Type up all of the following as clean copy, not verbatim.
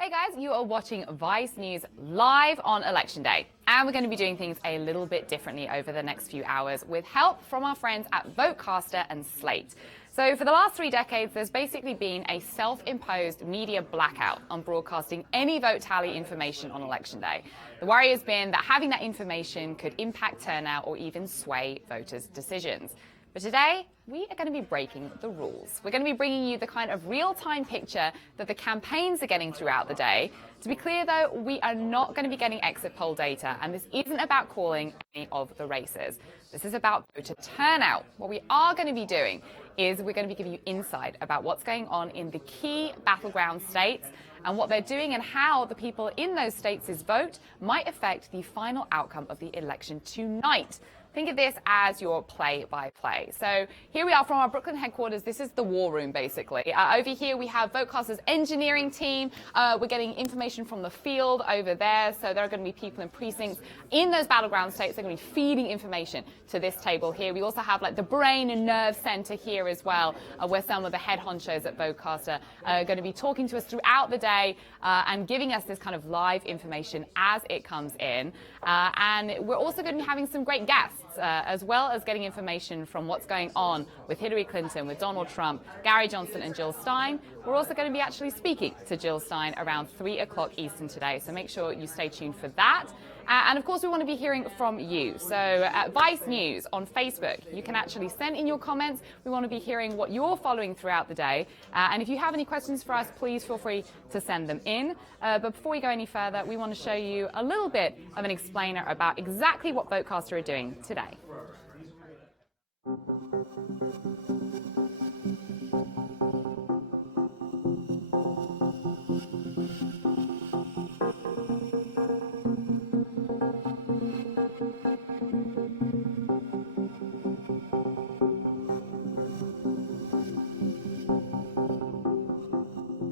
Hey guys, you are watching Vice News live on Election Day. And we're going to be doing things a little bit differently over the next few hours with help from our friends at VoteCastr and Slate. So for the last 3 decades, there's basically been a self-imposed media blackout on broadcasting any vote tally information on Election Day. The worry has been that having that information could impact turnout or even sway voters' decisions. But today, we are going to be breaking the rules. We're going to be bringing you the kind of real-time picture that the campaigns are getting throughout the day. To be clear, though, we are not going to be getting exit poll data, and this isn't about calling any of the races. This is about voter turnout. What we are going to be doing is we're going to be giving you insight about what's going on in the key battleground states and what they're doing and how the people in those states' vote might affect the final outcome of the election tonight. Think of this as your play-by-play. So here we are from our Brooklyn headquarters. This is the war room, basically. Over here, we have VoteCastr's engineering team. We're getting information from the field over there. So there are going to be people in precincts in those battleground states. They're going to be feeding information to this table here. We also have like the brain and nerve center here as well, where some of the head honchos at VoteCastr are going to be talking to us throughout the day and giving us this kind of live information as it comes in. And we're also going to be having some great guests. As well as getting information from what's going on with Hillary Clinton, with Donald Trump, Gary Johnson and Jill Stein. We're also going to be actually speaking to Jill Stein around 3 o'clock Eastern today, so make sure you stay tuned for that. And of course, we want to be hearing from you. So at Vice News on Facebook, you can actually send in your comments. We want to be hearing what you're following throughout the day. And if you have any questions for us, please feel free to send them in. But before we go any further, we want to show you a little bit of an explainer about exactly what VoteCastr are doing today.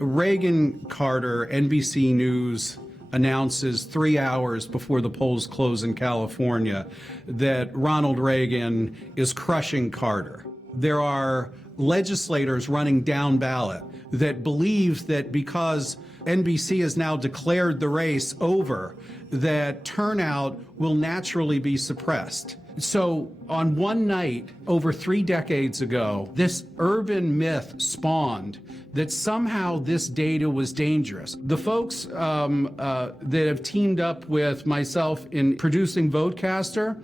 Reagan-Carter, NBC News announces 3 hours before the polls close in California that Ronald Reagan is crushing Carter. There are legislators running down ballot that believe that because NBC has now declared the race over, that turnout will naturally be suppressed. So on one night over 3 decades ago, this urban myth spawned that somehow this data was dangerous. The folks that have teamed up with myself in producing VoteCastr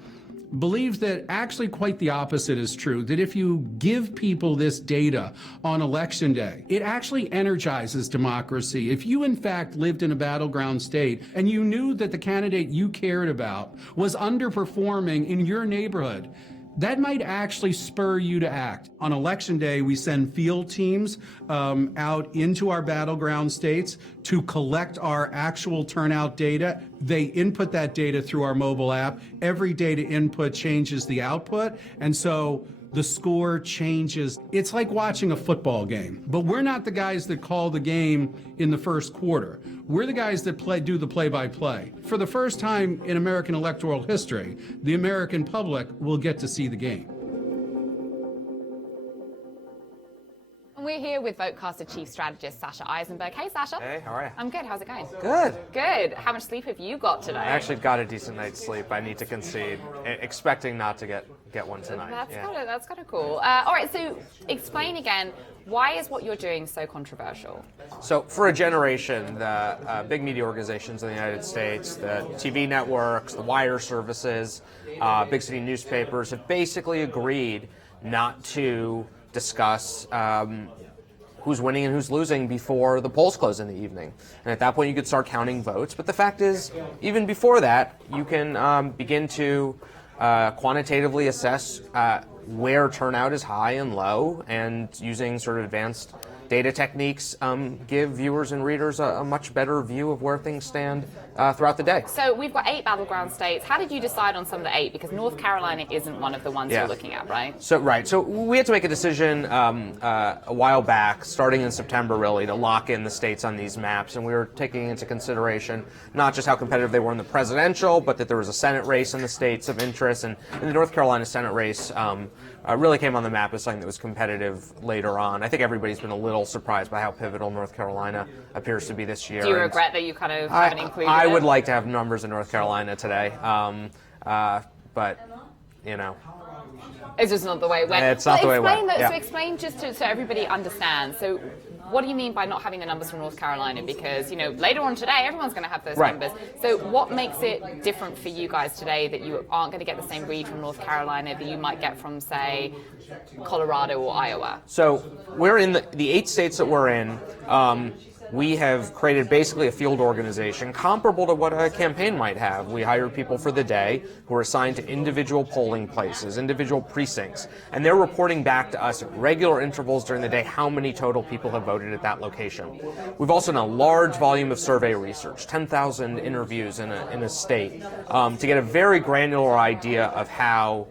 believe that actually quite the opposite is true, that if you give people this data on Election Day, it actually energizes democracy. If you, in fact, lived in a battleground state and you knew that the candidate you cared about was underperforming in your neighborhood, that might actually spur you to act. On Election Day, we send field teams out into our battleground states to collect our actual turnout data. They input that data through our mobile app. Every data input changes the output, and so the score changes. It's like watching a football game, but we're not the guys that call the game in the first quarter. We're the guys that do the play-by-play. For the first time in American electoral history, the American public will get to see the game. And we're here with VoteCastr Chief Strategist Sasha Eisenberg. Hey, Sasha. Hey, how are you? I'm good. How's it going? Good. Good. How much sleep have you got today? I actually got a decent night's sleep. I need to concede, expecting not to get one tonight. That's kind of cool. All right, so explain again, why is what you're doing so controversial? So for a generation, the big media organizations in the United States, the TV networks, the wire services, big city newspapers have basically agreed not to discuss who's winning and who's losing before the polls close in the evening. And at that point, you could start counting votes. But the fact is, even before that, you can begin to quantitatively assess where turnout is high and low, and using sort of advanced data techniques give viewers and readers a much better view of where things stand throughout the day. So we've got 8 battleground states. How did you decide on some of the 8? Because North Carolina isn't one of the ones you're looking at, right? So we had to make a decision a while back, starting in September really, to lock in the states on these maps, and we were taking into consideration not just how competitive they were in the presidential, but that there was a Senate race in the states of interest, and in the North Carolina Senate race really came on the map as something that was competitive later on. I think everybody's been a little little surprised by how pivotal North Carolina appears to be this year. Do you regret that you kind of haven't included I it? would like to have numbers in North Carolina today, but it's just not the way it went. It's not the way it went. So explain just so everybody understands. So what do you mean by not having the numbers from North Carolina? Because, later on today, everyone's going to have those numbers. So what makes it different for you guys today that you aren't going to get the same read from North Carolina that you might get from, say, Colorado or Iowa? So we're in the 8 states that we're in. We have created basically a field organization comparable to what a campaign might have. We hire people for the day who are assigned to individual polling places, individual precincts, and they're reporting back to us at regular intervals during the day how many total people have voted at that location. We've also done a large volume of survey research, 10,000 interviews in a state, to get a very granular idea of how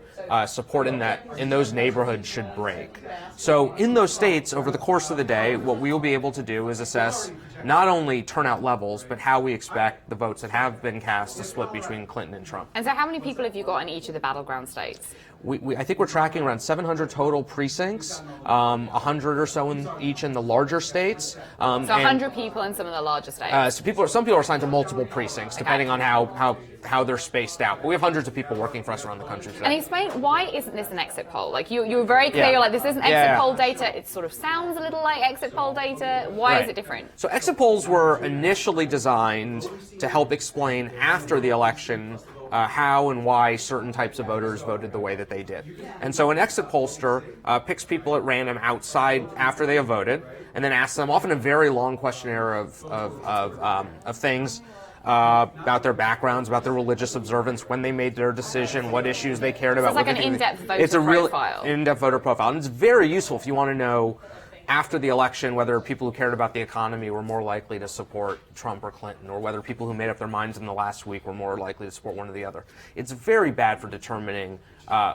support in those neighborhoods should break. So in those states, over the course of the day, what we will be able to do is assess not only turnout levels, but how we expect the votes that have been cast to split between Clinton and Trump. And so how many people have you got in each of the battleground states? I think we're tracking around 700 total precincts, 100 or so in each in the larger states. So 100 people in some of the larger states. Some people are assigned to multiple precincts, depending on how they're spaced out. But we have hundreds of people working for us around the country today. And explain, why isn't this an exit poll? Like you were very clear, you're like, this isn't exit poll data. It sort of sounds a little like exit poll data. Why is it different? So exit polls were initially designed to help explain after the election how and why certain types of voters voted the way that they did. And so an exit pollster picks people at random outside after they have voted, and then asks them often a very long questionnaire of things about their backgrounds, about their religious observance, when they made their decision, what issues they cared about. It's like an in-depth voter profile. It's a real in-depth voter profile, and it's very useful if you want to know after the election whether people who cared about the economy were more likely to support Trump or Clinton, or whether people who made up their minds in the last week were more likely to support one or the other. It's very bad for determining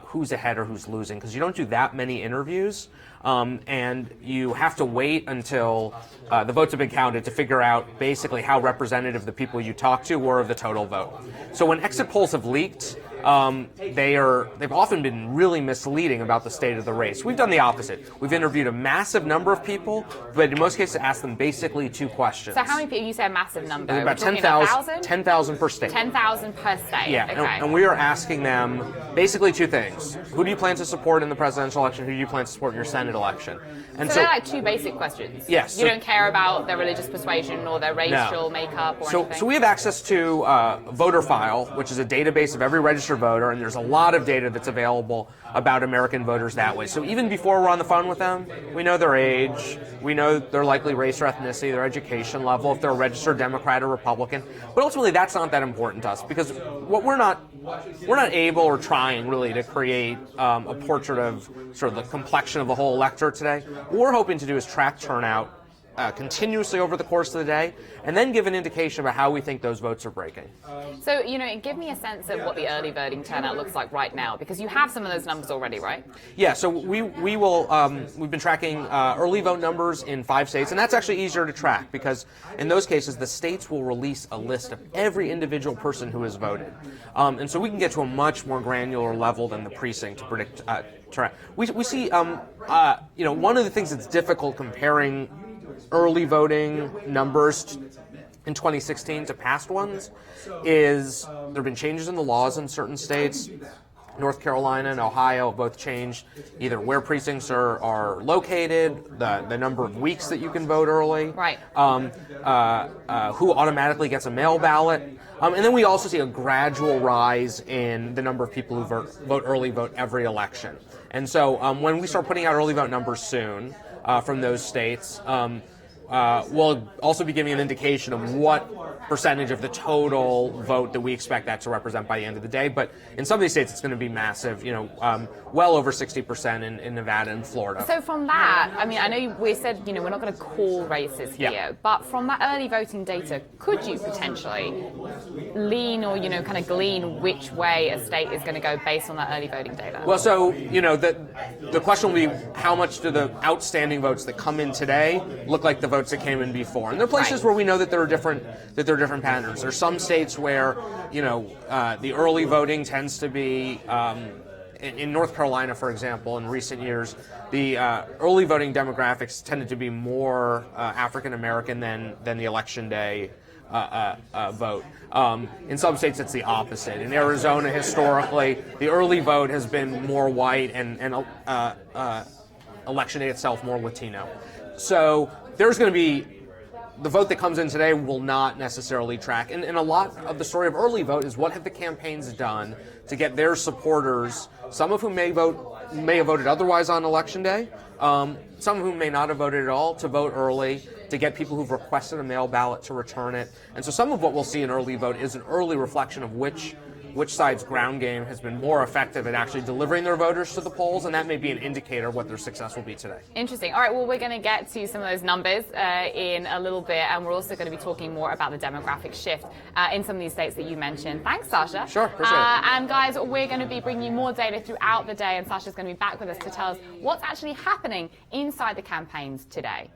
who's ahead or who's losing, because you don't do that many interviews, and you have to wait until the votes have been counted to figure out basically how representative the people you talk to were of the total vote. So when exit polls have leaked, they've often been really misleading about the state of the race. We've done the opposite. We've interviewed a massive number of people, but in most cases asked them basically 2 questions. So how many people? You say a massive number. About 10,000. 10,000 per state. 10,000 per state. Yeah, okay. and we are asking them basically 2 things. Who do you plan to support in the presidential election? Who do you plan to support in your Senate election? And so they're like 2 basic questions. Yes. You don't care about their religious persuasion or their racial makeup or anything? So we have access to Voter File, which is a database of every registered voter, and there's a lot of data that's available about American voters that way. So even before we're on the phone with them, we know their age, we know their likely race or ethnicity, their education level, if they're a registered Democrat or Republican. But ultimately, that's not that important to us, because what we're not able or trying really to create a portrait of sort of the complexion of the whole electorate today. What we're hoping to do is track turnout continuously over the course of the day, and then give an indication about how we think those votes are breaking. So, give me a sense of what the early voting turnout looks like right now, because you have some of those numbers already, right? Yeah, so we've been tracking early vote numbers in 5 states, and that's actually easier to track, because in those cases, the states will release a list of every individual person who has voted. And so we can get to a much more granular level than the precinct to predict turnout. We see, one of the things that's difficult comparing early voting numbers in 2016 to past ones is there have been changes in the laws in certain states. North Carolina and Ohio both changed either where precincts are located, the number of weeks that you can vote early, right? Who automatically gets a mail ballot. And then we also see a gradual rise in the number of people who vote early, vote every election. And so when we start putting out early vote numbers soon from those states, we'll also be giving an indication of what percentage of the total vote that we expect that to represent by the end of the day. But in some of these states, it's going to be massive, well over 60% in Nevada and Florida. So from that, I know we said, we're not going to call races here, but from that early voting data, could you potentially lean or, kind of glean which way a state is going to go based on that early voting data? Well, so, the question will be how much do the outstanding votes that come in today look like the votes that came in before? And there are places where we know that there are different patterns. There's some states where, the early voting tends to be in North Carolina, for example, in recent years, the early voting demographics tended to be more African American than the election day vote. In some states, it's the opposite. In Arizona, historically, the early vote has been more white, and election day itself more Latino. So there's going to be the vote that comes in today will not necessarily track. And a lot of the story of early vote is what have the campaigns done to get their supporters, some of whom may have voted otherwise on election day, some of whom may not have voted at all, to vote early, to get people who've requested a mail ballot to return it. And so some of what we'll see in early vote is an early reflection of which side's ground game has been more effective at actually delivering their voters to the polls, and that may be an indicator of what their success will be today. Interesting. All right, well, we're going to get to some of those numbers in a little bit, and we're also going to be talking more about the demographic shift in some of these states that you mentioned. Thanks, Sasha. Sure, appreciate it. And guys, we're going to be bringing you more data throughout the day, and Sasha's going to be back with us to tell us what's actually happening inside the campaigns today.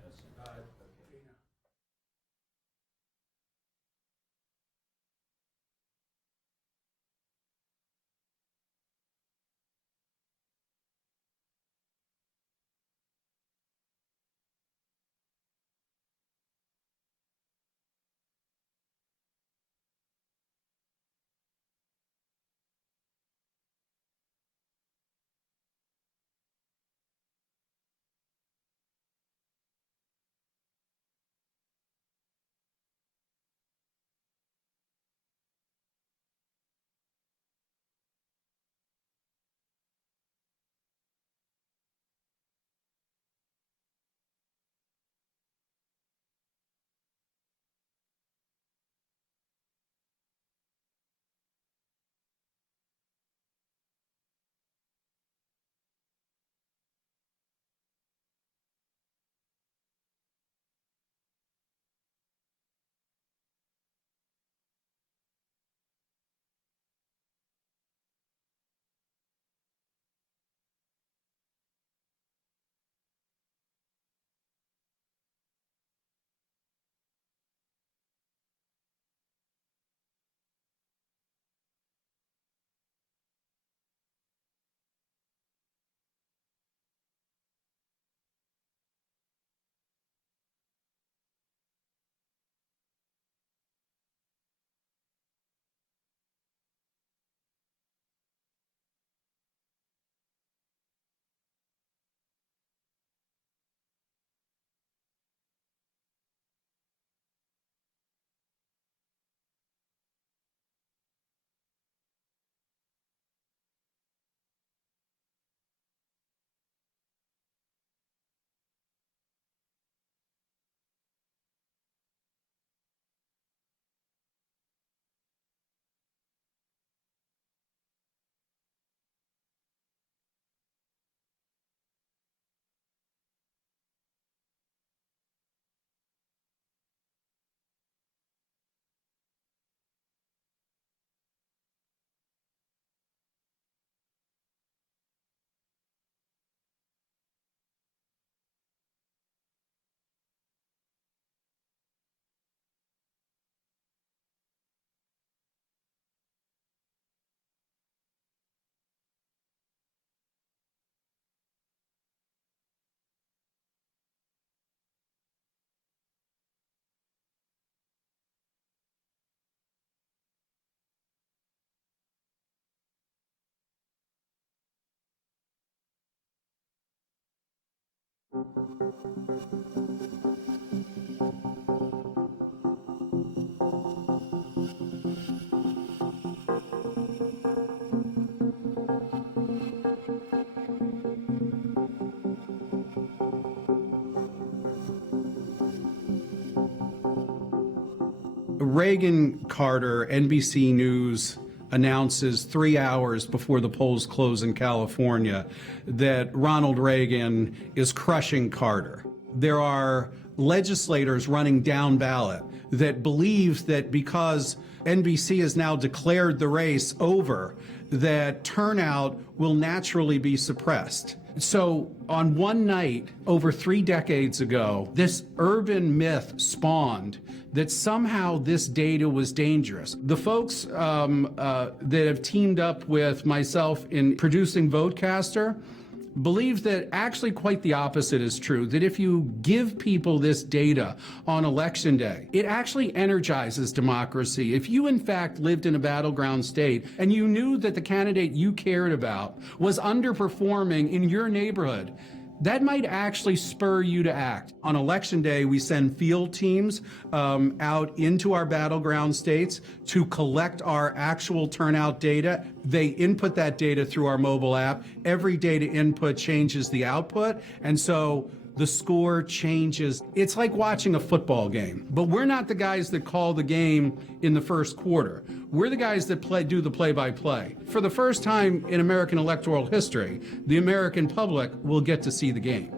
Reagan Carter, NBC News announces 3 hours before the polls close in California that Ronald Reagan is crushing Carter. There are legislators running down ballot that believe that because NBC has now declared the race over, that turnout will naturally be suppressed. So on one night, over 3 decades ago, this urban myth spawned that somehow this data was dangerous. The folks that have teamed up with myself in producing VoteCastr believes that actually quite the opposite is true, that if you give people this data on election day, it actually energizes democracy. If you in fact lived in a battleground state and you knew that the candidate you cared about was underperforming in your neighborhood, that might actually spur you to act. On election day, we send field teams out into our battleground states to collect our actual turnout data. They input that data through our mobile app. Every data input changes the output, and so the score changes. It's like watching a football game, but we're not the guys that call the game in the first quarter. We're the guys that do the play-by-play. For the first time in American electoral history, the American public will get to see the game.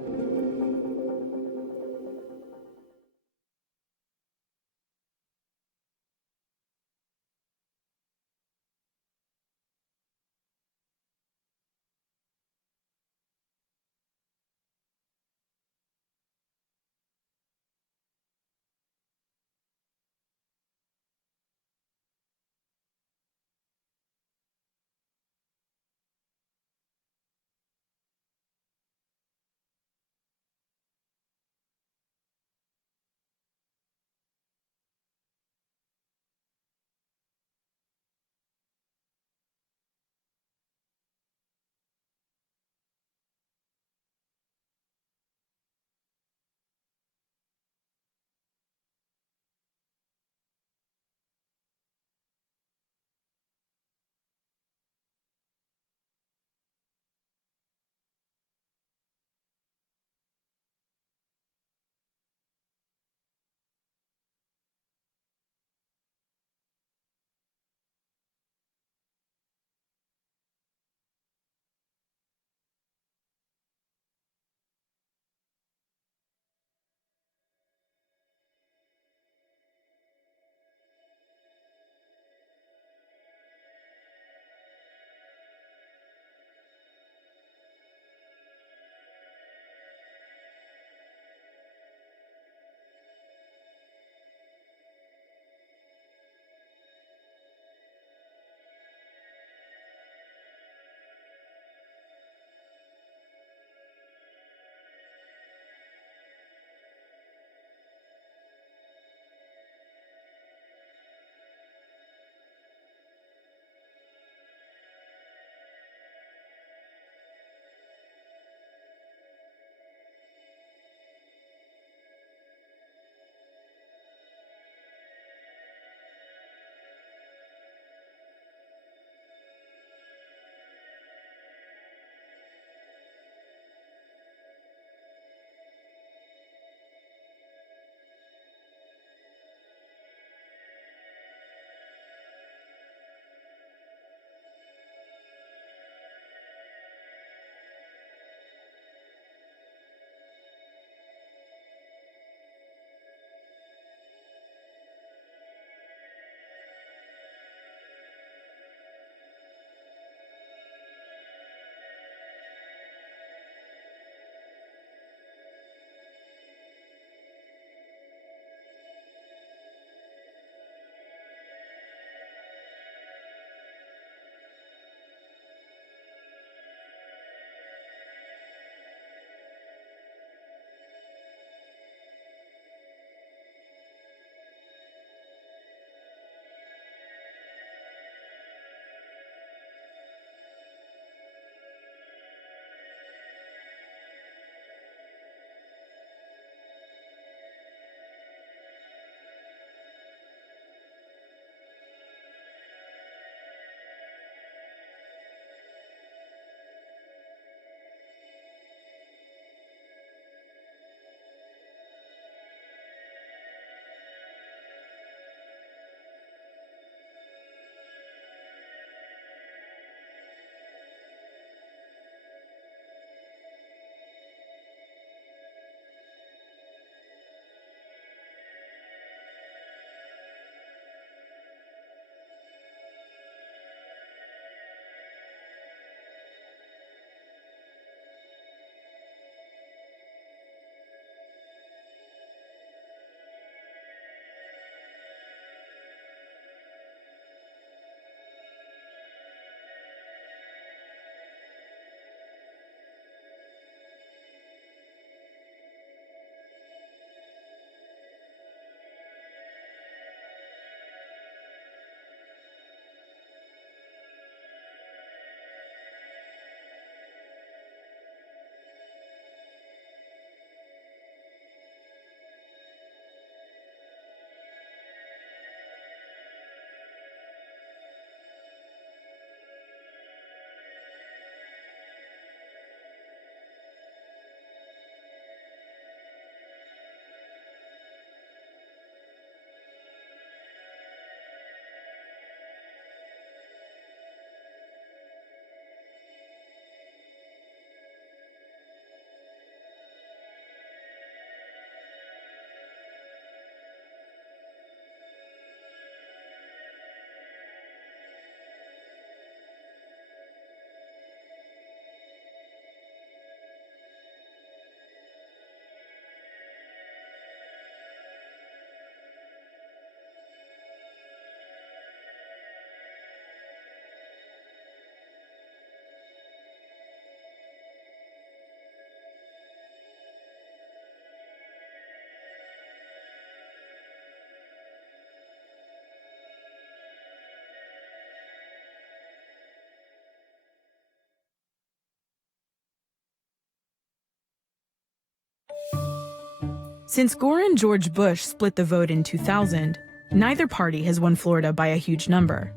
Since Gore and George Bush split the vote in 2000, neither party has won Florida by a huge number.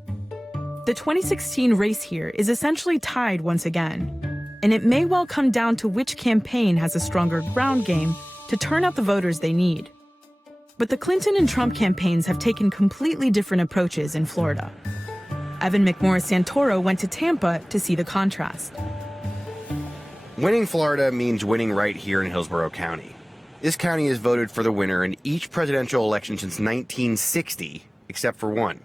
The 2016 race here is essentially tied once again, and it may well come down to which campaign has a stronger ground game to turn out the voters they need. But the Clinton and Trump campaigns have taken completely different approaches in Florida. Evan McMorris Santoro went to Tampa to see the contrast. Winning Florida means winning right here in Hillsborough County. This county has voted for the winner in each presidential election since 1960, except for one.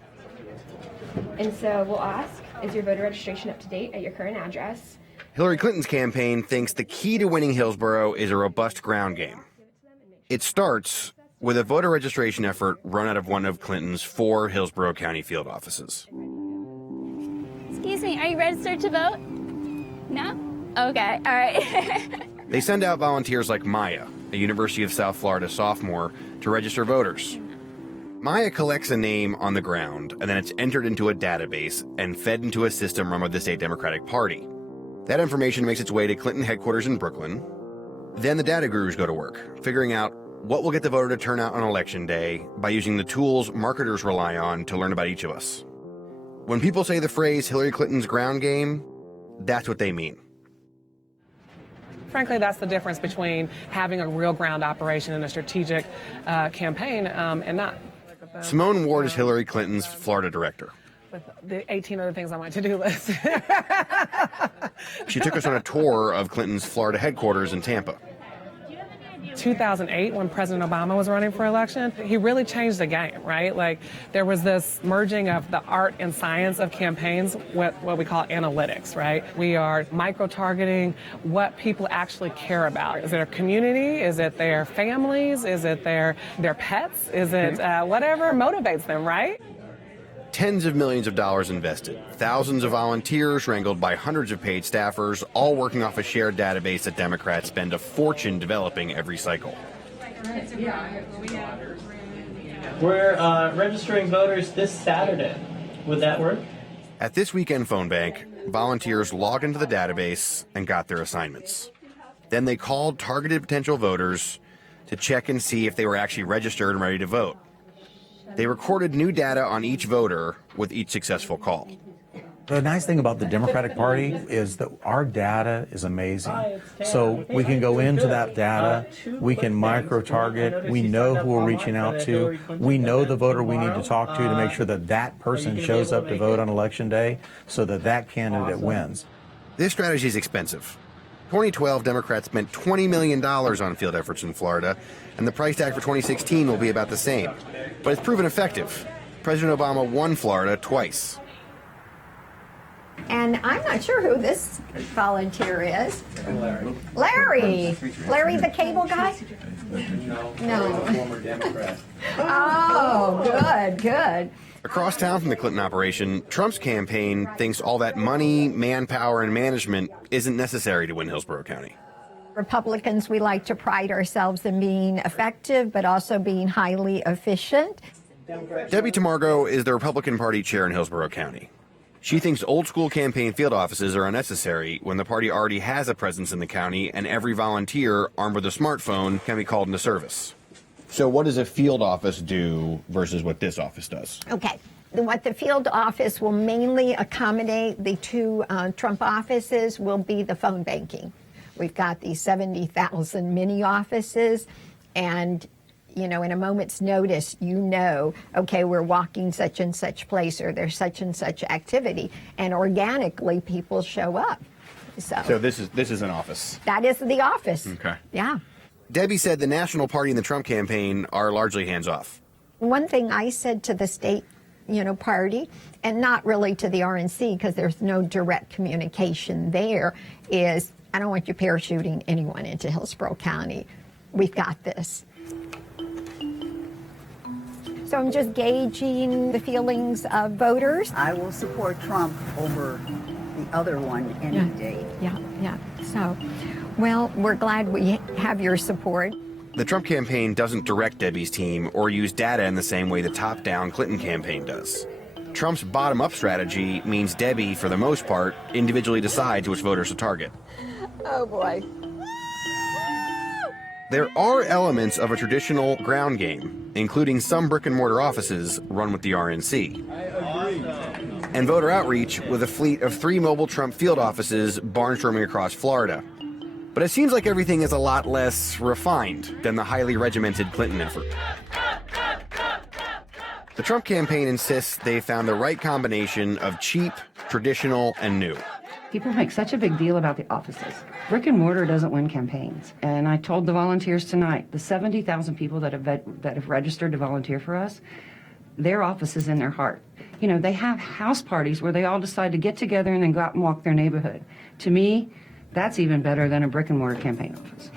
And so we'll ask, is your voter registration up to date at your current address? Hillary Clinton's campaign thinks the key to winning Hillsborough is a robust ground game. It starts with a voter registration effort run out of one of Clinton's 4 Hillsborough County field offices. Excuse me, are you registered to vote? No? Okay, all right. They send out volunteers like Maya, a University of South Florida sophomore, to register voters. Maya collects a name on the ground, and then it's entered into a database and fed into a system run by the state Democratic Party. That information makes its way to Clinton headquarters in Brooklyn. Then the data gurus go to work, figuring out what will get the voter to turn out on Election Day by using the tools marketers rely on to learn about each of us. When people say the phrase Hillary Clinton's ground game, that's what they mean. Frankly, that's the difference between having a real ground operation and a strategic campaign and not. Simone Ward is Hillary Clinton's Florida director. With the 18 other things on my to-do list. She took us on a tour of Clinton's Florida headquarters in Tampa. 2008, when President Obama was running for election, he really changed the game, right? Like, there was this merging of the art and science of campaigns, what we call analytics, right? We are micro-targeting what people actually care about. Is it their community? Is it their families? Is it their pets? Is it whatever motivates them, right? Tens of millions of dollars invested, thousands of volunteers wrangled by hundreds of paid staffers, all working off a shared database that Democrats spend a fortune developing every cycle. We're registering voters this Saturday. Would that work? At this weekend phone bank, volunteers logged into the database and got their assignments. Then they called targeted potential voters to check and see if they were actually registered and ready to vote. They recorded new data on each voter with each successful call. The nice thing about the Democratic Party is that our data is amazing. So we can go into that data, we can micro-target, we know who we're reaching out to, we know the voter we need to talk to make sure that that person shows up to vote on Election Day so that that candidate wins. This strategy is expensive. 2012, Democrats spent $20 million on field efforts in Florida, and the price tag for 2016 will be about the same. But it's proven effective. President Obama won Florida twice. And I'm not sure who this volunteer is. Larry. Larry, the cable guy? No. Former Democrat. Oh, good. Across town from the Clinton operation, Trump's campaign thinks all that money, manpower, and management isn't necessary to win Hillsborough County. Republicans, we like to pride ourselves in being effective, but also being highly efficient. Debbie Tamargo is the Republican Party chair in Hillsborough County. She thinks old-school campaign field offices are unnecessary when the party already has a presence in the county and every volunteer armed with a smartphone can be called into service. So what does a field office do versus what this office does? Okay. What the field office will mainly accommodate, the two Trump offices, will be the phone banking. We've got these 70,000 mini offices, and in a moment's notice, okay, we're walking such and such place, or there's such and such activity, and organically people show up. So this is an office. That is the office. Okay. Yeah. Debbie said the national party and the Trump campaign are largely hands-off. One thing I said to the state, party, and not really to the RNC because there's no direct communication there, is I don't want you parachuting anyone into Hillsborough County. We've got this. So I'm just gauging the feelings of voters. I will support Trump over the other one any day. Yeah. So, well, we're glad we have your support. The Trump campaign doesn't direct Debbie's team or use data in the same way the top-down Clinton campaign does. Trump's bottom-up strategy means Debbie, for the most part, individually decides which voters to target. Oh, boy. There are elements of a traditional ground game, including some brick-and-mortar offices run with the RNC. And voter outreach with a fleet of 3 mobile Trump field offices barnstorming across Florida. But it seems like everything is a lot less refined than the highly regimented Clinton effort. The Trump campaign insists they found the right combination of cheap, traditional, and new. People make such a big deal about the offices. Brick and mortar doesn't win campaigns. And I told the volunteers tonight, the 70,000 people that have registered to volunteer for us, their office is in their heart. You know, they have house parties where they all decide to get together and then go out and walk their neighborhood. To me, that's even better than a brick and mortar campaign office.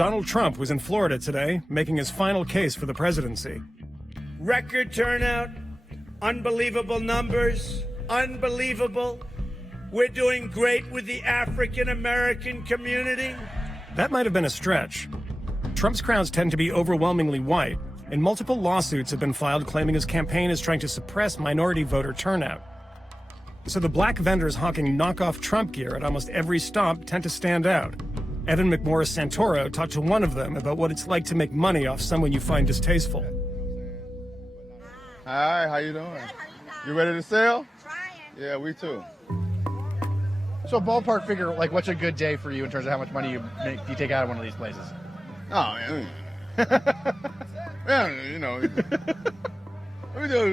Donald Trump was in Florida today, making his final case for the presidency. Record turnout, unbelievable numbers, unbelievable. We're doing great with the African American community. That might have been a stretch. Trump's crowds tend to be overwhelmingly white, and multiple lawsuits have been filed claiming his campaign is trying to suppress minority voter turnout. So the black vendors hawking knockoff Trump gear at almost every stop tend to stand out. Evan McMorris Santoro talked to one of them about what it's like to make money off someone you find distasteful. Hi, how you doing? You ready to sell? Yeah, we too. So ballpark figure, like what's a good day for you in terms of how much money you take out of one of these places? Oh, man. Yeah, you know,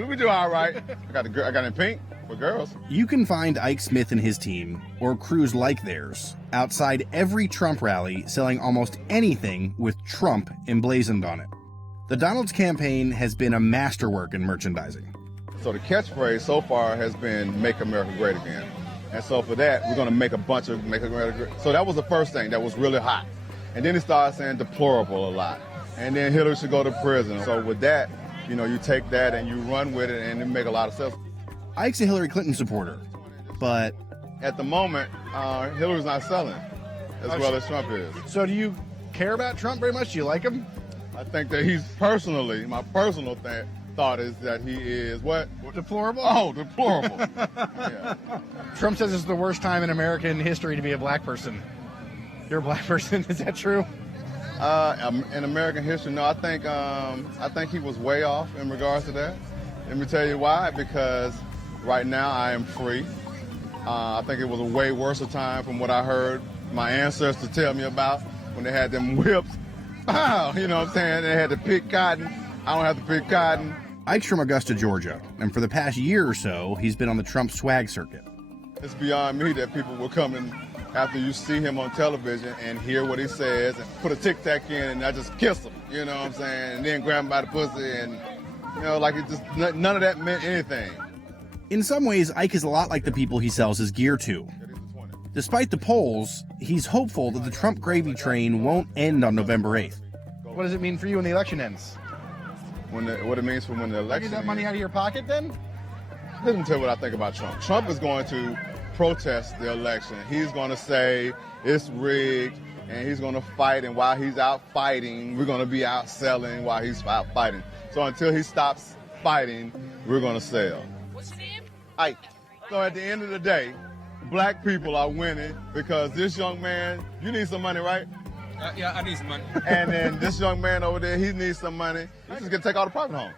we do all right. I got in pink for girls. You can find Ike Smith and his team, or crews like theirs, outside every Trump rally selling almost anything with Trump emblazoned on it. The Donald's campaign has been a masterwork in merchandising. So the catchphrase so far has been "Make America Great Again." And so for that, we're going to make a bunch of "Make America Great." So that was the first thing that was really hot. And then he started saying deplorable a lot. And then Hillary should go to prison. So with that, you know, you take that and you run with it and it make a lot of sense. Ike's a Hillary Clinton supporter, but at the moment, Hillary's not selling as well as Trump is. So do you care about Trump very much? Do you like him? I think that he's personally, my personal thought is that he is what? Deplorable? Oh, deplorable. Yeah. Trump says it's the worst time in American history to be a black person. You're a black person, is that true? In American history, no, I think he was way off in regards to that. Let me tell you why, because right now I am free. I think it was a way worse time from what I heard my ancestors tell me about when they had them whips. Wow, you know what I'm saying? They had to pick cotton. I don't have to pick cotton. Ike's from Augusta, Georgia, and for the past year or so, he's been on the Trump swag circuit. It's beyond me that people will come in after you see him on television and hear what he says and put a tic-tac in and I just kiss him, you know what I'm saying? And then grab him by the pussy and, you know, like it just, none of that meant anything. In some ways, Ike is a lot like the people he sells his gear to. Despite the polls, he's hopeful that the Trump gravy train won't end on November 8th. What does it mean for you when the election ends? What it means for when the election ends? Get that money out of your pocket then? Let me tell you what I think about Trump. Trump is going to protest the election. He's going to say it's rigged, and he's going to fight, and while he's out fighting, we're going to be out selling while he's out fighting. So until he stops fighting, we're going to sell. What's your name? Ike. So at the end of the day, black people are winning because this young man, you need some money, right? Yeah, I need some money. And then this young man over there, he needs some money. He's just going to take all the profit home.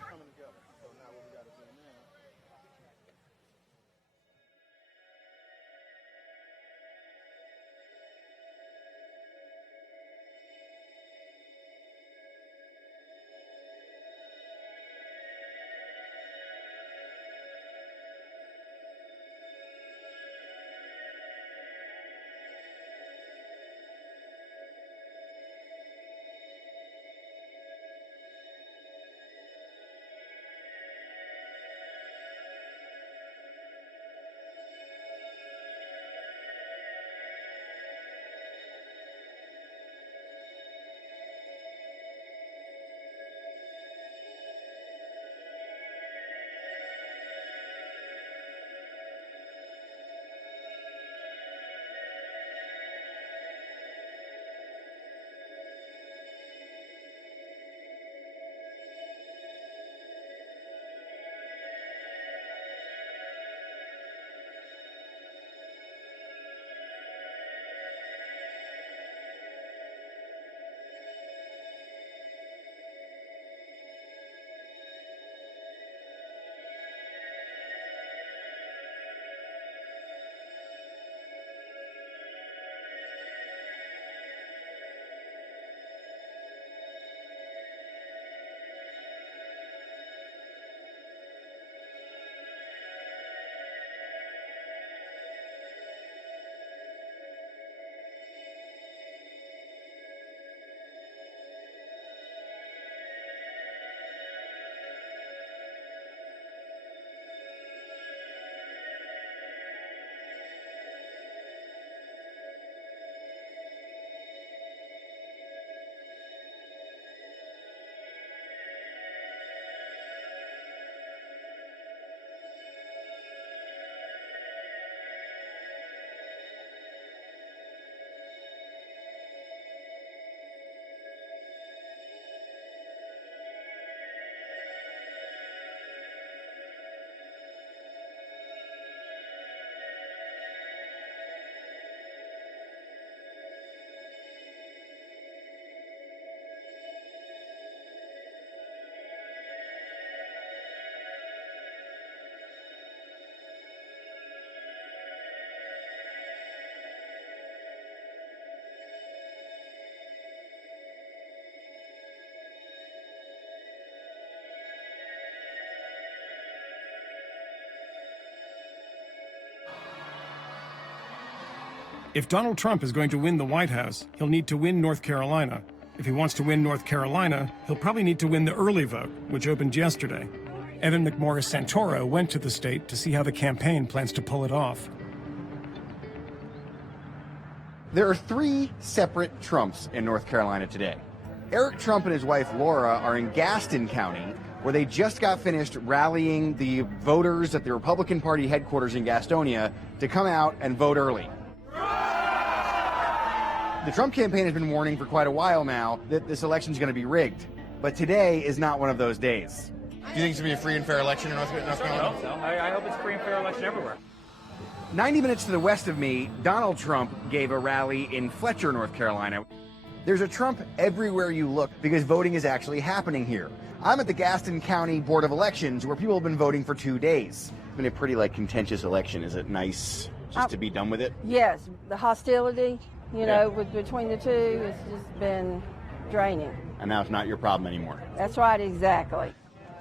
If Donald Trump is going to win the White House, he'll need to win North Carolina. If he wants to win North Carolina, he'll probably need to win the early vote, which opened yesterday. Evan McMorris Santoro went to the state to see how the campaign plans to pull it off. There are 3 separate Trumps in North Carolina today. Eric Trump and his wife Laura are in Gaston County, where they just got finished rallying the voters at the Republican Party headquarters in Gastonia to come out and vote early. The Trump campaign has been warning for quite a while now that this election is going to be rigged, but today is not one of those days. Do you think it's going to be a free and fair election in North Carolina? I hope so. I hope it's a free and fair election everywhere. 90 minutes to the west of me, Donald Trump gave a rally in Fletcher, North Carolina. There's a Trump everywhere you look because voting is actually happening here. I'm at the Gaston County Board of Elections where people have been voting for 2 days. It's been a pretty contentious election. Is it nice just to be done with it? Yes, the hostility, between the two, it's just been draining. And now it's not your problem anymore. That's right, exactly.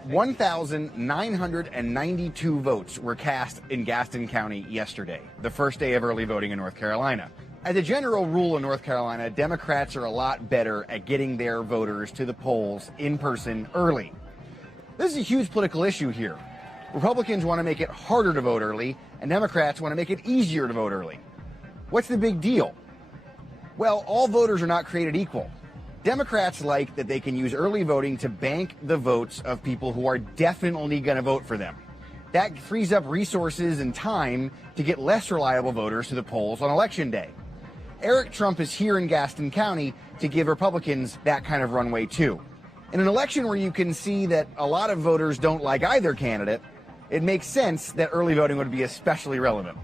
1,992 votes were cast in Gaston County yesterday, the first day of early voting in North Carolina. As a general rule in North Carolina, Democrats are a lot better at getting their voters to the polls in person early. This is a huge political issue here. Republicans want to make it harder to vote early, and Democrats want to make it easier to vote early. What's the big deal? Well, all voters are not created equal. Democrats like that they can use early voting to bank the votes of people who are definitely going to vote for them. That frees up resources and time to get less reliable voters to the polls on Election Day. Eric Trump is here in Gaston County to give Republicans that kind of runway too. In an election where you can see that a lot of voters don't like either candidate, it makes sense that early voting would be especially relevant.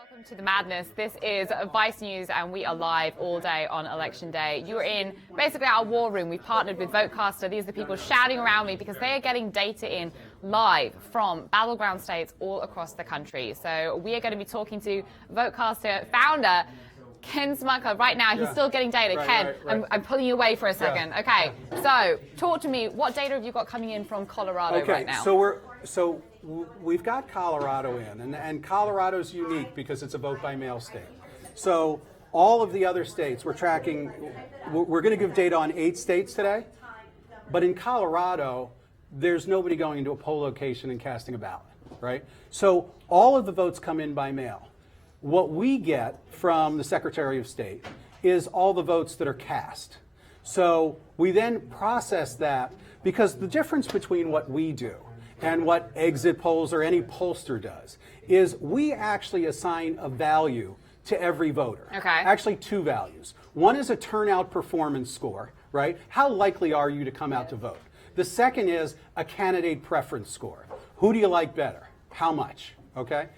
Welcome to the madness. This is Vice News, and we are live all day on Election Day. You're in basically our war room. We've partnered with VoteCastr. These are the people shouting around me because they are getting data in live from battleground states all across the country. So we are going to be talking to VoteCastr founder Ken Smucker right now. He's still getting data. Ken, right. I'm pulling you away for a second. Yeah. Okay, so talk to me. What data have you got coming in from Colorado right now? So we've got Colorado in, and Colorado's unique because it's a vote-by-mail state. So all of the other states we're tracking, we're going to give data on 8 states today, but in Colorado, there's nobody going into a poll location and casting a ballot, right? So all of the votes come in by mail. What we get from the Secretary of State is all the votes that are cast. So we then process that, because the difference between what we do and what exit polls or any pollster does is we actually assign a value to every voter. Okay. Actually 2 values. One is a turnout performance score, right? How likely are you to come out to vote? The second is a candidate preference score. Who do you like better? How much? Okay?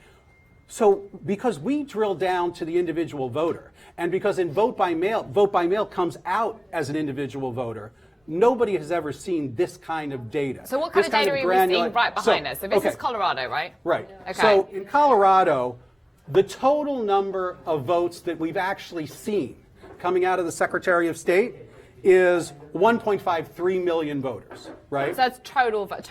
So because we drill down to the individual voter, and because in vote by mail comes out as an individual voter, nobody has ever seen this kind of data. So what kind of data are we seeing right behind us? So this is Colorado, right? Right. Okay. So in Colorado, the total number of votes that we've actually seen coming out of the Secretary of State is 1.53 million voters, right? So that's total votes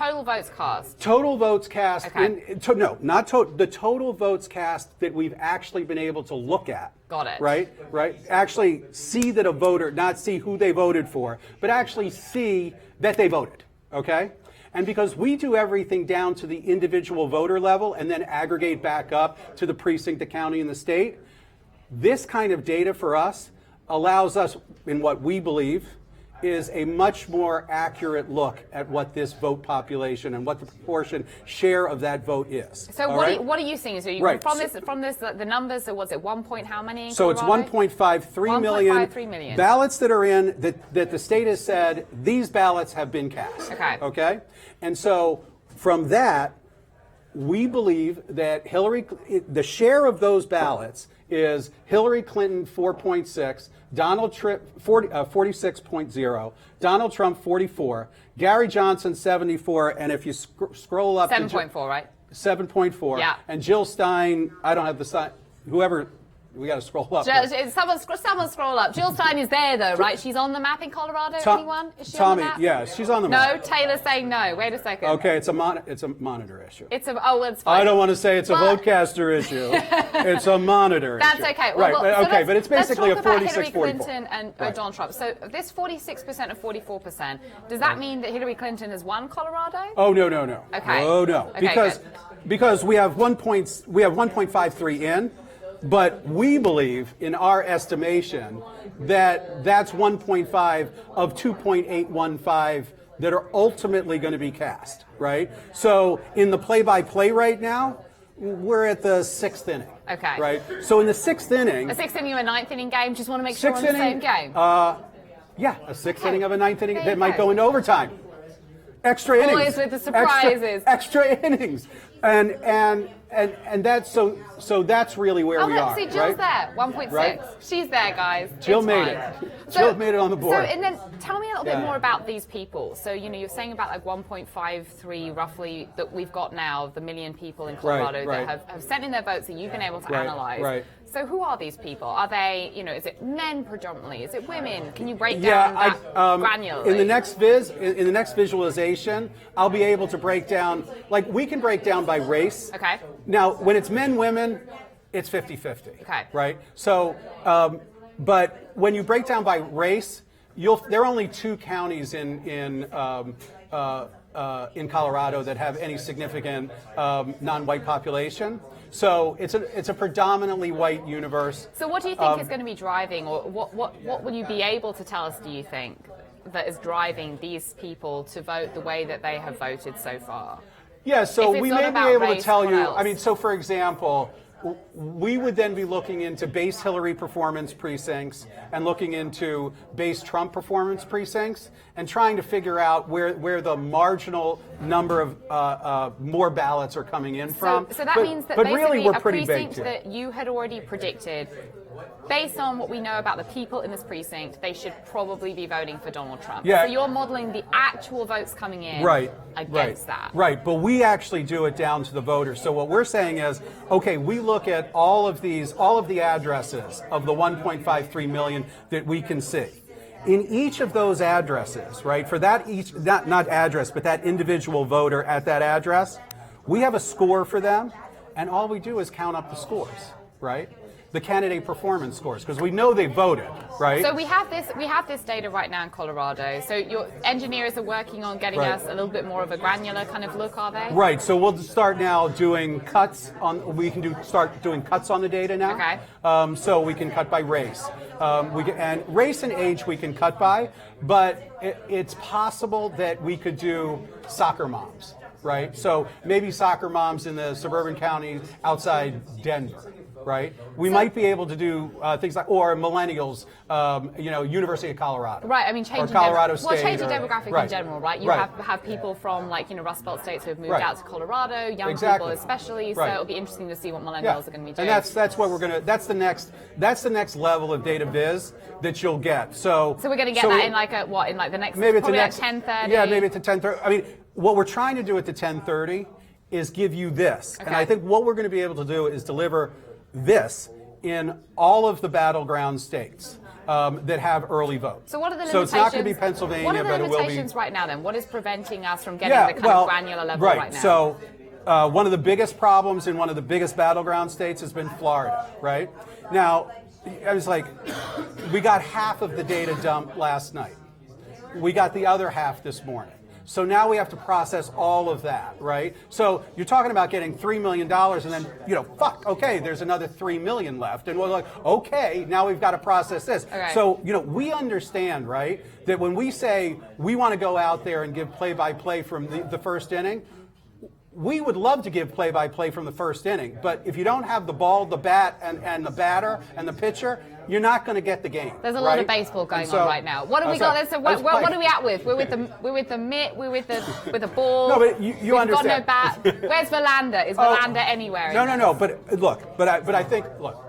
cast. Total votes cast. Okay. The total votes cast that we've actually been able to look at. Got it. Right. Actually see that a voter, not see who they voted for, but actually see that they voted. Okay. And because we do everything down to the individual voter level and then aggregate back up to the precinct, the county, and the state, this kind of data for us allows us, in what we believe, is a much more accurate look at what this vote population and what the proportion share of that vote is. So what are you seeing? So you, from this, the numbers, so what's it, 1 point how many in So Colorado? It's 1.53 million ballots that are in that the state has said these ballots have been cast. Okay? And so from that, we believe that the share of those ballots is Hillary Clinton 4.6, Donald Trump 46.0, Donald Trump 44, Gary Johnson 74, and if you scroll up 7.4, right? 7.4. Yeah. And Jill Stein, I don't have the sign. Whoever. We got to scroll up. Someone scroll up. Jill Stein is there, though, right? She's on the map in Colorado. Anyone? Is she on the map? Yeah, she's on the map. No, Taylor's saying no. Wait a second. Okay, it's a monitor issue. It's fine. I don't want to say it's a VoteCastr issue. It's a monitor issue. That's okay. Right. But it's basically a 46-44. Hillary Clinton and Donald Trump. So this 46% and 44%. Does that mean that Hillary Clinton has won Colorado? Oh no. Okay. Oh no. Okay, because we have 1.53 in. But we believe, in our estimation, that that's 1.5 of 2.815 that are ultimately going to be cast, right? So in the play-by-play right now, we're at the 6th inning. Okay. Right? So in the 6th inning... A 6th inning of a 9th inning game? Just want to make sure we're on the same game. Yeah, a 6th inning of a 9th inning that might go into overtime. Extra innings. Always with the surprises. Extra innings. And that's so that's really where we are. See, Jill's there, 1.6. Right? She's there, guys. Jill made it. Jill made it on the board. So, and then tell me a little bit more about these people. So, you're saying about like 1.53 roughly that we've got now, the million people in Colorado that have sent in their votes that you've been able to analyze. Right. So who are these people? Are they, is it men predominantly? Is it women? Can you break down that granularly? In the next visualization, I'll be able to break down, we can break down by race. Okay. Now, when it's men, women, it's 50-50. Okay. Right? So, but when you break down by race, there are only 2 counties in Colorado that have any significant non-white population. So it's a predominantly white universe. So what do you think is going to be driving, or what will you be able to tell us, do you think, that is driving these people to vote the way that they have voted so far? Yeah, so we may be able to tell you, so for example, we would then be looking into base Hillary performance precincts and looking into base Trump performance precincts and trying to figure out where the marginal number of more ballots are coming in from. So that means that basically really we're a pretty precinct baked that you had already predicted, based on what we know about the people in this precinct, they should probably be voting for Donald Trump. Yeah. So you're modeling the actual votes coming in against that. Right, but we actually do it down to the voters. So what we're saying is, okay, we look at all of the addresses of the 1.53 million that we can see. In each of those addresses, right, for that not address, but that individual voter at that address, we have a score for them, and all we do is count up the scores, right? The candidate performance scores, because we know they voted, right? So we have this data right now in Colorado. So your engineers are working on getting us a little bit more of a granular kind of look, are they? Right. So we'll start now doing cuts on. We can start doing cuts on the data now. Okay. So we can cut by race. And race and age we can cut by, but it's possible that we could do soccer moms, right? So maybe soccer moms in the suburban counties outside Denver. Right, we might be able to do things like, or millennials, University of Colorado. Right, I mean, changing Colorado State. Well, changing demographic in general, right? You Right. have people from Rust Belt states who have moved Right. out to Colorado, young Exactly. people especially. So Right. it'll be interesting to see what millennials are going to be doing. And that's what we're gonna. That's the next level of data viz that you'll get. So we're going to get that in the next maybe it's probably the next 10:30. Yeah, maybe it's at 10:30. I mean, what we're trying to do at the 10:30 is give you this, and I think what we're going to be able to do is deliver this in all of the battleground states that have early votes. So what are the limitations? So it's not going to be Pennsylvania, what are the but it will be. limitations right now then? What is preventing us from getting the kind of granular level right now? So one of the biggest problems in one of the biggest battleground states has been Florida, right? Now, I was like, we got half of the data dumped last night. We got the other half this morning. So now we have to process all of that, right? So you're talking about getting $3 million and then, okay, there's another $3 million left. And we're like, okay, now we've got to process this. Okay. So, we understand, right, that when we say we want to go out there and give play-by-play from the first inning, we would love to give play-by-play from the first inning, but if you don't have the ball, the bat, and the batter and the pitcher, you're not going to get the game. There's a lot of baseball going on right now. What do we got? So what are we at with? We're with the mitt. We're with the ball. No, but you understand. We've got no bat. Where's Verlander? Is Verlander anywhere? No. But look. But I think. Look.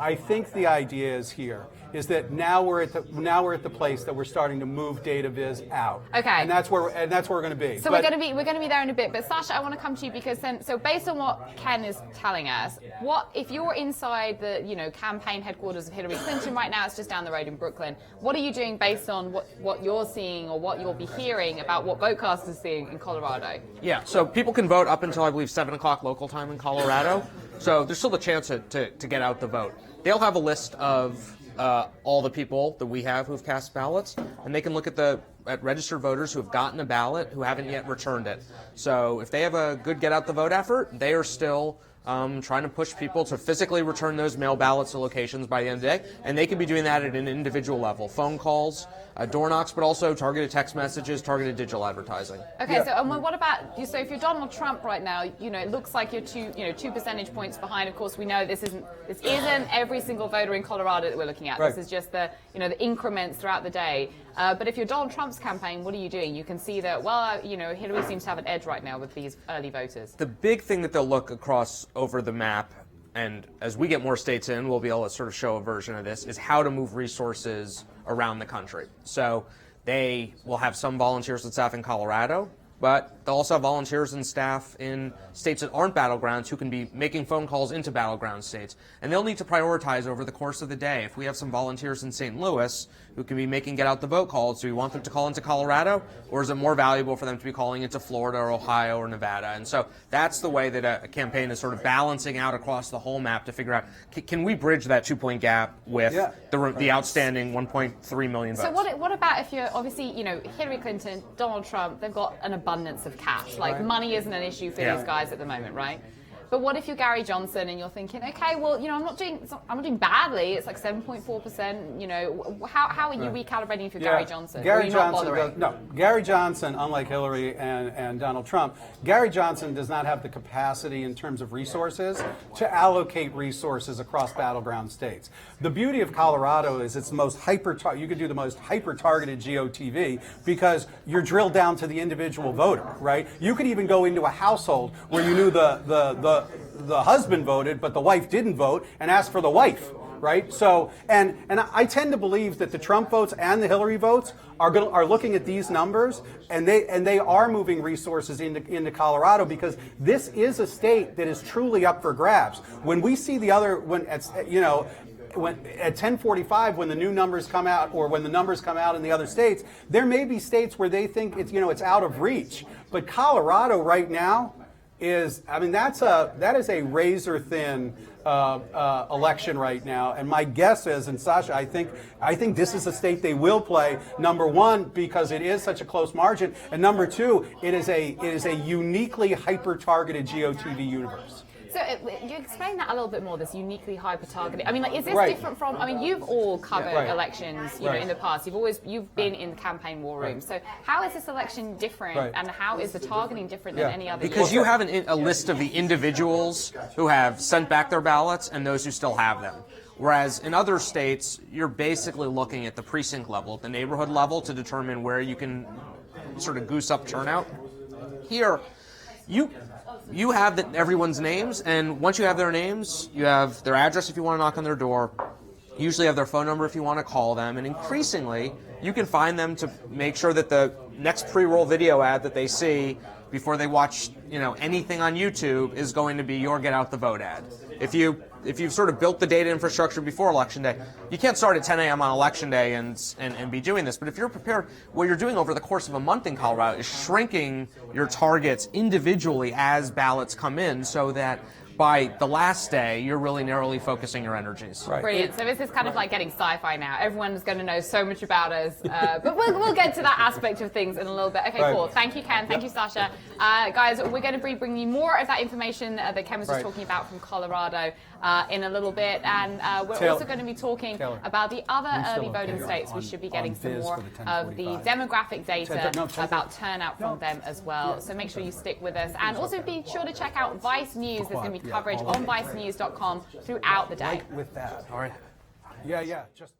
I think the idea is here is that now we're at the place that we're starting to move data viz out. Okay. And that's where we're going to be. So we're going to be there in a bit. But Sasha, I want to come to you because so based on what Ken is telling us, what if you're inside the campaign headquarters of Hillary Clinton right now? It's just down the road in Brooklyn. What are you doing based on what you're seeing or what you'll be hearing about what VoteCastr is seeing in Colorado? Yeah. So people can vote up until I believe 7:00 local time in Colorado. So there's still a chance to get out the vote. They'll have a list of all the people that we have who've cast ballots, and they can look at registered voters who have gotten a ballot who haven't yet returned it. So if they have a good get out the vote effort, they are still trying to push people to physically return those mail ballots to locations by the end of the day, and they can be doing that at an individual level, phone calls, door knocks, but also targeted text messages, targeted digital advertising. Okay, so what about so if you're Donald Trump right now, it looks like you're 2 percentage points behind. Of course, we know this isn't every single voter in Colorado that we're looking at. Right. This is just the the increments throughout the day. But if you're Donald Trump's campaign, what are you doing? You can see that Hillary seems to have an edge right now with these early voters. The big thing that they'll look across over the map, and as we get more states in, we'll be able to sort of show a version of this, is how to move resources around the country. So they will have some volunteers and staff in Colorado, but they'll also have volunteers and staff in states that aren't battlegrounds who can be making phone calls into battleground states. And they'll need to prioritize over the course of the day. If we have some volunteers in St. Louis who can be making get out the vote calls, do we want them to call into Colorado, or is it more valuable for them to be calling into Florida or Ohio or Nevada? And so that's the way that a campaign is sort of balancing out across the whole map to figure out, can we bridge that 2-point gap with the outstanding 1.3 million votes? So what about if you're obviously, Hillary Clinton, Donald Trump, they've got an abundance of cash. Like money isn't an issue for these guys at the moment, right? But what if you're Gary Johnson and you're thinking, okay, well, I'm not doing badly. It's like 7.4%. How are you recalibrating if you're Gary Johnson? Gary Johnson, unlike Hillary and Donald Trump, Gary Johnson does not have the capacity in terms of resources to allocate resources across battleground states. The beauty of Colorado is it's the most you could do the most hyper-targeted GOTV because you're drilled down to the individual voter, right? You could even go into a household where you knew the husband voted, but the wife didn't vote, and ask for the wife, right? So, and I tend to believe that the Trump votes and the Hillary votes are looking at these numbers, and they are moving resources into Colorado because this is a state that is truly up for grabs. When we see at 10:45, when the new numbers come out, or when the numbers come out in the other states, there may be states where they think it's out of reach. But Colorado right now that is a razor thin election right now. And my guess is, and Sasha, I think this is a state they will play. Number one, because it is such a close margin, and number two, it is a uniquely hyper targeted GOTV universe. So you explain that a little bit more, this uniquely hyper-targeted. Is this different from, you've all covered elections, in the past. You've been in the campaign war room. So how is this election different, and how is the targeting different than any other Because year? you have a list of the individuals who have sent back their ballots and those who still have them. Whereas in other states, you're basically looking at the precinct level, at the neighborhood level, to determine where you can sort of goose up turnout. Here, you have everyone's names, and once you have their names, you have their address if you want to knock on their door. You usually have their phone number if you want to call them, and increasingly, you can find them to make sure that the next pre-roll video ad that they see before they watch, anything on YouTube is going to be your get out the vote ad. If you've sort of built the data infrastructure before Election Day, you can't start at 10 a.m. on Election Day and be doing this. But if you're prepared, what you're doing over the course of a month in Colorado is shrinking your targets individually as ballots come in so that by the last day, you're really narrowly focusing your energies. Right. Brilliant. So this is kind of like getting sci-fi now. Everyone's going to know so much about us. But we'll get to that aspect of things in a little bit. Okay, cool. Thank you, Ken. Thank you, Sasha. Guys, we're going to be bringing you more of that information that Ken was just talking about from Colorado in a little bit. And we're also going to be talking about the other early voting states. We should be getting some more of the demographic data about turnout from them as well. So make sure you stick with us. And also be sure to check out Vice News. There's going to be coverage on vicenews.com throughout the day. With that. All right. Just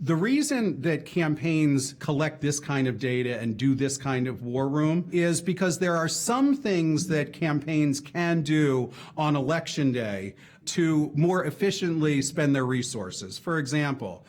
The reason that campaigns collect this kind of data and do this kind of war room is because there are some things that campaigns can do on election day to more efficiently spend their resources. For example,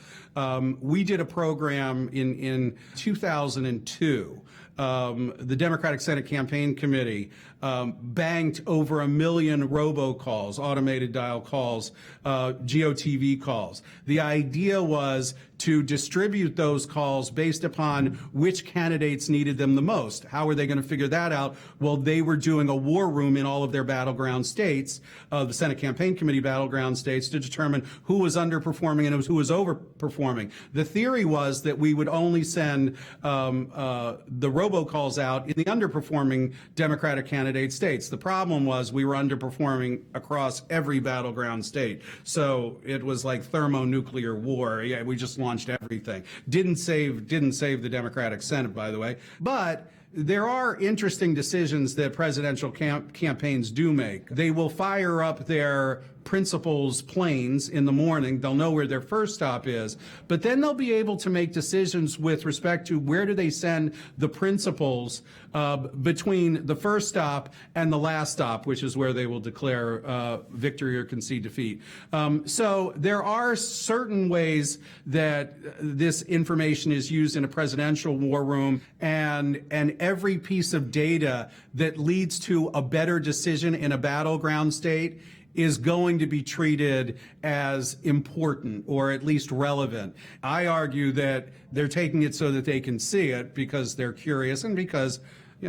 we did a program in 2002. The Democratic Senate Campaign Committee banked over 1 million robocalls, automated dial calls, GOTV calls. The idea was to distribute those calls based upon which candidates needed them the most. How were they going to figure that out? Well, they were doing a war room in all of their battleground states, the Senate Campaign Committee battleground states, to determine who was underperforming and who was overperforming. The theory was that we would only send the robocalls out in the underperforming Democratic candidate states. The problem was we were underperforming across every battleground state. So it was like thermonuclear war. Yeah, we just launched everything. Didn't save the Democratic Senate, by the way. But there are interesting decisions that presidential campaigns do make. They will fire up their principals' planes in the morning. They'll know where their first stop is, but then they'll be able to make decisions with respect to where do they send the principals between the first stop and the last stop, which is where they will declare victory or concede defeat. So there are certain ways that this information is used in a presidential war room, and every piece of data that leads to a better decision in a battleground state is going to be treated as important or at least relevant. I argue that they're taking it so that they can see it because they're curious and because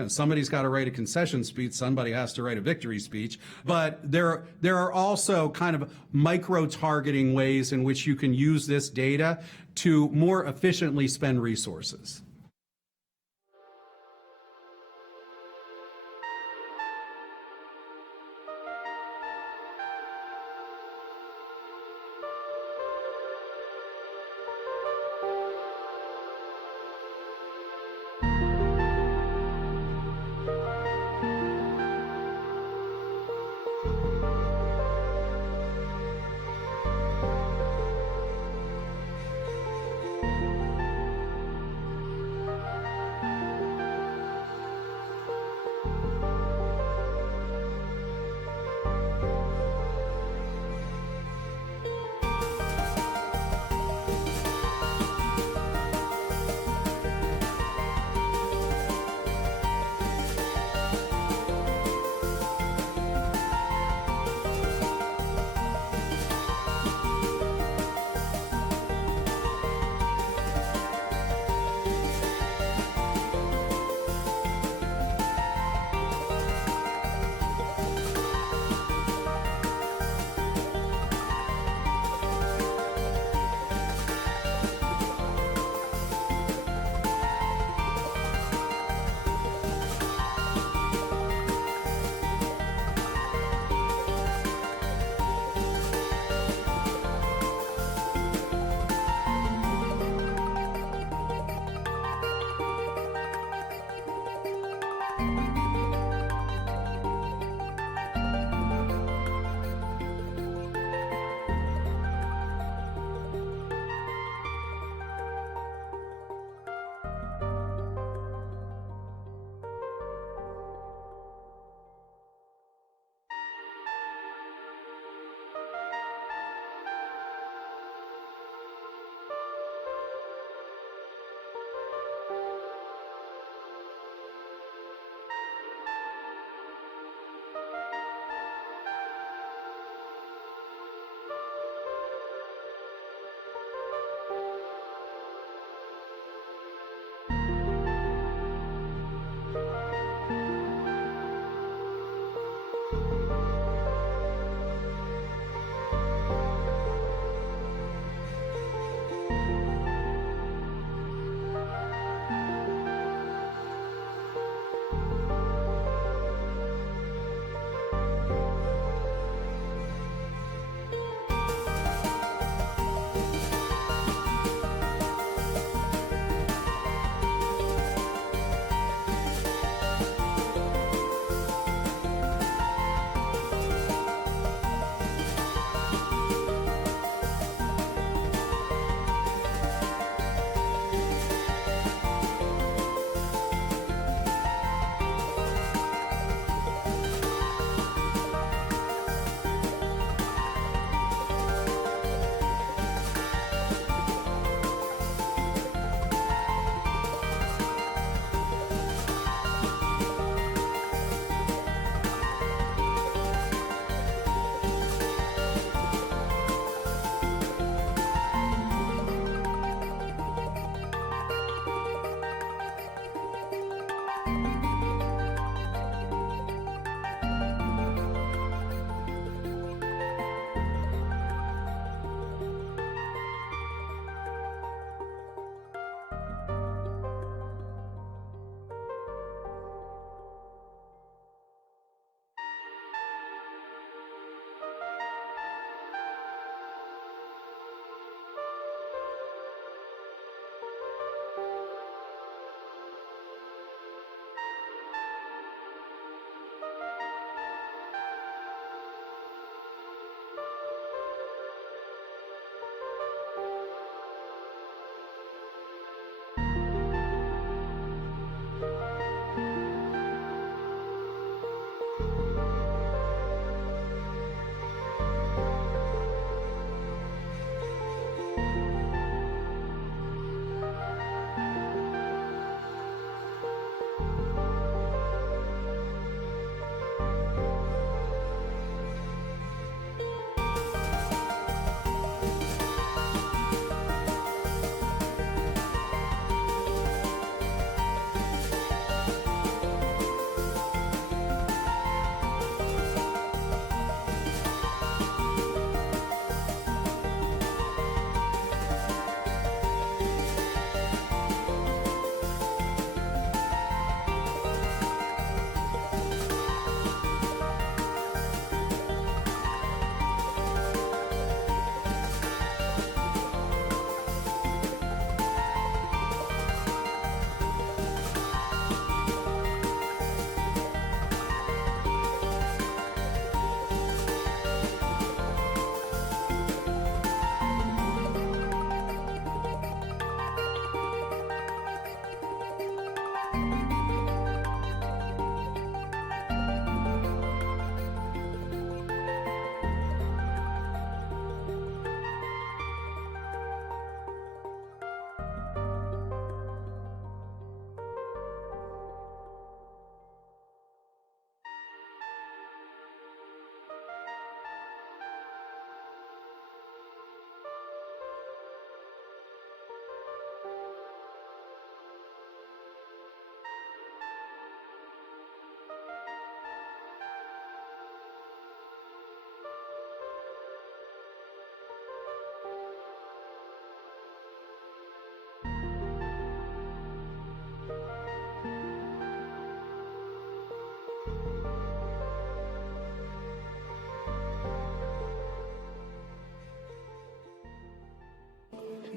somebody's got to write a concession speech, somebody has to write a victory speech. But there are also kind of micro-targeting ways in which you can use this data to more efficiently spend resources.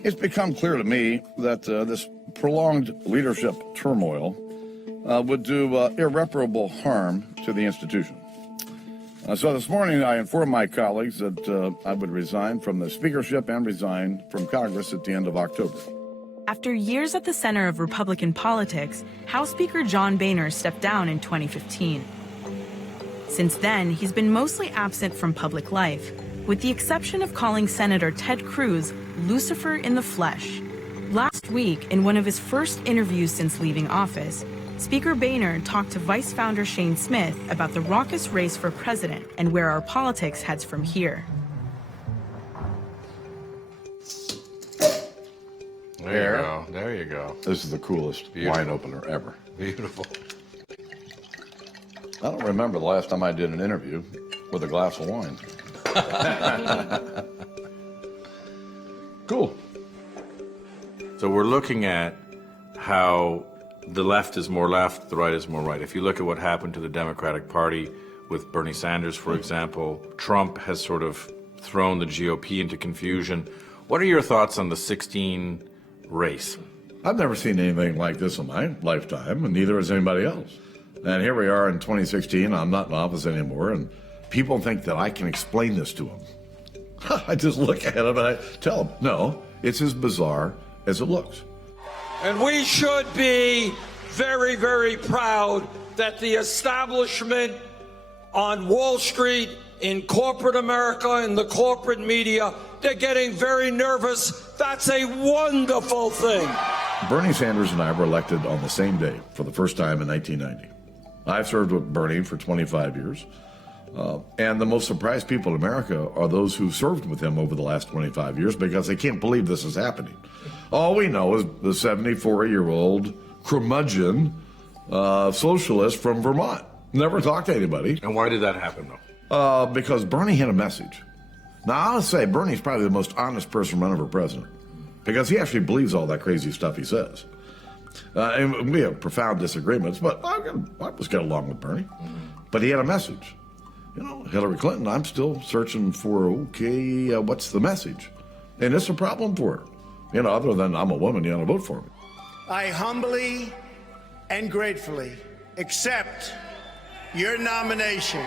It's become clear to me that this prolonged leadership turmoil would do irreparable harm to the institution. So this morning I informed my colleagues that I would resign from the speakership and resign from Congress at the end of October. After years at the center of Republican politics, House Speaker John Boehner stepped down in 2015. Since then, he's been mostly absent from public life, with the exception of calling Senator Ted Cruz Lucifer in the flesh. Last week, in one of his first interviews since leaving office, Speaker Boehner talked to Vice founder Shane Smith about the raucous race for president and where our politics heads from here. There you go. There you go. This is the coolest wine opener ever. Beautiful. I don't remember the last time I did an interview with a glass of wine. Cool. So we're looking at how the left is more left, the right is more right. If you look at what happened to the Democratic Party with Bernie Sanders, for example, Trump has sort of thrown the GOP into confusion. What are your thoughts on the 16 race? I've never seen anything like this in my lifetime, and neither has anybody else. And here we are in 2016. I'm not in office anymore, and people think that I can explain this to them. I just look at them and I tell them, no, it's as bizarre as it looks. And we should be very, very proud that the establishment on Wall Street, in corporate America, in the corporate media, they're getting very nervous. That's a wonderful thing. Bernie Sanders and I were elected on the same day for the first time in 1990. I've served with Bernie for 25 years. And the most surprised people in America are those who served with him over the last 25 years because they can't believe this is happening. All we know is the 74-year-old curmudgeon socialist from Vermont. Never talked to anybody. And why did that happen, though? Because Bernie had a message. Now, I'll say Bernie's probably the most honest person running for president because he actually believes all that crazy stuff he says. And we have profound disagreements, but I just get along with Bernie. But he had a message. You know, Hillary Clinton, I'm still searching for, okay, what's the message? And it's a problem for her. You know, other than I'm a woman, you ought to vote for me. I humbly and gratefully accept your nomination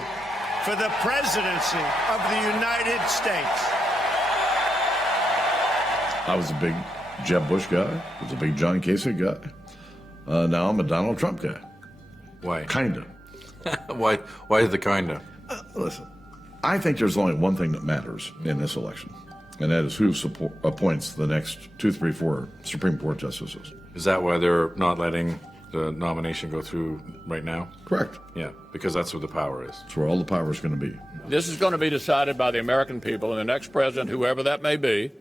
for the presidency of the United States. I was a big Jeb Bush guy. I was a big John Kasich guy. Now I'm a Donald Trump guy. Why? Kinda. Why is the kinda? Listen, I think there's only one thing that matters in this election, and that is who appoints the next 2, 3, 4 Supreme Court justices. Is that why they're not letting the nomination go through right now? Correct. Yeah, because that's where the power is. That's where all the power is going to be. This is going to be decided by the American people, and the next president, whoever that may be,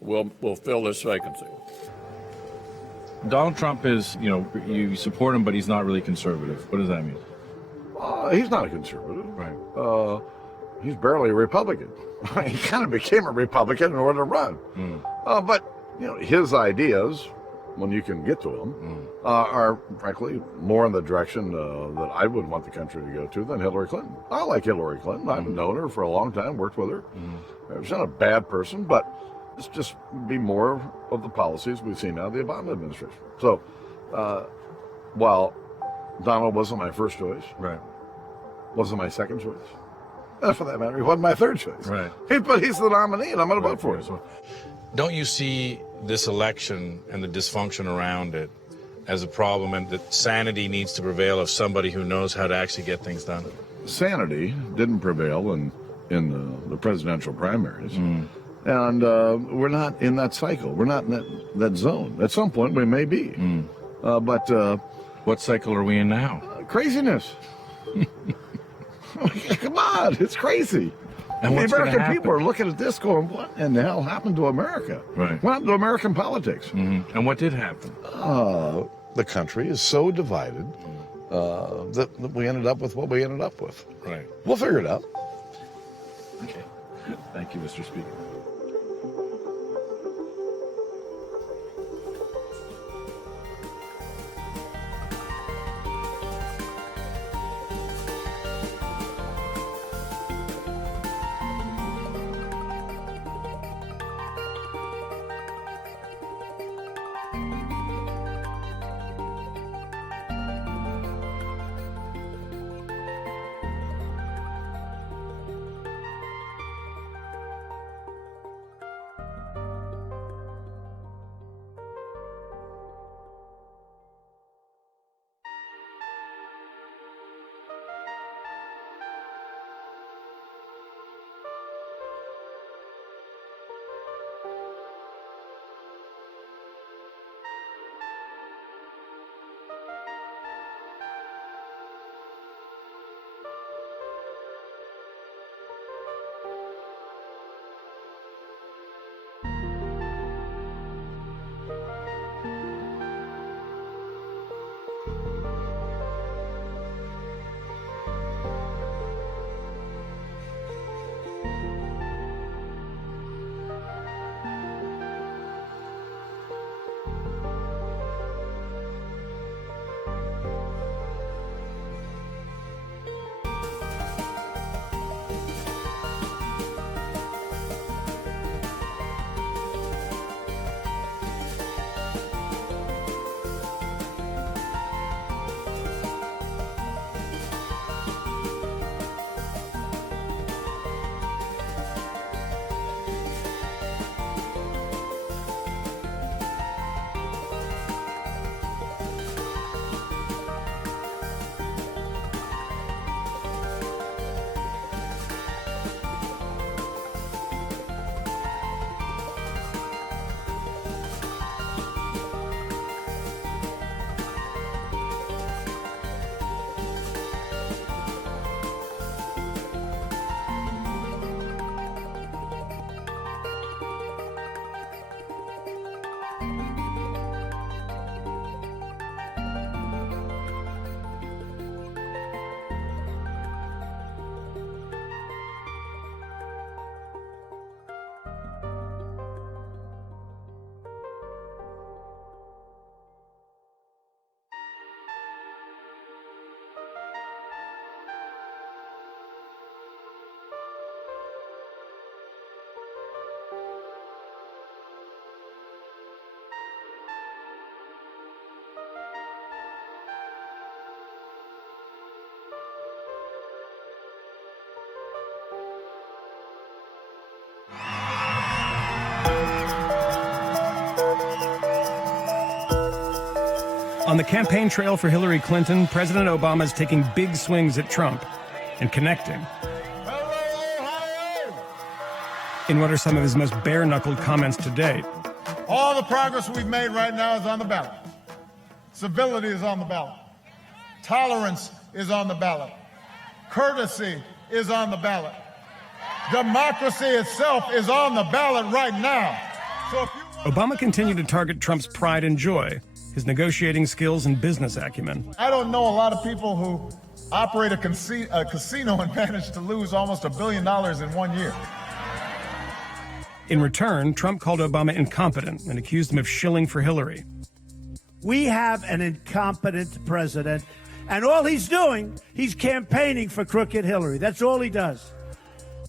will fill this vacancy. Donald Trump is, you know, you support him, but he's not really conservative. What does that mean? He's not a conservative. Right. He's barely a Republican. He kind of became a Republican in order to run. But, you know, his ideas, when you can get to them, are, frankly, more in the direction that I would want the country to go to than Hillary Clinton. I like Hillary Clinton. I've known her for a long time, worked with her. She's not a bad person, but it's just be more of the policies we've seen out of the Obama administration. So, while Donald wasn't my first choice, right, wasn't my second choice, for that matter, he wasn't my third choice. Right. But he's the nominee, and I'm going to vote for him. So, don't you see this election and the dysfunction around it as a problem, and that sanity needs to prevail of somebody who knows how to actually get things done? Sanity didn't prevail in the presidential primaries. And we're not in that cycle. We're not in that zone. At some point, we may be. But what cycle are we in now? Craziness. Come on, it's crazy. And the what's gonna American happen? people are looking at this going, what in the hell happened to America? Right. What happened to American politics? And what did happen? The country is so divided that we ended up with what we ended up with. Right. We'll figure it out. Okay. Thank you, Mr. Speaker. On the campaign trail for Hillary Clinton, President Obama is taking big swings at Trump and connecting. In what are some of his most bare-knuckled comments to date. All the progress we've made right now is on the ballot. Civility is on the ballot. Tolerance is on the ballot. Courtesy is on the ballot. Democracy itself is on the ballot right now. So if you Obama continued to target Trump's pride and joy, his negotiating skills and business acumen. I don't know a lot of people who operate a casino and manage to lose almost $1 billion in 1 year. In return, Trump called Obama incompetent and accused him of shilling for Hillary. We have an incompetent president, and all he's doing, he's campaigning for crooked Hillary. That's all he does.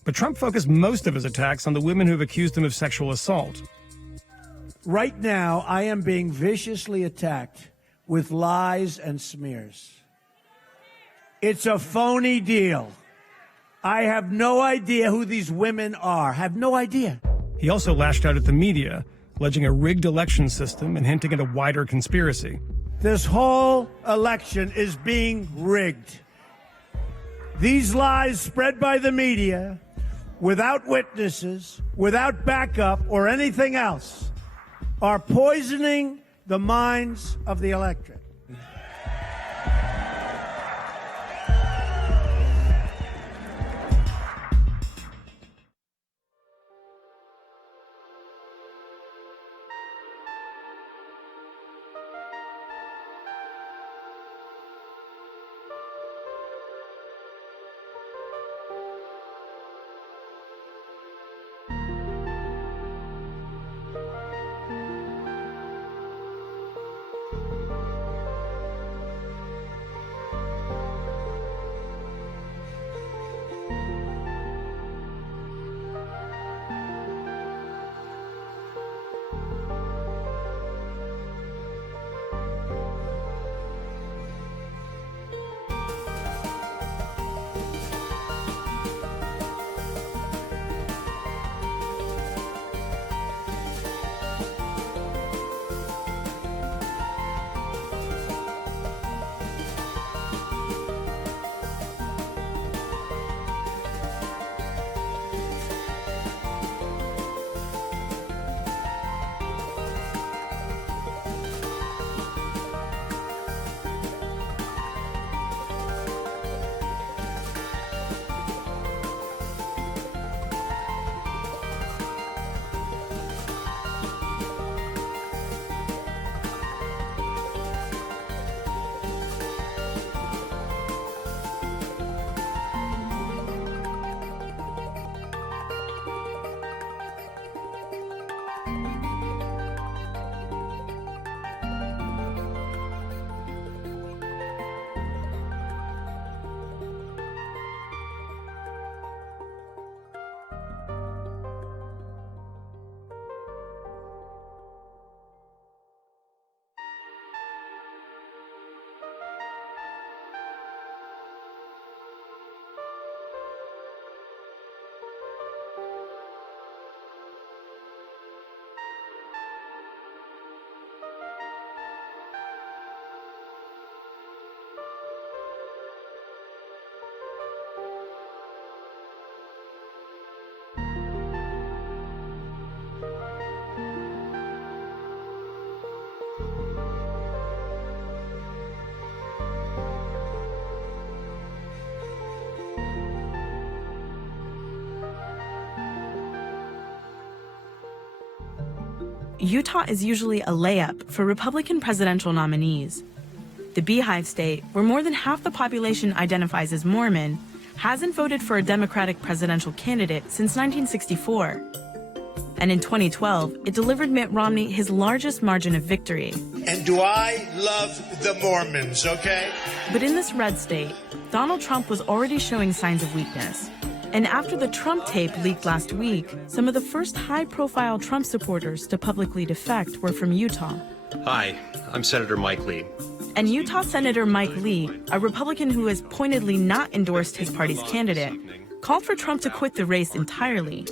But Trump focused most of his attacks on the women who have accused him of sexual assault. Right now, I am being viciously attacked with lies and smears. It's a phony deal. I have no idea who these women are. Have no idea. He also lashed out at the media, alleging a rigged election system and hinting at a wider conspiracy. This whole election is being rigged. These lies spread by the media, without witnesses, without backup or anything else, are poisoning the minds of the electorate. Utah is usually a layup for Republican presidential nominees. The Beehive State, where more than half the population identifies as Mormon, hasn't voted for a Democratic presidential candidate since 1964. And in 2012, it delivered Mitt Romney his largest margin of victory. And do I love the Mormons, okay? But in this red state, Donald Trump was already showing signs of weakness. And after the Trump tape leaked last week, some of the first high-profile Trump supporters to publicly defect were from Utah. Hi, I'm Senator Mike Lee. And Utah Senator Mike Lee, a Republican who has pointedly not endorsed his party's candidate, called for Trump to quit the race entirely.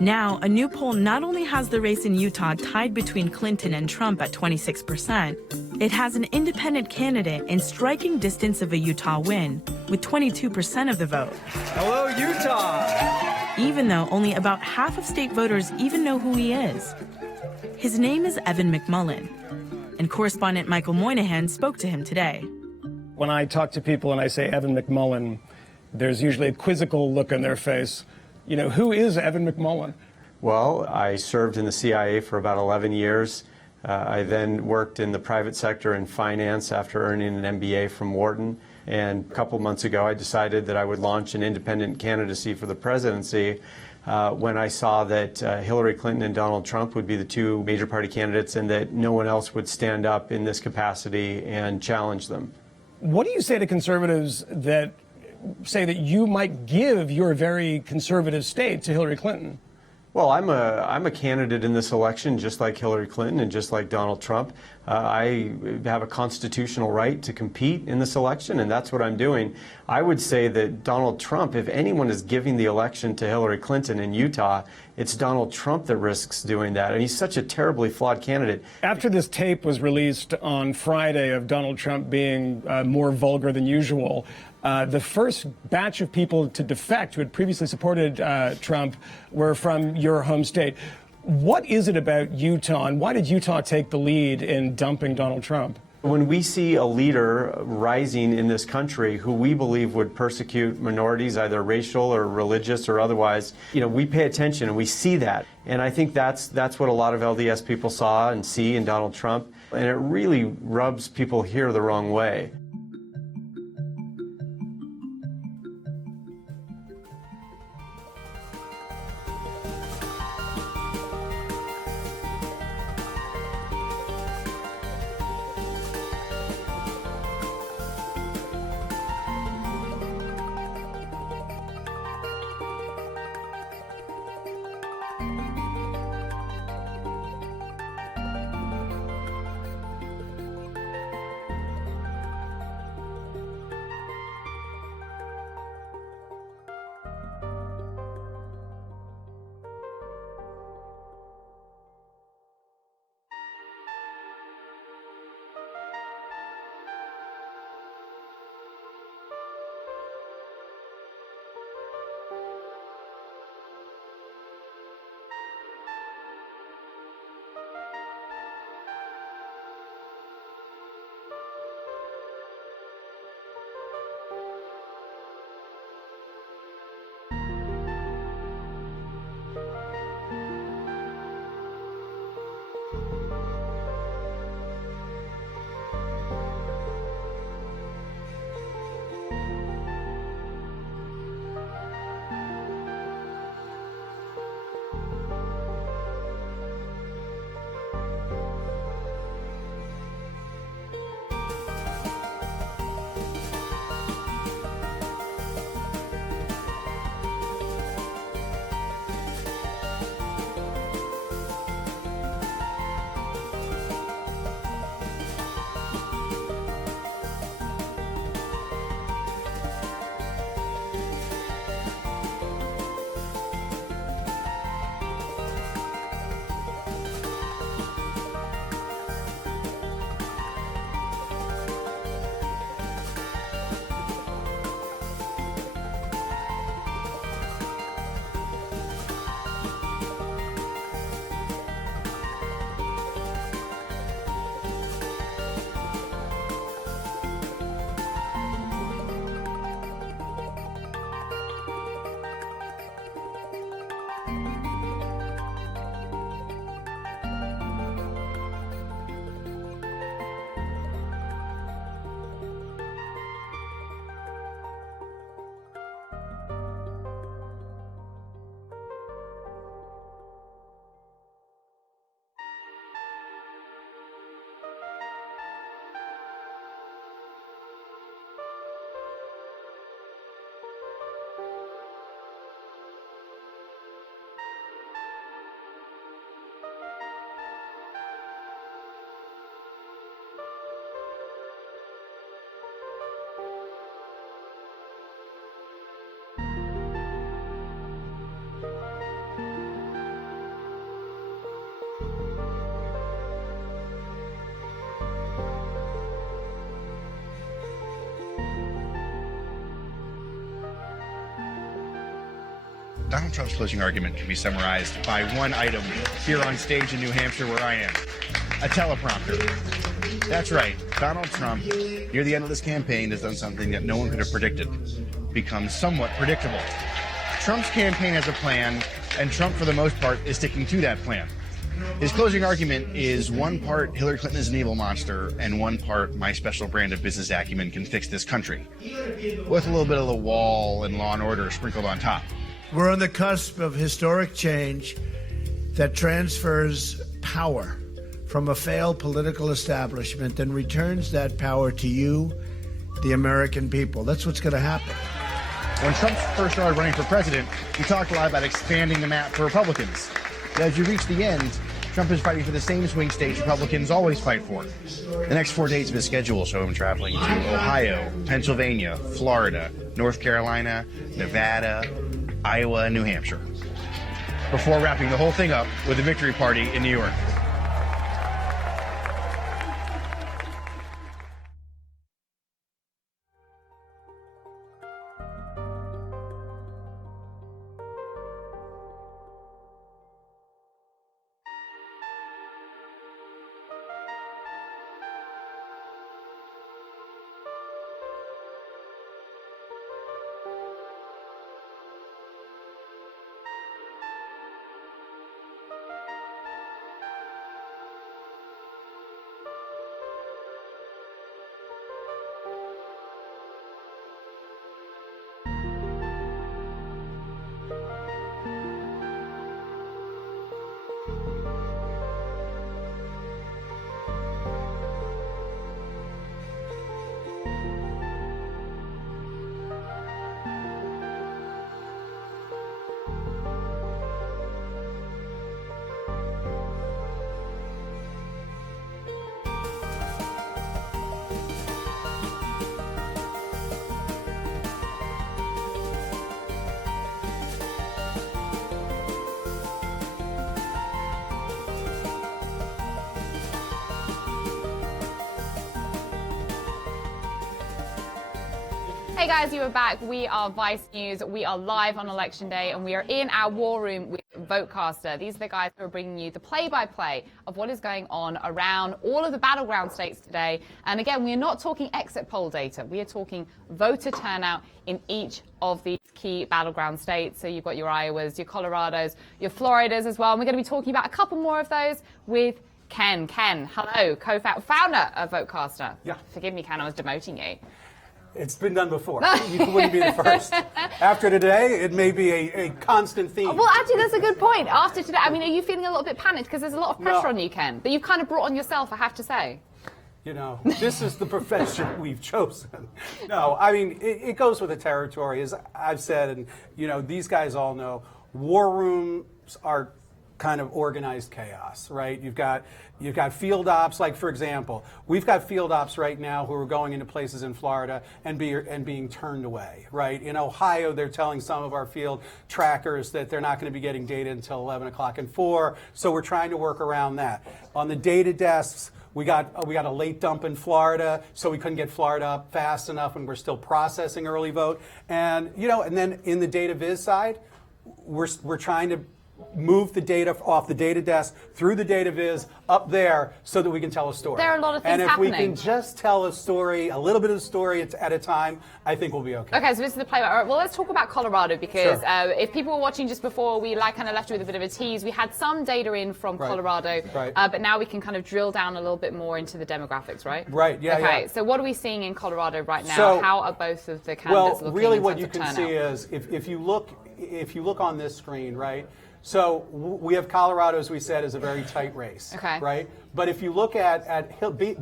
Now, a new poll not only has the race in Utah tied between Clinton and Trump at 26%, it has an independent candidate in striking distance of a Utah win, with 22% of the vote. Hello, Utah! Even though only about half of state voters even know who he is. His name is Evan McMullin, and correspondent Michael Moynihan spoke to him today. When I talk to people and I say Evan McMullin, there's usually a quizzical look on their face. You know, who is Evan McMullin? Well, I served in the CIA for about 11 years. I then worked in the private sector in finance after earning an MBA from Wharton. And a couple months ago, I decided that I would launch an independent candidacy for the presidency when I saw that Hillary Clinton and Donald Trump would be the two major party candidates and that no one else would stand up in this capacity and challenge them. What do you say to conservatives that say that you might give your very conservative state to Hillary Clinton? Well, I'm a candidate in this election, just like Hillary Clinton and just like Donald Trump. I have a constitutional right to compete in this election, and that's what I'm doing. I would say that Donald Trump, if anyone is giving the election to Hillary Clinton in Utah, it's Donald Trump that risks doing that. And he's such a terribly flawed candidate. After this tape was released on Friday of Donald Trump being more vulgar than usual, the first batch of people to defect who had previously supported Trump were from your home state. What is it about Utah, and why did Utah take the lead in dumping Donald Trump? When we see a leader rising in this country who we believe would persecute minorities, either racial or religious or otherwise, you know, we pay attention and we see that. And I think that's what a lot of LDS people saw and see in Donald Trump. And it really rubs people here the wrong way. Donald Trump's closing argument can be summarized by one item here on stage in New Hampshire where I am. A teleprompter. That's right. Donald Trump, near the end of this campaign, has done something that no one could have predicted. Become somewhat predictable. Trump's campaign has a plan, and Trump, for the most part, is sticking to that plan. His closing argument is one part Hillary Clinton is an evil monster, and one part my special brand of business acumen can fix this country. With a little bit of the wall and law and order sprinkled on top. We're on the cusp of historic change that transfers power from a failed political establishment and returns that power to you, the American people. That's what's going to happen. When Trump first started running for president, he talked a lot about expanding the map for Republicans. But as you reach the end, Trump is fighting for the same swing states Republicans always fight for. The next 4 days of his schedule show him traveling to Ohio, Pennsylvania, Florida, North Carolina, Nevada, Iowa, and New Hampshire, before wrapping the whole thing up with a victory party in New York. Hey guys, you are back. We are Vice News. We are live on Election Day, and we are in our war room with VoteCastr. These are the guys who are bringing you the play-by-play of what is going on around all of the battleground states today. And again, we are not talking exit poll data. We are talking voter turnout in each of these key battleground states. So you've got your Iowas, your Colorados, your Floridas as well. And we're going to be talking about a couple more of those with Ken. Ken, hello, co-founder of VoteCastr. Yeah. Forgive me, Ken, I was demoting you. It's been done before. You wouldn't be the first. After today, it may be a constant theme. Well, actually, that's a good point. After today, I mean, are you feeling a little bit panicked? Because there's a lot of pressure on you, Ken, that you've kind of brought on yourself, I have to say. You know, this is the profession we've chosen. No, I mean, it goes with the territory. As I've said, and, you know, these guys all know, war rooms are kind of organized chaos, right? You've got field ops, like, for example, we've got field ops right now who are going into places in Florida and being turned away, right? In Ohio, they're telling some of our field trackers that they're not going to be getting data until 11 o'clock and 4, so we're trying to work around that. On the data desks, we got a late dump in Florida, so we couldn't get Florida up fast enough, and we're still processing early vote. And, you know, and then in the data viz side, we're trying to move the data off the data desk through the data viz up there so that we can tell a story. There are a lot of things happening. And if happening. we can just tell a story, a little bit of the story at a time, I think we'll be okay. Okay, so this is the play. All right, well, let's talk about Colorado because Sure. If people were watching just before, we kind of left you with a bit of a tease. We had some data in from Colorado, but now we can kind of drill down a little bit more into the demographics, right? Right, yeah. Okay, so what are we seeing in Colorado right now? So, how are both of the candidates looking really in what terms you of can turnout? see is if you look on this screen, right? So we have Colorado, as we said, is a very tight race, right? But if you look at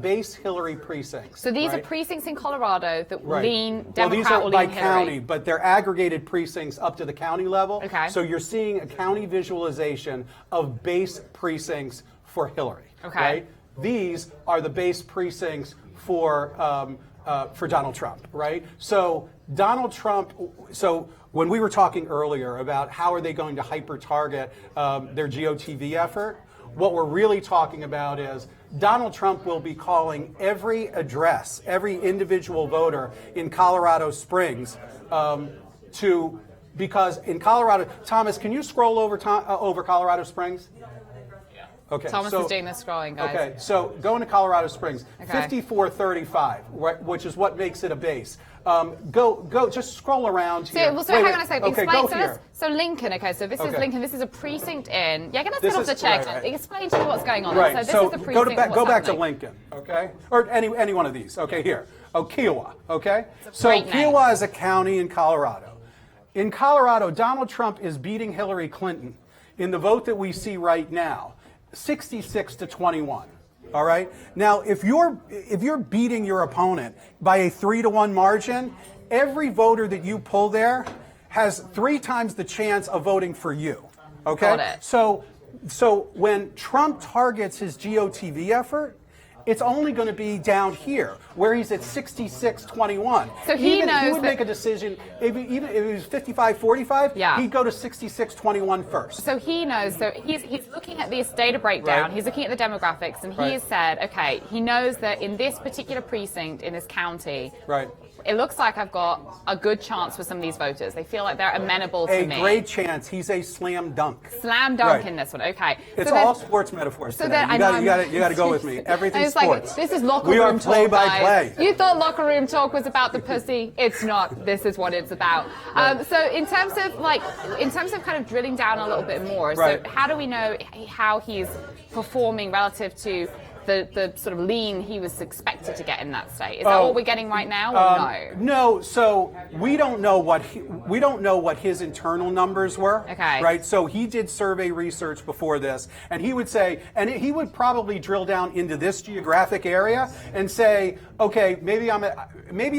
base Hillary precincts. So these are right? precincts in Colorado that lean Democrat Well, these are or by lean Hillary. county, but they're aggregated precincts up to the county level. Okay. So you're seeing a county visualization of base precincts for Hillary. Okay. Right? These are the base precincts for Donald Trump, right? So Donald Trump. So when we were talking earlier about how are they going to hyper-target their GOTV effort, what we're really talking about is Donald Trump will be calling every address, every individual voter in Colorado Springs to because in Colorado, Thomas, can you scroll over Colorado Springs? Okay, Thomas is doing the scrolling, guys. Okay, so go into Colorado Springs, Okay. 5435, right, which is what makes it a base. Go, just scroll around here. So hang on a second. Okay, Explain. go So, here. so Lincoln. Okay, so this is Okay. Lincoln. This is a precinct in. Yeah, let's This get off the is- check. right. Explain to me what's going on. Right. So this So is the precinct. go back to happening? Lincoln, okay, or any one of these. Okay, here. Kiowa. Okay. So great name. Kiowa is a county in Colorado. In Colorado, Donald Trump is beating Hillary Clinton in the vote that we see right now, 66-21. All right. Now, if you're beating your opponent by a 3-1 margin, every voter that you pull there has 3 times the chance of voting for you. Okay. Got it. So when Trump targets his GOTV effort, it's only going to be down here where he's at 66-21. So he knows he would make a decision even if it was 55-45. Yeah. He'd go to 66-21 first. So he knows. So he's looking at this data breakdown. Right. He's looking at the demographics, and he Right. has said, okay, he knows that in this particular precinct in this county, Right. it looks like I've got a good chance for some of these voters. They feel like they're amenable to A me. great chance. He's a slam dunk. Slam dunk Right. in this one. Okay. It's So all then- sports metaphors So today. then, You got to go with me. Everything's it's like, sports. this is locker we room are play talk, by guys. play. You thought locker room talk was about the pussy. It's not. This is what it's about. So in terms of kind of drilling down a little bit more, Right. so how do we know how he's performing relative to the sort of lean he was expected to get in that state? Is that what we're getting right now, or no? No. So we don't know what his internal numbers were. Okay. Right. So he did survey research before this, and he would say, and he would probably drill down into this geographic area and say, okay, maybe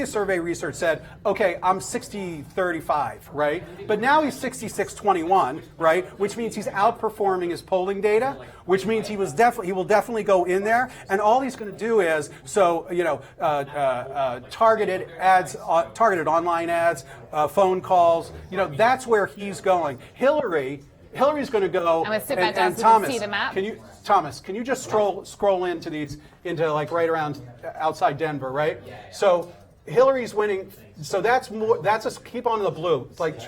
a survey research said, okay, I'm 60-35, right? But now he's 66-21, right? Which means he's outperforming his polling data, which means he will definitely go in there. And all he's going to do is, targeted ads, targeted online ads, phone calls. That's where he's going. Hillary's going to go. I'm going to sit back down and so we Thomas, can see the map. Can you just scroll into like right around outside Denver, right? So Hillary's winning. So that's more. That's just keep on the blue. It's like.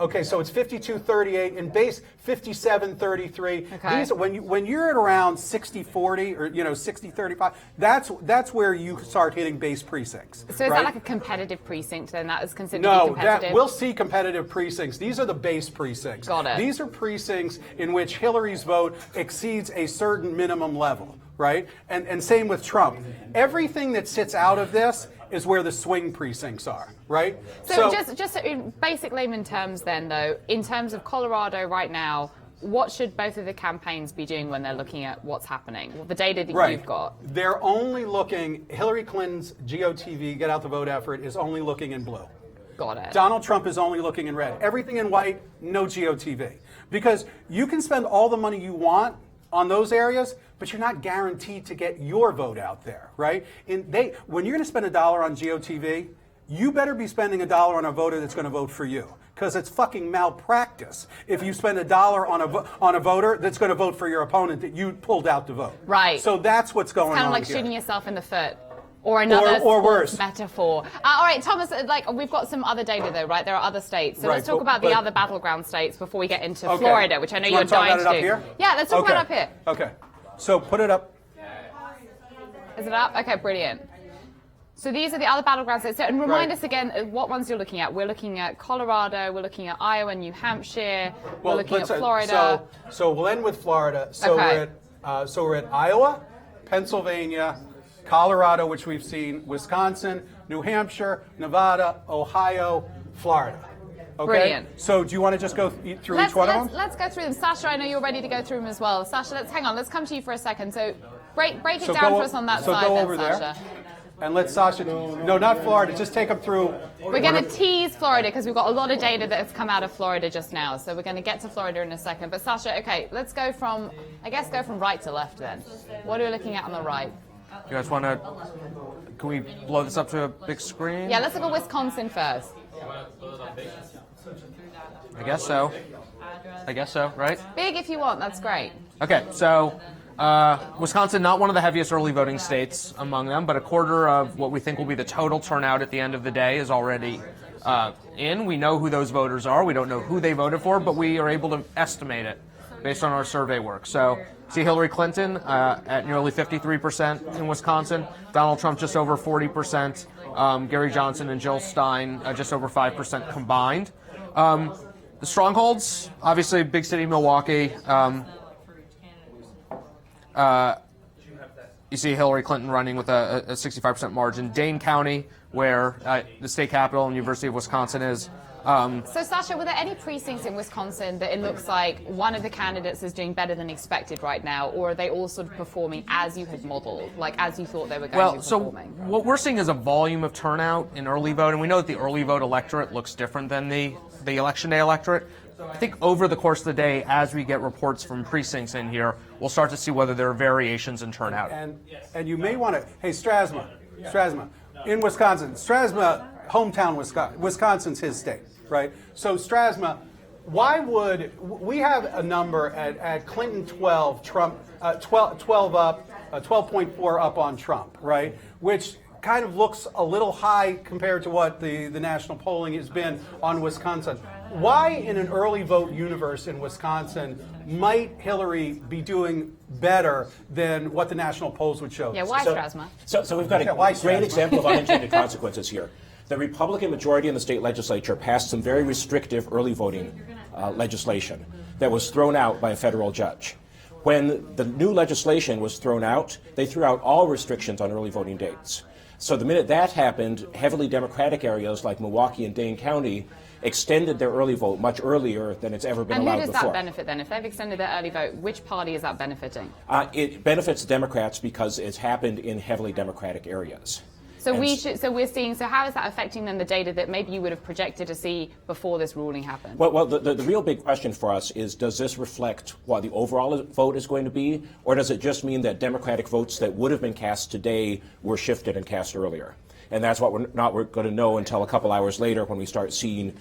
Okay, so it's 52-38 and base 57-33. Okay. These when you're at around 60-40 or 60-35, that's where you start hitting base precincts. So is right? that like a competitive precinct? Then that is considered to be No, competitive. we'll see competitive precincts. These are the base precincts. Got it. These are precincts in which Hillary's vote exceeds a certain minimum level, right? And same with Trump. Everything that sits out of this is where the swing precincts are, right? So just in basic layman terms then, though, in terms of Colorado right now, what should both of the campaigns be doing when they're looking at what's happening? The data that you've got. They're only looking, Hillary Clinton's GOTV, Get Out the Vote effort, is only looking in blue. Got it. Donald Trump is only looking in red. Everything in white, no GOTV. Because you can spend all the money you want on those areas, but you're not guaranteed to get your vote out there, right? When you're going to spend $1 on GOTV, you better be spending $1 on a voter that's going to vote for you, because it's fucking malpractice if you spend $1 on a voter that's going to vote for your opponent that you pulled out to vote. Right. So that's what's going on. Kind of like here. shooting yourself in the foot. Or another or worse. metaphor. All right, Thomas, we've got some other data, though, right? There are other states. So let's talk about the other battleground states before we get into Florida, which I know you're dying to do. Up here? Yeah, let's talk about it up here. Okay. So put it up. Is it up? Okay, brilliant. So these are the other battleground states. So, and remind us again what ones you're looking at. We're looking at Colorado, we're looking at Iowa, New Hampshire, we're looking at Florida. So we'll end with Florida. So we're at Iowa, Pennsylvania, Colorado, which we've seen, Wisconsin, New Hampshire, Nevada, Ohio, Florida. Okay? Brilliant. So do you want to just go through each one of them? Let's go through them. Sasha, I know you're ready to go through them as well. Sasha, hang on. Let's come to you for a second. So break it down for us on that side go then, over Sasha. there. And let Sasha, no, not Florida, just take them through. We're going to tease Florida because we've got a lot of data that has come out of Florida just now. So we're going to get to Florida in a second. But Sasha, okay, let's go from right to left then. What are we looking at on the right? You guys want to, can we blow this up to a big screen? Yeah, let's look at Wisconsin first. I guess so, right? Big if you want, that's great. Okay, so Wisconsin, not one of the heaviest early voting states among them, but a quarter of what we think will be the total turnout at the end of the day is already in. We know who those voters are. We don't know who they voted for, but we are able to estimate it based on our survey work. So see Hillary Clinton at nearly 53% in Wisconsin, Donald Trump just over 40%, Gary Johnson and Jill Stein just over 5% combined. The strongholds, obviously big city Milwaukee. You see Hillary Clinton running with a 65% margin. Dane County, where the state capital and University of Wisconsin is. So, Sasha, were there any precincts in Wisconsin that it looks like one of the candidates is doing better than expected right now, or are they all sort of performing as you had modeled, like as you thought they were going to be performing? So what we're seeing is a volume of turnout in early vote, and we know that the early vote electorate looks different than the election day electorate. I think over the course of the day, as we get reports from precincts in here, we'll start to see whether there are variations in turnout. And you may want to, hey, Strasma, in Wisconsin, Strasma, hometown Wisconsin's his state, right? So Strasma, why would, we have a number at Clinton 12, Trump 12 up, 12.4 up on Trump, right? Which kind of looks a little high compared to what the national polling has been on Wisconsin. Why in an early vote universe in Wisconsin might Hillary be doing better than what the national polls would show? Yeah, why Strasma? So we've got a great example of unintended consequences here. The Republican majority in the state legislature passed some very restrictive early voting legislation that was thrown out by a federal judge. When the new legislation was thrown out, they threw out all restrictions on early voting dates. So the minute that happened, heavily Democratic areas like Milwaukee and Dane County extended their early vote much earlier than it's ever been allowed before. And who does that benefit then? If they've extended their early vote, which party is that benefiting? It benefits Democrats because it's happened in heavily Democratic areas. So we're seeing. So how is that affecting then the data that maybe you would have projected to see before this ruling happened? Well, the real big question for us is: does this reflect what the overall vote is going to be, or does it just mean that Democratic votes that would have been cast today were shifted and cast earlier? And that's what we're going to know until a couple hours later when we start seeing.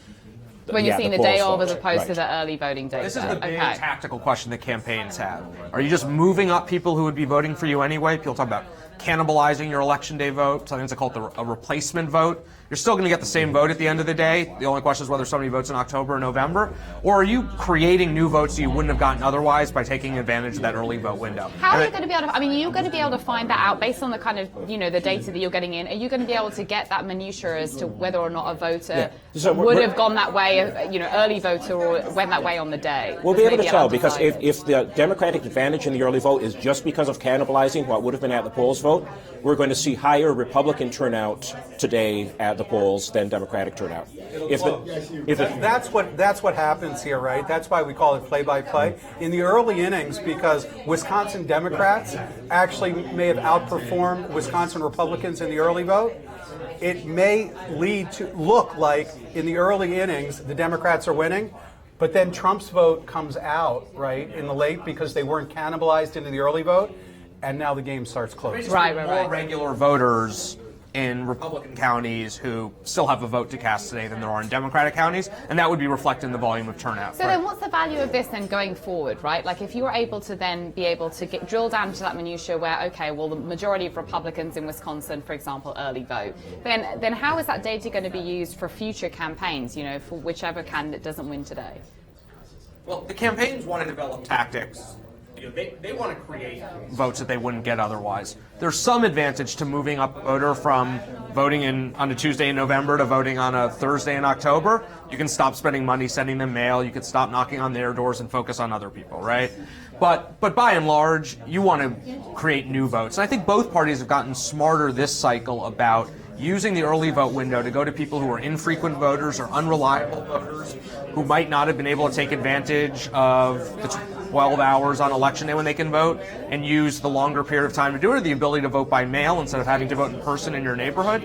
When you're seeing the day of as opposed to the early voting data. This is the big tactical question that campaigns have. Are you just moving up people who would be voting for you anyway? People talk about cannibalizing your election day vote. Sometimes they call it a replacement vote. You're still going to get the same vote at the end of the day. The only question is whether somebody votes in October or November. Or are you creating new votes that you wouldn't have gotten otherwise by taking advantage of that early vote window? How are you going to be able to, you're going to be able to find that out based on the kind of, the data that you're getting in. Are you going to be able to get that minutiae as to whether or not a voter would have gone that way, early voter, or went that way on the day? We'll be able to tell because if the Democratic advantage in the early vote is just because of cannibalizing what would have been at the polls vote, we're going to see higher Republican turnout today at the polls than Democratic turnout. That's what happens here, right? That's why we call it play-by-play. In the early innings, because Wisconsin Democrats actually may have outperformed Wisconsin Republicans in the early vote, it may look like in the early innings the Democrats are winning, but then Trump's vote comes out, right, in the late because they weren't cannibalized into the early vote, and now the game starts close. Right. More regular voters in Republican counties who still have a vote to cast today than there are in Democratic counties, and that would be reflected in the volume of turnout. So then what's the value of this then going forward, right? Like if you were able to then be able to drill down to that minutiae where, okay, well, the majority of Republicans in Wisconsin, for example, early vote, then how is that data going to be used for future campaigns, for whichever candidate doesn't win today? Well, the campaigns want to develop tactics. They want to create votes that they wouldn't get otherwise. There's some advantage to moving up a voter from voting on a Tuesday in November to voting on a Thursday in October. You can stop spending money sending them mail. You could stop knocking on their doors and focus on other people, right? But by and large, you want to create new votes. And I think both parties have gotten smarter this cycle about using the early vote window to go to people who are infrequent voters or unreliable voters who might not have been able to take advantage of the 12 hours on election day when they can vote and use the longer period of time to do it, or the ability to vote by mail instead of having to vote in person in your neighborhood.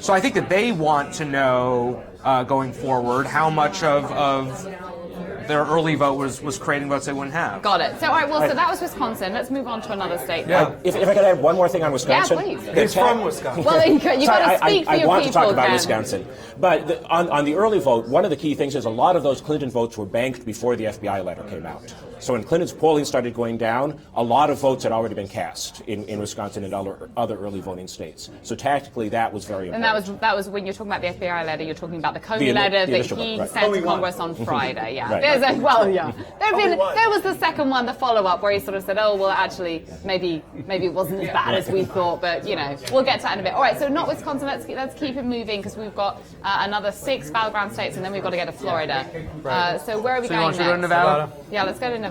So I think that they want to know going forward how much of their early vote was creating votes they wouldn't have. Got it. So, all right, well, so that was Wisconsin. Let's move on to another state. Yeah. If I could add one more thing on Wisconsin. Yeah, please. He's from Wisconsin. Well, you got to speak for your people. I want to talk about Wisconsin. But on the early vote, one of the key things is a lot of those Clinton votes were banked before the FBI letter came out. So when Clinton's polling started going down, a lot of votes had already been cast in Wisconsin and other early voting states. So tactically, that was very important. And that was when you're talking about the FBI letter, you're talking about the Comey letter that he sent to Congress on Friday. Yeah. Right. There was the second one, the follow-up, where he sort of said, oh, well, actually, maybe it wasn't as bad as we thought, but, we'll get to that in a bit. All right, so not Wisconsin, let's keep it moving, because we've got another 6 battleground states, and then we've got to go to Florida. So where are we going next? You want to go to Nevada? Yeah, let's go to Nevada.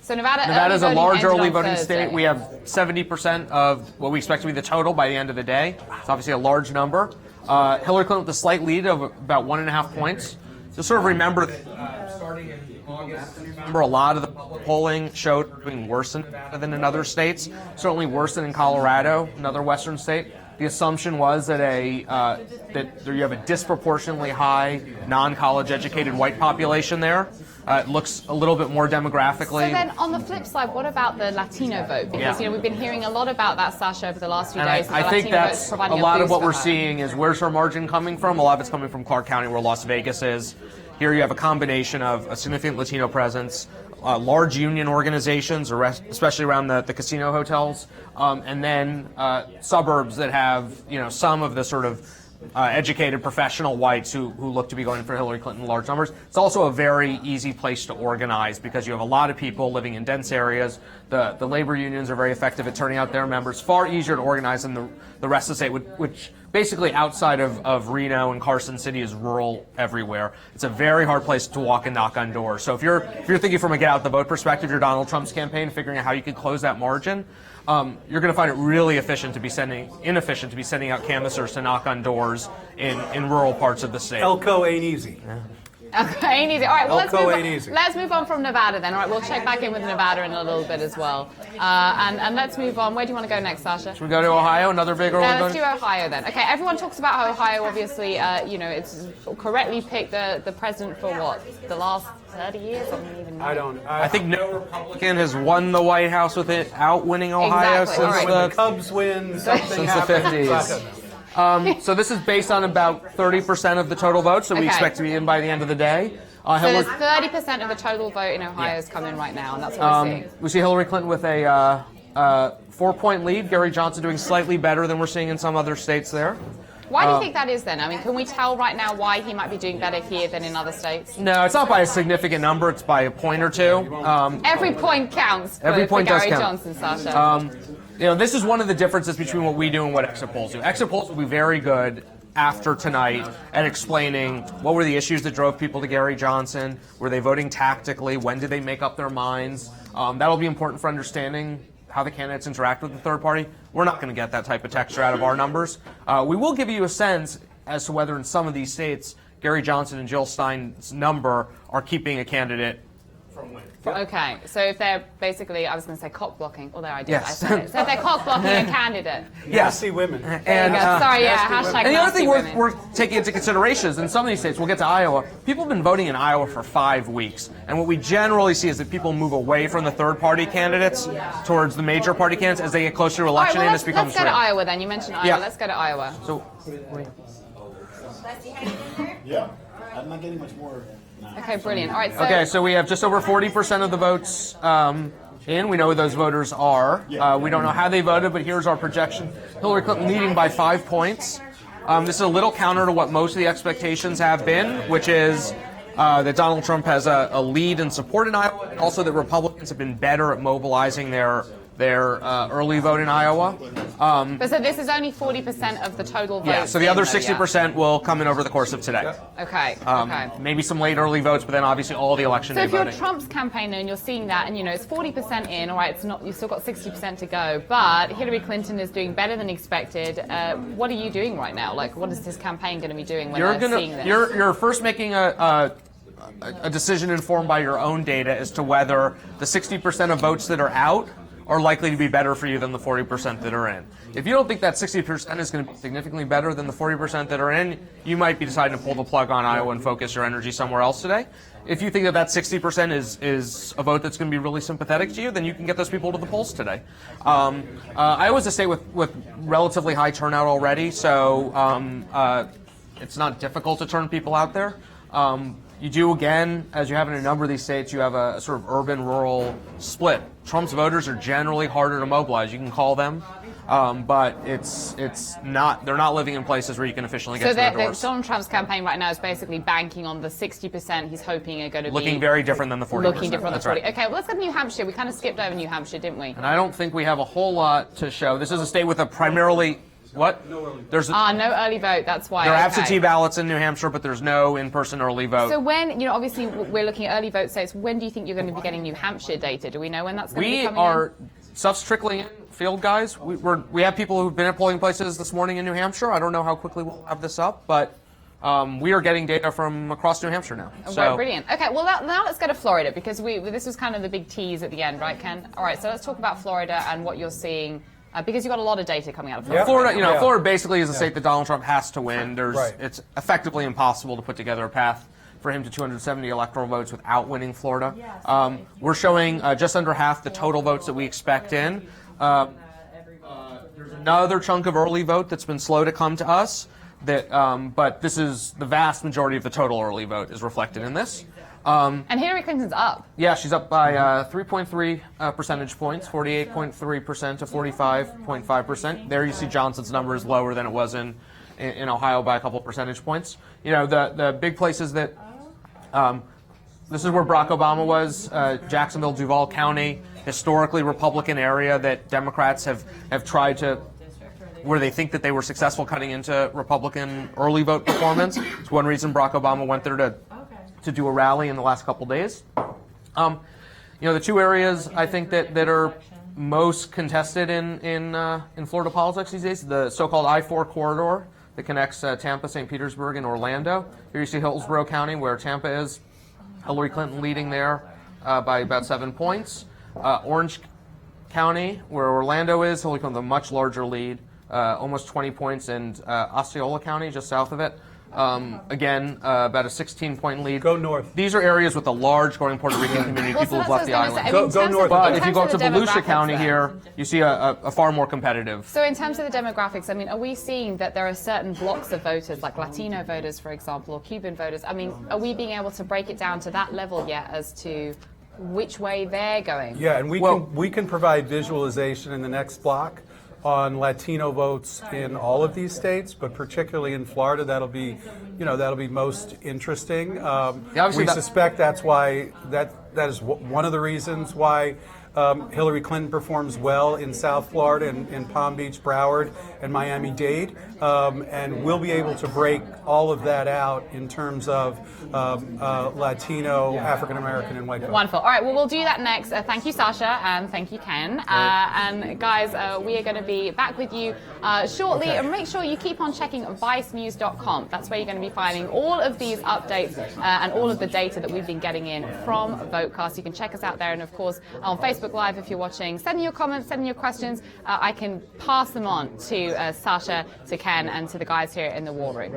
So Nevada's a large early voting state. We have 70% of what we expect to be the total by the end of the day. It's obviously a large number. Hillary Clinton with a slight lead of about 1.5 points. You'll sort of remember that starting in August, a lot of the polling showed doing worse in Nevada than in other states, certainly worse than in Colorado, another western state. The assumption was that that you have a disproportionately high non-college educated white population there. It looks a little bit more demographically. So then, on the flip side, what about the Latino vote? Because we've been hearing a lot about that, Sasha, over the last few days. I think that's a lot of what we're seeing is where's her margin coming from? A lot of it's coming from Clark County, where Las Vegas is. Here you have a combination of a significant Latino presence, large union organizations, especially around the casino hotels, and then suburbs that have some of the sort of educated professional whites who look to be going for Hillary Clinton in large numbers. It's also a very easy place to organize because you have a lot of people living in dense areas. The labor unions are very effective at turning out their members. Far easier to organize than the rest of the state, which basically outside of Reno and Carson City is rural everywhere. It's a very hard place to walk and knock on doors. So if you're thinking from a get out the vote perspective, you're Donald Trump's campaign, figuring out how you could close that margin, you're going to find it really inefficient to be sending out canvassers to knock on doors in rural parts of the state. Elko ain't easy. Yeah. Okay, ain't easy. All right, well, let's move on from Nevada then. All right, we'll check back in with Nevada in a little bit as well. And let's move on. Where do you want to go next, Sasha? Should we go to Ohio? Another big early let's do Ohio then. Okay, everyone talks about how Ohio, obviously, it's correctly picked the president for what? The last 30 years? I think no Republican has won the White House without winning Ohio since the Cubs win, since the 50s. So this is based on about 30% of the total votes that we expect to be in by the end of the day. So there's 30% of the total vote in Ohio is coming right now, and that's what we're seeing. We see Hillary Clinton with a 4-point lead. Gary Johnson doing slightly better than we're seeing in some other states there. Why do you think that is then? I mean, can we tell right now why he might be doing better here than in other states? No, it's not by a significant number. It's by a point or two. Every point counts for Gary Johnson, Sasha. This is one of the differences between what we do and what exit polls do. Exit polls will be very good after tonight at explaining what were the issues that drove people to Gary Johnson, were they voting tactically, when did they make up their minds. That'll be important for understanding how the candidates interact with the third party. We're not going to get that type of texture out of our numbers. We will give you a sense as to whether in some of these states, Gary Johnson and Jill Stein's number are keeping a candidate from winning. Okay, so if they're basically, I was going to say cock blocking, although I did. Yes. I said it. So if they're cock blocking a candidate. Nasty women. And, sorry, hashtag and the other thing women. we're taking into consideration is in some of these states, we'll get to Iowa, people have been voting in Iowa for 5 weeks. And what we generally see is that people move away from the third party candidates towards the major party candidates as they get closer to election day, and this becomes let's go to Iowa then. You mentioned Iowa. Yeah. Let's go to Iowa. So, yeah, I'm not getting much more. Okay, brilliant. All right. So we have just over 40% of the votes in. We know who those voters are. We don't know how they voted, but here's our projection. Hillary Clinton leading by 5 points. This is a little counter to what most of the expectations have been, which is that Donald Trump has a lead in support in Iowa, and also that Republicans have been better at mobilizing their early vote in Iowa. But so this is only 40% of the total vote. Yeah, so the other 60% will come in over the course of today. Okay, Maybe some late early votes, but then obviously all the election day voting. So if you're Trump's campaigner and you're seeing that, and it's 40% in, all right, it's not, you've still got 60% to go, but Hillary Clinton is doing better than expected. What are you doing right now? Like, what is this campaign going to be doing when they're seeing this? You're first making a decision informed by your own data as to whether the 60% of votes that are out are likely to be better for you than the 40% that are in. If you don't think that 60% is going to be significantly better than the 40% that are in, you might be deciding to pull the plug on Iowa and focus your energy somewhere else today. If you think that 60% is a vote that's going to be really sympathetic to you, then you can get those people to the polls today. Iowa's a state with relatively high turnout already, so it's not difficult to turn people out there. You do, again, as you have in a number of these states, you have a sort of urban-rural split. Trump's voters are generally harder to mobilize. You can call them, but it's not. They're not living in places where you can efficiently get to their doors. So Donald Trump's campaign right now is basically banking on the 60% he's hoping are going to be looking very different than the 40%. Looking different than the 40. Right. Okay, well, let's go to New Hampshire. We kind of skipped over New Hampshire, didn't we? And I don't think we have a whole lot to show. This is a state with a primarily. What? No early vote. No early vote, that's why. There are absentee ballots in New Hampshire, but there's no in-person early vote. So when, obviously we're looking at early vote states, when do you think you're going to be getting New Hampshire data? Do we know when that's going to be coming in? Stuff's trickling in, field guys. We have people who've been at polling places this morning in New Hampshire. I don't know how quickly we'll have this up, but we are getting data from across New Hampshire now. So brilliant. Okay, well now let's go to Florida, because this was kind of the big tease at the end, right, Ken? All right, so let's talk about Florida and what you're seeing. Because you've got a lot of data coming out of Florida. Florida basically is a state that Donald Trump has to win. It's effectively impossible to put together a path for him to 270 electoral votes without winning Florida. We're showing just under half the total votes that we expect in. There's another chunk of early vote that's been slow to come to us. But this is the vast majority of the total early vote is reflected in this. And Hillary Clinton's up. Yeah, she's up by 3.3 percentage points, 48.3% to 45.5%. There you see Johnson's number is lower than it was in Ohio by a couple percentage points. The big places that this is where Barack Obama was, Jacksonville, Duval County, historically Republican area that Democrats have tried to, where they think that they were successful cutting into Republican early vote performance. It's one reason Barack Obama went there to do a rally in the last couple days. The two areas I think that are most contested in Florida politics these days, the so-called I-4 corridor that connects Tampa, St. Petersburg, and Orlando. Here you see Hillsborough County, where Tampa is. Hillary Clinton leading there by about 7 points. Orange County, where Orlando is, Hillary Clinton with a much larger lead, almost 20 points, and Osceola County, just south of it. Again, about a 16-point lead. Go north. These are areas with a large growing Puerto Rican community, people who've left the island. Go north. But if you go to Volusia County here, you see a far more competitive. So in terms of the demographics, are we seeing that there are certain blocks of voters, like Latino voters, for example, or Cuban voters? Are we being able to break it down to that level yet as to which way they're going? Yeah, and we can provide visualization in the next block on Latino votes in all of these states, but particularly in Florida, that'll be most interesting. We suspect that's why that is one of the reasons why Hillary Clinton performs well in South Florida, in Palm Beach, Broward, and Miami-Dade, and we'll be able to break all of that out in terms of Latino, African American, and white vote. Wonderful. All right, well, we'll do that next. Thank you, Sasha, and thank you, Ken. And guys, we are going to be back with you shortly. Okay. And make sure you keep on checking vicenews.com. That's where you're going to be finding all of these updates and all of the data that we've been getting in from VoteCast. You can check us out there, and of course on Facebook Live if you're watching. Send in your comments, send in your questions. I can pass them on to Sasha, to Ken, and to the guys here in the war room.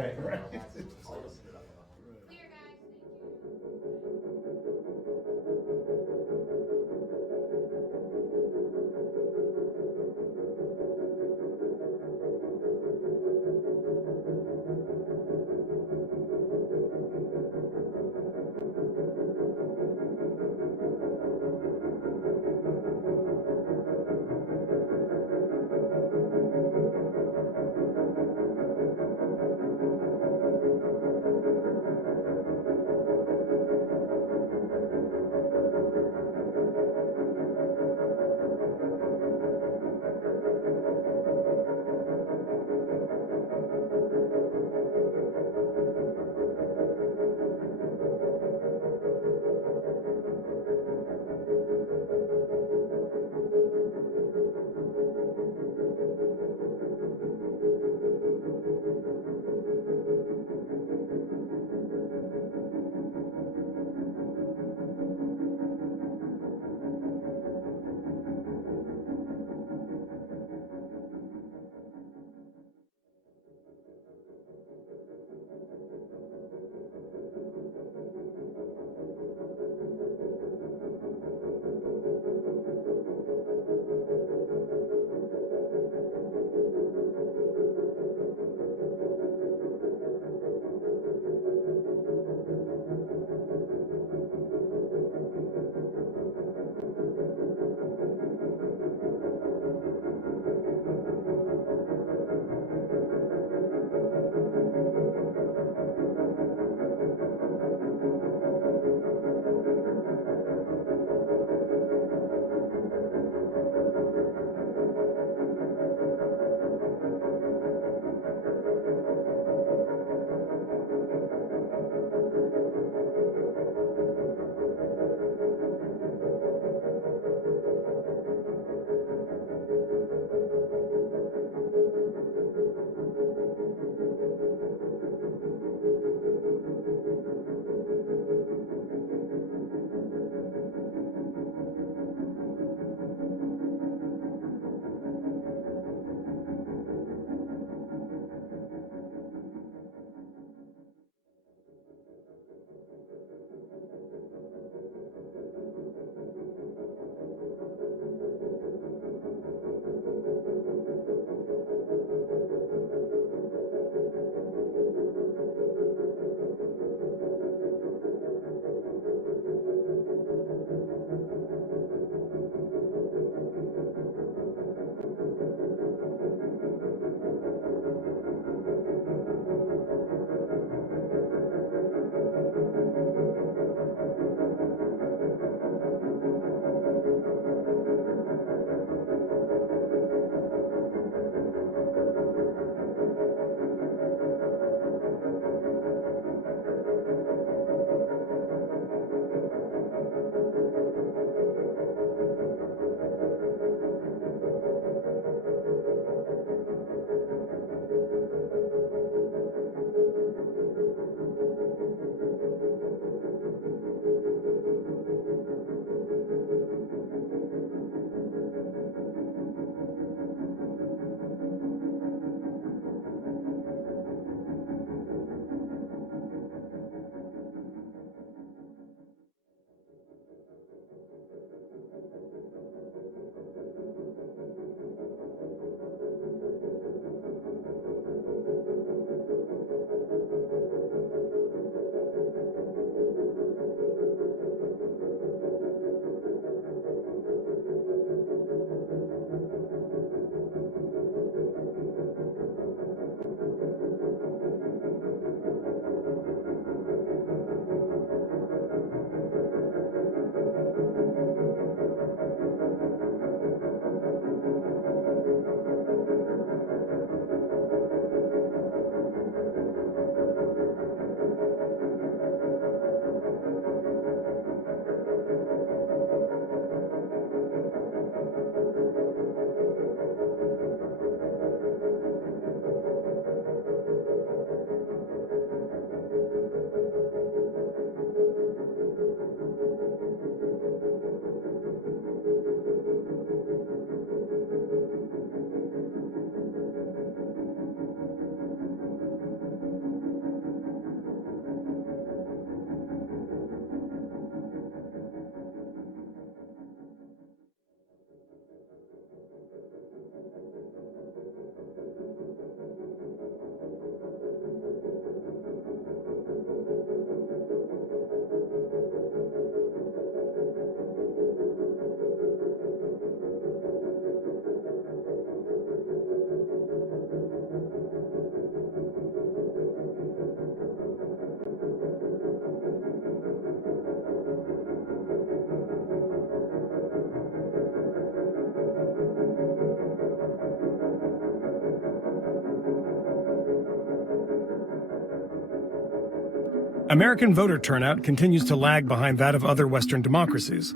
American voter turnout continues to lag behind that of other Western democracies.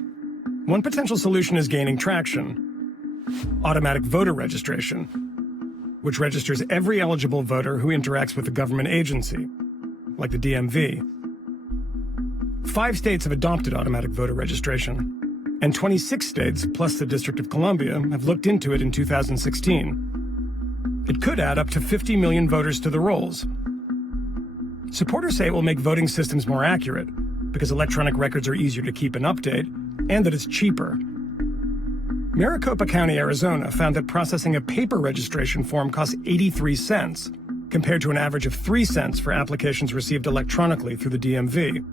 One potential solution is gaining traction: automatic voter registration, which registers every eligible voter who interacts with a government agency, like the DMV. 5 states have adopted automatic voter registration, and 26 states, plus the District of Columbia, have looked into it in 2016. It could add up to 50 million voters to the rolls. Supporters say it will make voting systems more accurate, because electronic records are easier to keep and update, and that it's cheaper. Maricopa County, Arizona found that processing a paper registration form costs 83 cents, compared to an average of 3 cents for applications received electronically through the DMV.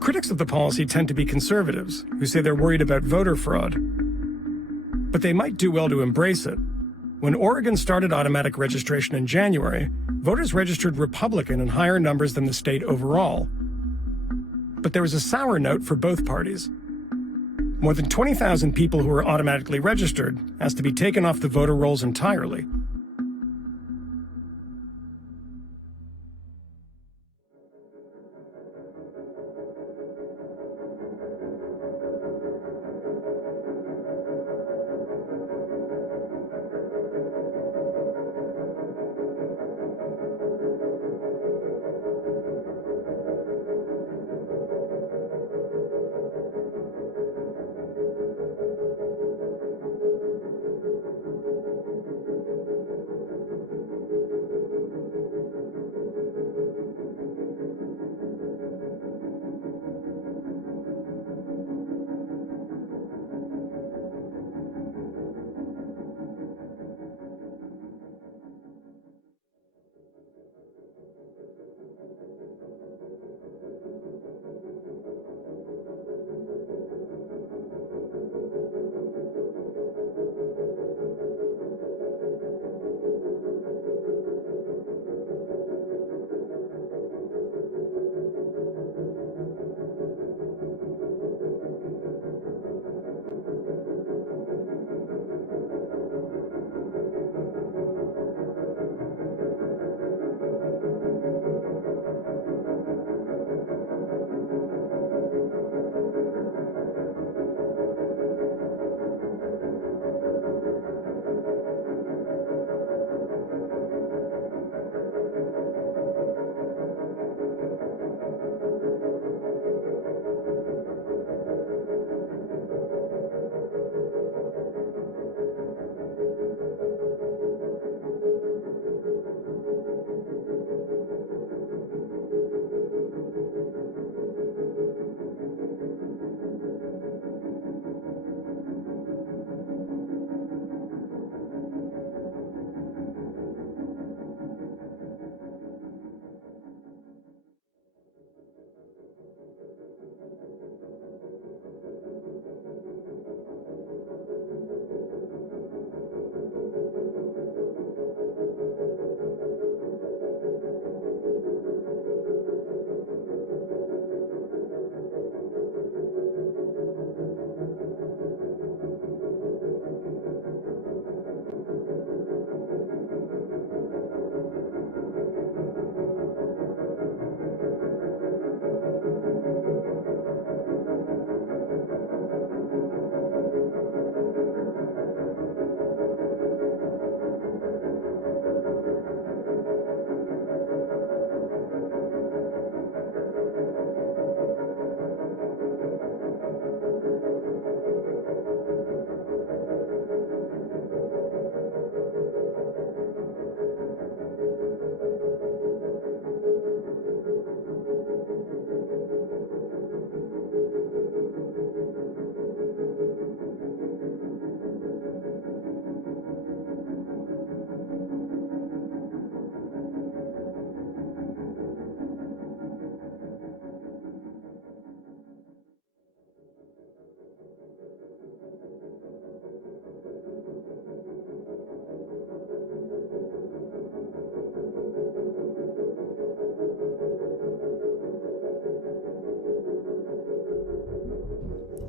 Critics of the policy tend to be conservatives, who say they're worried about voter fraud. But they might do well to embrace it. When Oregon started automatic registration in January, voters registered Republican in higher numbers than the state overall. But there was a sour note for both parties. More than 20,000 people who were automatically registered asked to be taken off the voter rolls entirely.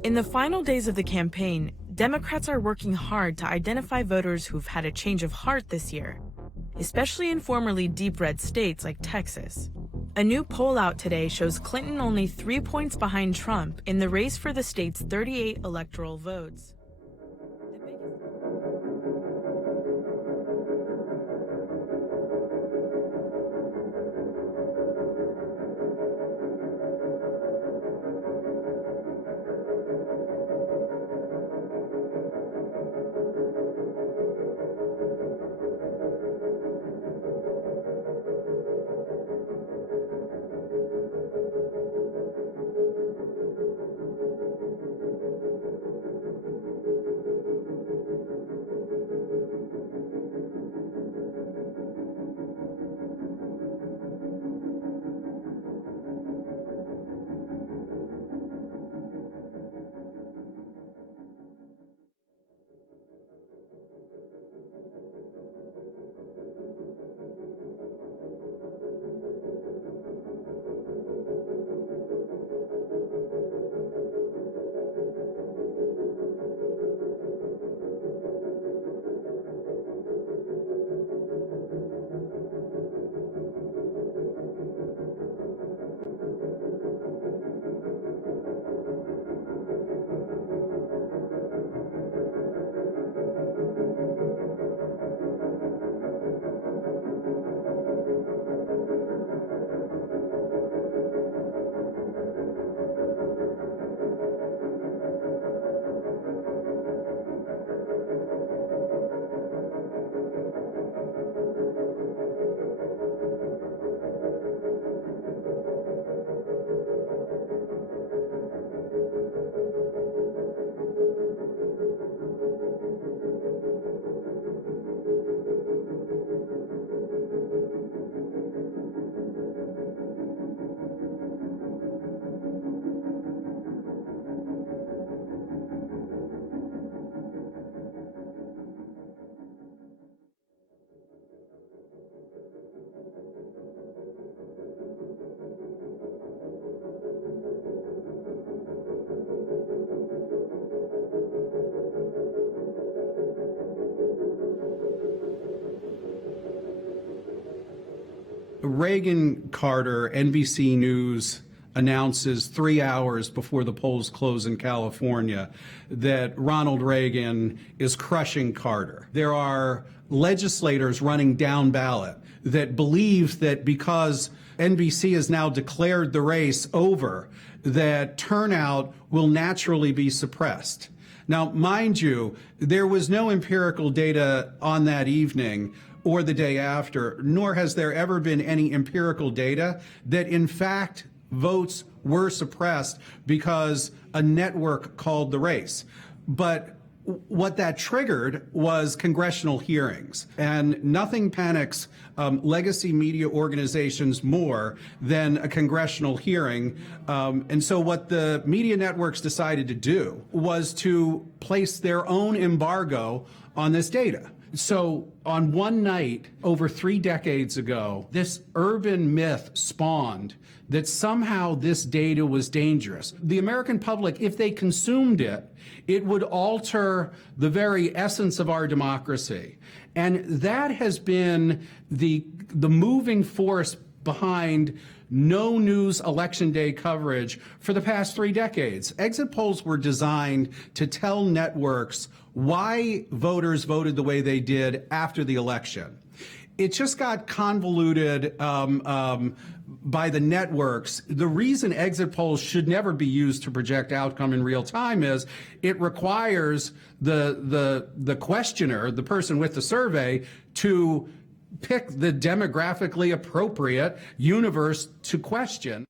In the final days of the campaign, Democrats are working hard to identify voters who've had a change of heart this year, especially in formerly deep red states like Texas. A new poll out today shows Clinton only 3 points behind Trump in the race for the state's 38 electoral votes. Reagan-Carter, NBC News announces 3 hours before the polls close in California that Ronald Reagan is crushing Carter. There are legislators running down ballot that believe that because NBC has now declared the race over, that turnout will naturally be suppressed. Now, mind you, there was no empirical data on that evening or the day after, nor has there ever been any empirical data that, in fact, votes were suppressed because a network called the race. But what that triggered was congressional hearings, and nothing panics legacy media organizations more than a congressional hearing. And so what the media networks decided to do was to place their own embargo on this data. So on one night over 3 decades ago, this urban myth spawned that somehow this data was dangerous. The American public, if they consumed it, it would alter the very essence of our democracy. And that has been the moving force behind no news election day coverage for the past 3 decades. Exit polls were designed to tell networks why voters voted the way they did after the election. It just got convoluted by the networks. The reason exit polls should never be used to project outcome in real time is it requires the questioner, the person with the survey, to pick the demographically appropriate universe to question.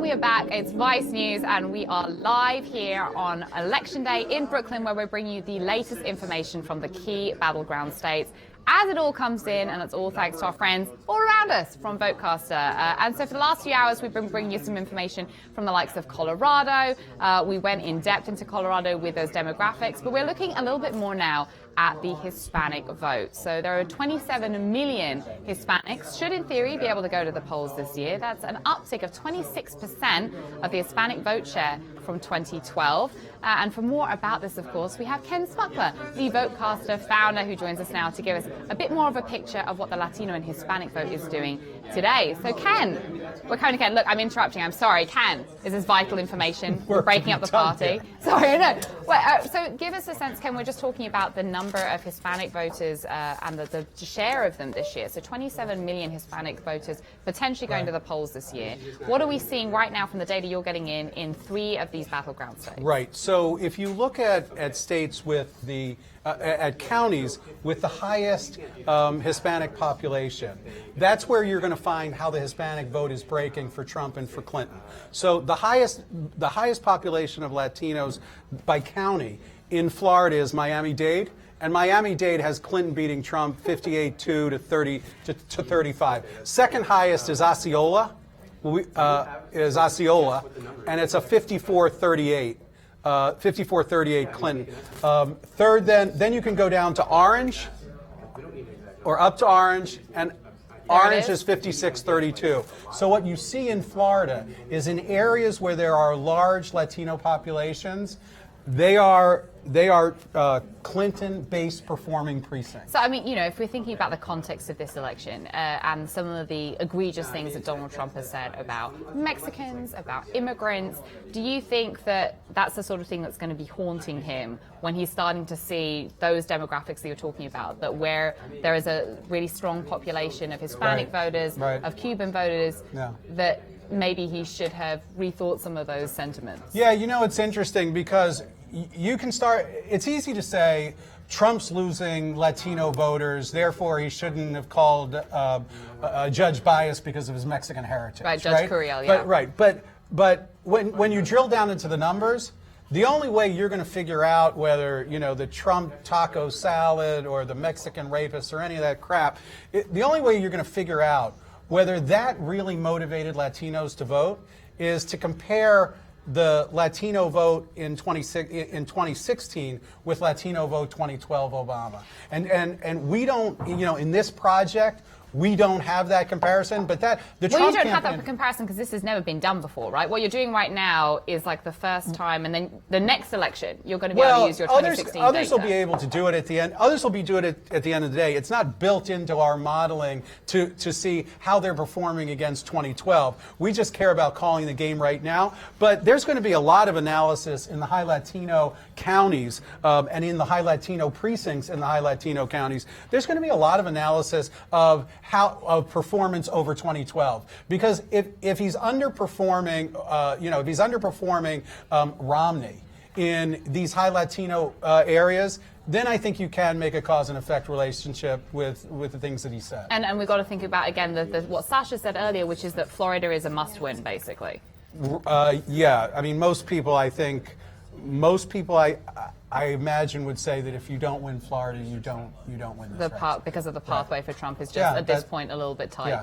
And we are back. It's Vice News, and we are live here on Election Day in Brooklyn, where we're bringing you the latest information from the key battleground states as it all comes in, and it's all thanks to our friends all around us from VoteCastr. And so for the last few hours, we've been bringing you some information from the likes of Colorado. We went in depth into Colorado with those demographics, but we're looking a little bit more now at the Hispanic vote. So there are 27 million Hispanics should, in theory, be able to go to the polls this year. That's an uptick of 26% of the Hispanic vote share from 2012. And for more about this, of course, we have Ken Smuckler, the VoteCastr founder, who joins us now to give us a bit more of a picture of what the Latino and Hispanic vote is doing today. So Ken, we're coming to Ken. Look, I'm interrupting. I'm sorry. Ken, this is vital information. We're breaking up the party. Sorry, no. Well, so give us a sense, Ken. We're just talking about the number of Hispanic voters and the share of them this year. So 27 million Hispanic voters potentially going to the polls this year. What are we seeing right now from the data you're getting in 3 of these battleground states? Right. So if you look at states with the at counties with the highest Hispanic population, that's where you're going to find how the Hispanic vote is breaking for Trump and for Clinton. So the highest population of Latinos by county in Florida is Miami-Dade. And Miami-Dade has Clinton beating Trump 58-2 to 35. Second highest is Osceola, and it's a 54-38. 54-38 Clinton. Third, then you can go down to Orange, or up to Orange, and Orange is 56-32. So what you see in Florida is in areas where there are large Latino populations, they are Clinton-based performing precincts. So, I mean, if we're thinking about the context of this election and some of the egregious things that Donald Trump has said about Mexicans, about immigrants, do you think that that's the sort of thing that's going to be haunting him when he's starting to see those demographics that you're talking about, that where there is a really strong population of Hispanic voters, of Cuban voters, that maybe he should have rethought some of those sentiments? Yeah, it's interesting because you can start, it's easy to say Trump's losing Latino voters, therefore he shouldn't have called Judge biased because of his Mexican heritage. Right, Judge Curiel, yeah. But when you drill down into the numbers, the only way you're going to figure out whether, the Trump taco salad or the Mexican rapist or any of that crap, the only way you're going to figure out whether that really motivated Latinos to vote is to compare the Latino vote in 2016 with Latino vote 2012 Obama. And we don't, in this project, we don't have that comparison, but the Trump you don't have that comparison because this has never been done before, right? What you're doing right now is like the first time, and then the next election, you're going to be able to use your 2016 others data. will be able to do it at the end. Others will be doing it at the end of the day. It's not built into our modeling to see how they're performing against 2012. We just care about calling the game right now. But there's going to be a lot of analysis in the high Latino counties and in the high Latino precincts in the high Latino counties. There's going to be a lot of analysis of performance over 2012, because if he's underperforming, Romney in these high Latino areas, then I think you can make a cause and effect relationship with the things that he said. And we've got to think about again what Sasha said earlier, which is that Florida is a must-win, basically. Yeah, I mean, most people I imagine would say that if you don't win Florida, you don't win this race. Because of the pathway for Trump is just at this point a little bit tight. Yeah.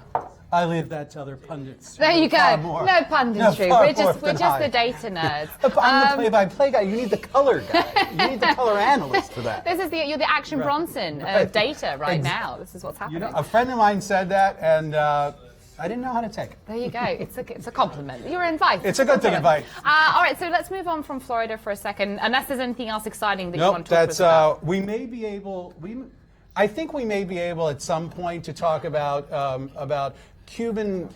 I leave that to other pundits. There you go. No punditry. We're just the data nerds. I'm the play-by-play guy. You need the color guy. You need the color analyst for that. You're the Action Bronson of data right now. This is what's happening. A friend of mine said that, and I didn't know how to take it. There you go. It's a compliment. You're invited. It's a good thing, invite. All right, so let's move on from Florida for a second, unless there's anything else exciting that you want to talk about. We may be able. I think we may be able at some point to talk about Cuban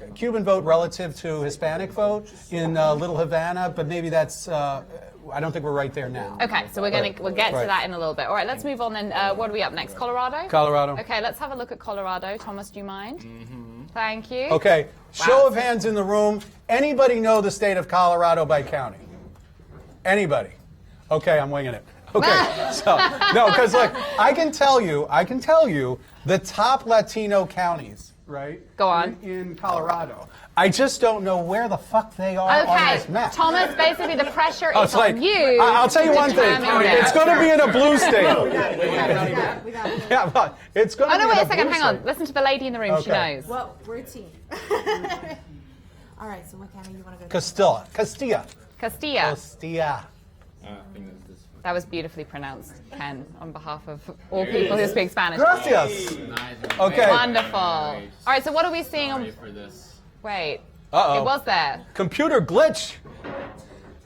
vote relative to Hispanic vote in Little Havana, but maybe that's. I don't think we're right there now. Okay, so we'll get to that in a little bit. All right, let's move on then. What are we up next? Colorado? Colorado. Okay, let's have a look at Colorado. Thomas, do you mind? Mm-hmm. Thank you. Okay, show of hands in the room. Anybody know the state of Colorado by county? Anybody? Okay, I'm winging it. Okay, so no, because look, I can tell you the top Latino counties, right? Go on. In Colorado. I just don't know where the fuck they are on this map. Thomas, basically the pressure is like, on you. I'll tell you one thing. It's going to be in a blue state. Yeah, but it's going to be in a blue state. wait a second, hang on. Listen to the lady in the room, she knows. Well, we're a team. All right, so what county you want to go to? Castilla. That was beautifully pronounced, Ken, on behalf of all people who speak Spanish. Gracias. Okay. Wonderful. All right, so what are we seeing on... Wait. Uh-oh. It was there. Computer glitch.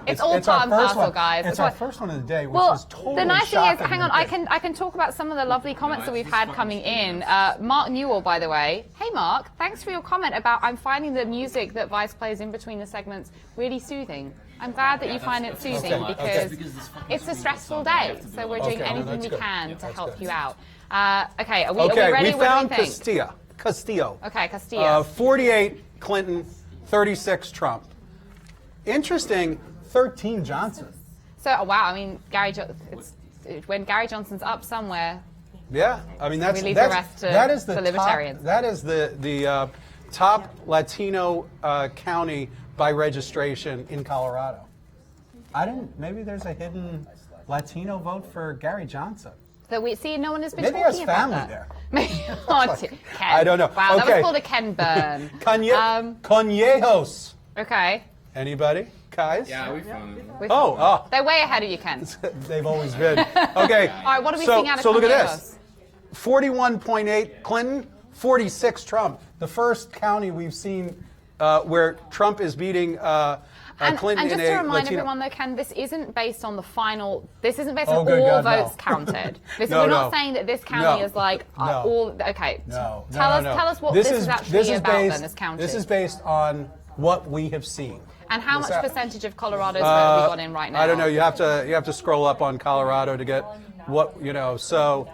It's all part and parcel, guys. It's our first one of the day, which well, is totally the nice thing is, shocking. hang on, I can talk about some of the lovely comments that we've had coming in. Mark Newell, by the way. Hey, Mark, thanks for your comment about I'm finding the music that Vice plays in between the segments really soothing. I'm glad that you find it soothing because it's a stressful day, so we're doing anything we can to help you out. Okay, are we ready? We found Castillo. Okay, Castillo. 48 Clinton, 36 Trump. Interesting, 13 Johnson. So, wow, I mean, when Gary Johnson's up somewhere. Yeah, I mean we leave the rest to the libertarians. That is the top Latino county by registration in Colorado. Maybe there's a hidden Latino vote for Gary Johnson. So we see no one has been maybe talking about that. There. Ken. I don't know. Wow, okay. that was called a Ken burn. Conejos. Okay. Anybody? Guys? Yeah, we found them. They're way ahead of you, Ken. They've always been. Okay. All right, what are we seeing out of So look at Conejos? this. 41.8 Clinton, 46 Trump. The first county we've seen where Trump is beating Clinton and just in to a remind Latino. everyone, though, Ken, this isn't based on the final. This isn't based on all votes counted. We're not saying that this county is like all. Okay. No. Tell us what this is actually about. Then this county. This is based on what we have seen. And how much percentage of Colorado's vote have we got in right now? I don't know. You have to scroll up on Colorado to get what you know. So.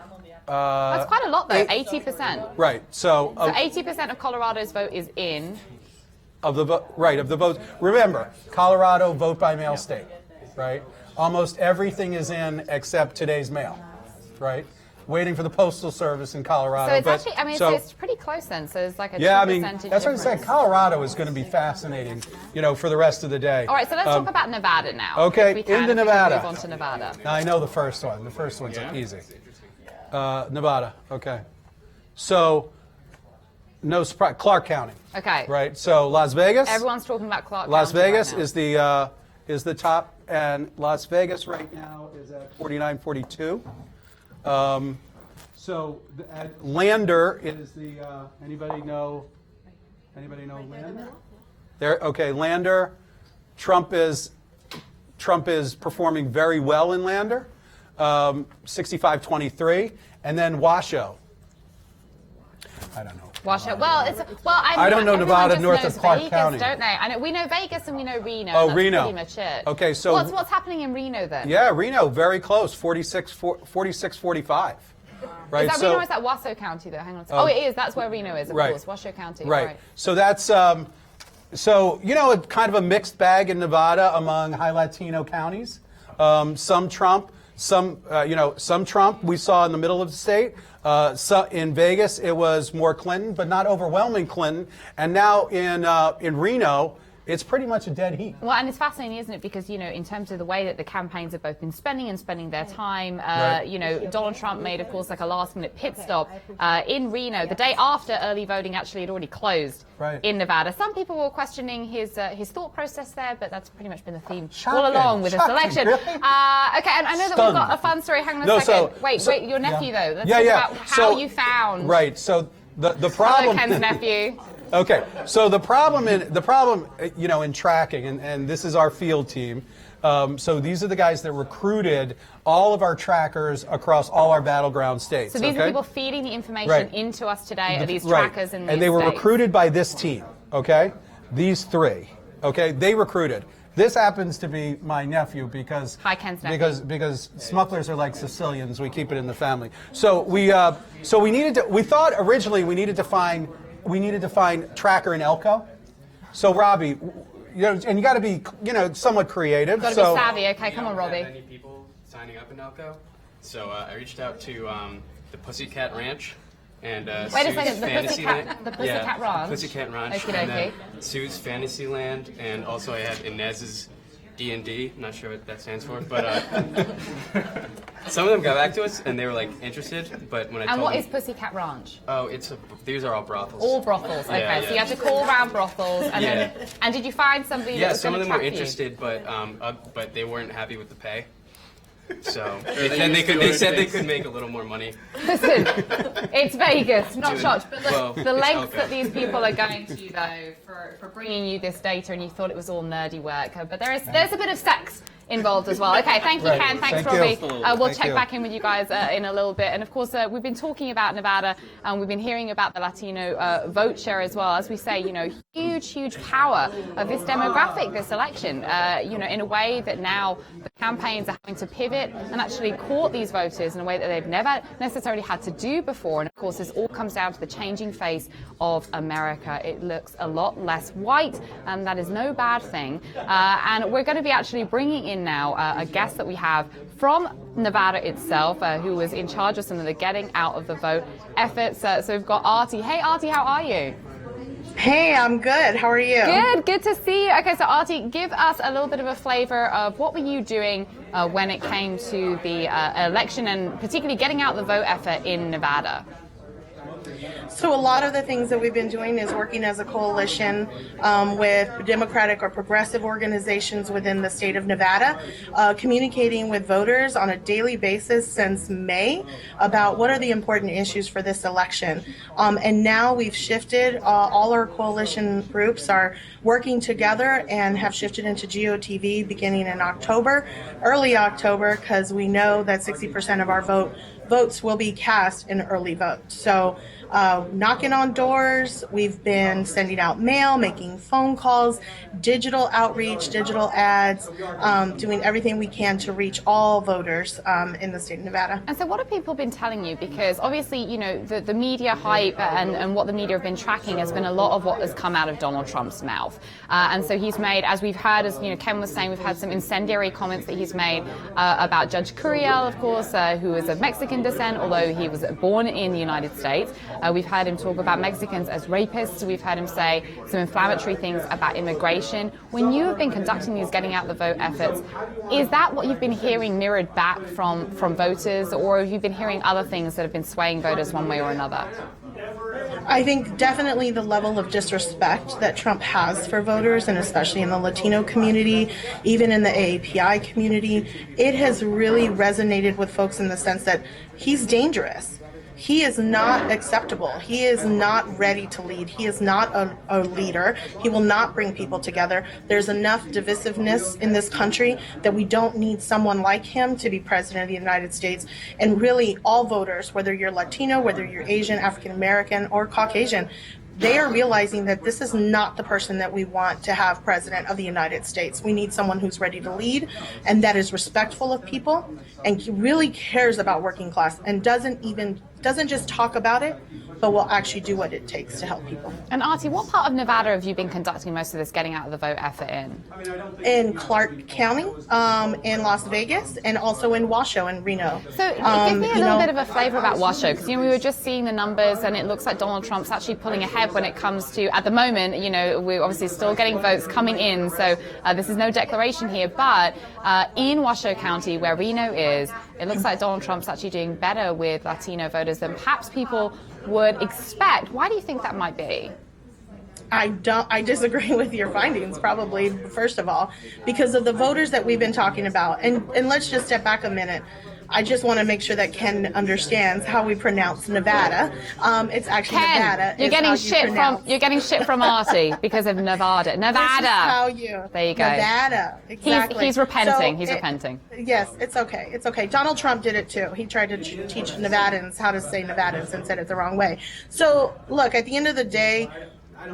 That's quite a lot, though. 80%. Right. So 80% of Colorado's vote is in. Of the votes. Remember, Colorado vote by mail state, right? Almost everything is in except today's mail, right? Waiting for the postal service in Colorado. So it's actually, I mean, it's pretty close then. So it's like a 2% that's difference. what I said. Colorado is going to be fascinating, for the rest of the day. All right, so let's talk about Nevada now. Okay, into Nevada. Move on to Nevada. Now, I know the first one. The first one's easy. Nevada. Okay. So. No surprise. Clark County. Okay. Right. So Las Vegas. Everyone's talking about Clark County. Las Vegas right now. is the top, and Las Vegas right now is at 49-42. So Lander is the. Anybody know Lander? There. Okay. Lander. Trump is performing very well in Lander. 65-23, and then Washoe. I don't know. Washoe. Well, I don't know Nevada north of Clark Vegas, County. Don't they? I know we know Vegas and we know Reno. Oh, That's Reno. Pretty much it. Okay, so what's happening in Reno then? Yeah, Reno, very close, 46-45. Right. Is that Reno or is that Washoe County though? Hang on. Oh, it is. That's where Reno is, of course. Washoe County. Right. So that's kind of a mixed bag in Nevada among high Latino counties. Some Trump. Some Trump we saw in the middle of the state. So in Vegas, it was more Clinton, but not overwhelming Clinton. And now in Reno, it's pretty much a dead heat. Well, and it's fascinating, isn't it? Because, in terms of the way that the campaigns have both been spending their time, Donald Trump made, of course, like a last-minute pit stop in Reno the day after early voting actually had already closed in Nevada. Some people were questioning his thought process there, but that's pretty much been the theme all along with this election. Really? Okay, and I know that we've got a fun story. Hang on a second. Wait, your nephew, though. Let's talk about how you found. Right, so the problem... Hello, Ken's nephew. Okay, so the problem in tracking, and this is our field team. So these are the guys that recruited all of our trackers across all our battleground states. So these are people feeding the information into us today. Are these trackers in these and they were states? recruited by this team. Okay, these three. Okay, they recruited. This happens to be my nephew because smugglers are like Sicilians. We keep it in the family. So we thought originally we needed to find tracker in Elko. So Robbie, and you got to be somewhat creative. Got to be savvy. Okay, come on, Robbie. Many people signing up in Elko, so I reached out to the Pussycat Ranch and Wait a sues second, the Fantasyland. Pussycat Ranch? Pussycat Ranch. Okie And then dokie. sues Fantasyland, and also I have Inez's D&D. I'm not sure what that stands for, but some of them got back to us and they were like interested. But when I And told what them, is Pussycat Ranch? oh, these are all brothels. All brothels. Okay, Yeah, so yeah. you had to call around brothels, and then and did you find somebody? Yeah, that was some of gonna them were trap you? interested, but they weren't happy with the pay. So they said they could make a little more money. Listen, it's Vegas, not Dude, shocked. But well, the it's lengths okay. that these people are going to, though, for bringing you this data, and you thought it was all nerdy work, but there's a bit of sex involved as well. Okay, thank you, Right. Ken. Thanks, Thank Robbie. you. We'll Thank check you. back in with you guys in a little bit. And of course, we've been talking about Nevada, and we've been hearing about the Latino vote share as well. As we say, huge power of this demographic, this election. In a way that now the campaigns are having to pivot and actually court these voters in a way that they've never necessarily had to do before. And of course, this all comes down to the changing face of America. It looks a lot less white, and that is no bad thing. And we're going to be actually bringing in now a guest that we have from Nevada itself, who was in charge of some of the getting out of the vote efforts. So we've got Artie. Hey, Artie, how are you? Hey, I'm good. How are you? Good to see you. Okay, so Artie, give us a little bit of a flavor of what were you doing when it came to the election and particularly getting out the vote effort in Nevada? So a lot of the things that we've been doing is working as a coalition with Democratic or progressive organizations within the state of Nevada, communicating with voters on a daily basis since May about what are the important issues for this election. And now we've shifted, all our coalition groups are working together and have shifted into GOTV beginning in October, early October, because we know that 60% of our votes will be cast in early vote. So knocking on doors, we've been sending out mail, making phone calls, digital outreach, digital ads, doing everything we can to reach all voters in the state of Nevada. And so what have people been telling you? Because obviously, the media hype and what the media have been tracking has been a lot of what has come out of Donald Trump's mouth. And so he's made, as we've heard, as Ken was saying, we've had some incendiary comments that he's made about Judge Curiel, of course, who is of Mexican descent, although he was born in the United States. We've heard him talk about Mexicans as rapists. We've heard him say some inflammatory things about immigration. When you have been conducting these getting out the vote efforts, is that what you've been hearing mirrored back from voters, or have you been hearing other things that have been swaying voters one way or another? I think definitely the level of disrespect that Trump has for voters, and especially in the Latino community, even in the AAPI community, it has really resonated with folks in the sense that he's dangerous. He is not acceptable. He is not ready to lead. He is not a leader. He will not bring people together. There's enough divisiveness in this country that we don't need someone like him to be president of the United States. And really, all voters, whether you're Latino, whether you're Asian, African American, or Caucasian, they are realizing that this is not the person that we want to have president of the United States. We need someone who's ready to lead and that is respectful of people and really cares about working class and doesn't just talk about it, but will actually do what it takes to help people. And Artie, what part of Nevada have you been conducting most of this getting out of the vote effort in? In Clark County, in Las Vegas, and also in Washoe and Reno. So give me a little bit of a flavor about Washoe, because we were just seeing the numbers, and it looks like Donald Trump's actually pulling ahead when it comes to, at the moment, we're obviously still getting votes coming in, so this is no declaration here, but in Washoe County, where Reno is, it looks like Donald Trump's actually doing better with Latino voters than perhaps people would expect. Why do you think that might be? I disagree with your findings, probably, first of all, because of the voters that we've been talking about. And let's just step back a minute. I just want to make sure that Ken understands how we pronounce Nevada. It's actually Ken, Nevada. You're getting shit from Artie because of Nevada. Nevada. This is how there you go. Nevada. Exactly. He's repenting. So He's repenting. Yes, it's okay. It's okay. Donald Trump did it too. He tried to teach Nevadans how to say Nevadans and said it the wrong way. So look, at the end of the day,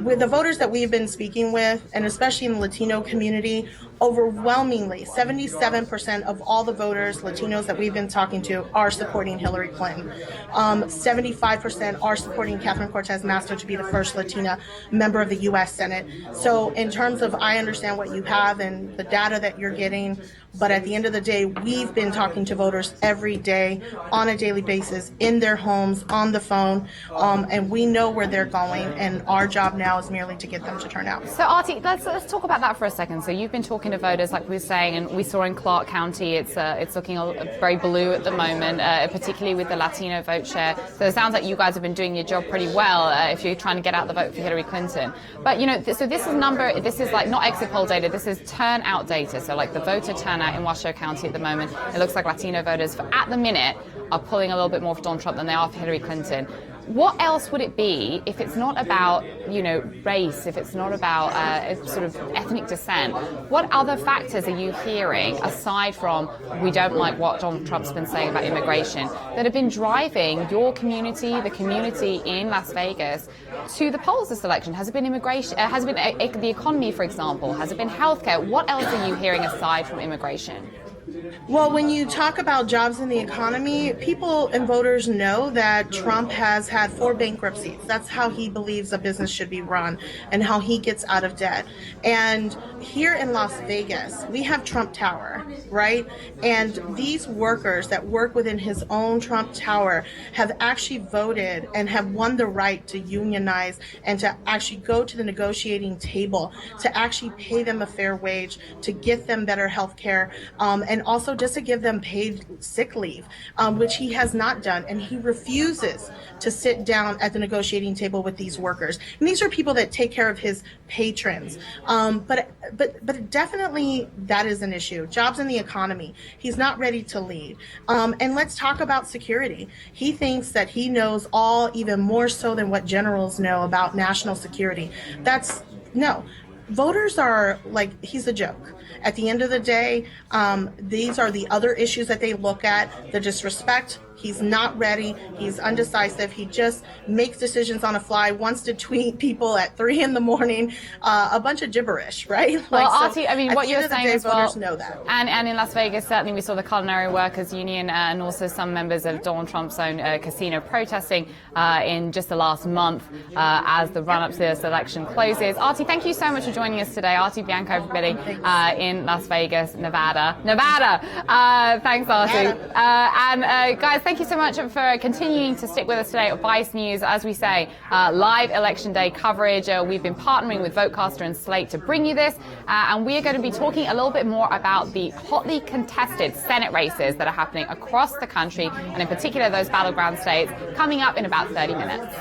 with the voters that we've been speaking with, and especially in the Latino community, overwhelmingly, 77% of all the voters, Latinos that we've been talking to, are supporting Hillary Clinton. 75% are supporting Catherine Cortez Masto to be the first Latina member of the U.S. Senate. So in terms of, I understand what you have and the data that you're getting, but at the end of the day, we've been talking to voters every day, on a daily basis, in their homes, on the phone, and we know where they're going, and our job now is merely to get them to turn out. So Artie, let's talk about that for a second. So you've been talking to voters, like we were saying, and we saw in Clark County, it's looking very blue at the moment, particularly with the Latino vote share. So it sounds like you guys have been doing your job pretty well if you're trying to get out the vote for Hillary Clinton. But so this is like not exit poll data, this is turnout data. So like the voter turnout in Washoe County at the moment, it looks like Latino voters at the minute are pulling a little bit more for Donald Trump than they are for Hillary Clinton. What else would it be if it's not about, race, if it's not about sort of ethnic descent? What other factors are you hearing, aside from we don't like what Donald Trump's been saying about immigration, that have been driving your community, the community in Las Vegas, to the polls this election? Has it been immigration? Has it been the economy, for example? Has it been healthcare? What else are you hearing aside from immigration? Well, when you talk about jobs in the economy, people and voters know that Trump has had 4 bankruptcies. That's how he believes a business should be run and how he gets out of debt. And here in Las Vegas, we have Trump Tower, right? And these workers that work within his own Trump Tower have actually voted and have won the right to unionize and to actually go to the negotiating table to actually pay them a fair wage, to get them better health care, and also just to give them paid sick leave, which he has not done. And he refuses to sit down at the negotiating table with these workers. And these are people that take care of his patrons. But definitely that is an issue. Jobs in the economy. He's not ready to lead. And let's talk about security. He thinks that he knows all, even more so than what generals know about national security. No. Voters are like, he's a joke. At the end of the day, these are the other issues that they look at, the disrespect. He's not ready. He's undecisive. He just makes decisions on a fly, wants to tweet people at 3 a.m, a bunch of gibberish, right? Well, Artie, I mean, what you're saying is, well, voters know that. And in Las Vegas, certainly we saw the Culinary Workers Union and also some members of Donald Trump's own casino protesting in just the last month as the run-up to this election closes. Artie, thank you so much for joining us today. Artie Bianco, everybody, in Las Vegas, Nevada. Thanks, Artie. And guys, thank you so much for continuing to stick with us today at Vice News. As we say, live Election Day coverage. We've been partnering with VoteCastr and Slate to bring you this. And we are going to be talking a little bit more about the hotly contested Senate races that are happening across the country, and in particular those battleground states, coming up in about 30 minutes.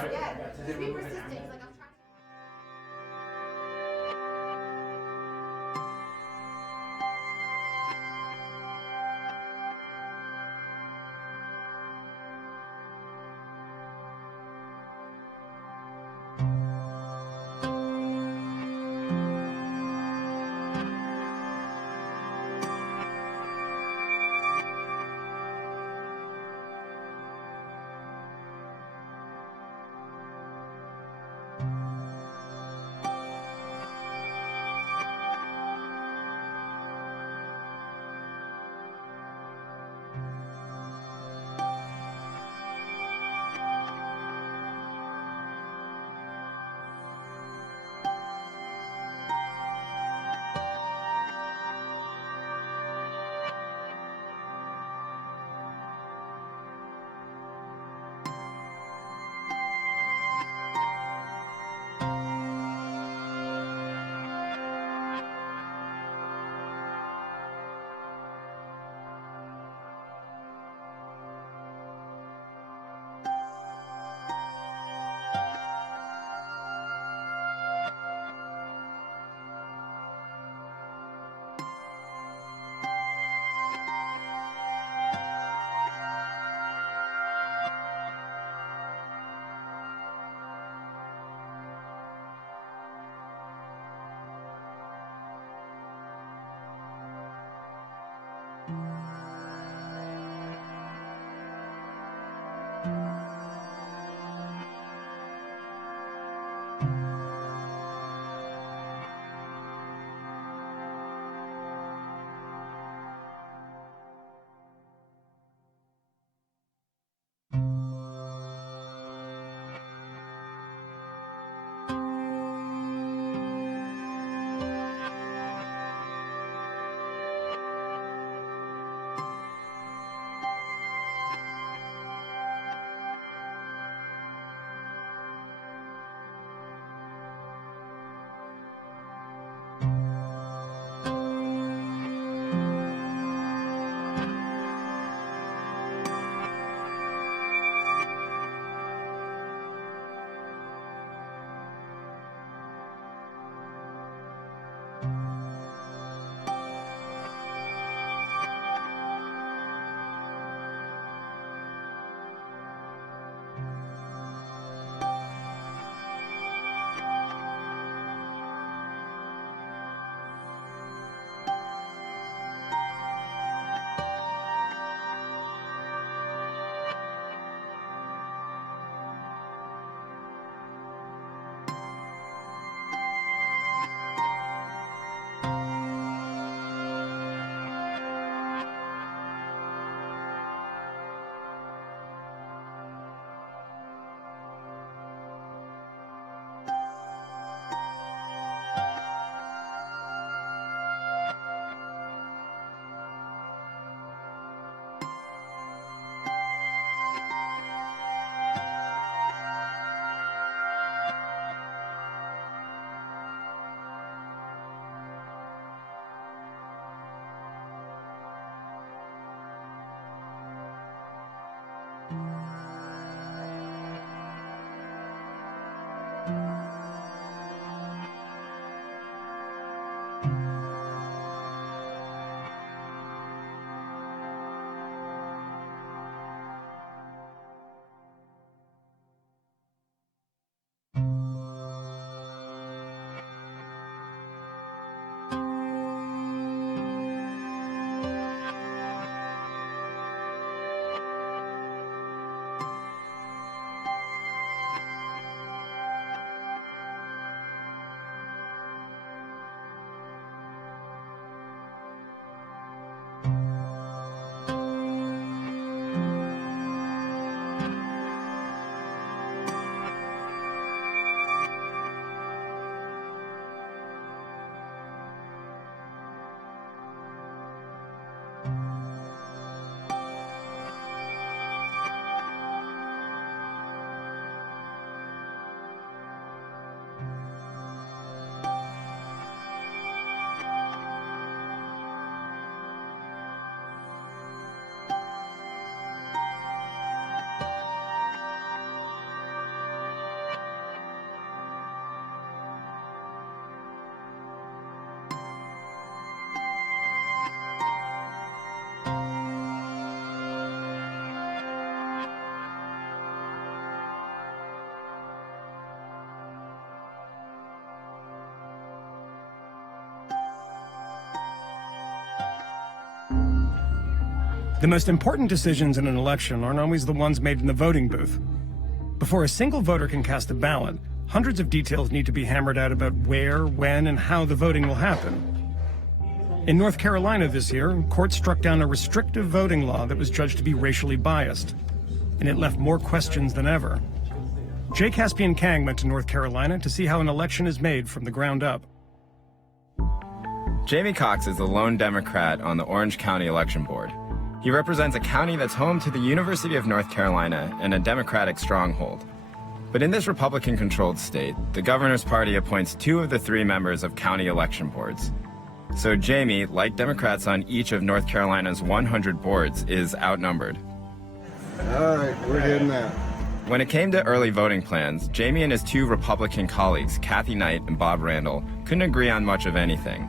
The most important decisions in an election aren't always the ones made in the voting booth. Before a single voter can cast a ballot, hundreds of details need to be hammered out about where, when, and how the voting will happen. In North Carolina this year, courts struck down a restrictive voting law that was judged to be racially biased, and it left more questions than ever. Jay Caspian-Kang went to North Carolina to see how an election is made from the ground up. Jamie Cox is the lone Democrat on the Orange County Election Board. He represents a county that's home to the University of North Carolina and a Democratic stronghold. But in this Republican-controlled state, the governor's party appoints 2 of the 3 members of county election boards. So Jamie, like Democrats on each of North Carolina's 100 boards, is outnumbered. All right, we're heading out. When it came to early voting plans, Jamie and his 2 Republican colleagues, Kathy Knight and Bob Randall, couldn't agree on much of anything.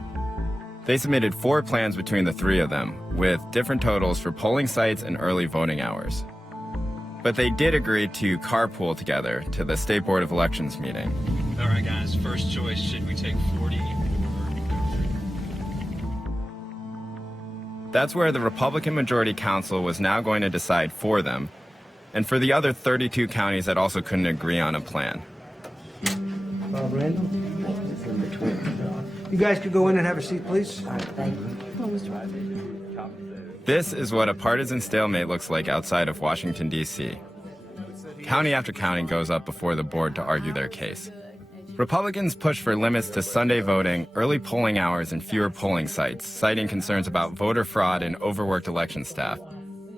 They submitted 4 plans between the 3 of them, with different totals for polling sites and early voting hours. But they did agree to carpool together to the State Board of Elections meeting. All right, guys, first choice, should we take 40? That's where the Republican Majority Council was now going to decide for them, and for the other 32 counties that also couldn't agree on a plan. Bob Randall? You guys could go in and have a seat, please. All right, thank you. This is what a partisan stalemate looks like outside of Washington, D.C. County after county goes up before the board to argue their case. Republicans push for limits to Sunday voting, early polling hours, and fewer polling sites, citing concerns about voter fraud and overworked election staff.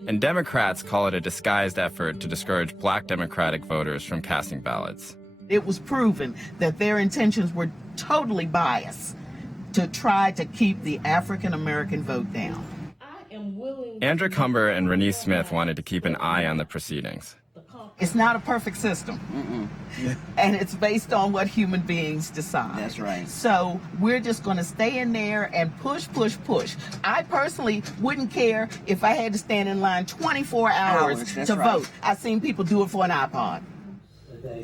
And Democrats call it a disguised effort to discourage black Democratic voters from casting ballots. It was proven that their intentions were totally biased to try to keep the African American vote down. Andrew Cumber and Renee Smith wanted to keep an eye on the proceedings. It's not a perfect system. And it's based on what human beings decide. That's right. So we're just going to stay in there and push. I personally wouldn't care if I had to stand in line 24 hours to vote. I've seen people do it for an iPod.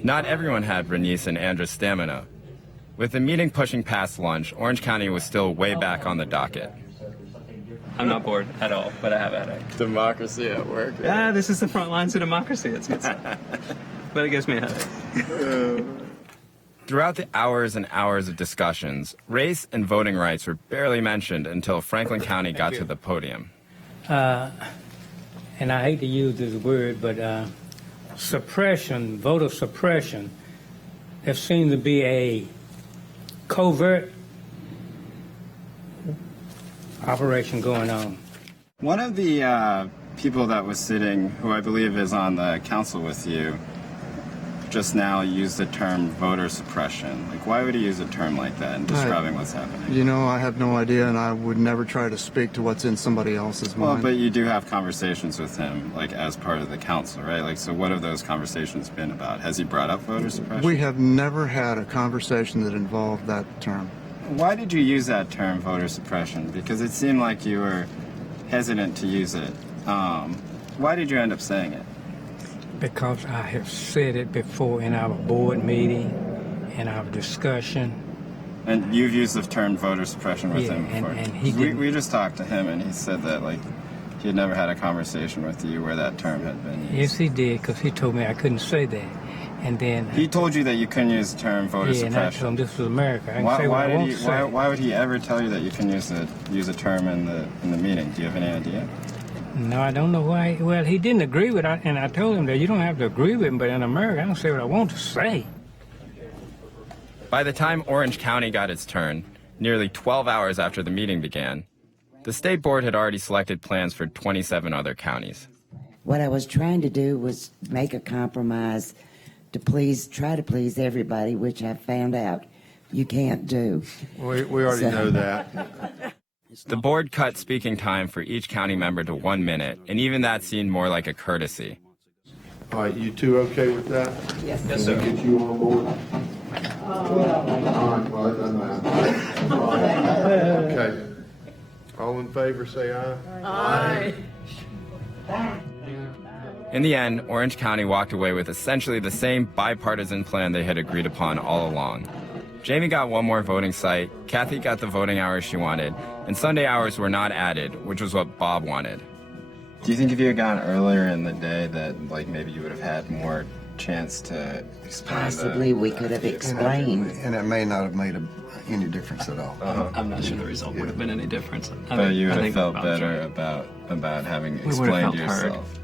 Not everyone had Renice and Andrew's stamina. With the meeting pushing past lunch, Orange County was still way back on the docket. I'm not bored at all, but I have a headache. Democracy at work. Yeah, this is the front lines of democracy. It's good stuff. But it gives me a headache. Throughout the hours and hours of discussions, race and voting rights were barely mentioned until Franklin County got to the podium. And I hate to use this word, but suppression, voter suppression, there seemed to be a covert operation going on. One of the people that was sitting, who I believe is on the council with you, just now used the term voter suppression. Like, why would he use a term like that in describing what's happening? You know, I have no idea, and I would never try to speak to what's in somebody else's mind. Well, but you do have conversations with him, like, as part of the council, right? Like, so what have those conversations been about? Has he brought up voter suppression? We have never had a conversation that involved that term. Why did you use that term, voter suppression? Because it seemed like you were hesitant to use it. Why did you end up saying it? Because I have said it before in our board meeting, in our discussion. And you've used the term voter suppression with him before. And we just talked to him, and he said that, like, he had never had a conversation with you where that term had been used. Yes, he did, because he told me I couldn't say that. And then he told you that you couldn't use the term voter suppression. Yeah, and I told him this was America. I can say what I want to say. Why would he ever tell you that you can use a term in the meeting? Do you have any idea? No, I don't know why. Well, he didn't agree with it, and I told him that you don't have to agree with him, but in America, I don't say what I want to say. By the time Orange County got its turn, nearly 12 hours after the meeting began, the state board had already selected plans for 27 other counties. What I was trying to do was make a compromise to try to please everybody, which I found out you can't do. We already know that. The board cut speaking time for each county member to 1 minute, and even that seemed more like a courtesy. All right, you two okay with that? Yes, sir. Can we get you on board? All right, well, it doesn't matter. Okay. All in favor, say aye. Aye. In the end, Orange County walked away with essentially the same bipartisan plan they had agreed upon all along. Jamie got one more voting site, Kathy got the voting hours she wanted, and Sunday hours were not added, which was what Bob wanted. Do you think if you had gone earlier in the day that like maybe you would have had more chance to explain? Possibly we could have explained. And it may not have made any difference at all. I'm not sure the result would have been any different. But you would have felt better about having explained yourself.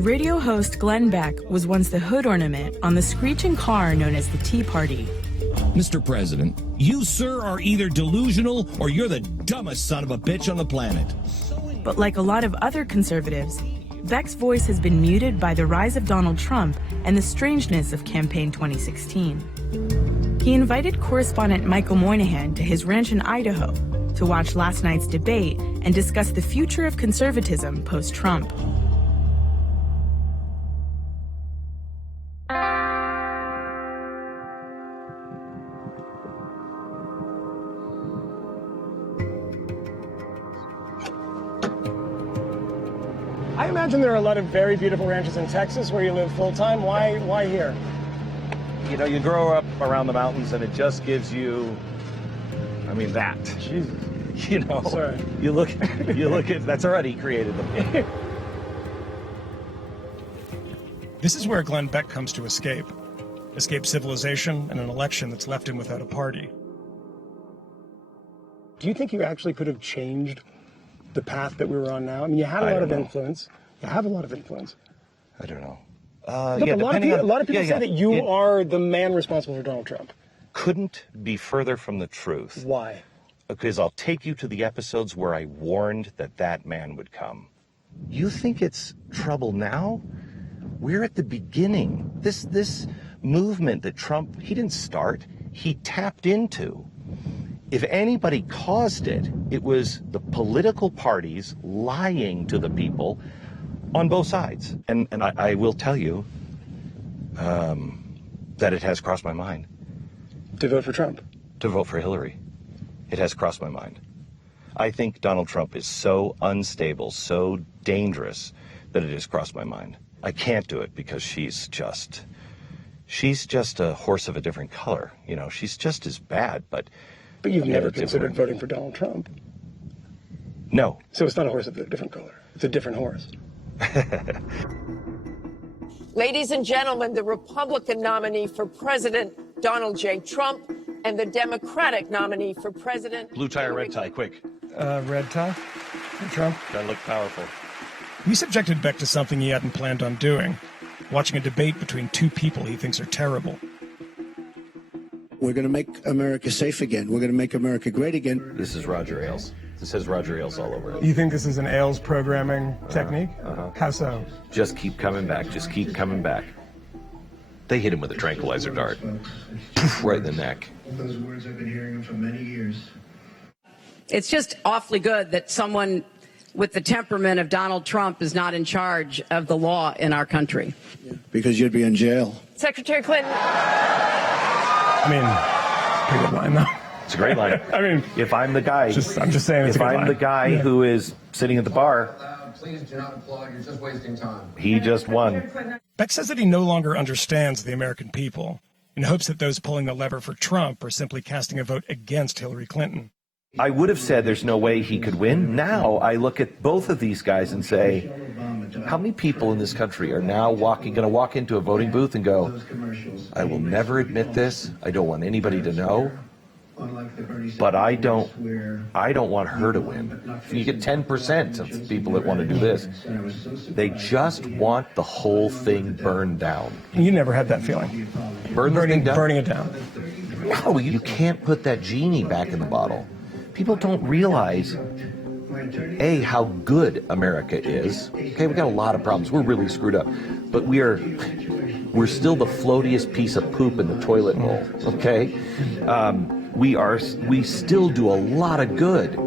Radio host Glenn Beck was once the hood ornament on the screeching car known as the Tea Party. Mr. President, you, sir, are either delusional or you're the dumbest son of a bitch on the planet. But like a lot of other conservatives, Beck's voice has been muted by the rise of Donald Trump and the strangeness of campaign 2016. He invited correspondent Michael Moynihan to his ranch in Idaho to watch last night's debate and discuss the future of conservatism post-Trump. I imagine there are a lot of very beautiful ranches in Texas where you live full-time. Why here? You know, you grow up around the mountains and it just gives you, I mean, that. Jesus. You know, Sorry. you look at, that's already created them. This is where Glenn Beck comes to escape civilization and an election that's left him without a party. Do you think you actually could have changed the path that we were on now? I mean, you had a lot of influence. You have a lot of influence. I don't know. Look, a lot of people say that you are the man responsible for Donald Trump. Couldn't be further from the truth. Why? Because I'll take you to the episodes where I warned that man would come. You think it's trouble now? We're at the beginning. This movement that Trump, he didn't start, he tapped into. If anybody caused it, it was the political parties lying to the people on both sides. And I will tell you that it has crossed my mind. To vote for Trump? To vote for Hillary. It has crossed my mind. I think Donald Trump is so unstable, so dangerous, that it has crossed my mind. I can't do it because she's just a horse of a different color. You know, she's just as bad, but you've never considered voting for Donald Trump? No. So it's not a horse of a different color. It's a different horse. Ladies and gentlemen, the Republican nominee for President, Donald J. Trump, and the Democratic nominee for President... Blue tie or red tie, quick. Red tie? For Trump? Gotta look powerful. He subjected Beck to something he hadn't planned on doing, watching a debate between two people he thinks are terrible. We're going to make America safe again. We're going to make America great again. This is Roger Ailes. This has Roger Ailes all over it. You think this is an Ailes programming technique? How so? Just keep coming back. Just keep coming back. They hit him with a tranquilizer dart. Right in the neck. Those words I've been hearing for many years. It's just awfully good that someone with the temperament of Donald Trump is not in charge of the law in our country. Because you'd be in jail. Secretary Clinton. I mean, pretty good line, though. It's a great line. I mean, if I'm the guy, I'm just saying, it's if a good I'm line. the guy who is sitting at the bar, Please do not applaud. You're just wasting time. he just won. Beck says that he no longer understands the American people, in hopes that those pulling the lever for Trump are simply casting a vote against Hillary Clinton. I would have said there's no way he could win. Now I look at both of these guys and say, how many people in this country are now going to walk into a voting booth and go, I will never admit this. I don't want anybody to know. But I don't want her to win. You get 10% of people that want to do this. They just want the whole thing burned down. You never had that feeling. Burning it down. No, you can't put that genie back in the bottle. People don't realize, A, how good America is. Okay, we got a lot of problems. We're really screwed up. But we're still the floatiest piece of poop in the toilet bowl. Okay? We still do a lot of good.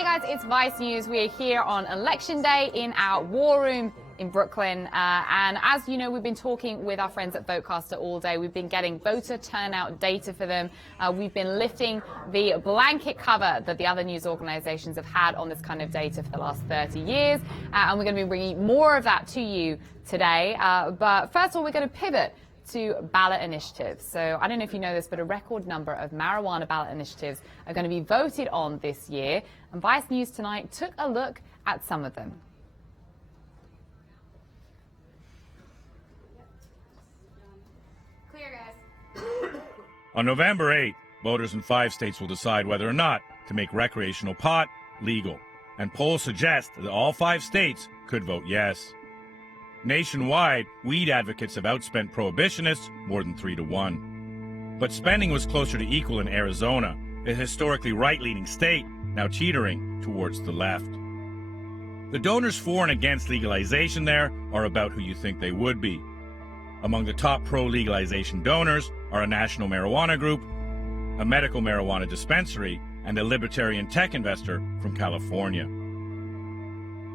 Hey guys, it's Vice News. We are here on Election Day in our war room in Brooklyn. And as you know, we've been talking with our friends at VoteCastr all day. We've been getting voter turnout data for them. We've been lifting the blanket cover that the other news organizations have had on this kind of data for the last 30 years. And we're going to be bringing more of that to you today. But first of all, we're going to pivot to ballot initiatives. So I don't know if you know this, but a record number of marijuana ballot initiatives are going to be voted on this year. And Vice News tonight took a look at some of them. Clear, guys. On November 8th, voters in 5 states will decide whether or not to make recreational pot legal. And polls suggest that all 5 states could vote yes. Nationwide, weed advocates have outspent prohibitionists more than 3-1. But spending was closer to equal in Arizona, a historically right-leaning state, now teetering towards the left. The donors for and against legalization there are about who you think they would be. Among the top pro-legalization donors are a national marijuana group, a medical marijuana dispensary, and a libertarian tech investor from California.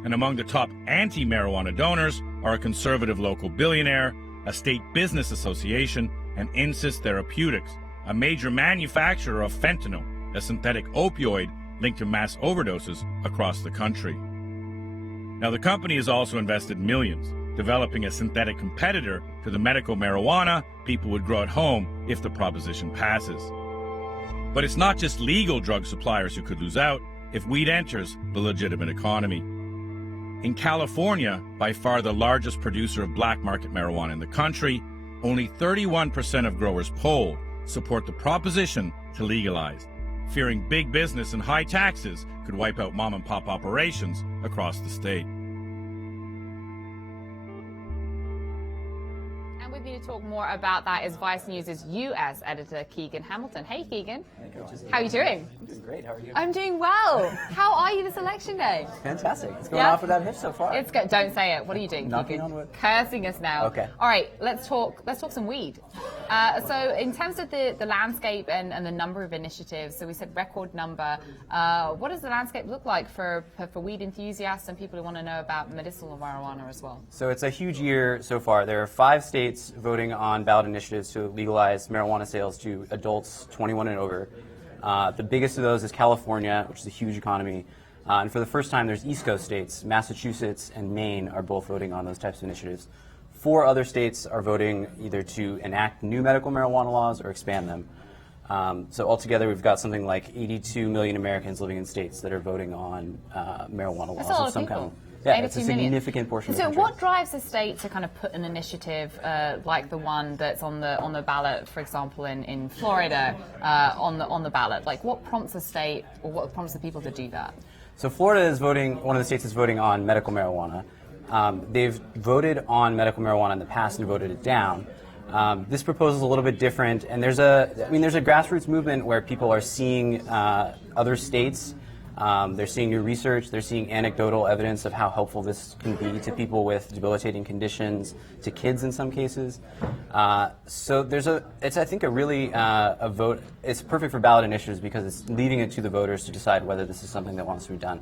And among the top anti-marijuana donors are a conservative local billionaire, a state business association, and Insys Therapeutics, a major manufacturer of fentanyl, a synthetic opioid linked to mass overdoses across the country. Now, the company has also invested millions, developing a synthetic competitor to the medical marijuana people would grow at home if the proposition passes. But it's not just legal drug suppliers who could lose out if weed enters the legitimate economy. In California, by far the largest producer of black market marijuana in the country, only 31% of growers polled support the proposition to legalize, fearing big business and high taxes could wipe out mom-and-pop operations across the state. And with me to talk more about that is Vice News' U.S. editor, Keegan Hamilton. Hey, Keegan. How are you doing? I'm doing great. How are you? I'm doing well. How are you this election day? Fantastic. It's going off without a hitch so far. It's good. Don't say it. What are you doing? Knocking on wood. Cursing us now. Okay. All right. Let's talk some weed. So in terms of the landscape and the number of initiatives, so we said record number. What does the landscape look like for weed enthusiasts and people who want to know about medicinal marijuana as well? So it's a huge year so far. There are 5 states voting on ballot initiatives to legalize marijuana sales to adults 21 and over. The biggest of those is California, which is a huge economy. And for the first time, there's East Coast states. Massachusetts and Maine are both voting on those types of initiatives. 4 other states are voting either to enact new medical marijuana laws or expand them. So altogether, we've got something like 82 million Americans living in states that are voting on marijuana laws. That's a lot of of some people. kind. Yeah, it's a 82 million. significant portion of the So country. what drives a state to kind of put an initiative like the one that's on the ballot, for example, in Florida, on the ballot? Like, what prompts a state or what prompts the people to do that? So Florida is voting, one of the states is voting on medical marijuana. They've voted on medical marijuana in the past and voted it down. This proposal is a little bit different, and there's a grassroots movement where people are seeing other states. They're seeing new research. They're seeing anecdotal evidence of how helpful this can be to people with debilitating conditions, to kids in some cases. So it's I think a really a vote. It's perfect for ballot initiatives because it's leaving it to the voters to decide whether this is something that wants to be done.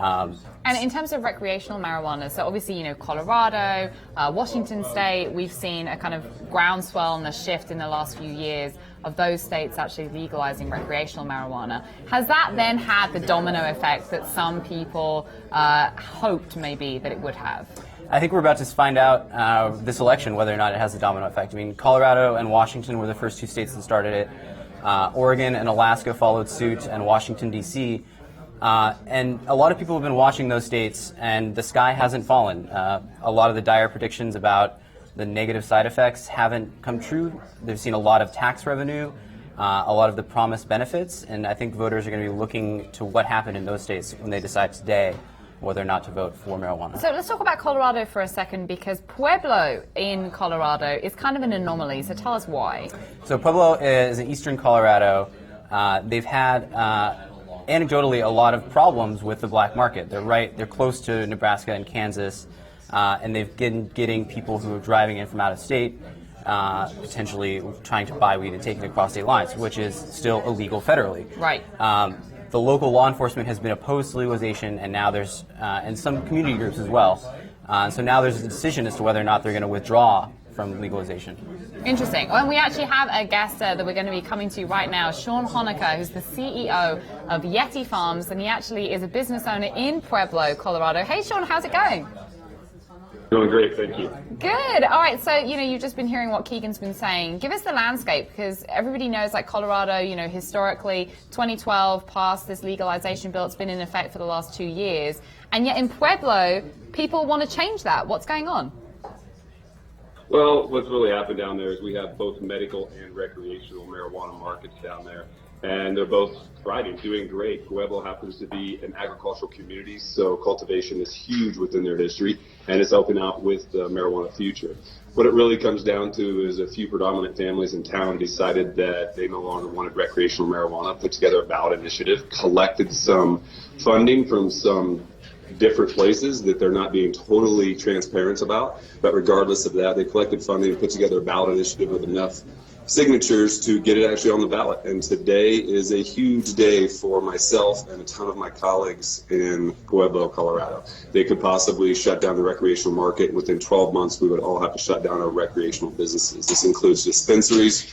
And in terms of recreational marijuana, so obviously, Colorado, Washington State, we've seen a kind of groundswell and a shift in the last few years of those states actually legalizing recreational marijuana. Has that then had the domino effect that some people hoped maybe that it would have? I think we're about to find out this election whether or not it has a domino effect. I mean, Colorado and Washington were the first 2 states that started it. Oregon and Alaska followed suit, and Washington, D.C. And a lot of people have been watching those states, and the sky hasn't fallen. A lot of the dire predictions about the negative side effects haven't come true. They've seen a lot of tax revenue, a lot of the promised benefits, and I think voters are going to be looking to what happened in those states when they decide today whether or not to vote for marijuana. So let's talk about Colorado for a second, because Pueblo in Colorado is kind of an anomaly. So tell us why. So Pueblo is in eastern Colorado. They've had anecdotally a lot of problems with the black market. They're close to Nebraska and Kansas. And they've been getting people who are driving in from out of state, potentially trying to buy weed and taking it across state lines, which is still illegal federally. Right. the local law enforcement has been opposed to legalization, and now there's, and some community groups as well. So now there's a decision as to whether or not they're going to withdraw from legalization. Interesting. Well, and we actually have a guest that we're going to be coming to right now, Sean Honecker, who's the CEO of Yeti Farms, and he actually is a business owner in Pueblo, Colorado. Hey, Sean, how's it going? Doing great, thank you. Good. All right, so, you've just been hearing what Keegan's been saying. Give us the landscape, because everybody knows, like, Colorado, historically, 2012 passed this legalization bill. It's been in effect for the last 2 years. And yet in Pueblo, people want to change that. What's going on? Well, what's really happened down there is we have both medical and recreational marijuana markets down there, and they're both thriving, doing great. Pueblo happens to be an agricultural community, so cultivation is huge within their history, and it's helping out with the marijuana future. What it really comes down to is a few predominant families in town decided that they no longer wanted recreational marijuana, put together a ballot initiative, collected some funding from some different places that they're not being totally transparent about. But regardless of that, they collected funding and put together a ballot initiative with enough signatures to get it actually on the ballot. And today is a huge day for myself and a ton of my colleagues in Pueblo, Colorado. They could possibly shut down the recreational market. Within 12 months, we would all have to shut down our recreational businesses. This includes dispensaries,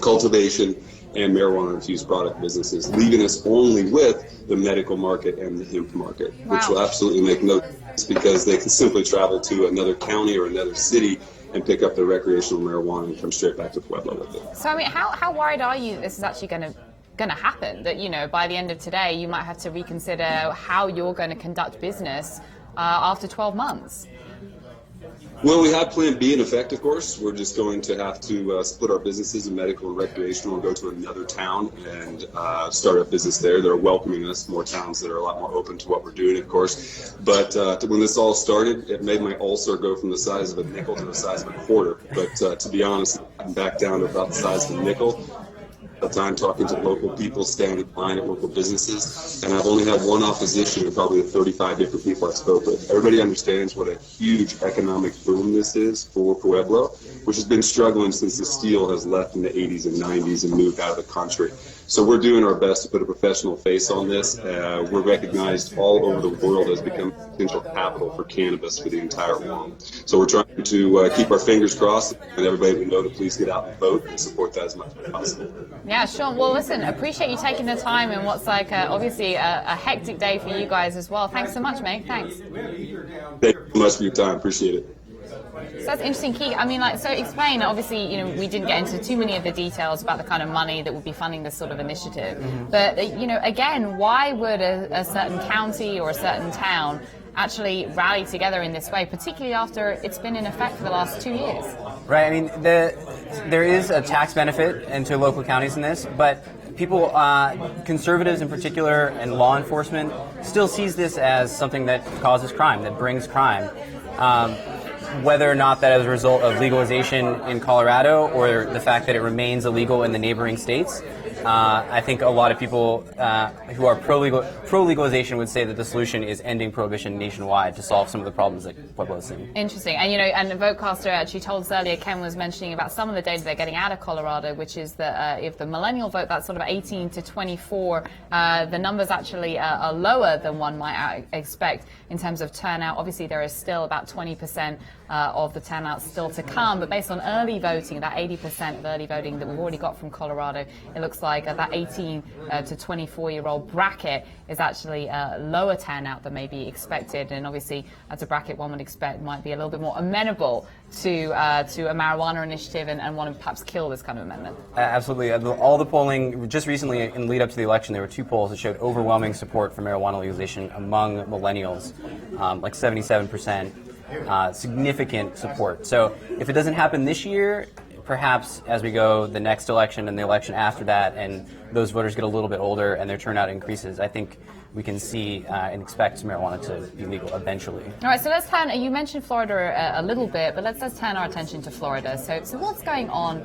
cultivation, and marijuana-infused product businesses, leaving us only with the medical market and the hemp market, which will absolutely make no sense because they can simply travel to another county or another city and pick up their recreational marijuana and come straight back to Pueblo with it. So, how worried are you this is actually going to happen? That, by the end of today, you might have to reconsider how you're going to conduct business after 12 months? Well, we have Plan B in effect, of course. We're just going to have to split our businesses in medical and recreational and go to another town and start a business there. They're welcoming us, more towns that are a lot more open to what we're doing, of course. But when this all started, it made my ulcer go from the size of a nickel to the size of a quarter. But to be honest, I'm back down to about the size of a nickel. Time talking to local people, standing in line at local businesses, and I've only had one opposition of probably the 35 different people I spoke with. Everybody understands what a huge economic boom this is for Pueblo, which has been struggling since the steel has left in the 80s and 90s and moved out of the country. So we're doing our best to put a professional face on this. We're recognized all over the world as becoming potential capital for cannabis for the entire world. So we're trying to keep our fingers crossed, and everybody we know to please get out and vote and support that as much as possible. Yeah, Sean. Well, listen, appreciate you taking the time in what's like obviously a hectic day for you guys as well. Thanks so much, mate. Thanks. Thank you so much for your time. Appreciate it. So that's interesting, Keeg. I mean, so explain, obviously, we didn't get into too many of the details about the kind of money that would be funding this sort of initiative. Mm-hmm. But, again, why would a certain county or a certain town actually rally together in this way, particularly after it's been in effect for the last 2 years? Right. I mean, there is a tax benefit into local counties in this, but people, conservatives in particular, and law enforcement still sees this as something that causes crime, that brings crime. Whether or not that is a result of legalization in Colorado or the fact that it remains illegal in the neighboring states, I think a lot of people who are pro-legalization would say that the solution is ending prohibition nationwide to solve some of the problems that Pueblo is seeing. Interesting. And, and VoteCastr actually told us earlier, Ken was mentioning about some of the data they're getting out of Colorado, which is that if the millennial vote, that's sort of 18 to 24, the numbers actually are lower than one might expect in terms of turnout. Obviously, there is still about 20% of the turnout still to come, but based on early voting, that 80% of early voting that we've already got from Colorado, it looks like that 18 to 24-year-old bracket is actually lower turnout than maybe expected, and obviously as a bracket one would expect might be a little bit more amenable to a marijuana initiative and want to perhaps kill this kind of amendment. Absolutely. All the polling, just recently in lead up to the election, there were 2 polls that showed overwhelming support for marijuana legalization among millennials, like 77%. Significant support. So if it doesn't happen this year, perhaps as we go the next election and the election after that, and those voters get a little bit older and their turnout increases, I think we can see and expect marijuana to be legal eventually. All right, so let's turn, you mentioned Florida a little bit, but let's turn our attention to Florida. So what's going on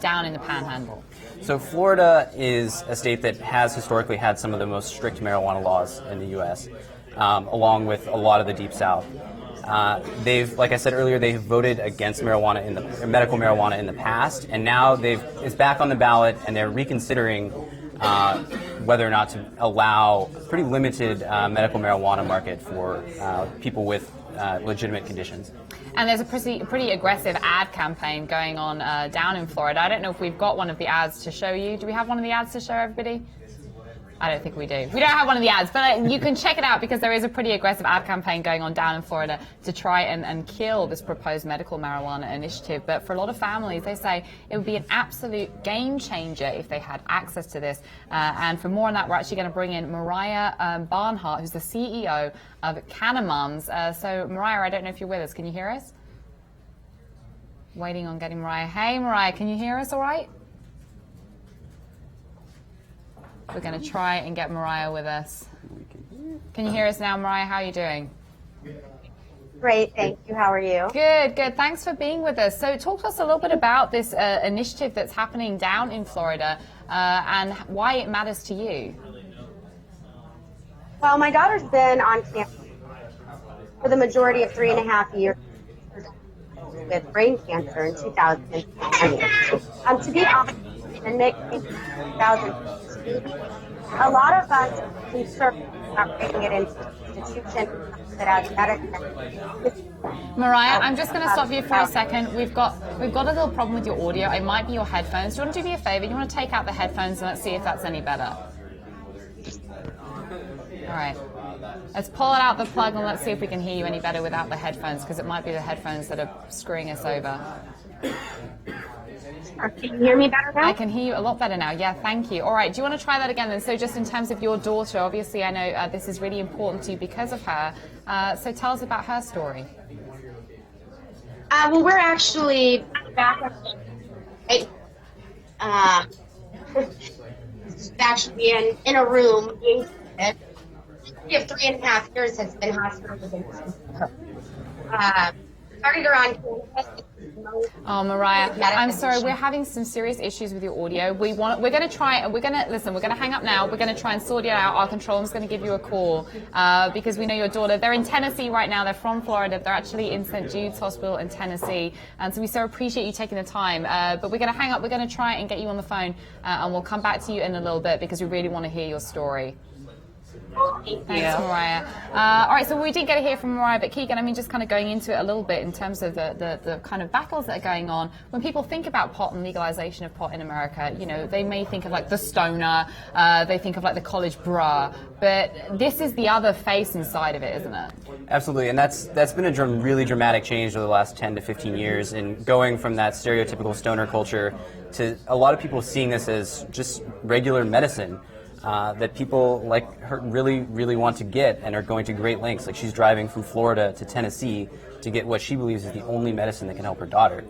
down in the Panhandle? So Florida is a state that has historically had some of the most strict marijuana laws in the U.S., along with a lot of the Deep South. They've, like I said earlier, they've voted against medical marijuana in the past, and now it's back on the ballot, and they're reconsidering whether or not to allow a pretty limited medical marijuana market for people with legitimate conditions. And there's a pretty aggressive ad campaign going on down in Florida. I don't know if we've got one of the ads to show you. Do we have one of the ads to show everybody? I don't think we do. We don't have one of the ads, but you can check it out because there is a pretty aggressive ad campaign going on down in Florida to try and kill this proposed medical marijuana initiative. But for a lot of families, they say it would be an absolute game changer if they had access to this. And for more on that, we're actually going to bring in Mariah Barnhart, who's the CEO of Cannabis. So Mariah, I don't know if you're with us. Can you hear us? Waiting on getting Mariah. Hey, Mariah, can you hear us all right? We're going to try and get Mariah with us. Can you hear us now, Mariah? How are you doing? Great, thank you. How are you? Good, good. Thanks for being with us. So talk to us a little bit about this initiative that's happening down in Florida and why it matters to you. Well, my daughter's been on campus for the majority of 3.5 years with brain cancer in 2010. To be honest, in May 2000, a lot of us concerned about bringing it into institutions that as medicine. Mariah, I'm just going to stop you for a second. We've got a little problem with your audio. It might be your headphones. Do you want to do me a favor? You want to take out the headphones and let's see if that's any better. All right. Let's pull it out the plug and let's see if we can hear you any better without the headphones, because it might be the headphones that are screwing us over. Can you hear me better now? I can hear you a lot better now. Yeah, thank you. All right, do you want to try that again then? So just in terms of your daughter, obviously I know this is really important to you because of her. So tell us about her story. Well, we're actually back actually in a room. We have 3.5 years has been hospitalized. Started her on campus. Oh, Mariah, I'm sorry. We're having some serious issues with your audio. We're going to try. We're going to hang up now. We're going to try and sort it out. Our control room's going to give you a call because we know your daughter. They're in Tennessee right now. They're from Florida. They're actually in St. Jude's Hospital in Tennessee. And so we so appreciate you taking the time. But we're going to hang up. We're going to try and get you on the phone, and we'll come back to you in a little bit because we really want to hear your story. Thanks, Mariah. All right, so we didn't get to hear from Mariah, but Keegan, I mean, just kind of going into it a little bit in terms of the kind of battles that are going on. When people think about pot and legalization of pot in America, you know, they may think of like the stoner, they think of like the college bra, but this is the other face inside of it, isn't it? Absolutely, and that's been a really dramatic change over the last 10 to 15 years in going from that stereotypical stoner culture to a lot of people seeing this as just regular medicine. That people like her really want to get and are going to great lengths. Like she's driving from Florida to Tennessee to get what she believes is the only medicine that can help her daughter.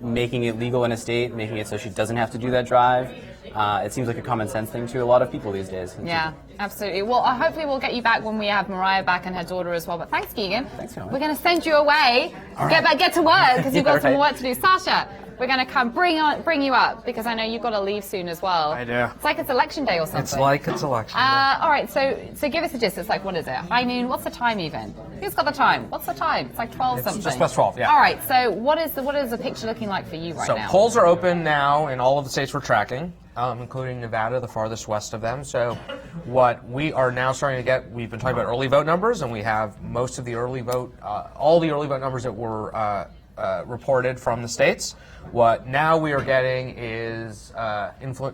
Making it legal in a state, making it so she doesn't have to do that drive. It seems like a common sense thing to a lot of people these days. Yeah, absolutely. Well, hopefully we'll get you back when we have Mariah back and her daughter as well. But thanks, Keegan. Thanks, We're going to send you away. Get to work because you've got some work to do. Sasha, we're going to come bring you up because I know you've got to leave soon as well. I do. It's like it's election day or something. It's like it's election day. All right, so give us a gist. It's like, what is it? High noon? What's the time even? Who's got the time? What's the time? It's like 12 something. It's just past 12, yeah. All right, so what is the picture looking like for you right now? So polls are open now in all of the states we're tracking, including Nevada, the farthest west of them. So what we are now starting to get, we've been talking about early vote numbers, and we have most of the early vote, all the early vote numbers that were reported from the states. What now we are getting is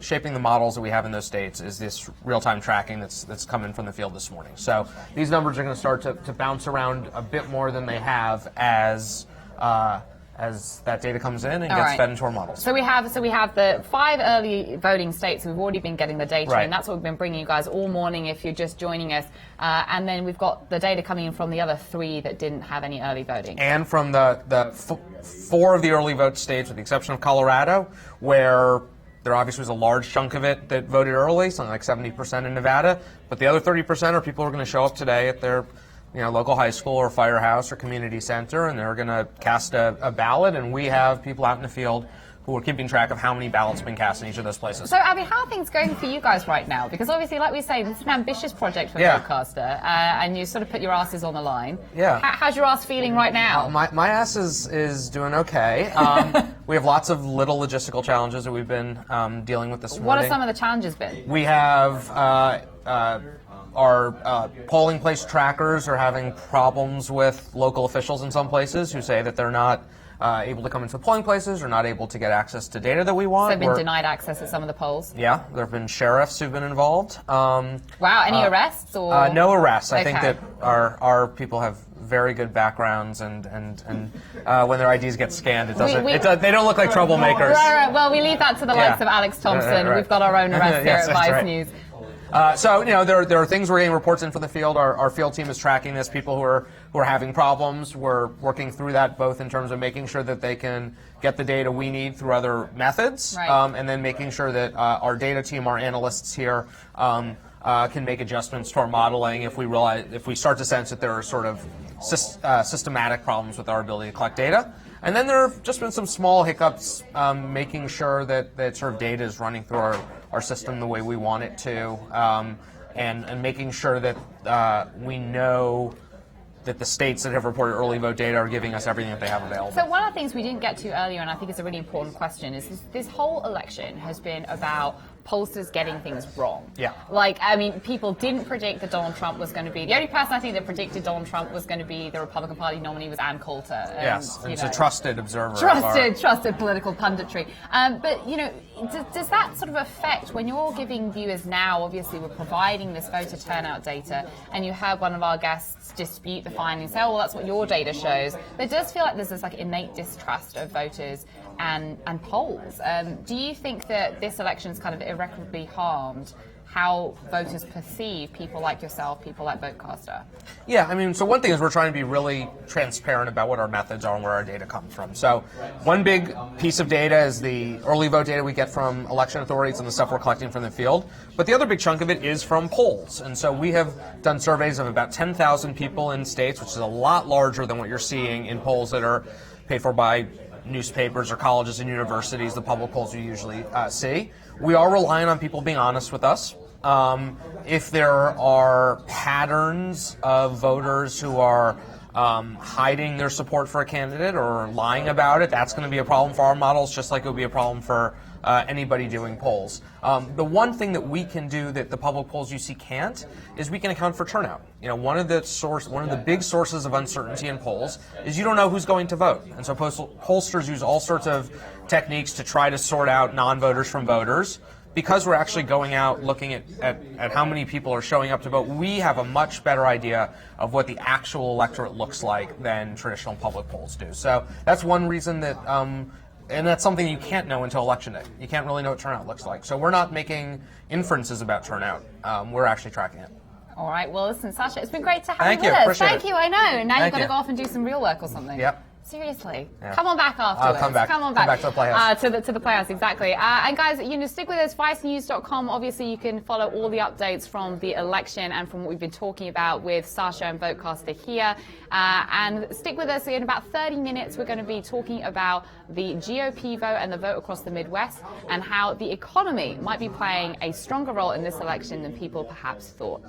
shaping the models that we have in those states is this real-time tracking that's coming from the field this morning. So these numbers are going to start to bounce around a bit more than they have as that data comes in and gets fed into our models. So we have the 5 early voting states. We've already been getting the data, and that's what we've been bringing you guys all morning if you're just joining us. And then we've got the data coming in from the other 3 that didn't have any early voting. And from the 4 of the early vote states, with the exception of Colorado, where there obviously was a large chunk of it that voted early, something like 70% in Nevada. But the other 30% are people who are going to show up today at their local high school or firehouse or community center, and they're going to cast a ballot, and we have people out in the field who are keeping track of how many ballots have been cast in each of those places. So, Abby, how are things going for you guys right now? Because obviously, like we say, this is an ambitious project for VoteCastr, and you sort of put your asses on the line. Yeah. How's your ass feeling right now? My ass is doing okay. We have lots of little logistical challenges that we've been dealing with this morning. What have some of the challenges been? We have our polling place trackers are having problems with local officials in some places who say that they're not able to come into the polling places or not able to get access to data that we want. So they've been denied access at some of the polls? Yeah, there have been sheriffs who've been involved. Wow, any arrests? Or? No arrests. I Okay. think that our people have very good backgrounds, and when their IDs get scanned, they don't look like troublemakers. Right. Well, we leave that to the likes Yeah. of Alex Thompson. Right. We've got our own arrests here Yes, at that's Vice right. News. So there are things we're getting reports in from the field. Our field team is tracking this. People who are having problems, we're working through that both in terms of making sure that they can get the data we need through other methods, Right. and then making sure that our data team, our analysts here, can make adjustments to our modeling if we start to sense that there are sort of systematic problems with our ability to collect data. And then there have just been some small hiccups, making sure that sort of data is running through our system the way we want it to, and making sure that we know that the states that have reported early vote data are giving us everything that they have available. So one of the things we didn't get to earlier, and I think it's a really important question, is this whole election has been about pollsters getting things wrong. Yeah. Like, I mean, people didn't predict that Donald Trump was going to be, the only person I think that predicted Donald Trump was going to be the Republican Party nominee was Ann Coulter. And, Yes, it's a trusted observer. Trusted political punditry. But, does that sort of affect, when you're giving viewers now, obviously we're providing this voter turnout data, and you heard one of our guests dispute the findings, say, oh, well, that's what your data shows. But it does feel like there's this like innate distrust of voters and polls. Do you think that this election's kind of irreparably harmed how voters perceive people like yourself, people like VoteCastr? Yeah, I mean, so one thing is we're trying to be really transparent about what our methods are and where our data comes from. So one big piece of data is the early vote data we get from election authorities and the stuff we're collecting from the field. But the other big chunk of it is from polls. And so we have done surveys of about 10,000 people in states, which is a lot larger than what you're seeing in polls that are paid for by newspapers or colleges and universities, the public polls you usually see. We are relying on people being honest with us. If there are patterns of voters who are hiding their support for a candidate or lying about it, that's going to be a problem for our models, just like it would be a problem for anybody doing polls. The one thing that we can do that the public polls you see can't is we can account for turnout. One of the big sources of uncertainty in polls is you don't know who's going to vote, and so pollsters use all sorts of techniques to try to sort out non-voters from voters. Because we're actually going out looking at how many people are showing up to vote, we have a much better idea of what the actual electorate looks like than traditional public polls do. So that's one reason that, and that's something you can't know until Election Day. You can't really know what turnout looks like. So we're not making inferences about turnout. We're actually tracking it. All right. Well, listen, Sasha, it's been great to have Thank you you. with us. Appreciate Thank it. you. I know. Now you've Thank got to you. go off and do some real work or something. Yep. Seriously. Yeah. Come on back afterwards. I'll come back. Come on Come back. back to the Playhouse. To the Playhouse, exactly. And guys, stick with us, vicenews.com. Obviously, you can follow all the updates from the election and from what we've been talking about with Sasha and VoteCastr here. And stick with us. In about 30 minutes, we're going to be talking about the GOP vote and the vote across the Midwest and how the economy might be playing a stronger role in this election than people perhaps thought.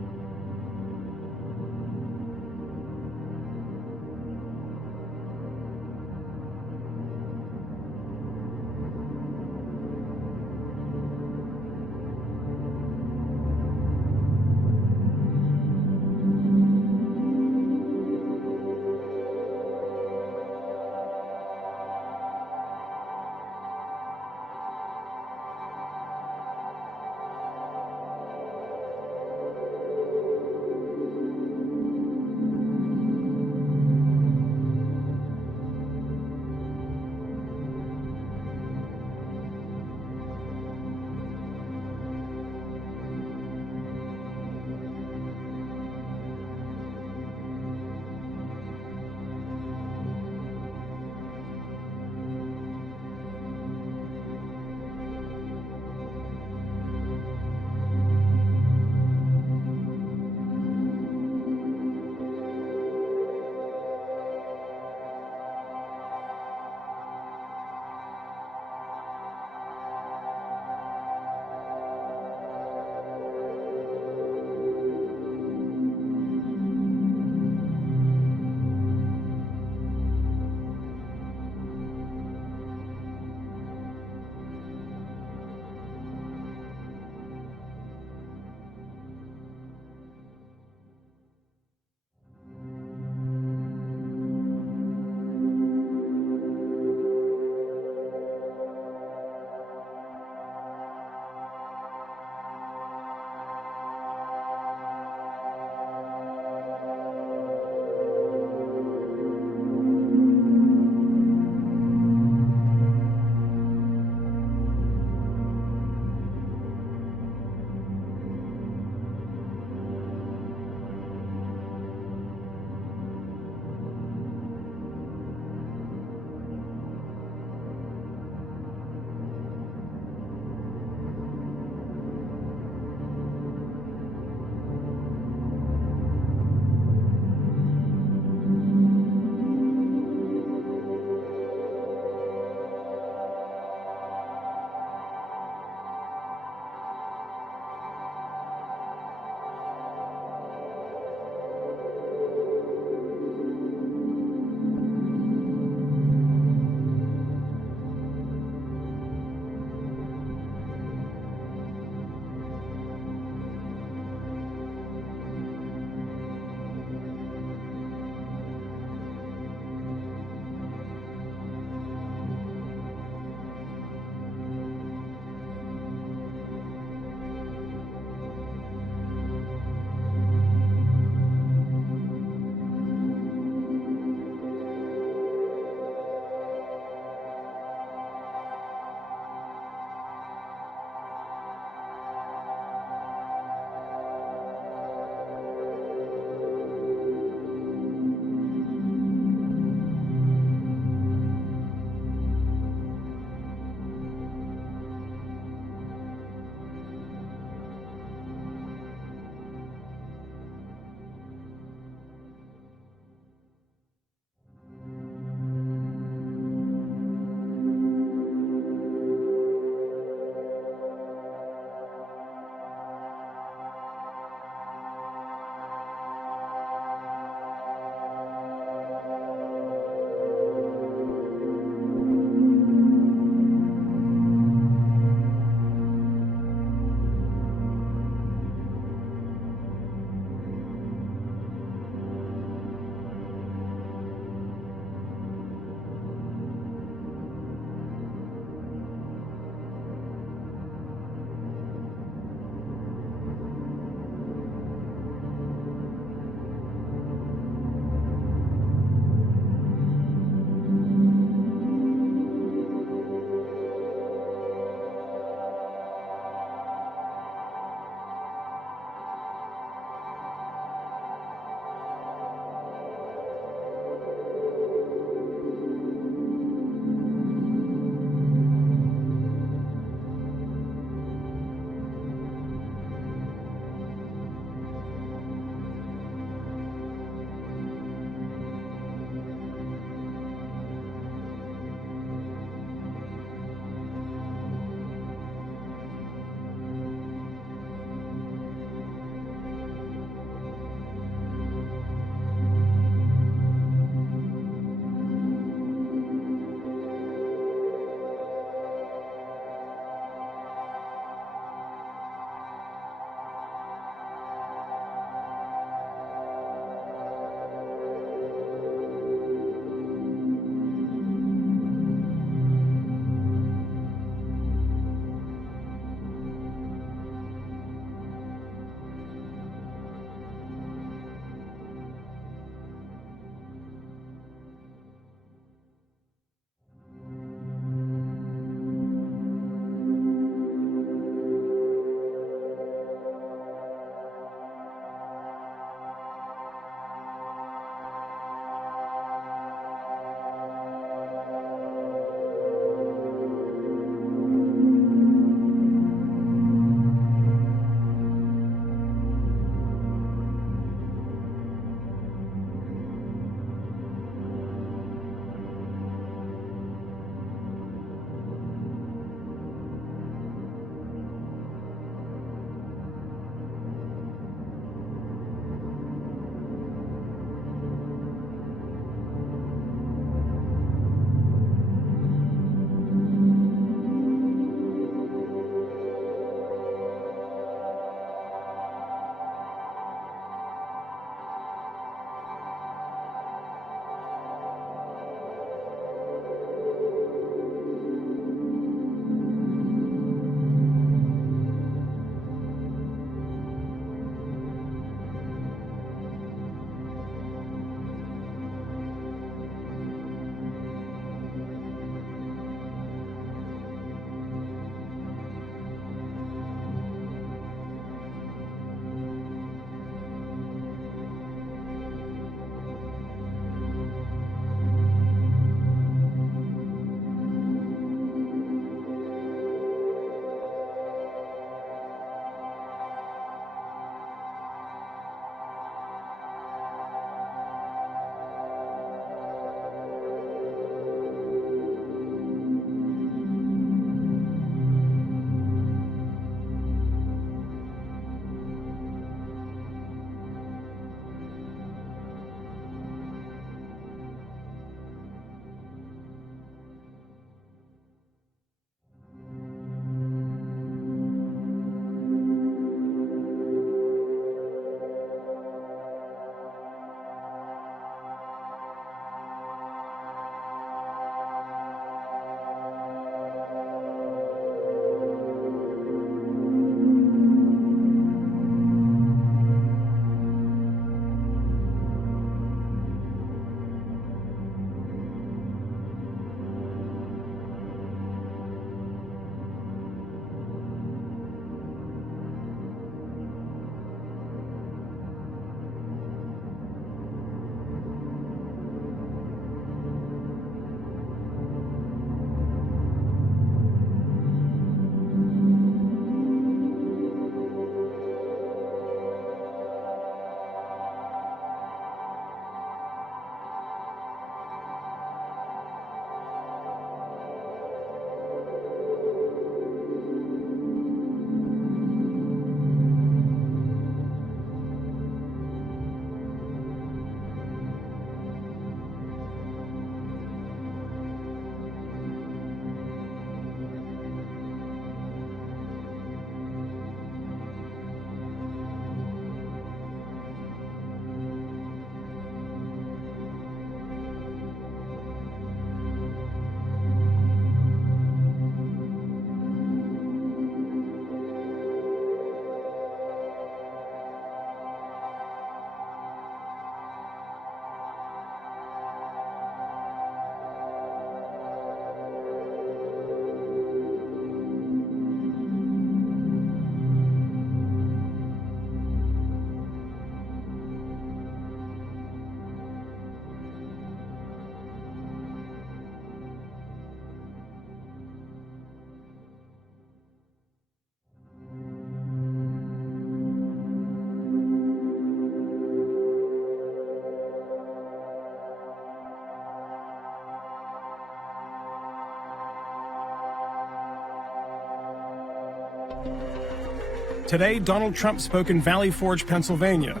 Today, Donald Trump spoke in Valley Forge, Pennsylvania,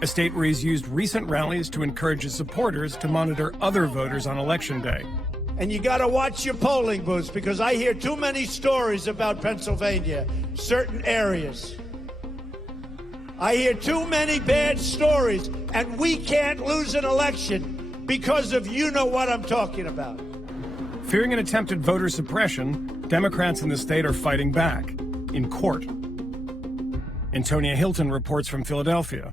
a state where he's used recent rallies to encourage his supporters to monitor other voters on Election Day. And you got to watch your polling booths, because I hear too many stories about Pennsylvania, certain areas. I hear too many bad stories, and we can't lose an election because of you know what I'm talking about. Fearing an attempted voter suppression, Democrats in the state are fighting back in court. Antonia Hilton reports from Philadelphia.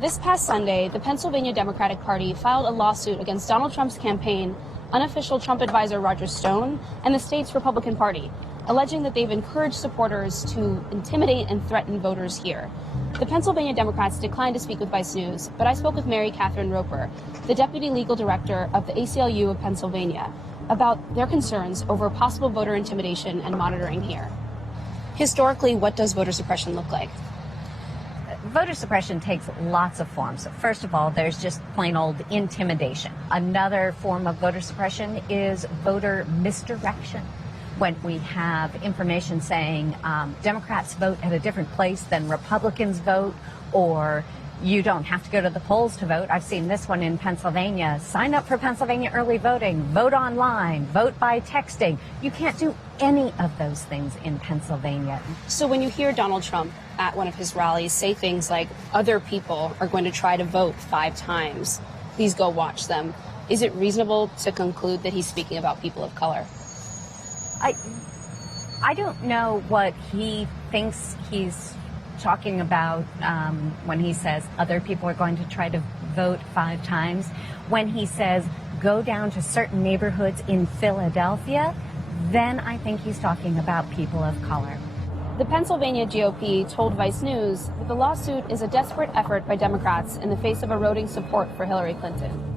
This past Sunday, the Pennsylvania Democratic Party filed a lawsuit against Donald Trump's campaign, unofficial Trump advisor Roger Stone, and the state's Republican Party, alleging that they've encouraged supporters to intimidate and threaten voters here. The Pennsylvania Democrats declined to speak with Vice News, but I spoke with Mary Catherine Roper, the Deputy Legal Director of the ACLU of Pennsylvania, about their concerns over possible voter intimidation and monitoring here. Historically, what does voter suppression look like? Voter suppression takes lots of forms. First of all, there's just plain old intimidation. Another form of voter suppression is voter misdirection. When we have information saying Democrats vote at a different place than Republicans vote, or you don't have to go to the polls to vote. I've seen this one in Pennsylvania. Sign up for Pennsylvania early voting, vote online, vote by texting. You can't do any of those things in Pennsylvania. So when you hear Donald Trump at one of his rallies say things like, other people are going to try to vote 5 times, please go watch them, is it reasonable to conclude that he's speaking about people of color? I don't know what he thinks he's talking about when he says other people are going to try to vote 5 times. When he says go down to certain neighborhoods in Philadelphia, then I think he's talking about people of color. The Pennsylvania GOP told Vice News that the lawsuit is a desperate effort by Democrats in the face of eroding support for Hillary Clinton.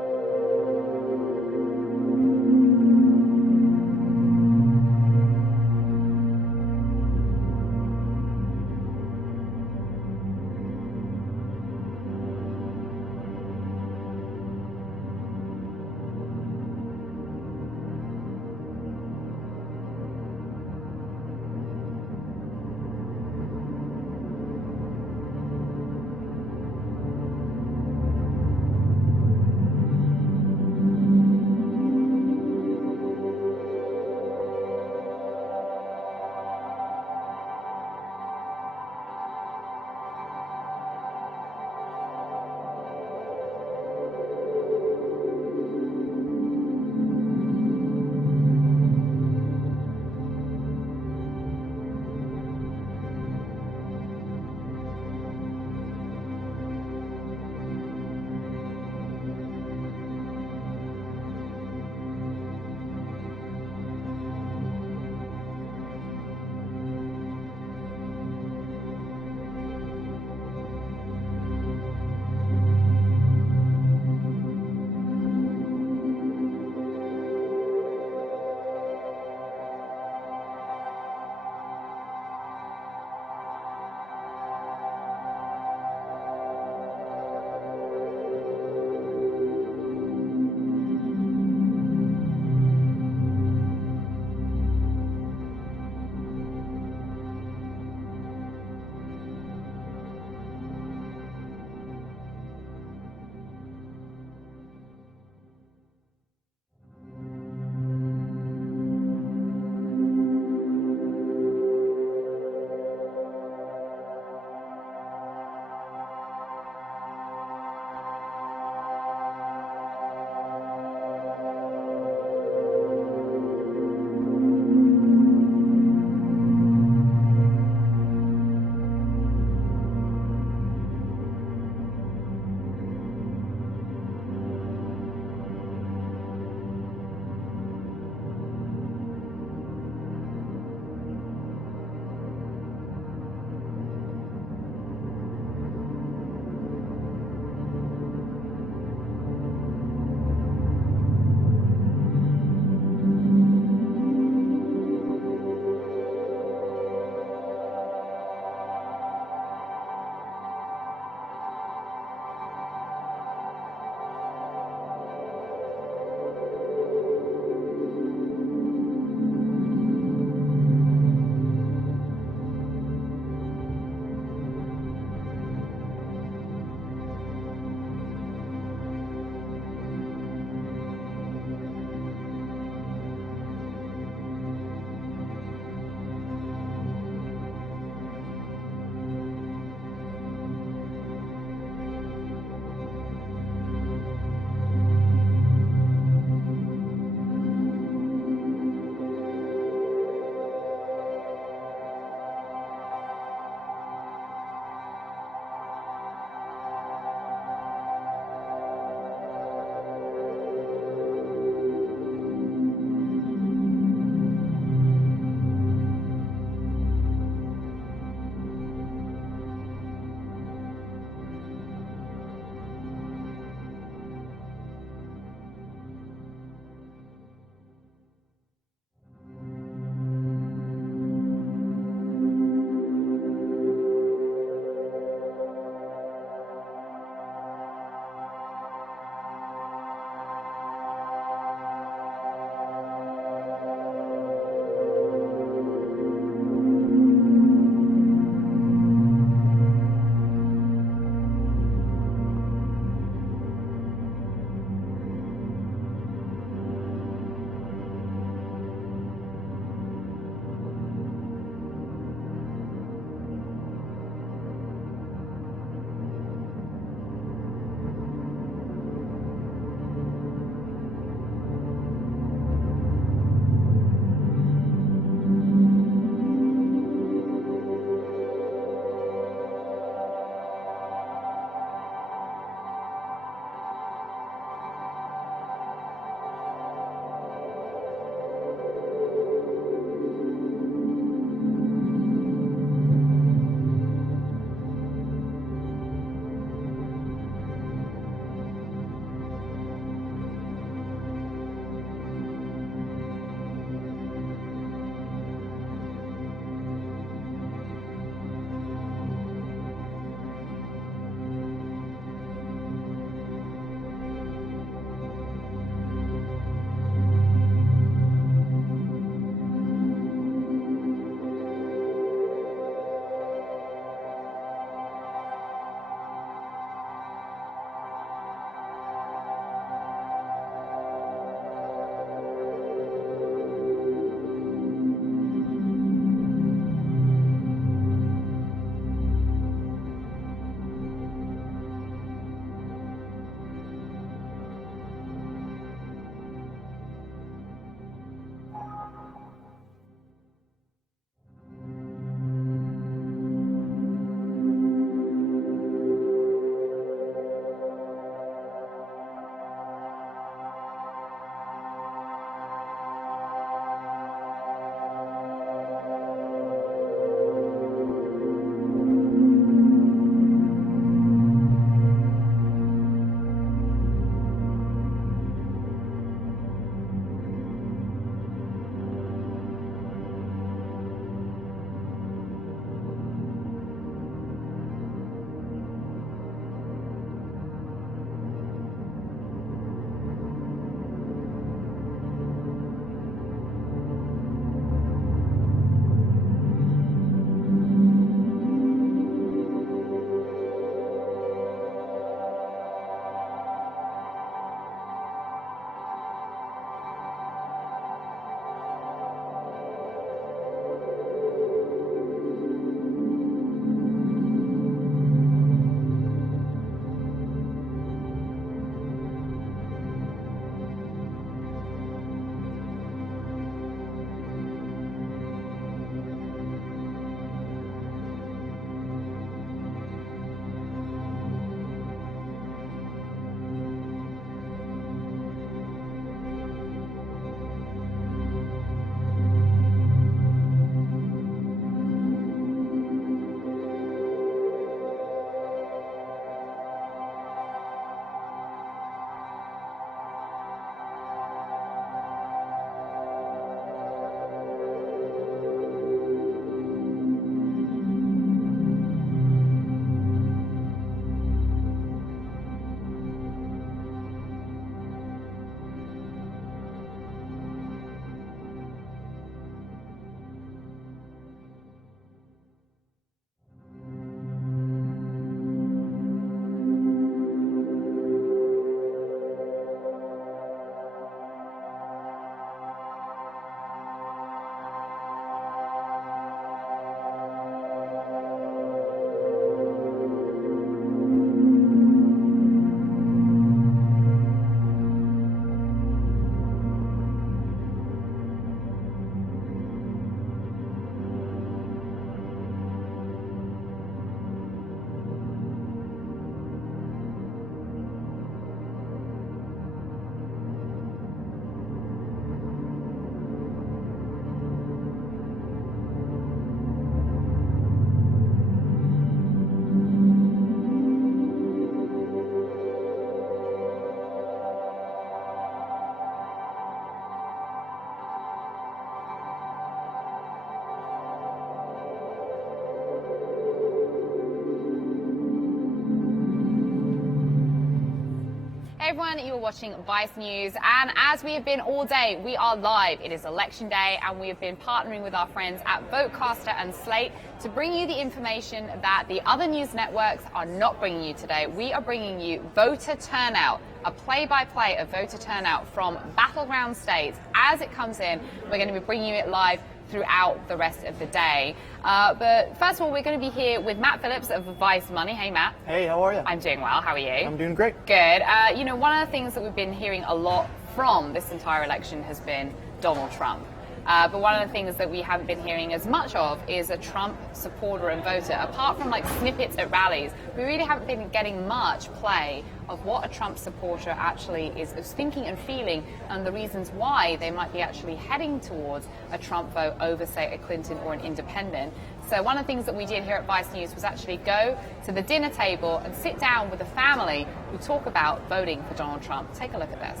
everyone. You're watching Vice News, and as we have been all day, we are live. It is Election Day, and we have been partnering with our friends at VoteCastr and Slate to bring you the information that the other news networks are not bringing you today. We are bringing you voter turnout, a play-by-play of voter turnout from battleground states as it comes in. We're going to be bringing you it live throughout the rest of the day. But first of all, we're going to be here with Matt Phillips of Vice Money. Hey, Matt. Hey, how are you? I'm doing well. How are you? I'm doing great. Good. You know, one of the things that we've been hearing a lot from this entire election has been Donald Trump. But one of the things that we haven't been hearing as much of is a Trump supporter and voter. Apart from like snippets at rallies, we really haven't been getting much play of what a Trump supporter actually is thinking and feeling, and the reasons why they might be actually heading towards a Trump vote over, say, a Clinton or an independent. So one of the things that we did here at Vice News was actually go to the dinner table and sit down with a family who talk about voting for Donald Trump. Take a look at this.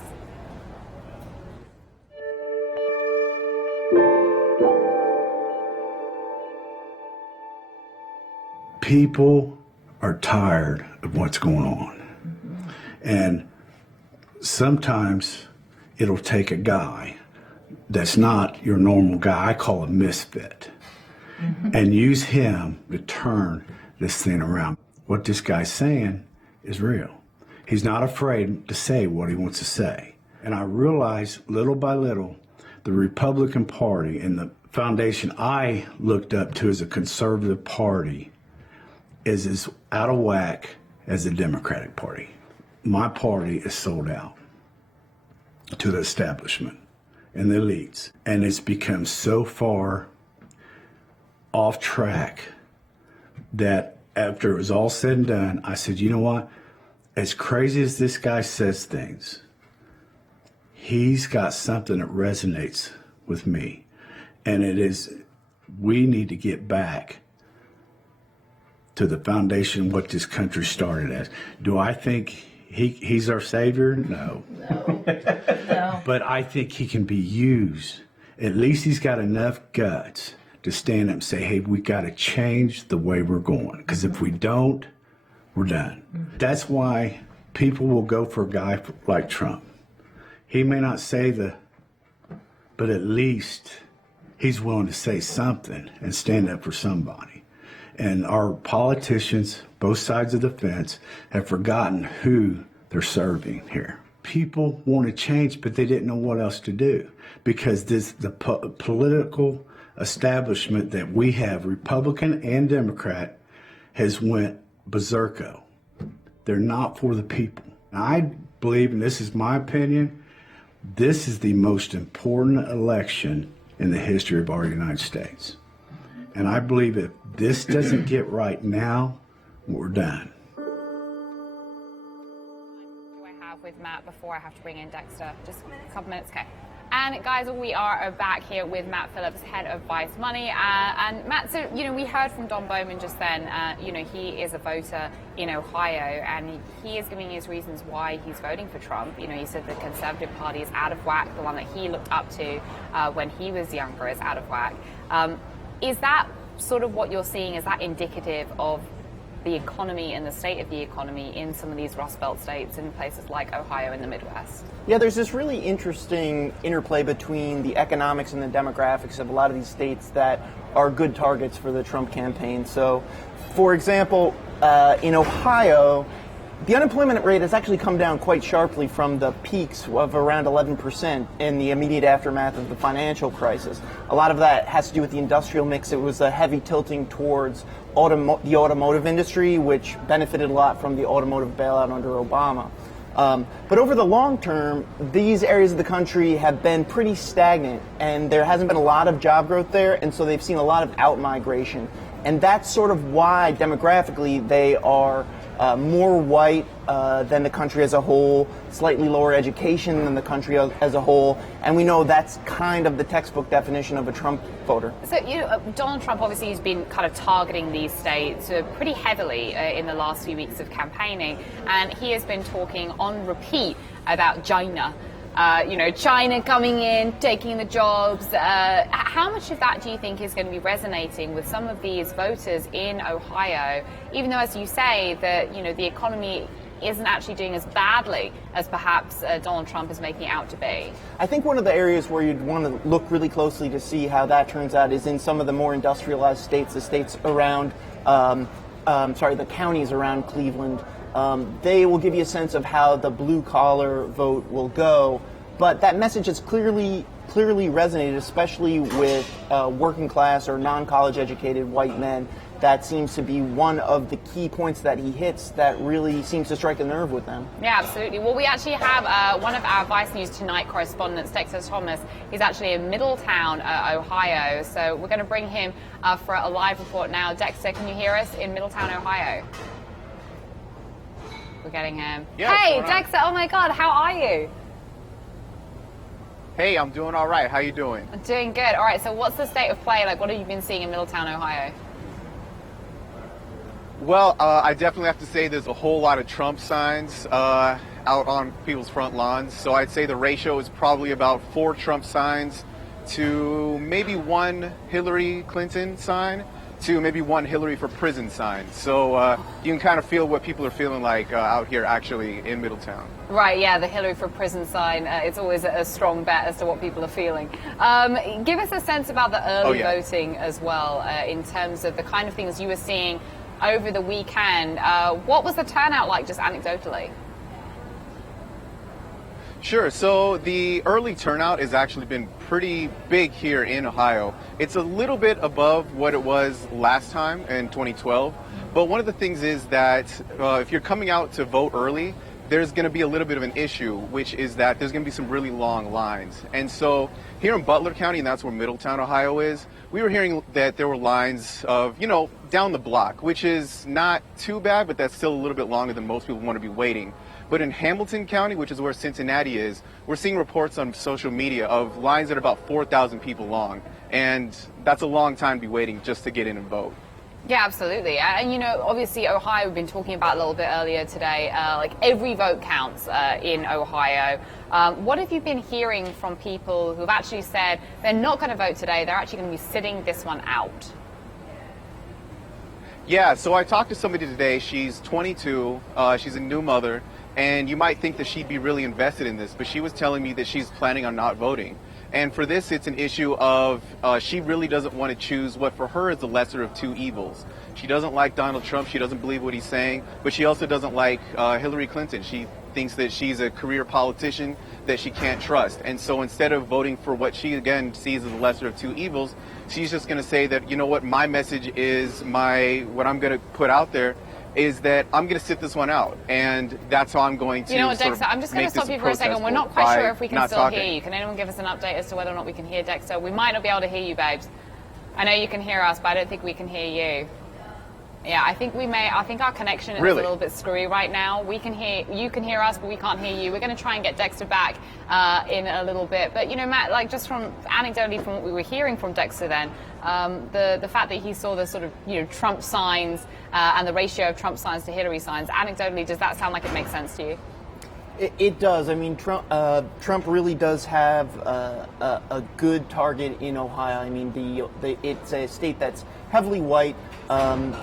People are tired of what's going on. And sometimes it'll take a guy that's not your normal guy, I call a misfit, and use him to turn this thing around. What this guy's saying is real. He's not afraid to say what he wants to say. And I realize little by little, the Republican Party and the foundation I looked up to as a conservative party is as out of whack as the Democratic Party. My party is sold out to the establishment and the elites, and it's become so far off track that after it was all said and done, I said, you know what? As crazy as this guy says things, he's got something that resonates with me, and it is we need to get back to the foundation what this country started as. Do I think he's our savior? No. No. But I think he can be used. At least he's got enough guts to stand up and say, hey, we got to change the way we're going. Because if we don't, we're done. That's why people will go for a guy like Trump. He may not say but at least he's willing to say something and stand up for somebody. And our politicians, both sides of the fence, have forgotten who they're serving here. People want to change, but they didn't know what else to do because the political establishment that we have, Republican and Democrat, has went berserko. They're not for the people. I believe, and this is my opinion, this is the most important election in the history of our United States. And I believe if this doesn't get right now, we're done. Do I have with Matt before I have to bring in Dexter? Just a couple minutes, okay. And guys, we are back here with Matt Phillips, head of Vice Money. And Matt, so, you know, we heard from Don Bowman just then, you know, he is a voter in Ohio, and he is giving his reasons why he's voting for Trump. You know, he said the Conservative Party is out of whack, the one that he looked up to when he was younger is out of whack. Is that sort of what you're seeing? Is that indicative of the economy and the state of the economy in some of these Rust Belt states in places like Ohio and the Midwest? Yeah, there's this really interesting interplay between the economics and the demographics of a lot of these states that are good targets for the Trump campaign. So, for example, in Ohio, the unemployment rate has actually come down quite sharply from the peaks of around 11% in the immediate aftermath of the financial crisis. A lot of that has to do with the industrial mix. It was a heavy tilting towards the automotive industry, which benefited a lot from the automotive bailout under Obama. But over the long term, these areas of the country have been pretty stagnant, and there hasn't been a lot of job growth there, and so they've seen a lot of out-migration. And that's sort of why, demographically, they are more white than the country as a whole, slightly lower education than the country as a whole, and we know that's kind of the textbook definition of a Trump voter. So, you know, Donald Trump obviously has been kind of targeting these states pretty heavily in the last few weeks of campaigning, and he has been talking on repeat about China. You know, China coming in, taking the jobs. How much of that do you think is going to be resonating with some of these voters in Ohio, even though, as you say, that, you know, the economy isn't actually doing as badly as perhaps Donald Trump is making it out to be? I think one of the areas where you'd want to look really closely to see how that turns out is in some of the more industrialized states, the states around, the counties around Cleveland. They will give you a sense of how the blue-collar vote will go. But that message has clearly resonated, especially with working class or non-college educated white men. That seems to be one of the key points that he hits that really seems to strike a nerve with them. Yeah, absolutely. Well, we actually have one of our Vice News Tonight correspondents, Dexter Thomas. He's actually in Middletown, Ohio. So we're going to bring him for a live report now. Dexter, can you hear us in Middletown, Ohio? We're getting him. Yeah, hey, Dexter, oh my God, how are you? Hey, I'm doing all right. How you doing? I'm doing good. All right, so what's the state of play? Like, what have you been seeing in Middletown, Ohio? Well, I definitely have to say there's a whole lot of Trump signs out on people's front lawns. So I'd say the ratio is probably about 4 Trump signs to maybe 1 Hillary Clinton sign to maybe 1 Hillary for prison sign. So you can kind of feel what people are feeling like out here actually in Middletown. Right, yeah, the Hillary for prison sign, it's always a strong bet as to what people are feeling. Give us a sense about the early voting as well, in terms of the kind of things you were seeing over the weekend. What was the turnout like, just anecdotally? Sure. So the early turnout has actually been pretty big here in Ohio. It's a little bit above what it was last time in 2012. But one of the things is that if you're coming out to vote early, there's going to be a little bit of an issue, which is that there's going to be some really long lines. And so here in Butler County, and that's where Middletown, Ohio is, we were hearing that there were lines of, down the block, which is not too bad, but that's still a little bit longer than most people want to be waiting. But in Hamilton County, which is where Cincinnati is, we're seeing reports on social media of lines that are about 4,000 people long. And that's a long time to be waiting just to get in and vote. Yeah, absolutely. And, obviously Ohio, we've been talking about a little bit earlier today, like every vote counts in Ohio. What have you been hearing from people who've actually said they're not going to vote today, they're actually going to be sitting this one out? Yeah, so I talked to somebody today. She's 22. She's a new mother. And you might think that she'd be really invested in this, but she was telling me that she's planning on not voting. And for this, it's an issue of she really doesn't want to choose what for her is the lesser of 2 evils. She doesn't like Donald Trump. She doesn't believe what he's saying, but she also doesn't like Hillary Clinton. She thinks that she's a career politician that she can't trust. And so instead of voting for what she, again, sees as the lesser of 2 evils, she's just going to say that, my message is what I'm going to put out there is that I'm going to sit this one out, and that's how I'm going to. Dexter, I'm just going to stop you for a second. We're not quite sure if we can still hear you. Can anyone give us an update as to whether or not we can hear Dexter? We might not be able to hear you, babes. I know you can hear us, but I don't think we can hear you. Yeah, I think our connection is a little bit screwy right now. You can hear us, but we can't hear you. We're going to try and get Dexter back in a little bit. But, Matt, just from anecdotally from what we were hearing from Dexter then, the fact that he saw the sort of, Trump signs and the ratio of Trump signs to Hillary signs, anecdotally, does that sound like it makes sense to you? It does. I mean, Trump really does have a good target in Ohio. I mean, it's a state that's heavily white.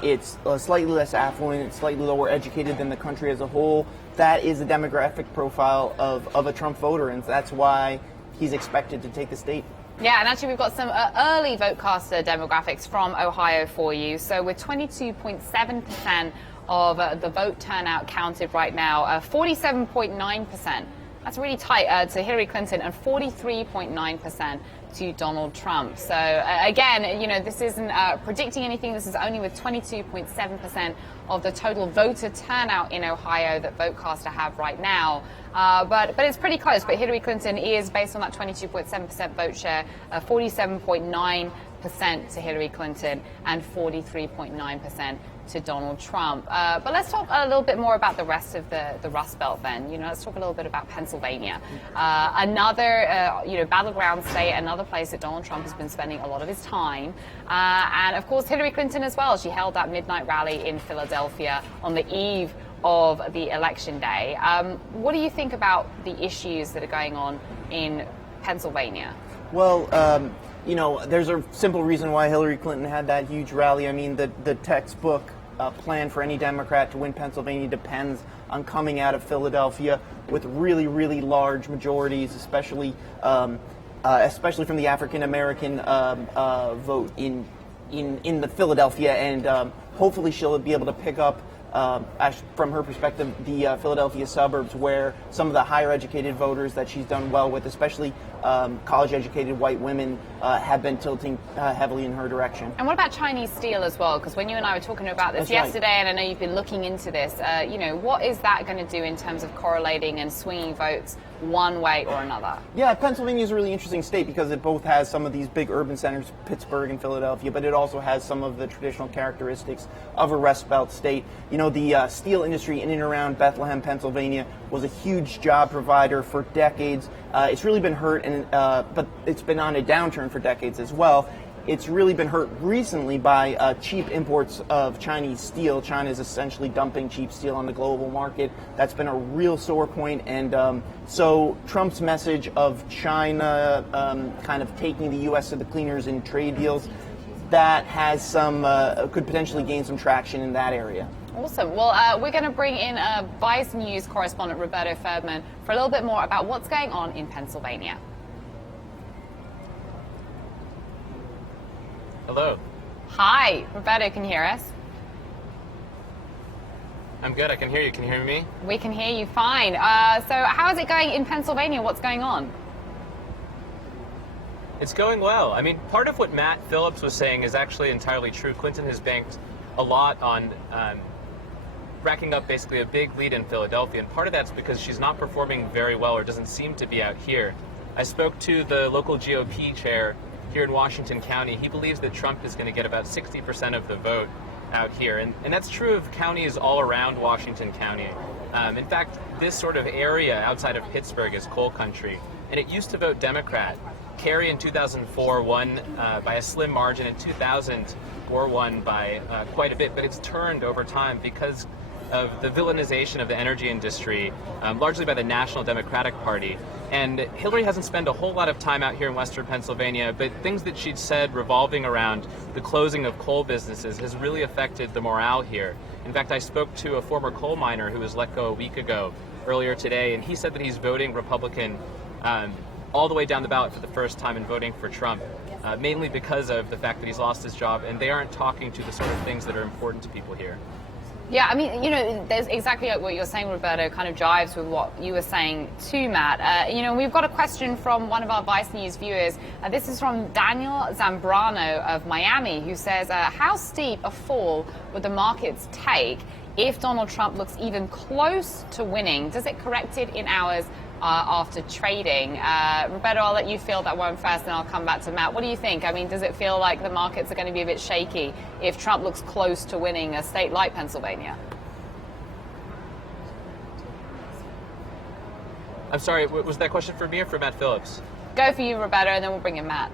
It's slightly less affluent. It's slightly lower educated than the country as a whole. That is the demographic profile of a Trump voter, and that's why he's expected to take the state. Yeah, and actually we've got some early VoteCastr demographics from Ohio for you. So with 22.7% of the vote turnout counted right now, 47.9%. That's really tight to Hillary Clinton, and 43.9% to Donald Trump. So again, this isn't predicting anything. This is only with 22.7% of the total voter turnout in Ohio that VoteCastr have right now. But it's pretty close. But Hillary Clinton is, based on that 22.7% vote share, 47.9% to Hillary Clinton and 43.9% to Donald Trump. But let's talk a little bit more about the rest of the Rust Belt then. Let's talk a little bit about Pennsylvania. Another, battleground state, another place that Donald Trump has been spending a lot of his time. And of course, Hillary Clinton as well. She held that midnight rally in Philadelphia on the eve of the election day. What do you think about the issues that are going on in Pennsylvania? Well, there's a simple reason why Hillary Clinton had that huge rally. I mean, the textbook plan for any Democrat to win Pennsylvania depends on coming out of Philadelphia with really, really large majorities, especially from the African American vote in the Philadelphia, and hopefully she'll be able to pick up, from her perspective, the Philadelphia suburbs, where some of the higher educated voters that she's done well with, especially college educated white women, have been tilting heavily in her direction. And what about Chinese steel as well? Because when you and I were talking about this yesterday, and I know you've been looking into this, what is that going to do in terms of correlating and swinging votes one way or another? Yeah, Pennsylvania is a really interesting state because it both has some of these big urban centers, Pittsburgh and Philadelphia, but it also has some of the traditional characteristics of a Rust Belt state. The steel industry in and around Bethlehem, Pennsylvania, was a huge job provider for decades. It's really been hurt, but it's been on a downturn for decades as well. It's really been hurt recently by cheap imports of Chinese steel. China is essentially dumping cheap steel on the global market. That's been a real sore point. And so Trump's message of China kind of taking the U.S. to the cleaners in trade deals, that has could potentially gain some traction in that area. Awesome. Well, we're going to bring in Vice News correspondent Roberto Ferdman for a little bit more about what's going on in Pennsylvania. Hello. Hi, Roberto, can you hear us? I'm good. I can hear you. Can you hear me? We can hear you fine. So how is it going in Pennsylvania? What's going on? It's going well. I mean, part of what Matt Phillips was saying is actually entirely true. Clinton has banked a lot on racking up basically a big lead in Philadelphia, and part of that's because she's not performing very well, or doesn't seem to be out here. I spoke to the local GOP chair here in Washington County. He believes that Trump is going to get about 60% of the vote out here, and that's true of counties all around Washington County. In fact, this sort of area outside of Pittsburgh is coal country, and it used to vote Democrat. Kerry in 2004 won by a slim margin. In 2000, Gore won by quite a bit, but it's turned over time because of the villainization of the energy industry, largely by the National Democratic Party. And Hillary hasn't spent a whole lot of time out here in Western Pennsylvania, but things that she'd said revolving around the closing of coal businesses has really affected the morale here. In fact, I spoke to a former coal miner who was let go a week ago earlier today, and he said that he's voting Republican all the way down the ballot for the first time and voting for Trump, mainly because of the fact that he's lost his job and they aren't talking to the sort of things that are important to people here. Yeah, I mean, there's exactly what you're saying, Roberto, kind of jives with what you were saying too, Matt. We've got a question from one of our Vice News viewers. This is from Daniel Zambrano of Miami, who says, how steep a fall would the markets take if Donald Trump looks even close to winning? Does it correct it in hours after trading? Roberto, I'll let you field that one first, and I'll come back to Matt. What do you think? I mean, does it feel like the markets are going to be a bit shaky if Trump looks close to winning a state like Pennsylvania? I'm sorry, was that question for me or for Matt Phillips? Go for you, Roberto, and then we'll bring in Matt.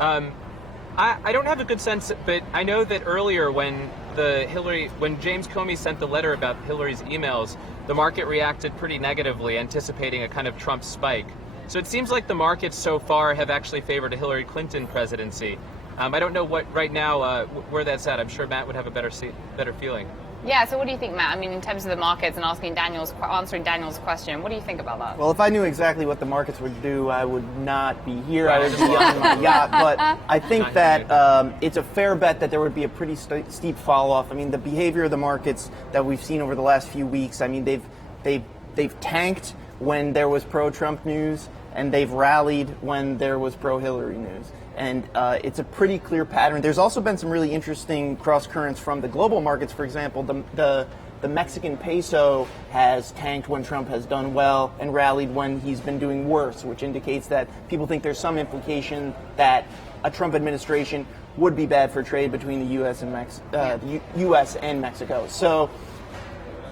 I don't have a good sense, but I know that earlier when James Comey sent the letter about Hillary's emails, the market reacted pretty negatively, anticipating a kind of Trump spike. So it seems like the markets so far have actually favored a Hillary Clinton presidency. I don't know right now where that's at. I'm sure Matt would have a better feeling. Yeah, so what do you think, Matt? I mean, in terms of the markets and answering Daniel's question, what do you think about that? Well, if I knew exactly what the markets would do, I would not be here. I would be on my yacht. But I think that it's a fair bet that there would be a pretty steep fall off. I mean, the behavior of the markets that we've seen over the last few weeks, I mean, they've tanked when there was pro-Trump news, and they've rallied when there was pro-Hillary news. And it's a pretty clear pattern. There's also been some really interesting cross currents from the global markets. For example, the Mexican peso has tanked when Trump has done well and rallied when he's been doing worse, which indicates that people think there's some implication that a Trump administration would be bad for trade between the U.S. and Mexico. So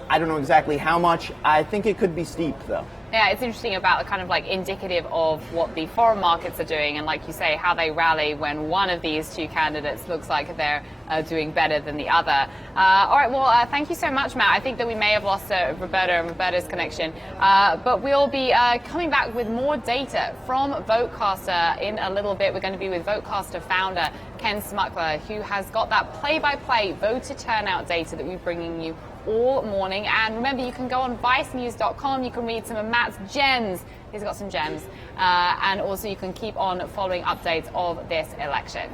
I don't know exactly how much. I think it could be steep, though. Yeah, it's interesting about kind of like indicative of what the foreign markets are doing, and like you say, how they rally when one of these two candidates looks like they're doing better than the other. All right, well, thank you so much, Matt. I think that we may have lost Roberta and Roberta's connection, but we'll be coming back with more data from VoteCastr in a little bit. We're going to be with VoteCastr founder Ken Smuckler, who has got that play-by-play voter turnout data that we're bringing you all morning. And remember, you can go on vicenews.com. You can read some of Matt's gems. He's got some gems. And also you can keep on following updates of this election.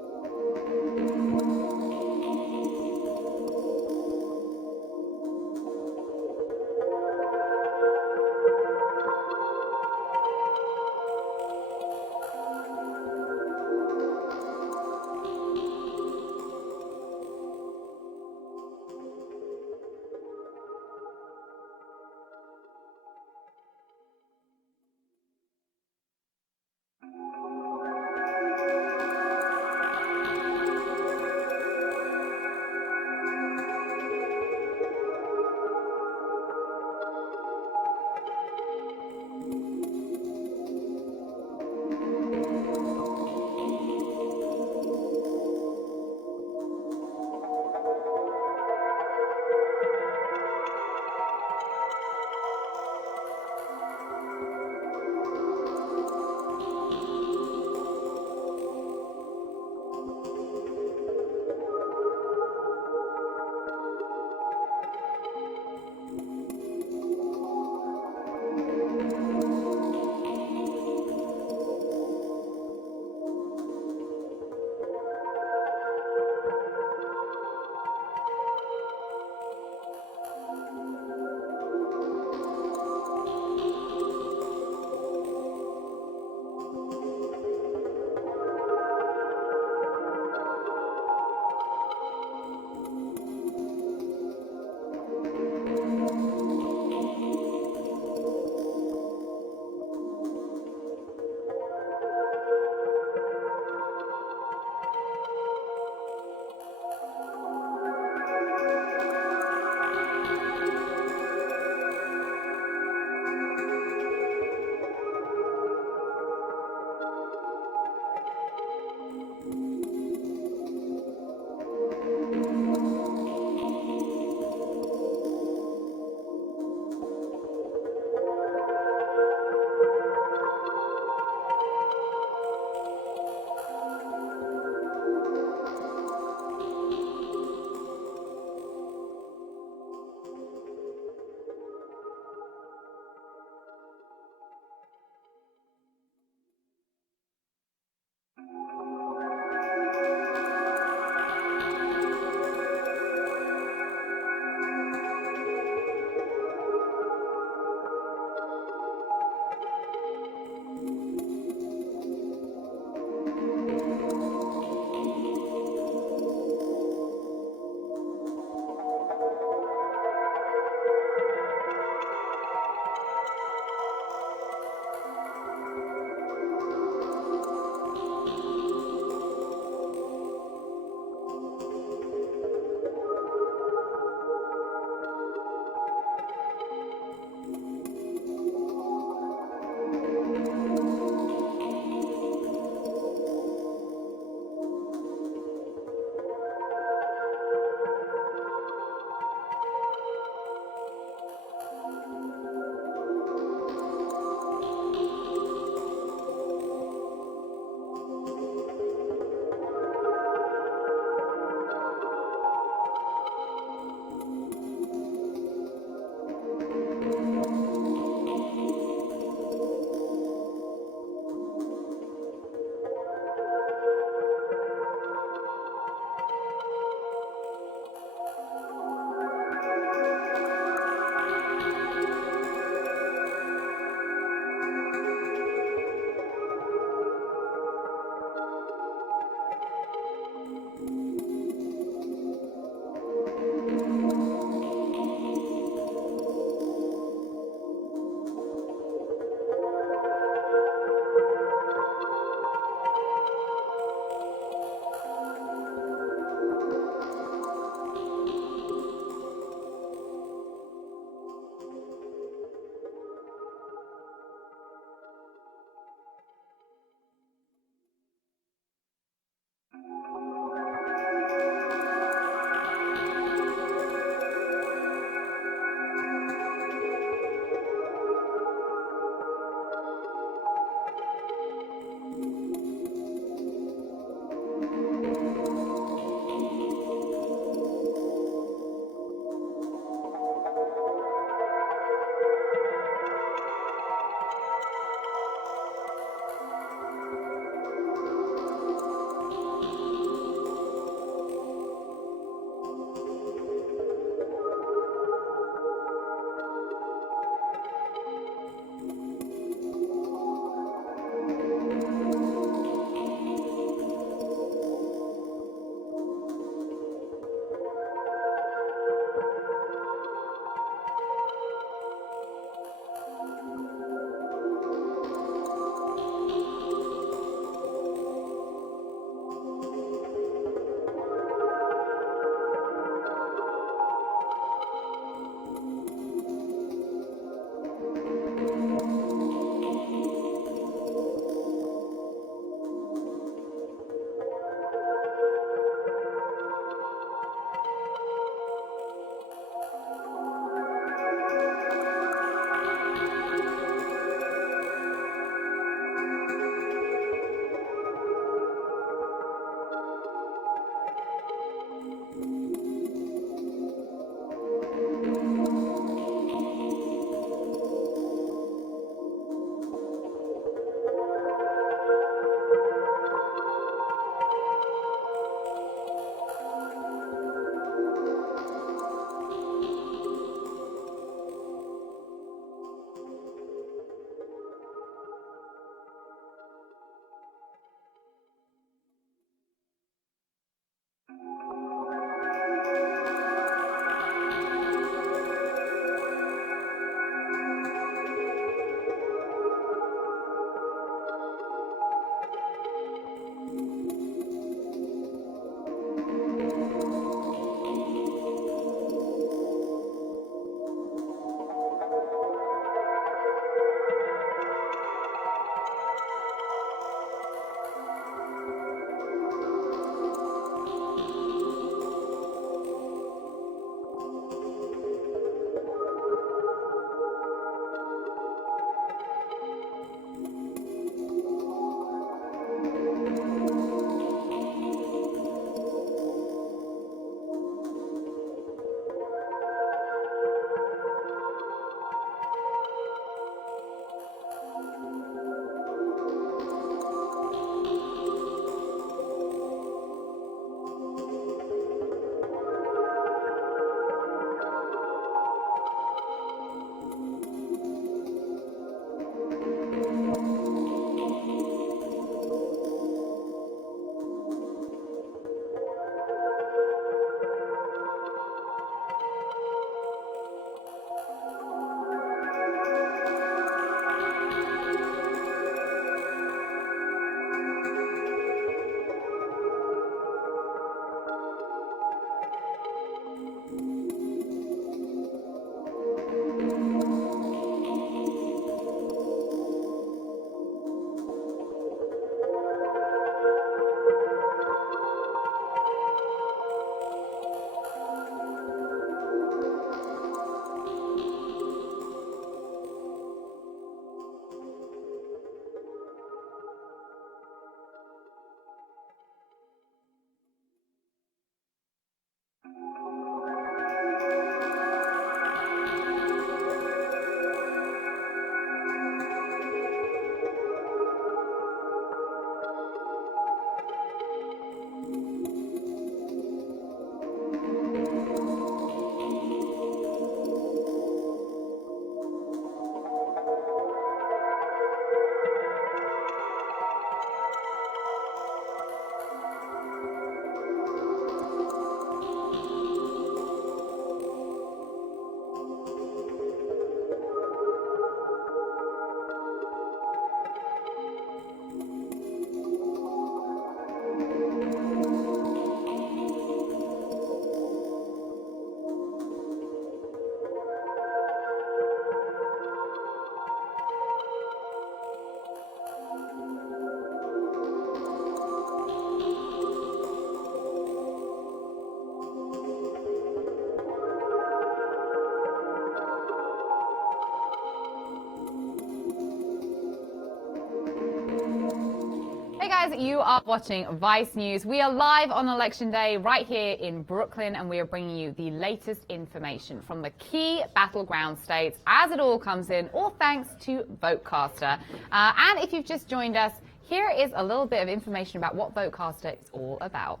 guys, you are watching Vice News. We are live on Election Day right here in Brooklyn, and we are bringing you the latest information from the key battleground states as it all comes in, all thanks to VoteCastr. And if you've just joined us, here is a little bit of information about what VoteCastr is all about.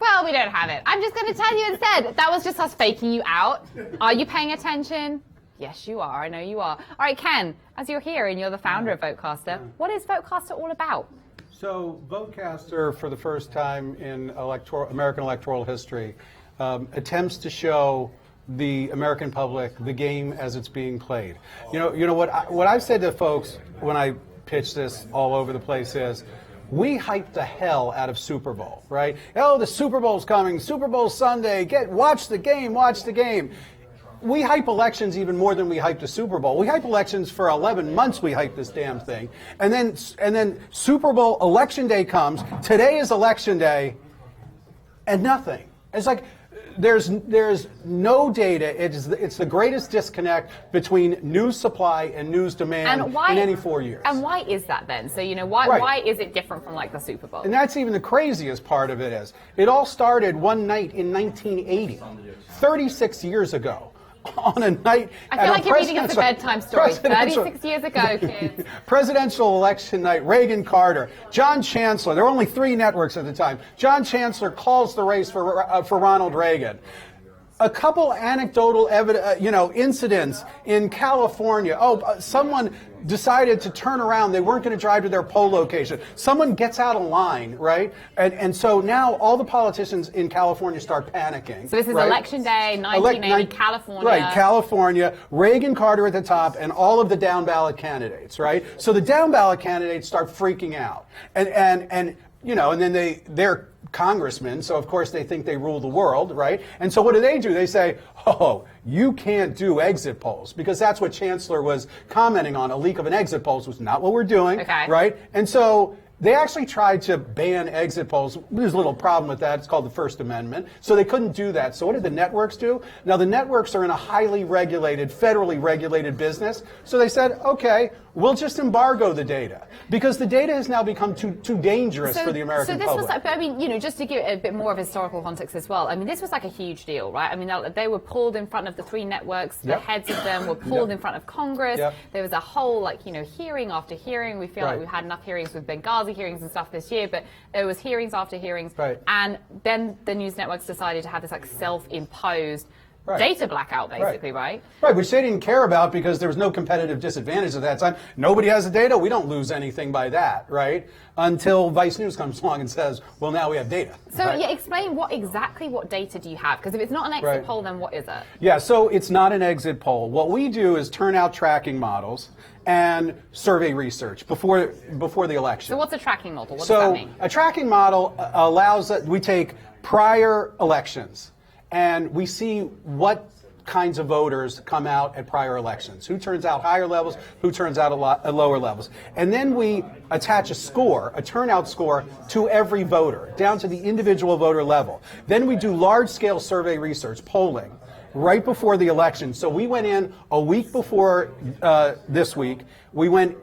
Well, we don't have it. I'm just going to tell you instead. That was just us faking you out. Are you paying attention? Yes, you are. I know you are. All right, Ken, as you're here and you're the founder of VoteCastr, what is VoteCastr all about? So VoteCastr, for the first time in American electoral history, attempts to show the American public the game as it's being played. You know what I've said to folks when I pitch this all over the place is, we hype the hell out of Super Bowl, right? Oh, the Super Bowl's coming, Super Bowl Sunday, watch the game, watch the game. We hype elections even more than we hype the Super Bowl. We hype elections for 11 months, we hype this damn thing. And then Super Bowl Election Day comes, today is Election Day, and nothing. It's like, there's no data. It's the greatest disconnect between news supply and news demand in any 4 years. And why is that then? So, why is it different from like the Super Bowl? And that's even the craziest part of it is, it all started one night in 1980, 36 years ago. On a night, I feel like you're reading us a bedtime story. 36 years ago, kids. Presidential election night, Reagan, Carter, John Chancellor. There were only 3 networks at the time. John Chancellor calls the race for Ronald Reagan. A couple anecdotal incidents in California. Someone decided to turn around. They weren't going to drive to their poll location. Someone gets out of line, right? And so now all the politicians in California start panicking. So this is Election Day, 1980, California. Right, California, Reagan, Carter at the top, and all of the down ballot candidates, right? So the down ballot candidates start freaking out. And then they're congressmen, so of course they think they rule the world, right? And so what do? They say, oh, you can't do exit polls, because that's what Chancellor was commenting on. A leak of an exit polls was not what we're doing, right? And so they actually tried to ban exit polls. There's a little problem with that. It's called the First Amendment. So they couldn't do that. So what did the networks do? Now, the networks are in a highly regulated, federally regulated business. So they said, okay, we'll just embargo the data, because the data has now become too dangerous for the American public. So this was, just to give it a bit more of historical context as well, this was like a huge deal, right? They were pulled in front of the 3 networks. The heads of them were pulled in front of Congress. There was a whole, hearing after hearing. We feel like we've had enough hearings with Benghazi hearings and stuff this year, but there was hearings after hearings. And then the news networks decided to have this self-imposed data blackout, basically, right? Right, which they didn't care about because there was no competitive disadvantage at that time. Nobody has the data. We don't lose anything by that, right? Until Vice News comes along and says, well, now we have data. So, explain what data do you have? Because if it's not an exit poll, then what is it? Yeah, so it's not an exit poll. What we do is turnout tracking models and survey research before the election. So what's a tracking model? What does that mean? A tracking model allows we take prior elections, and we see what kinds of voters come out at prior elections. Who turns out higher levels, who turns out at lower levels. And then we attach a score, a turnout score, to every voter, down to the individual voter level. Then we do large-scale survey research, polling, right before the election. So we went in a week before this week. We went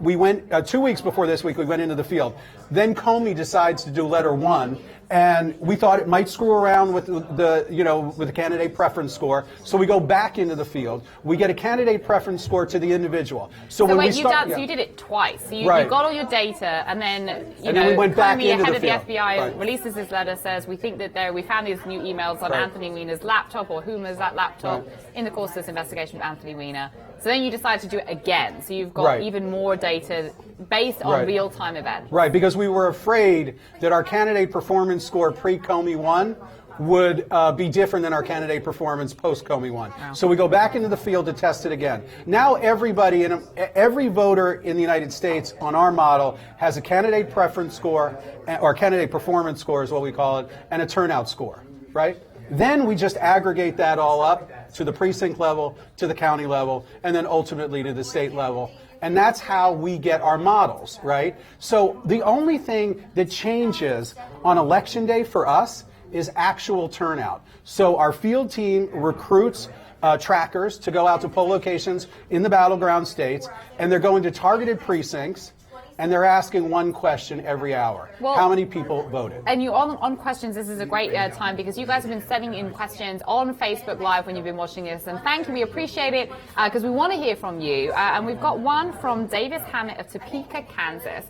2 weeks before this week, we went into the field. Then Comey decides to do letter 1. And we thought it might screw around with with the candidate preference score. So we go back into the field. We get a candidate preference score to the individual. So when we start, so you did it twice. So you got all your data, and then we went back Comey, into head the of the field. FBI, releases his letter, says we think that we found these new emails on Anthony Weiner's laptop, or Hoomer's that laptop, in the course of this investigation of Anthony Weiner. So then you decide to do it again. So you've got even more data based on real-time events. Right, because we were afraid that our candidate performance score pre-Comey 1 would be different than our candidate performance post-Comey 1. Wow. So we go back into the field to test it again. Now every voter in the United States on our model has a candidate preference score, or candidate performance score is what we call it, and a turnout score, right? Then we just aggregate that all up to the precinct level, to the county level, and then ultimately to the state level. And that's how we get our models, right? So the only thing that changes on Election Day for us is actual turnout. So our field team recruits trackers to go out to poll locations in the battleground states, and they're going to targeted precincts, and they're asking one question every hour. Well, how many people voted? And you on questions, this is a great time because you guys have been sending in questions on Facebook Live when you've been watching this. And thank you, we appreciate it because we want to hear from you. And we've got one from Davis Hammett of Topeka, Kansas.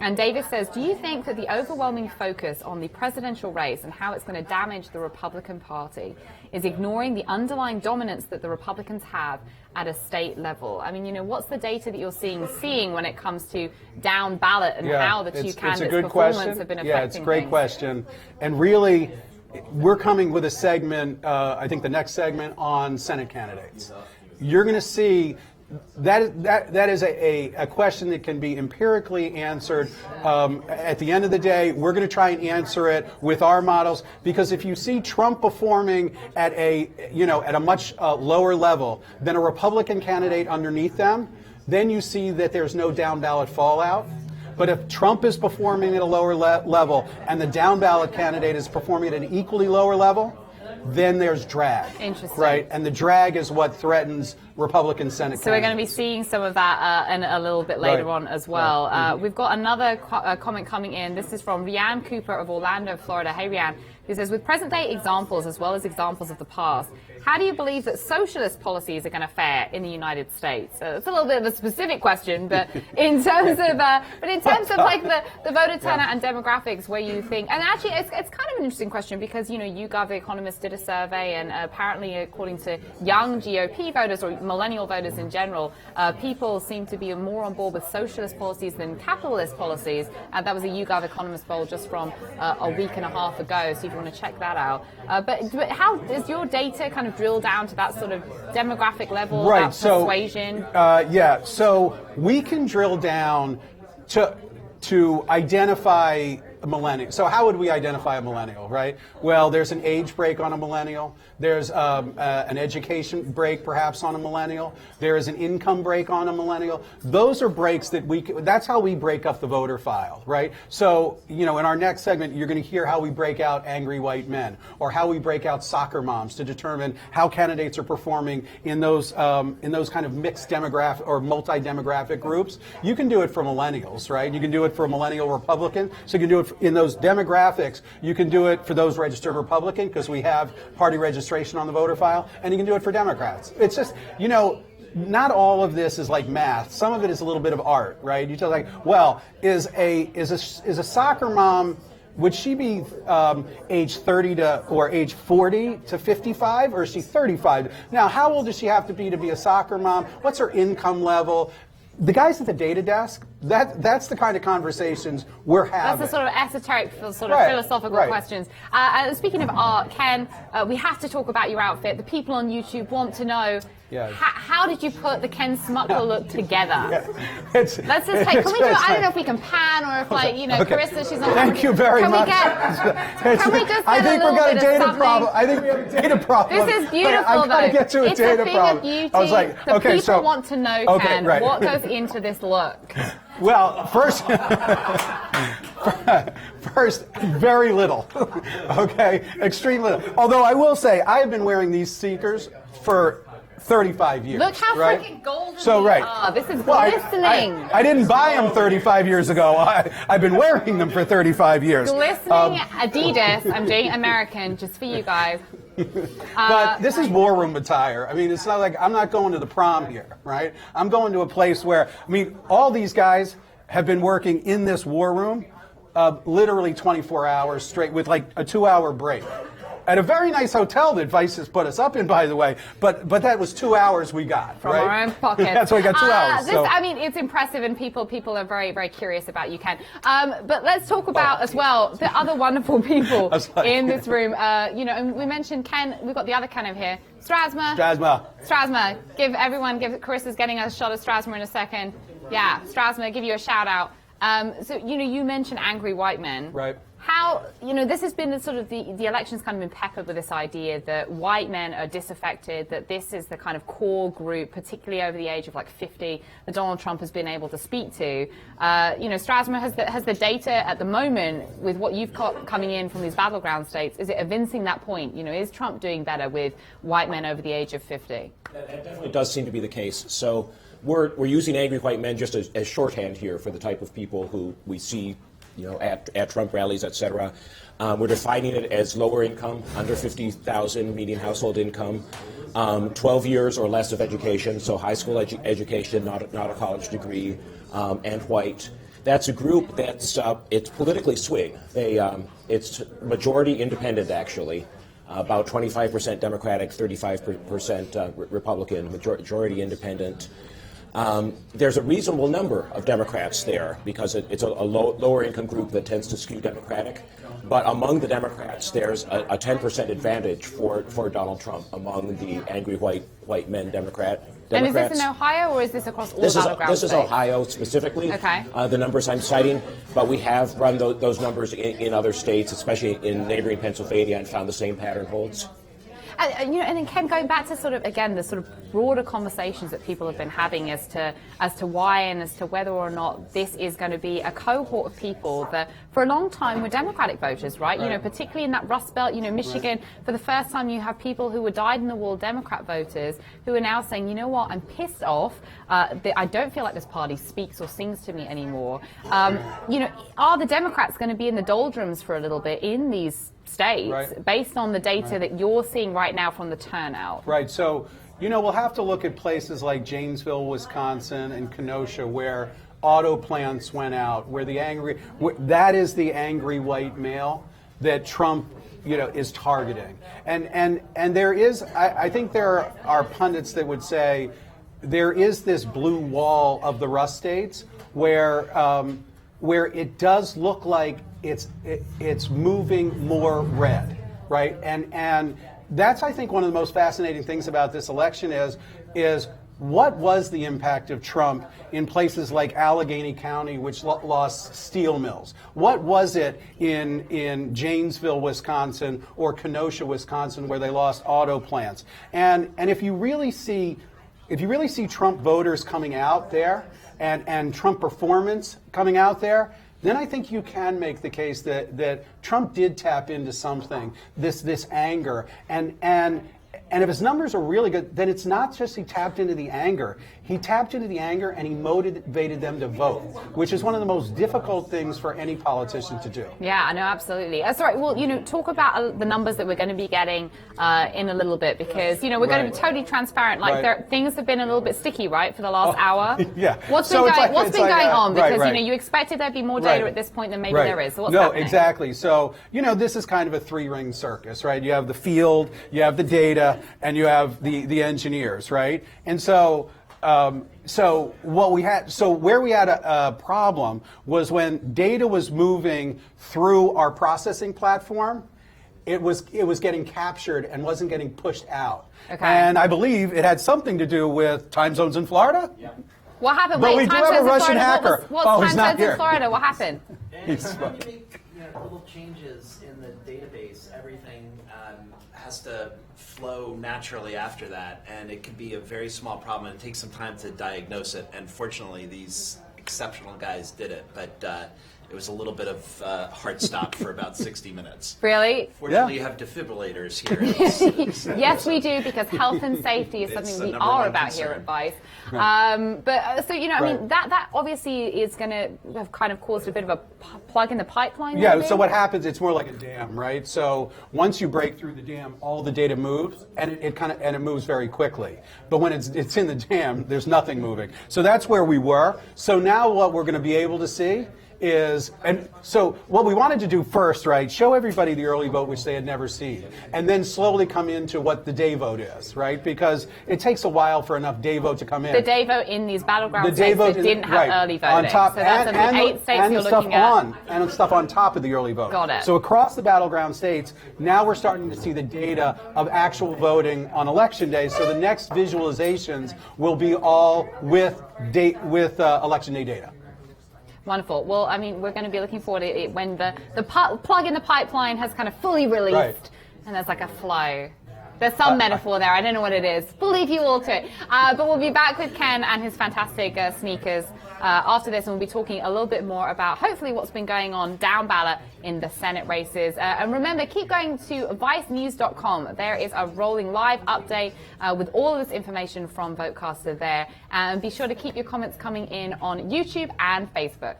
And Davis says, do you think that the overwhelming focus on the presidential race and how it's going to damage the Republican Party is ignoring the underlying dominance that the Republicans have at a state level? I mean, what's the data that you're seeing when it comes to down ballot and how the two candidates' performance have been affecting Yeah, it's a great things? question. And really, we're coming with a segment, I think the next segment, on Senate candidates. You're going to see that is a question that can be empirically answered. At the end of the day, we're going to try and answer it with our models, because if you see Trump performing at a much lower level than a Republican candidate underneath them, then you see that there's no down ballot fallout. But if Trump is performing at a lower level and the down ballot candidate is performing at an equally lower level, then there's drag. Interesting. Right? And the drag is what threatens Republican Senate So we're going to be seeing some of that in a little bit later on as well. Right. We've got another comment coming in. This is from Rianne Cooper of Orlando, Florida. Hey, Rianne. Who says, with present-day examples as well as examples of the past, how do you believe that socialist policies are going to fare in the United States? It's a little bit of a specific question, but in terms of like the voter turnout and demographics, where you think, and actually it's kind of an interesting question because YouGov, the Economist, did a survey, and apparently according to young GOP voters or millennial voters in general, people seem to be more on board with socialist policies than capitalist policies. That was a YouGov Economist poll just from a week and a half ago. So if you want to check that out. But how does your data kind of drill down to that sort of demographic level, right, about persuasion? So we can drill down to identify a millennial. So how would we identify a millennial, right? Well, there's an age break on a millennial. There's an education break perhaps on a millennial. There is an income break on a millennial. Those are breaks that that's how we break up the voter file, right? So, in our next segment, you're going to hear how we break out angry white men, or how we break out soccer moms to determine how candidates are performing in those kind of mixed demographic or multi-demographic groups. You can do it for millennials, right? You can do it for a millennial Republican. So you can do it in those demographics. You can do it for those registered Republican, because we have party registration on the voter file, and you can do it for Democrats. It's just, not all of this is like math. Some of it is a little bit of art, right? You tell like, well, is a soccer mom, would she be age 30 or age 40 to 55, or is she 35? Now, how old does she have to be a soccer mom? What's her income level? The guys at the data desk, that's the kind of conversations we're having. That's the sort of esoteric, philosophical questions. Speaking of art, Ken, we have to talk about your outfit. The people on YouTube want to know, how did you put the Ken Smucker look together? Let's just take, can we do it? I don't know if we can pan, or if Carissa, she's not. Thank you very much. Can we just I think we got a data problem. I think we have a data problem. This is beautiful, I've got to get to a data problem. It's a thing of beauty. I was like, the people want to know, Ken, what goes into this look? Well, first, very little. Okay, extreme little. Although I will say, I have been wearing these sneakers for 35 years. Look how freaking golden these are. This is glistening. I didn't buy them 35 years ago. I've been wearing them for 35 years. Glistening Adidas. I'm doing American just for you guys. But this is war room attire. I mean, it's not like I'm not going to the prom here, right? I'm going to a place where, all these guys have been working in this war room literally 24 hours straight with like a 2-hour break. At a very nice hotel that Vice has put us up in, by the way, but that was 2 hours we got from our own pocket. That's why we got 2 hours. It's impressive, and people are very, very curious about you, Ken. But let's talk about as well the other wonderful people in this room. And we mentioned Ken. We've got the other Ken over here, Strasma. Give Carissa's getting a shot of Strasma in a second. Yeah, Strasma, give you a shout out. So you mentioned angry white men. Right. how, this has been the election's kind of been peppered with this idea that white men are disaffected, that this is the kind of core group, particularly over the age of 50, that Donald Trump has been able to speak to. Strasmer, has the data at the moment, with what you've got coming in from these battleground states, is it evincing that point? Is Trump doing better with white men over the age of 50? That definitely does seem to be the case. So we're using angry white men just as shorthand here for the type of people who we see at Trump rallies, et cetera. We're defining it as lower income, under 50,000 median household income, 12 years or less of education, so high school education, not a college degree, and white. That's a group that's it's politically swing. It's majority independent, actually. About 25% Democratic, 35% Republican, majority independent. There's a reasonable number of Democrats there because it's a lower income group that tends to skew Democratic. But among the Democrats, there's a 10% advantage for Donald Trump among the angry white men Democrats. And is this in Ohio, or is this across all battleground This states? is Ohio specifically, okay. The numbers I'm citing, but we have run those numbers in other states, especially in neighboring Pennsylvania, and found the same pattern holds. And then Ken, going back to the broader conversations that people have been having as to why and as to whether or not this is going to be a cohort of people that for a long time were Democratic voters, right? Particularly in that Rust Belt, Michigan, for the first time you have people who were dyed-in-the-wool Democrat voters who are now saying, you know what, I'm pissed off. I don't feel like this party speaks or sings to me anymore. Are the Democrats going to be in the doldrums for a little bit in these states based on the data that you're seeing right now from the turnout? Right. So, we'll have to look at places like Janesville, Wisconsin, and Kenosha, where auto plants went out, where that is the angry white male that Trump, is targeting. And there is, I think there are pundits that would say there is this blue wall of the Rust states where it does look like it's moving more red, right? And that's, I think, one of the most fascinating things about this election is what was the impact of Trump in places like Allegheny County, which lost steel mills? What was it in Janesville, Wisconsin, or Kenosha, Wisconsin, where they lost auto plants? And if you really see Trump voters coming out there and Trump performance coming out there, then I think you can make the case that Trump did tap into something, this anger, and if his numbers are really good, then it's not just he tapped into the anger. He tapped into the anger and he motivated them to vote, which is one of the most difficult things for any politician to do. Yeah, I know, absolutely. Sorry, well, talk about the numbers that we're going to be getting in a little bit, because, we're going to be totally transparent. Things have been a little bit sticky, right, for the last hour? Yeah. What's been going on? Because, you expected there'd be more data at this point than maybe there is. So what's happening? Exactly. So, this is kind of a three-ring circus, right? You have the field, you have the data, and you have the engineers, right? And so where we had a problem was when data was moving through our processing platform, it was getting captured and wasn't getting pushed out. Okay. And I believe it had something to do with time zones in Florida. Yeah. What happened? But we do have a Russian hacker. What's time zones in Florida? What happened? When you make little changes in the database, everything has to flow naturally after that, and it can be a very small problem, and it takes some time to diagnose it. And fortunately, these exceptional guys did it, but it was a little bit of heart stop for about 60 minutes. Really? Fortunately, you have defibrillators here. Yes, we do, because health and safety is something we are about here at Vice. I mean, that obviously is going to have kind of caused a bit of a plug in the pipeline. Yeah, maybe? so what happens, it's more like a dam, right? So once you break through the dam, all the data moves, and it moves very quickly. But when it's in the dam, there's nothing moving. So that's where we were. So now what we're going to be able to see and so what we wanted to do first, right, show everybody the early vote, which they had never seen, and then slowly come into what the day vote is, right? Because it takes a while for enough day vote to come in. The day vote in these battleground states that didn't have early voting. On top, so that's the 8 states you're looking at. And stuff on top of the early vote. Got it. So across the battleground states, now we're starting to see the data of actual voting on election day. So the next visualizations will be all with election day data. Wonderful. Well, I mean, we're going to be looking forward to it when the plug in the pipeline has kind of fully released, Right. and there's like a flow. There's some metaphor there. I don't know what it is. We'll leave you all to it. But we'll be back with Ken and his fantastic sneakers after this, and we'll be talking a little bit more about hopefully what's been going on down ballot in the Senate races. And remember, keep going to vicenews.com. There is a rolling live update with all of this information from VoteCastr there. And be sure to keep your comments coming in on YouTube and Facebook.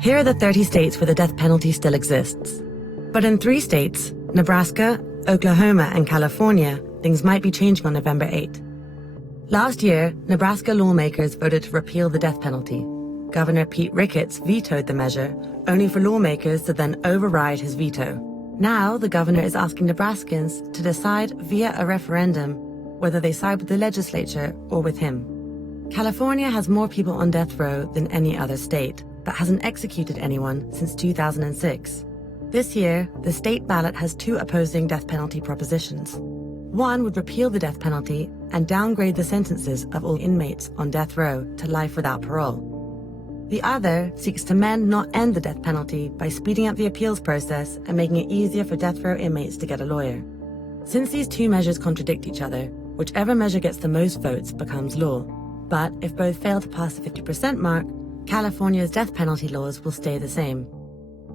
Here are the 30 states where the death penalty still exists. But in 3 states, Nebraska, Oklahoma, and California, things might be changing on November 8. Last year, Nebraska lawmakers voted to repeal the death penalty. Governor Pete Ricketts vetoed the measure, only for lawmakers to then override his veto. Now, the governor is asking Nebraskans to decide via a referendum whether they side with the legislature or with him. California has more people on death row than any other state, but hasn't executed anyone since 2006. This year, the state ballot has 2 opposing death penalty propositions. One would repeal the death penalty and downgrade the sentences of all inmates on death row to life without parole. The other seeks to mend, not end the death penalty by speeding up the appeals process and making it easier for death row inmates to get a lawyer. Since these 2 measures contradict each other, whichever measure gets the most votes becomes law. But if both fail to pass the 50% mark, California's death penalty laws will stay the same.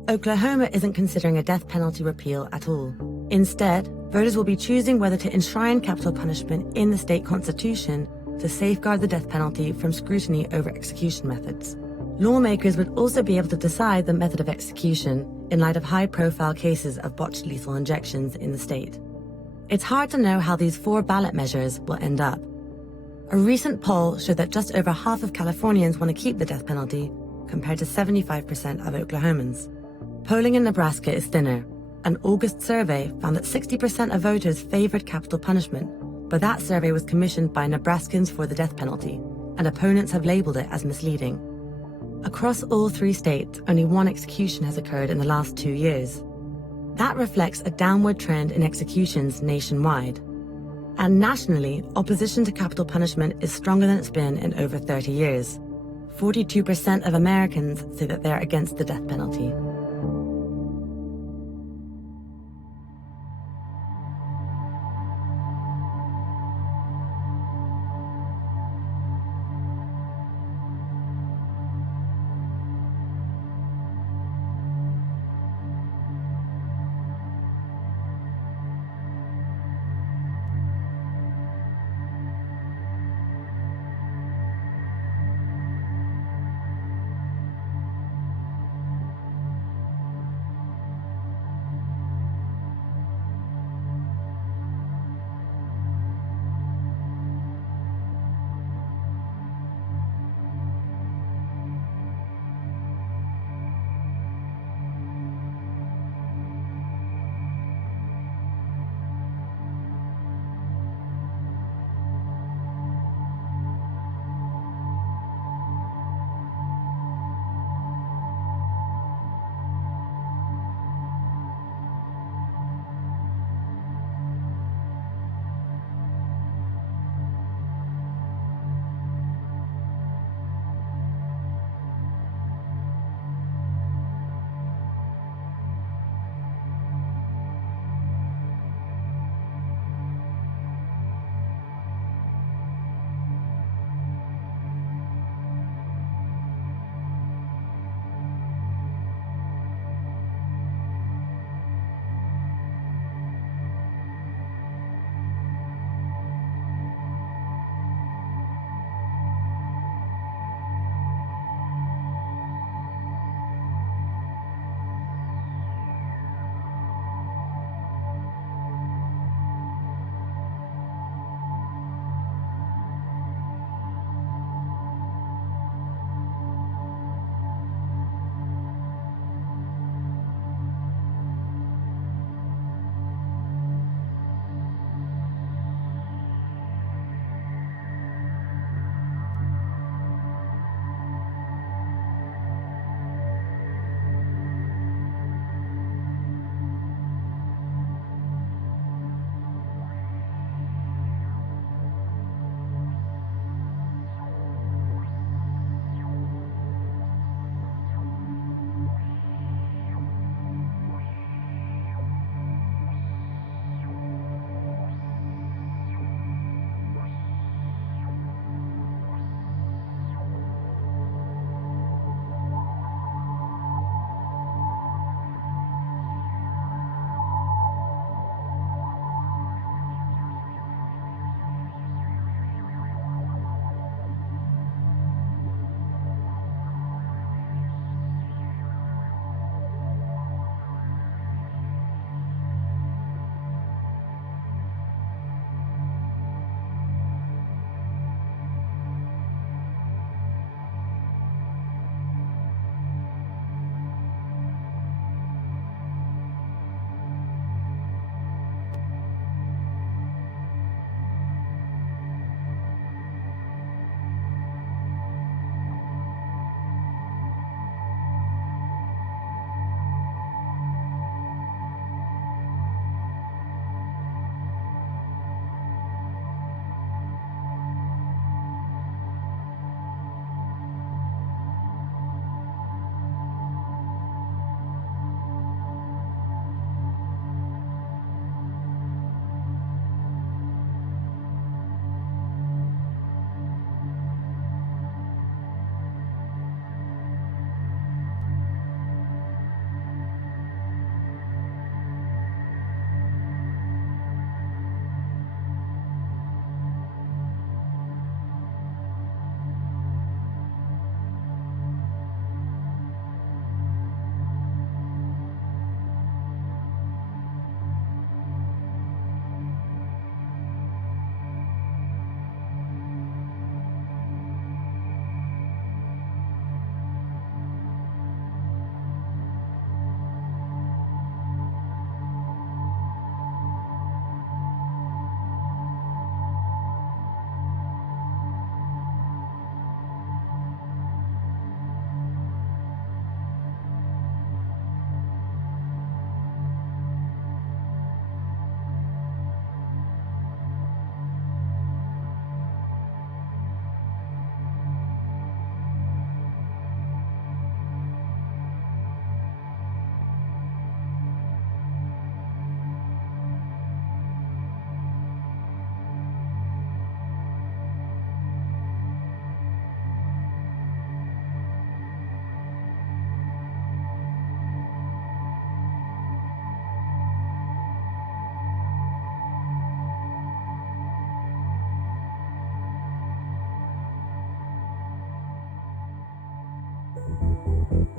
Oklahoma isn't considering a death penalty repeal at all. Instead, voters will be choosing whether to enshrine capital punishment in the state constitution to safeguard the death penalty from scrutiny over execution methods. Lawmakers would also be able to decide the method of execution in light of high-profile cases of botched lethal injections in the state. It's hard to know how these 4 ballot measures will end up. A recent poll showed that just over half of Californians want to keep the death penalty, compared to 75% of Oklahomans. Polling in Nebraska is thinner. An August survey found that 60% of voters favored capital punishment, but that survey was commissioned by Nebraskans for the death penalty, and opponents have labeled it as misleading. Across all 3 states, only 1 execution has occurred in the last 2 years. That reflects a downward trend in executions nationwide. And nationally, opposition to capital punishment is stronger than it's been in over 30 years. 42% of Americans say that they're against the death penalty.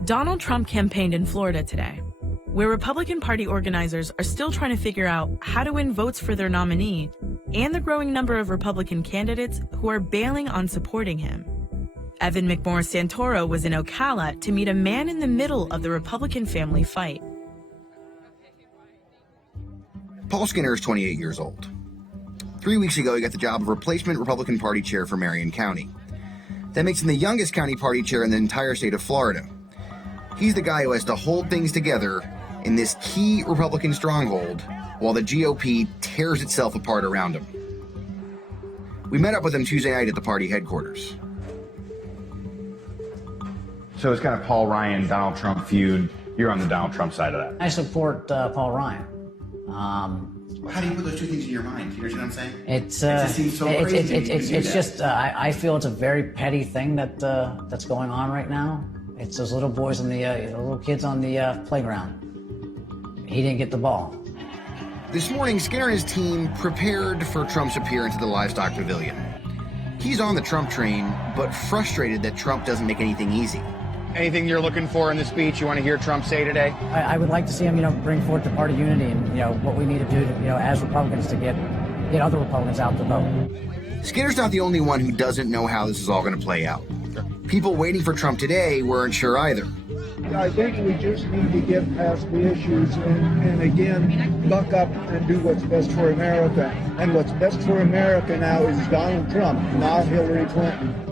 Donald Trump campaigned in Florida today, where Republican Party organizers are still trying to figure out how to win votes for their nominee and the growing number of Republican candidates who are bailing on supporting him. Evan McMorris Santoro was in Ocala to meet a man in the middle of the Republican family fight. Paul Skinner is 28 years old. 3 weeks ago, he got the job of replacement Republican Party chair for Marion County. That makes him the youngest county party chair in the entire state of Florida. He's the guy who has to hold things together in this key Republican stronghold while the GOP tears itself apart around him. We met up with him Tuesday night at the party headquarters. So it's kind of Paul Ryan, Donald Trump feud. You're on the Donald Trump side of that. I support Paul Ryan. How do you put those two things in your mind? You know what I'm saying? It just seems so crazy. It's just I feel it's a very petty thing that's going on right now. It's those little boys on the little kids on the playground. He didn't get the ball. This morning, Skinner and his team prepared for Trump's appearance at the Livestock Pavilion. He's on the Trump train, but frustrated that Trump doesn't make anything easy. Anything you're looking for in the speech you want to hear Trump say today? I would like to see him, bring forth the party unity and, what we need to do to, as Republicans to get other Republicans out to vote. Skinner's not the only one who doesn't know how this is all going to play out. People waiting for Trump today weren't sure either. I think we just need to get past the issues and again, buck up and do what's best for America. And what's best for America now is Donald Trump, not Hillary Clinton.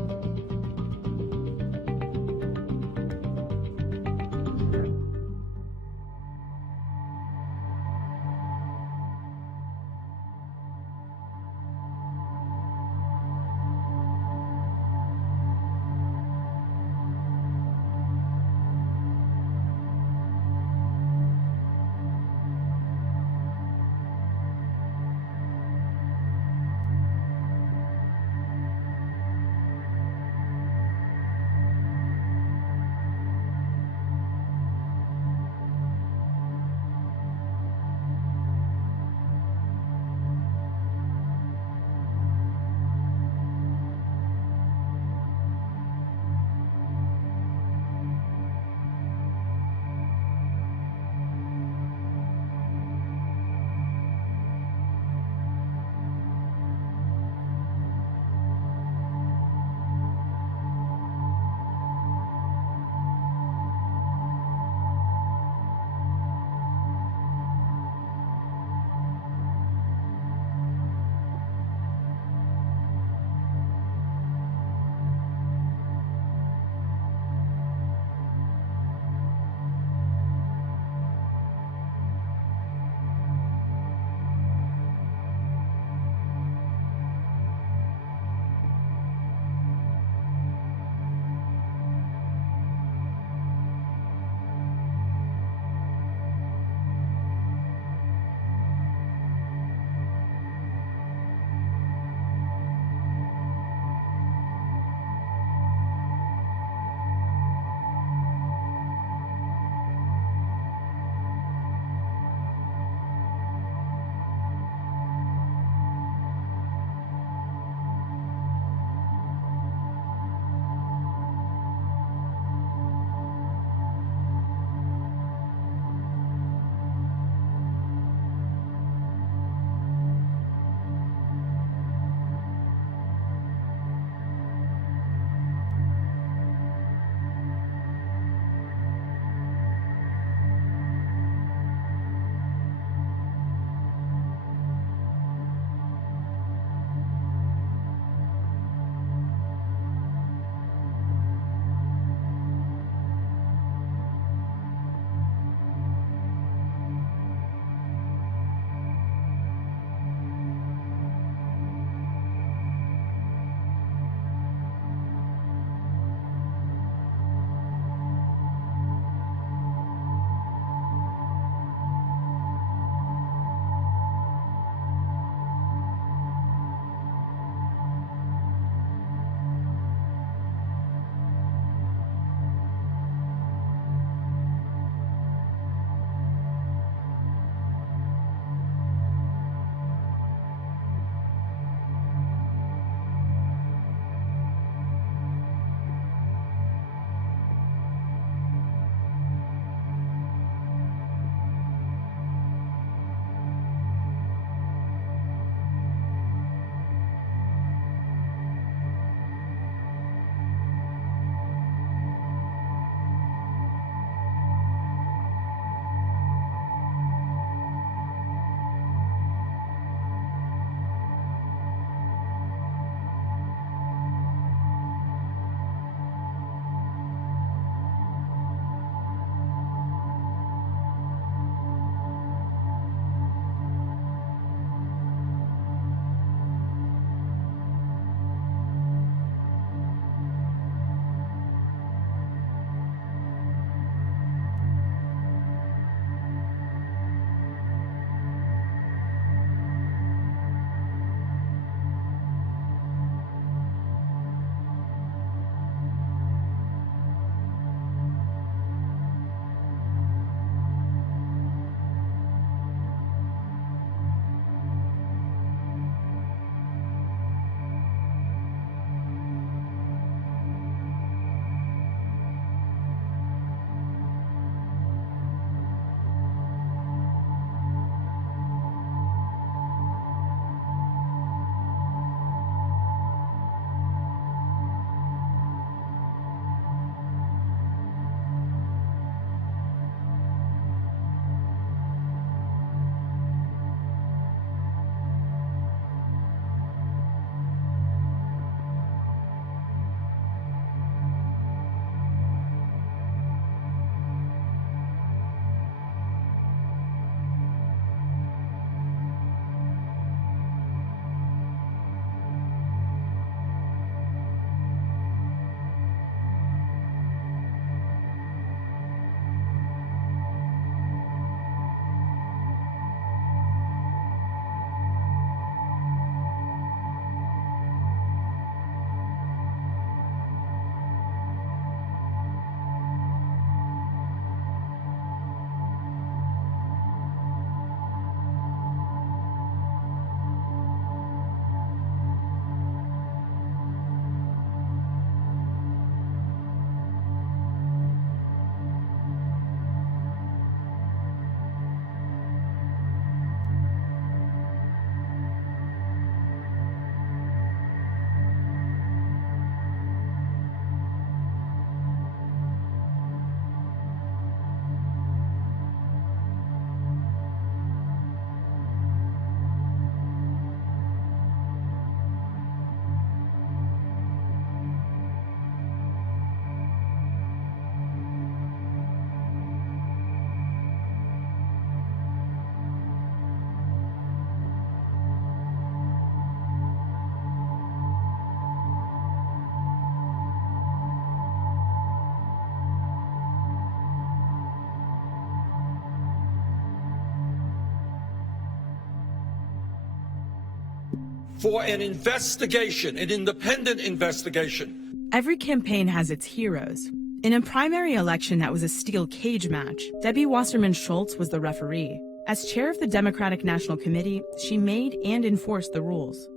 for an investigation, an independent investigation. Every campaign has its heroes. In a primary election that was a steel cage match, Debbie Wasserman Schultz was the referee. As chair of the Democratic National Committee, she made and enforced the rules.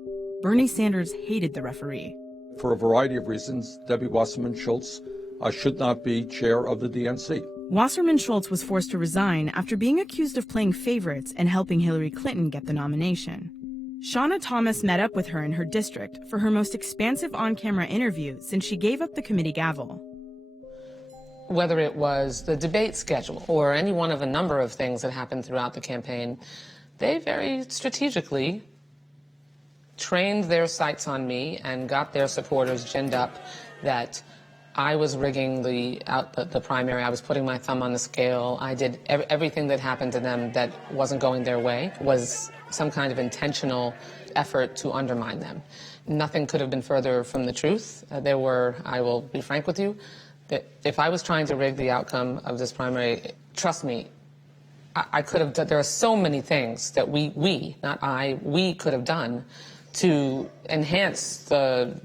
Bernie Sanders hated the referee. For a variety of reasons, Debbie Wasserman Schultz should not be chair of the DNC. Wasserman Schultz was forced to resign after being accused of playing favorites and helping Hillary Clinton get the nomination. Shauna Thomas met up with her in her district for her most expansive on-camera interview since she gave up the committee gavel. Whether it was the debate schedule or any one of a number of things that happened throughout the campaign, they very strategically trained their sights on me and got their supporters ginned up that I was rigging the primary. I was putting my thumb on the scale. I did everything that happened to them that wasn't going their way was some kind of intentional effort to undermine them. Nothing could have been further from the truth. I will be frank with you, that if I was trying to rig the outcome of this primary, trust me, I could have done, there are so many things that we, not I, we could have done to enhance the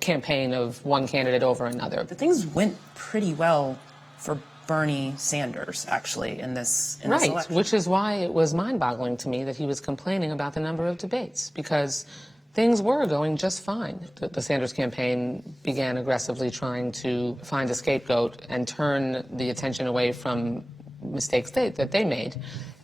campaign of one candidate over another. The things went pretty well for Bernie Sanders, actually, in this election. Right, which is why it was mind-boggling to me that he was complaining about the number of debates, because things were going just fine. The Sanders campaign began aggressively trying to find a scapegoat and turn the attention away from mistakes that they made.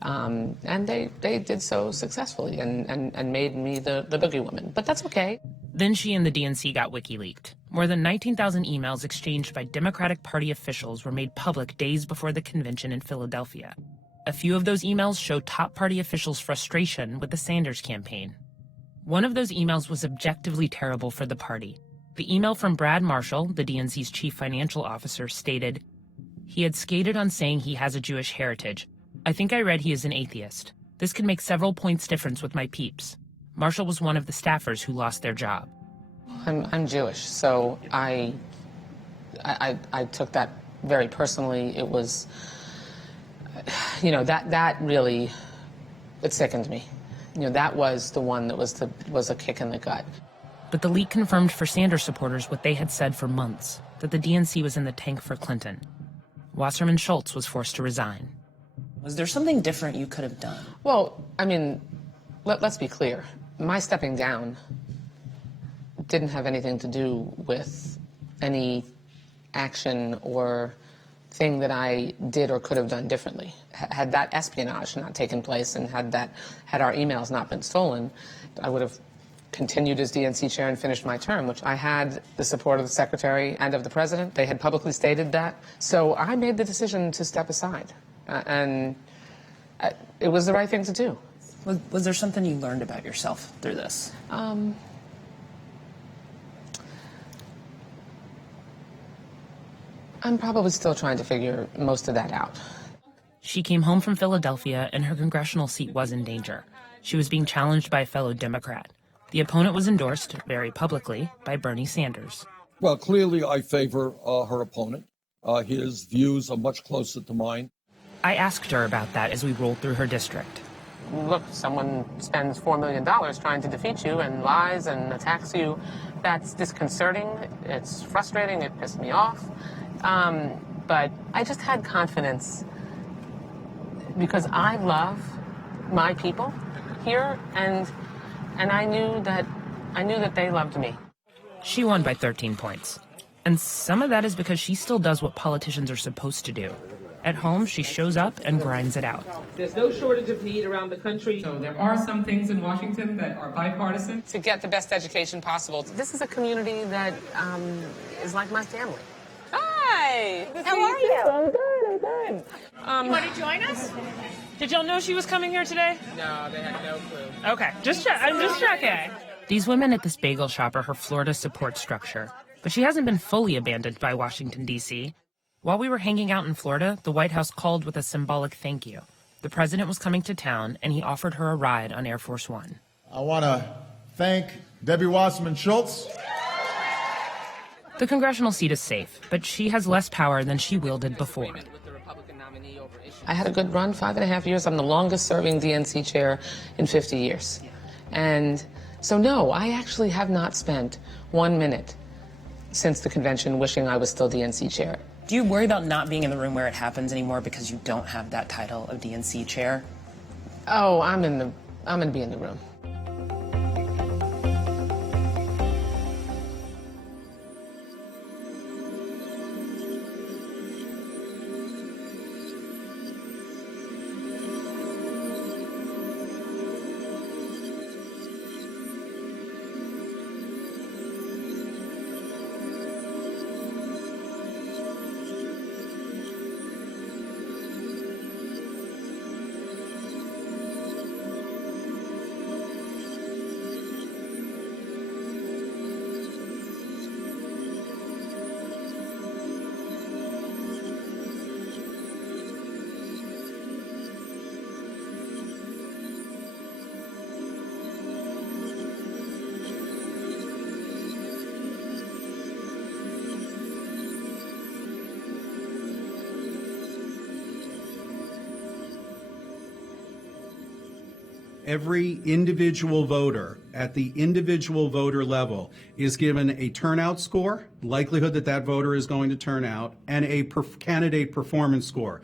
And they did so successfully and made me the boogie woman. But that's okay. Then she and the DNC got WikiLeaked. More than 19,000 emails exchanged by Democratic Party officials were made public days before the convention in Philadelphia. A few of those emails showed top party officials' frustration with the Sanders campaign. One of those emails was objectively terrible for the party. The email from Brad Marshall, the DNC's chief financial officer, stated, "He had skated on saying he has a Jewish heritage. I think I read he is an atheist. This could make several points difference with my peeps." Marshall was one of the staffers who lost their job. I'm Jewish, so I took that very personally. It was, that really, it sickened me. That was the one that was a kick in the gut. But the leak confirmed for Sanders supporters what they had said for months, that the DNC was in the tank for Clinton. Wasserman Schultz was forced to resign. Was there something different you could have done? Well, I mean, let's be clear. My stepping down didn't have anything to do with any action or thing that I did or could have done differently. Had that espionage not taken place and had our emails not been stolen, I would have continued as DNC chair and finished my term, which I had the support of the secretary and of the president. They had publicly stated that. So I made the decision to step aside. And it was the right thing to do. Was there something you learned about yourself through this? I'm probably still trying to figure most of that out. She came home from Philadelphia and her congressional seat was in danger. She was being challenged by a fellow Democrat. The opponent was endorsed, very publicly, by Bernie Sanders. Well, clearly I favor her opponent. His views are much closer to mine. I asked her about that as we rolled through her district. Look, someone spends $4 million trying to defeat you and lies and attacks you. That's disconcerting. It's frustrating. It pissed me off. But I just had confidence because I love my people here, and I knew that they loved me. She won by 13 points. And some of that is because she still does what politicians are supposed to do. At home, she shows up and grinds it out. There's no shortage of need around the country. So there are some things in Washington that are bipartisan. To get the best education possible. This is a community that is like my family. Hi! How are you? I'm good. You want to join us? Did y'all know she was coming here today? No, they had no clue. Okay, I'm just checking. These women at this bagel shop are her Florida support structure. But she hasn't been fully abandoned by Washington, D.C. While we were hanging out in Florida, the White House called with a symbolic thank you. The president was coming to town, and he offered her a ride on Air Force One. I want to thank Debbie Wasserman Schultz. The congressional seat is safe, but she has less power than she wielded before. I had a good run, 5.5 years. I'm the longest serving DNC chair in 50 years. And So no, I actually have not spent 1 minute since the convention wishing I was still DNC chair. Do you worry about not being in the room where it happens anymore because you don't have that title of DNC chair? Oh, I'm going to be in the room. Every individual voter at the individual voter level is given a turnout score, likelihood that that voter is going to turn out, and a candidate performance score,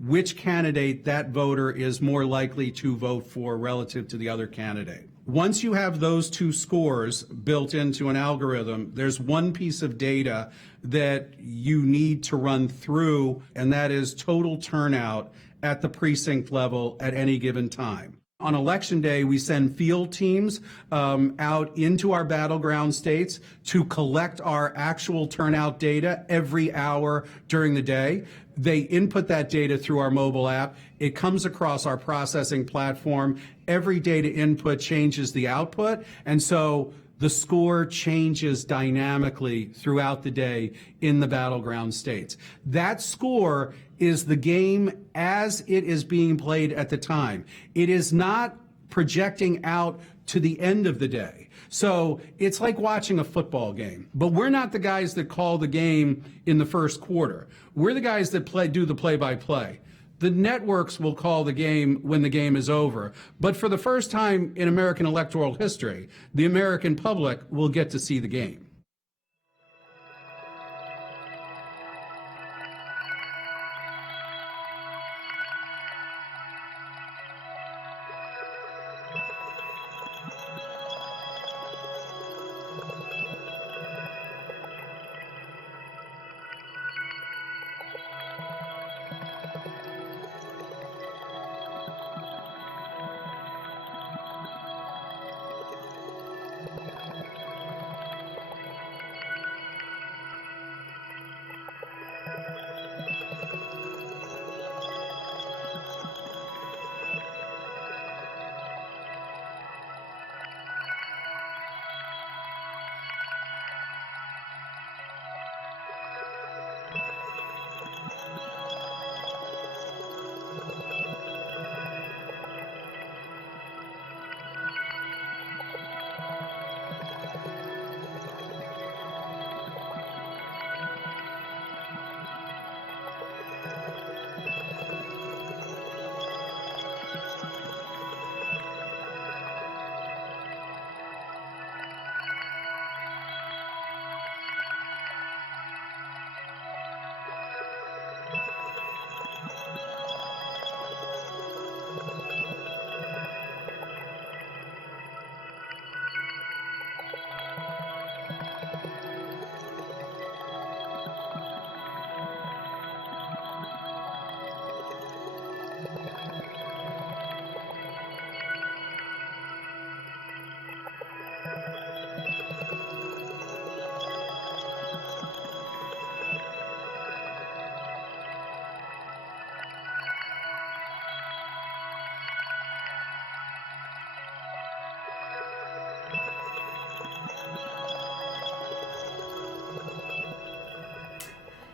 which candidate that voter is more likely to vote for relative to the other candidate. Once you have those two scores built into an algorithm, there's one piece of data that you need to run through, and that is total turnout at the precinct level at any given time. On Election Day, we send field teams out into our battleground states to collect our actual turnout data every hour during the day. They input that data through our mobile app. It comes across our processing platform. Every data input changes the output. And so the score changes dynamically throughout the day in the battleground states. That score is the game as it is being played at the time. It is not projecting out to the end of the day. So it's like watching a football game. But we're not the guys that call the game in the first quarter. We're the guys that do the play-by-play. The networks will call the game when the game is over. But for the first time in American electoral history, the American public will get to see the game.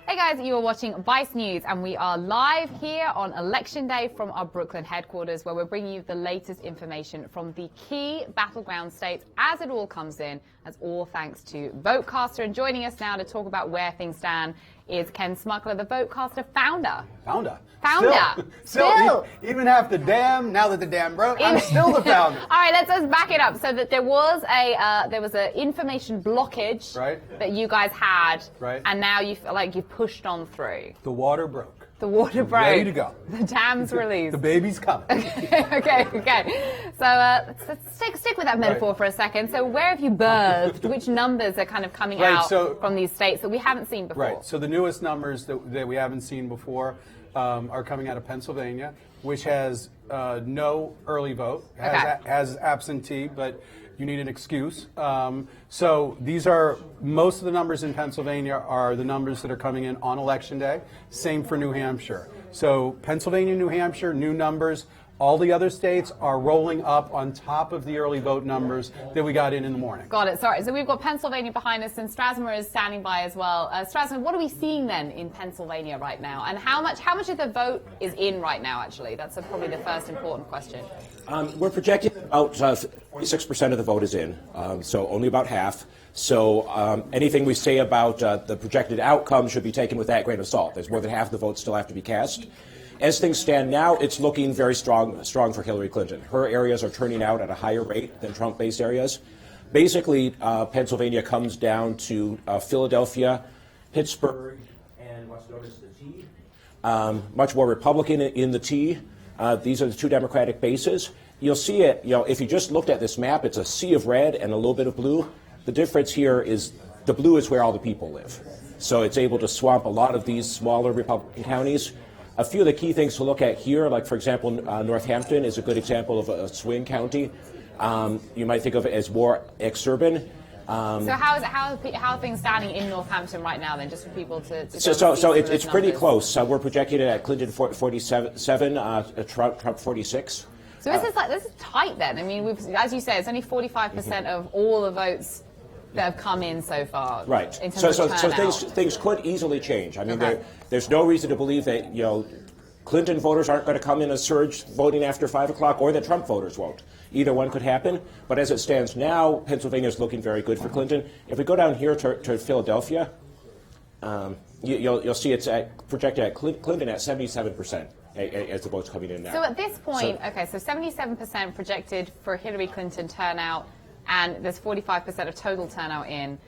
Hey guys, you are watching Vice News and we are live here on Election Day from our Brooklyn headquarters where we're bringing you the latest information from the key battleground states as it all comes in, as all thanks to VoteCastr. And joining us now to talk about where things stand is Ken Smuggler, the VoteCastr founder. Founder. Still. Even after now that the dam broke, I'm still the founder. All right, let's back it up. So that there was an information blockage that you guys had, and now you feel like you've pushed on through. The water broke. The water broke. Ready to go. The dam's released. The baby's coming. Okay. So let's stick with that metaphor for a second. So where have you birthed? Which numbers are kind of coming out from these states that we haven't seen before? Right. So the newest numbers that we haven't seen before are coming out of Pennsylvania, which has no early vote, has absentee, but you need an excuse. So these are, most of the numbers in Pennsylvania are the numbers that are coming in on Election Day. Same for New Hampshire. So Pennsylvania, New Hampshire, new numbers. All the other states are rolling up on top of the early vote numbers that we got in the morning. Got it. Sorry. So we've got Pennsylvania behind us, and Strasmer is standing by as well. Strasmer, what are we seeing then in Pennsylvania right now, and how much of the vote is in right now? Actually, that's probably the first important question. We're projecting about 46% of the vote is in, so only about half. So anything we say about the projected outcome should be taken with that grain of salt. There's more than half the votes still have to be cast. As things stand now, it's looking very strong for Hillary Clinton. Her areas are turning out at a higher rate than Trump-based areas. Basically, Pennsylvania comes down to Philadelphia, Pittsburgh, and what's known as the T. Much more Republican in the T. These are the two Democratic bases. You'll see it, if you just looked at this map, it's a sea of red and a little bit of blue. The difference here is the blue is where all the people live. So it's able to swamp a lot of these smaller Republican counties. A few of the key things to look at here, like, for example, Northampton is a good example of a swing county. You might think of it as more exurban. So how are things standing in Northampton right now, then, just for people to So it's pretty close. We're projected at Clinton 47, Trump 46. So this is tight then. I mean, as you say, it's only 45% of all the votes that have come in so far. Right. In terms of turnout. Things could easily change. I mean, there's no reason to believe that Clinton voters aren't going to come in a surge voting after 5 o'clock, or that Trump voters won't. Either one could happen. But as it stands now, Pennsylvania is looking very good for Clinton. If we go down here to Philadelphia, you'll see it's projected at Clinton at 77%. As the votes coming in now. So at this point, so 77% projected for Hillary Clinton turnout, and there's 45% of total turnout in.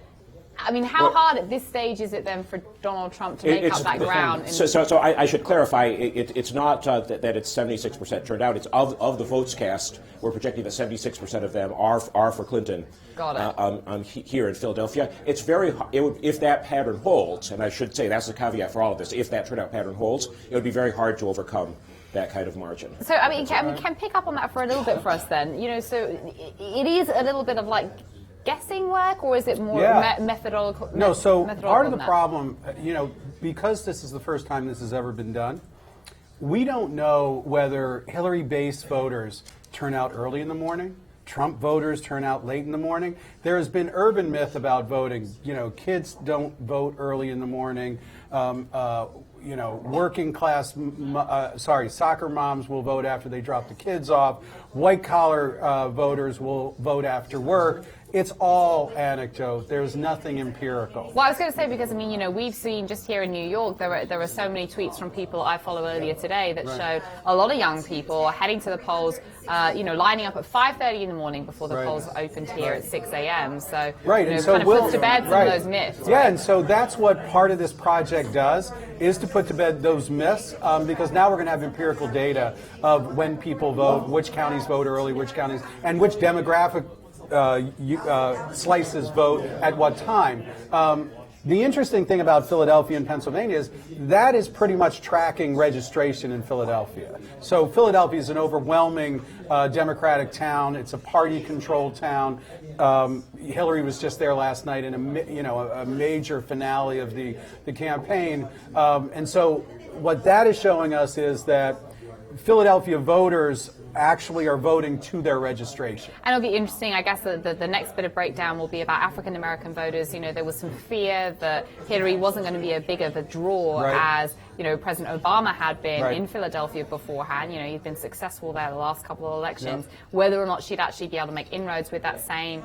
I mean, how hard at this stage is it then for Donald Trump to make up that ground? So I should clarify, it's not that it's 76% turned out. It's of the votes cast, we're projecting that 76% of them are for Clinton. Got it. Here in Philadelphia. It's if that pattern holds, and I should say that's the caveat for all of this, if that turnout pattern holds, it would be very hard to overcome that kind of margin. So, I mean, can pick up on that for a little bit for us then. So it is a little bit of like guessing work, or is it more methodological? No, so part of the problem, because this is the first time this has ever been done, we don't know whether Hillary-based voters turn out early in the morning, Trump voters turn out late in the morning. There has been urban myth about voting. Kids don't vote early in the morning. Working class, soccer moms will vote after they drop the kids off. White collar voters will vote after work. It's all anecdote. There's nothing empirical. Well, I was going to say, because, we've seen just here in New York, there were so many tweets from people I follow earlier today that showed a lot of young people heading to the polls, lining up at 5:30 in the morning before the polls opened here at 6 a.m. So, and so kind of puts to bed some of those myths. Yeah, and so that's what part of this project does, is to put to bed those myths, because now we're going to have empirical data of when people vote, which counties vote early, which counties, and which demographic slices vote at what time. The interesting thing about Philadelphia and Pennsylvania is that is pretty much tracking registration in Philadelphia. So Philadelphia is an overwhelming Democratic town. It's a party-controlled town. Hillary was just there last night in a major finale of the campaign. And so what that is showing us is that Philadelphia voters actually are voting to their registration. And it'll be interesting, I guess, the next bit of breakdown will be about African-American voters. There was some fear that Hillary wasn't going to be a big of a draw as, President Obama had been in Philadelphia beforehand. He'd been successful there the last couple of elections. Whether or not she'd actually be able to make inroads with that same,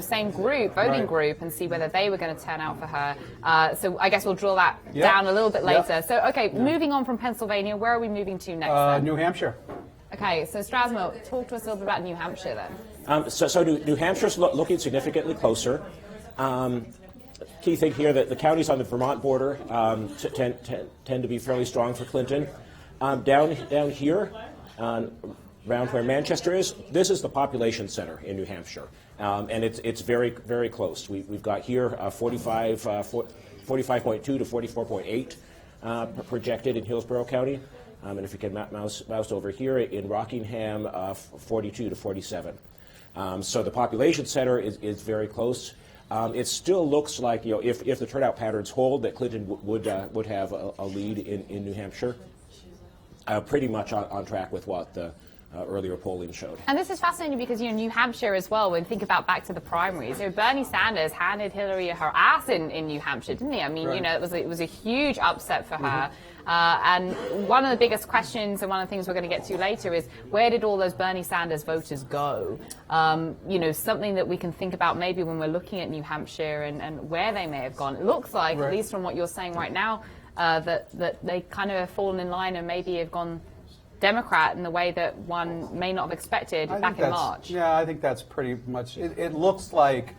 same group, voting group, and see whether they were going to turn out for her. So I guess we'll drill that down a little bit later. So, okay, moving on from Pennsylvania, where are we moving to next then? New Hampshire. Okay, so Strasmo, talk to us a little bit about New Hampshire then. So New Hampshire's looking significantly closer. Key thing here that the counties on the Vermont border tend to be fairly strong for Clinton. Down here, around where Manchester is, this is the population center in New Hampshire, and it's very, very close. We've got here 45.2 to 44.8 projected in Hillsborough County. And if you can mouse over here in Rockingham, 42 to 47. So the population center is very close. It still looks like, if the turnout patterns hold, that Clinton would have a lead in New Hampshire. Pretty much on track with what the earlier polling showed. And this is fascinating because, New Hampshire as well, when you think about back to the primaries, Bernie Sanders handed Hillary her ass in New Hampshire, didn't he? I mean, it was a huge upset for her. And one of the biggest questions, and one of the things we're going to get to later, is where did all those Bernie Sanders voters go? Something that we can think about maybe when we're looking at New Hampshire and where they may have gone. It looks like, at least from what you're saying right now, that they kind of have fallen in line and maybe have gone Democrat in the way that one may not have expected back in March. Yeah, I think that's pretty much. It looks like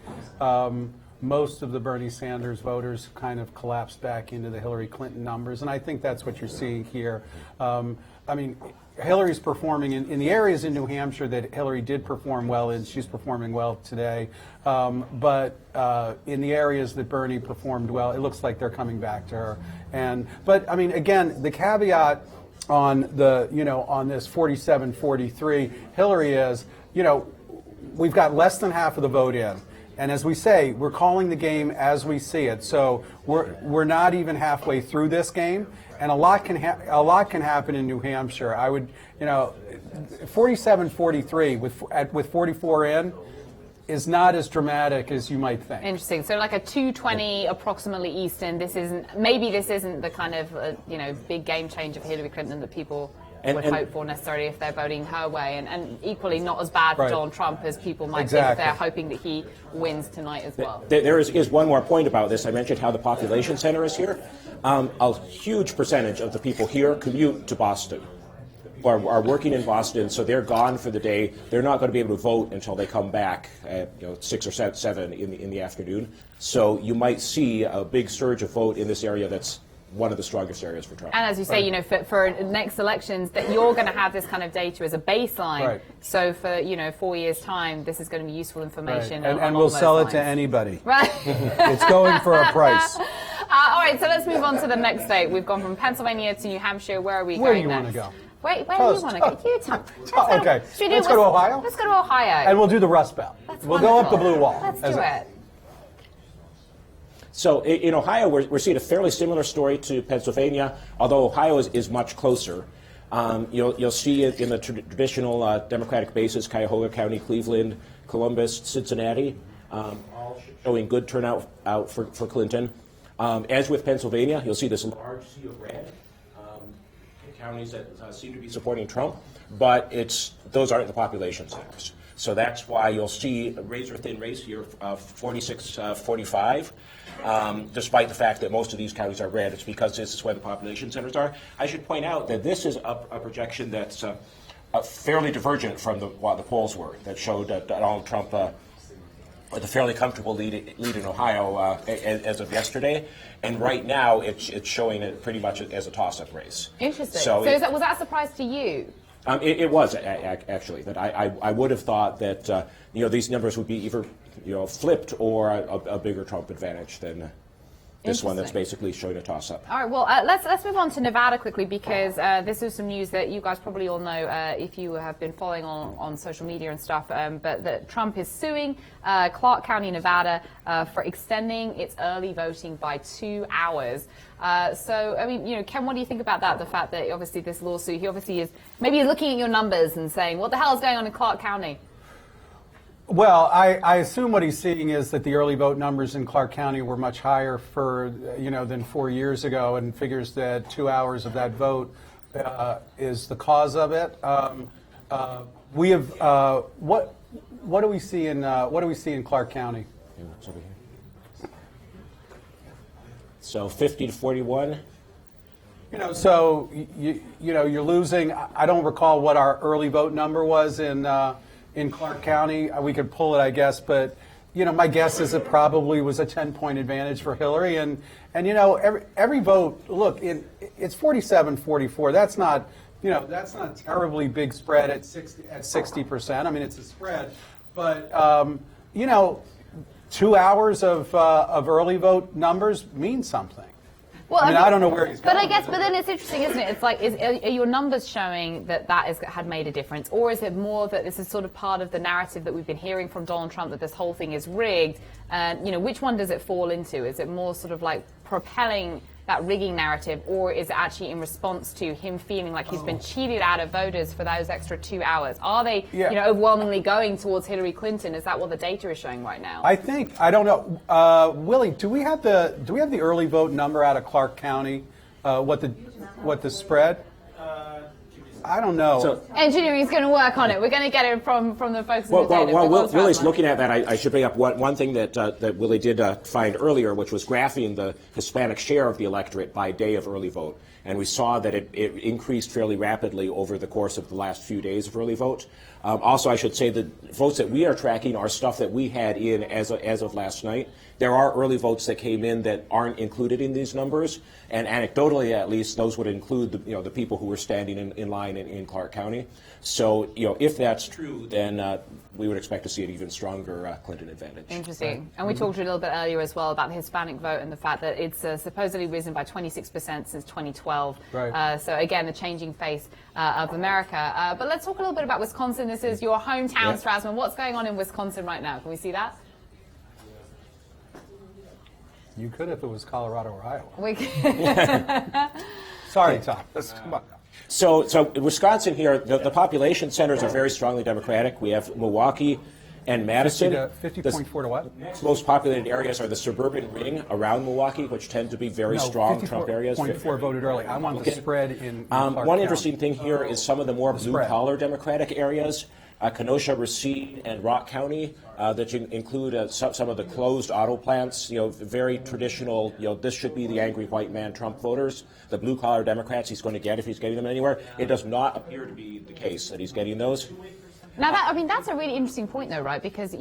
most of the Bernie Sanders voters kind of collapsed back into the Hillary Clinton numbers, and I think that's what you're seeing here. Hillary's performing in the areas in New Hampshire that Hillary did perform well in. She's performing well today, but in the areas that Bernie performed well, it looks like they're coming back to her. But again, the caveat on on this 47-43, Hillary is, we've got less than half of the vote in. And as we say, we're calling the game as we see it. So we're not even halfway through this game, and a lot can happen in New Hampshire. I would, 47-43 with 44 in is not as dramatic as you might think. Interesting. So like a 220 approximately Eastern. This isn't the kind of big game changer for Hillary Clinton that people would hope for necessarily if they're voting her way, and equally not as bad for Donald Trump as people might think if they're hoping that he wins tonight as well. There is one more point about this. I mentioned how the population center is here. A huge percentage of the people here commute to Boston, are working in Boston, so they're gone for the day. They're not going to be able to vote until they come back at 6 or 7 in the afternoon. So you might see a big surge of vote in this area that's one of the strongest areas for Trump. And as you say, for next elections, that you're going to have this kind of data as a baseline. Right. So for 4 years' time, this is going to be useful information. Right. And we'll sell it to anybody. Right. It's going for a price. All right, so let's move on to the next state. We've gone from Pennsylvania to New Hampshire. Where are we Where going do you next? want to go? Wait, where do you want to go? You tell me. Okay. Let's go to Ohio? Let's go to Ohio. And we'll do the Rust Belt. We'll go up the blue wall. Let's do it. So in Ohio, we're seeing a fairly similar story to Pennsylvania, although Ohio is much closer. You'll see it in the traditional Democratic bases: Cuyahoga County, Cleveland, Columbus, Cincinnati, all showing good turnout out for Clinton. As with Pennsylvania, you'll see this large sea of red counties that seem to be supporting Trump, but those aren't the population centers. So that's why you'll see a razor-thin race here, 46-45. Despite the fact that most of these counties are red, it's because this is where the population centers are. I should point out that this is a projection that's fairly divergent from what the polls were that showed Donald Trump with a fairly comfortable lead in Ohio as of yesterday. And right now, it's showing it pretty much as a toss-up race. Interesting. So was that a surprise to you? It was actually that I would have thought that these numbers would be either flipped or a bigger Trump advantage than. this one that's basically showing a toss-up. All right, well, let's move on to Nevada quickly, because this is some news that you guys probably all know if you have been following on social media and stuff, but that Trump is suing Clark County, Nevada, for extending its early voting by 2 hours. So, I mean, Ken, what do you think about that? The fact that obviously this lawsuit, he obviously is maybe looking at your numbers and saying, what the hell is going on in Clark County? Well, I assume what he's seeing is that the early vote numbers in Clark County were much higher than 4 years ago, and figures that 2 hours of that vote is the cause of it. We have what do we see in Clark County? It's over here. So 50 to 41. So you're losing. I don't recall what our early vote number was in Clark County. We could pull it, I guess, but my guess is it probably was a 10-point advantage for Hillary. And every vote, look, it's 47-44. That's not terribly big spread at 60%. I mean, it's a spread, but 2 hours of early vote numbers mean something. Well, I don't know where he's going. But then it's interesting, isn't it? It's like, are your numbers showing that had made a difference, or is it more that this is sort of part of the narrative that we've been hearing from Donald Trump, that this whole thing is rigged? And which one does it fall into? Is it more sort of like propelling that rigging narrative, or is it actually in response to him feeling like he's been cheated out of voters for those extra 2 hours? Are they, overwhelmingly going towards Hillary Clinton? Is that what the data is showing right now? I don't know. Willie, do we have the early vote number out of Clark County? What the spread? I don't know. So, engineering is going to work on it. We're going to get it from the folks in the data. While Willie's looking at that, I should bring up one thing that Willie did find earlier, which was graphing the Hispanic share of the electorate by day of early vote. And we saw that it increased fairly rapidly over the course of the last few days of early vote. Also, I should say the votes that we are tracking are stuff that we had in as of last night. There are early votes that came in that aren't included in these numbers, and anecdotally, at least, those would include the people who were standing in line in Clark County. So, if that's true, then we would expect to see an even stronger Clinton advantage. Interesting. And we talked a little bit earlier as well about the Hispanic vote and the fact that it's supposedly risen by 26% since 2012. Right. So again, the changing face of America. But let's talk a little bit about Wisconsin. This is your hometown, Strasman. What's going on in Wisconsin right now? Can we see that? You could if it was Colorado or Iowa. We could. Sorry, Tom. Come on. So Wisconsin here, the population centers are very strongly Democratic. We have Milwaukee and Madison. 50.4 to what? The most populated areas are the suburban ring around Milwaukee, which tend to be very strong Trump areas. 54 voted early. I want the spread in Clark One County. Interesting thing here is some of the more blue-collar Democratic areas. Kenosha, Racine, and Rock County, that include some of the closed auto plants, very traditional, this should be the angry white man Trump voters, the blue-collar Democrats he's going to get if he's getting them anywhere. It does not appear to be the case that he's getting those. Now, that's a really interesting point, though, right? Because,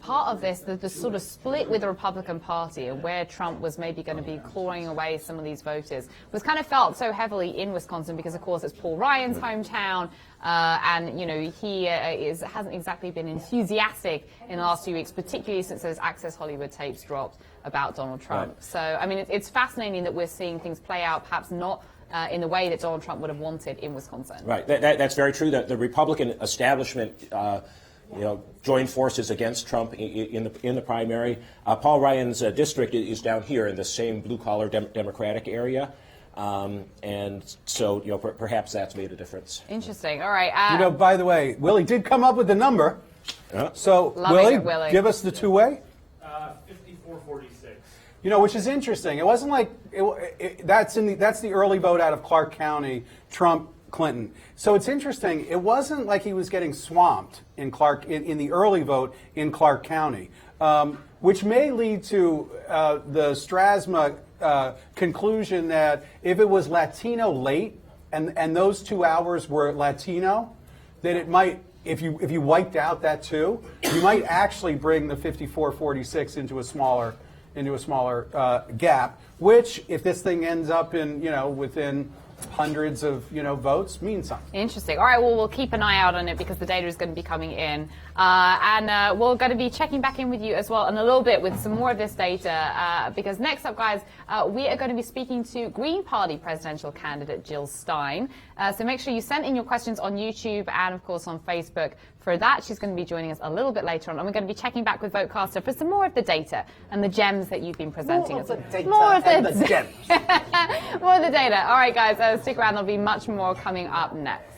part of this, the sort of split with the Republican Party and where Trump was maybe going to be clawing away some of these voters was kind of felt so heavily in Wisconsin because, of course, it's Paul Ryan's hometown. And, he hasn't exactly been enthusiastic in the last few weeks, particularly since those Access Hollywood tapes dropped about Donald Trump. Right. So, I mean, it's fascinating that we're seeing things play out, perhaps not in the way that Donald Trump would have wanted in Wisconsin. Right. That's very true. The Republican establishment, joined forces against Trump in the primary. Paul Ryan's district is down here in the same blue-collar Democratic area. And so, perhaps that's made a difference. Interesting. All right. By the way, Willie did come up with the number. So, Willie, give us the two-way. 54-46. Which is interesting. It wasn't like that's the early vote out of Clark County, Trump, Clinton. So it's interesting. It wasn't like he was getting swamped in the early vote in Clark County, which may lead to the Strasma conclusion that if it was Latino late and those 2 hours were Latino, that it might, if you wiped out that too, you might actually bring the 54-46 into a smaller gap. Which, if this thing ends up in within hundreds of votes mean something. Interesting. All right, well, we'll keep an eye out on it because the data is going to be coming in. And we're going to be checking back in with you as well in a little bit with some more of this data because next up, guys, we are going to be speaking to Green Party presidential candidate Jill Stein. So make sure you send in your questions on YouTube and, of course, on Facebook. For that, she's going to be joining us a little bit later on, and we're going to be checking back with VoteCastr for some more of the data and the gems that you've been presenting. More of the data more of and the gems. More of the data. All right, guys, stick around. There'll be much more coming up next.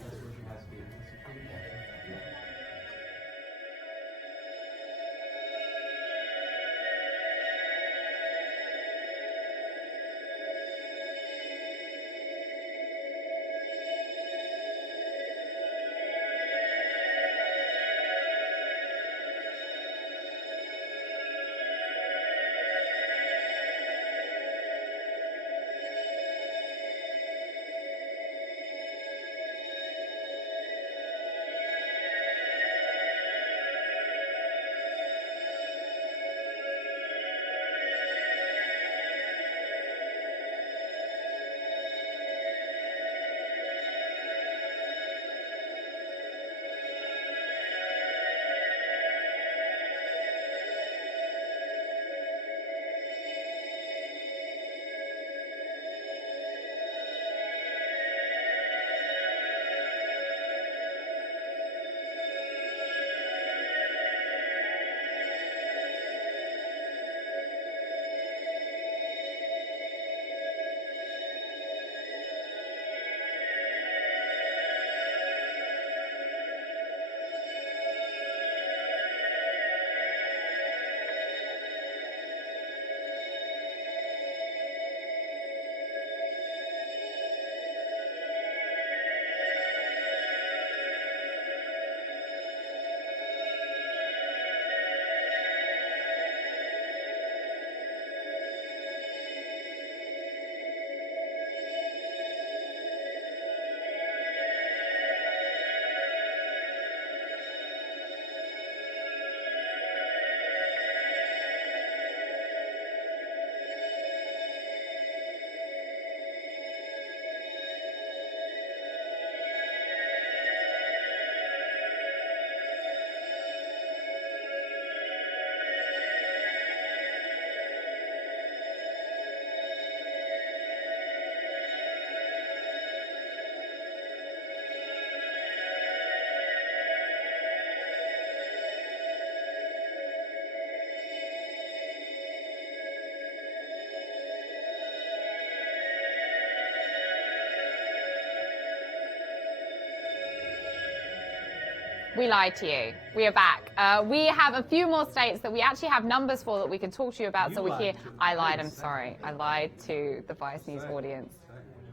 We lied to you. We are back. We have a few more states that we actually have numbers for that we can talk to you about. So we hear. I lied. I'm sorry. I lied to the Vice News audience.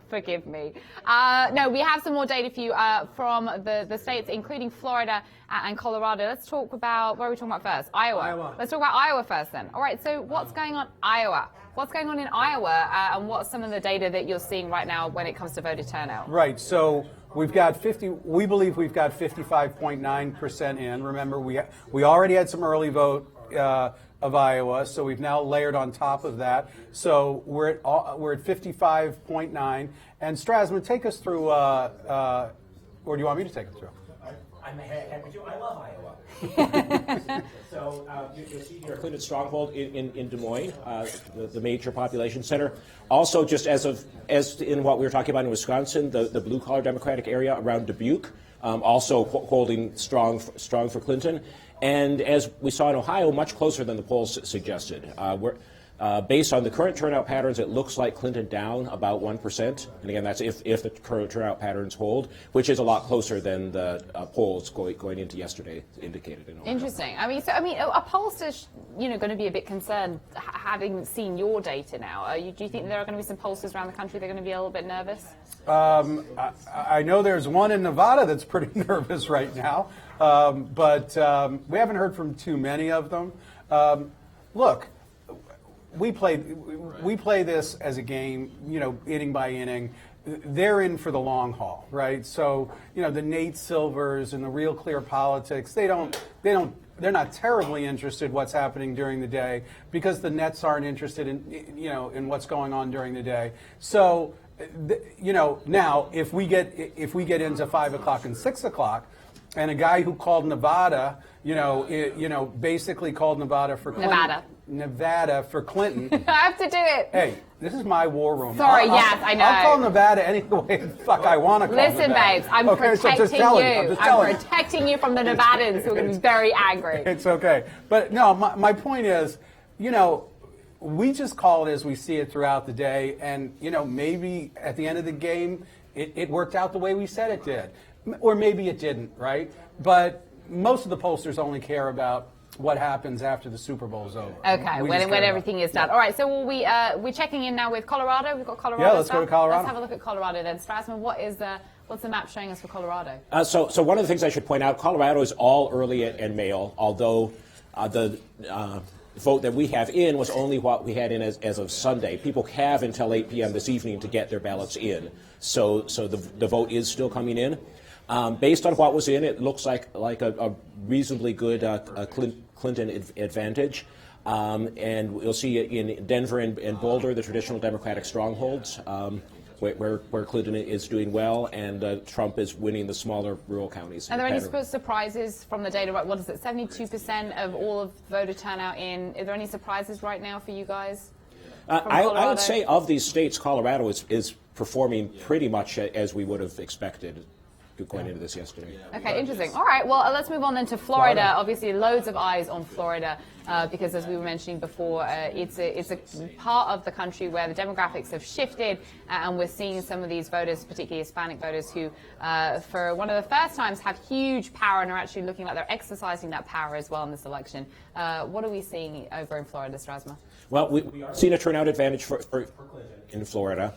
Forgive me. No, we have some more data for you from the states, including Florida and Colorado. Let's talk about, what are we talking about first? Iowa. Let's talk about Iowa first then. All right, so what's going on in Iowa? What's going on in Iowa and what's some of the data that you're seeing right now when it comes to voter turnout? Right, so we believe we've got 55.9% in. Remember, we already had some early vote of Iowa, so we've now layered on top of that. So we're at 55.9. And Strasman, take us through, or do you want me to take it through? I'm happy to. I love Iowa. So you'll see here Clinton stronghold in Des Moines, the major population center. Also, just as in what we were talking about in Wisconsin, the blue collar Democratic area around Dubuque, also holding strong for Clinton. And as we saw in Ohio, much closer than the polls suggested. Based on the current turnout patterns, it looks like Clinton down about 1%. And again, that's if the current turnout patterns hold, which is a lot closer than the polls going into yesterday indicated in Ohio. Interesting. I mean, are pollsters, going to be a bit concerned having seen your data now? Do you think there are going to be some pollsters around the country that are going to be a little bit nervous? I know there's one in Nevada that's pretty nervous right now, but we haven't heard from too many of them. Look. We play this as a game, inning by inning. They're in for the long haul, right? So, the Nate Silvers and the Real Clear Politics, they're not terribly interested what's happening during the day because the Nets aren't interested in what's going on during the day. So now if we get into 5 o'clock and 6 o'clock, and a guy who called Nevada, basically called Nevada for Clinton. Nevada for Clinton. I have to do it. Hey, this is my war room. Sorry, yes, I know. I'll call Nevada any way the fuck I want to call Listen, Nevada. babes, I'm protecting you. I'm protecting you from the Nevadans who are going to be very angry. It's okay. But no, my point is, we just call it as we see it throughout the day. And, maybe at the end of the game, it worked out the way we said it did. Or maybe it didn't, right? But most of the pollsters only care about what happens after the Super Bowl is over. Okay, when everything is done. All right, so we're checking in now with Colorado. We've got Colorado. Yeah, let's go to Colorado. Let's have a look at Colorado then. Strassman, what's the map showing us for Colorado? So one of the things I should point out, Colorado is all early and mail, although the vote that we have in was only what we had in as of Sunday. People have until 8 p.m. this evening to get their ballots in. So the vote is still coming in. Based on what was in, it looks like a reasonably good Clinton advantage. And we'll see it in Denver and Boulder, the traditional Democratic strongholds, where Clinton is doing well, and Trump is winning the smaller rural counties. Are there any surprises from the data? What is it, 72% of all of voter turnout in? Are there any surprises right now for you guys? I would say of these states, Colorado is performing pretty much as we would have expected going into this yesterday. Okay, interesting. All right, well, let's move on then to Florida. Obviously, loads of eyes on Florida because, as we were mentioning before, it's a part of the country where the demographics have shifted, and we're seeing some of these voters, particularly Hispanic voters, who, for one of the first times, have huge power and are actually looking like they're exercising that power as well in this election. What are we seeing over in Florida, Strasma? Well, we are seeing a turnout advantage for Clinton in Florida.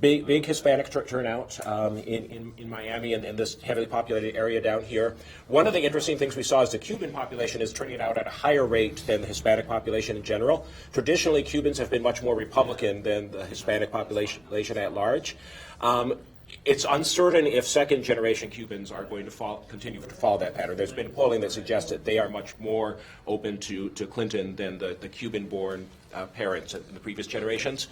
Big Hispanic turnout in Miami and this heavily populated area down here. One of the interesting things we saw is the Cuban population is turning out at a higher rate than the Hispanic population in general. Traditionally, Cubans have been much more Republican than the Hispanic population at large. It's uncertain if second-generation Cubans are going to continue to follow that pattern. There's been polling that suggests that they are much more open to Clinton than the Cuban-born parents in the previous generations.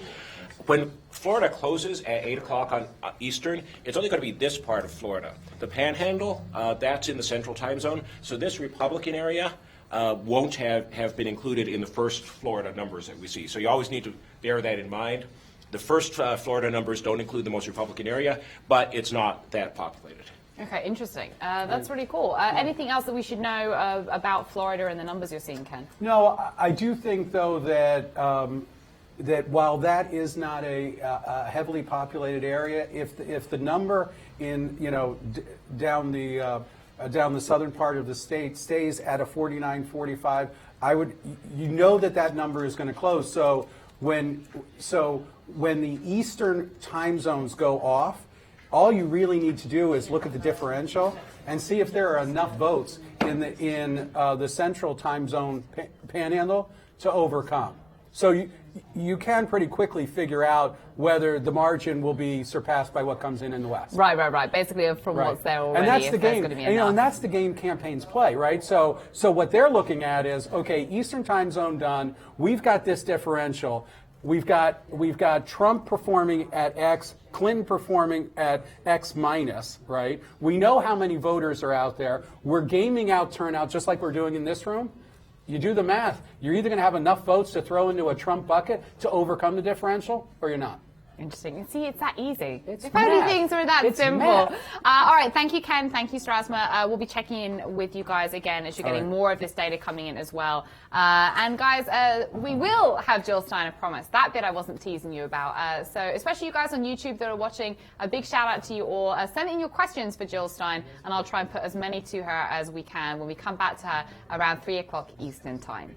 When Florida closes at 8 o'clock on Eastern, it's only going to be this part of Florida. The Panhandle, that's in the Central Time Zone, so this Republican area won't have been included in the first Florida numbers that we see. So you always need to bear that in mind. The first Florida numbers don't include the most Republican area, but it's not that populated. Okay, interesting. That's really cool. Anything else that we should know about Florida and the numbers you're seeing, Ken? No, I do think, though, that that while that is not a heavily populated area, if the number in down the southern part of the state stays at a 49-45, that number is going to close. So when the Eastern time zones go off, all you really need to do is look at the differential and see if there are enough votes in the Central Time Zone panhandle to overcome. So you can pretty quickly figure out whether the margin will be surpassed by what comes in the West. Right. Basically, from what's there already, and that's the game. And that's the game campaigns play, right? So what they're looking at is, okay, Eastern Time Zone done. We've got this differential. We've got Trump performing at X, Clinton performing at X minus, right? We know how many voters are out there. We're gaming out turnout just like we're doing in this room. You do the math. You're either going to have enough votes to throw into a Trump bucket to overcome the differential, or you're not. Interesting. See, it's that easy. If only things were that simple. All right. Thank you, Ken. Thank you, Strasma. We'll be checking in with you guys again as you're getting more of this data coming in as well. And guys, we will have Jill Stein, I promise. That bit I wasn't teasing you about. So especially you guys on YouTube that are watching, a big shout out to you all. Send in your questions for Jill Stein, and I'll try and put as many to her as we can when we come back to her around 3 o'clock Eastern time.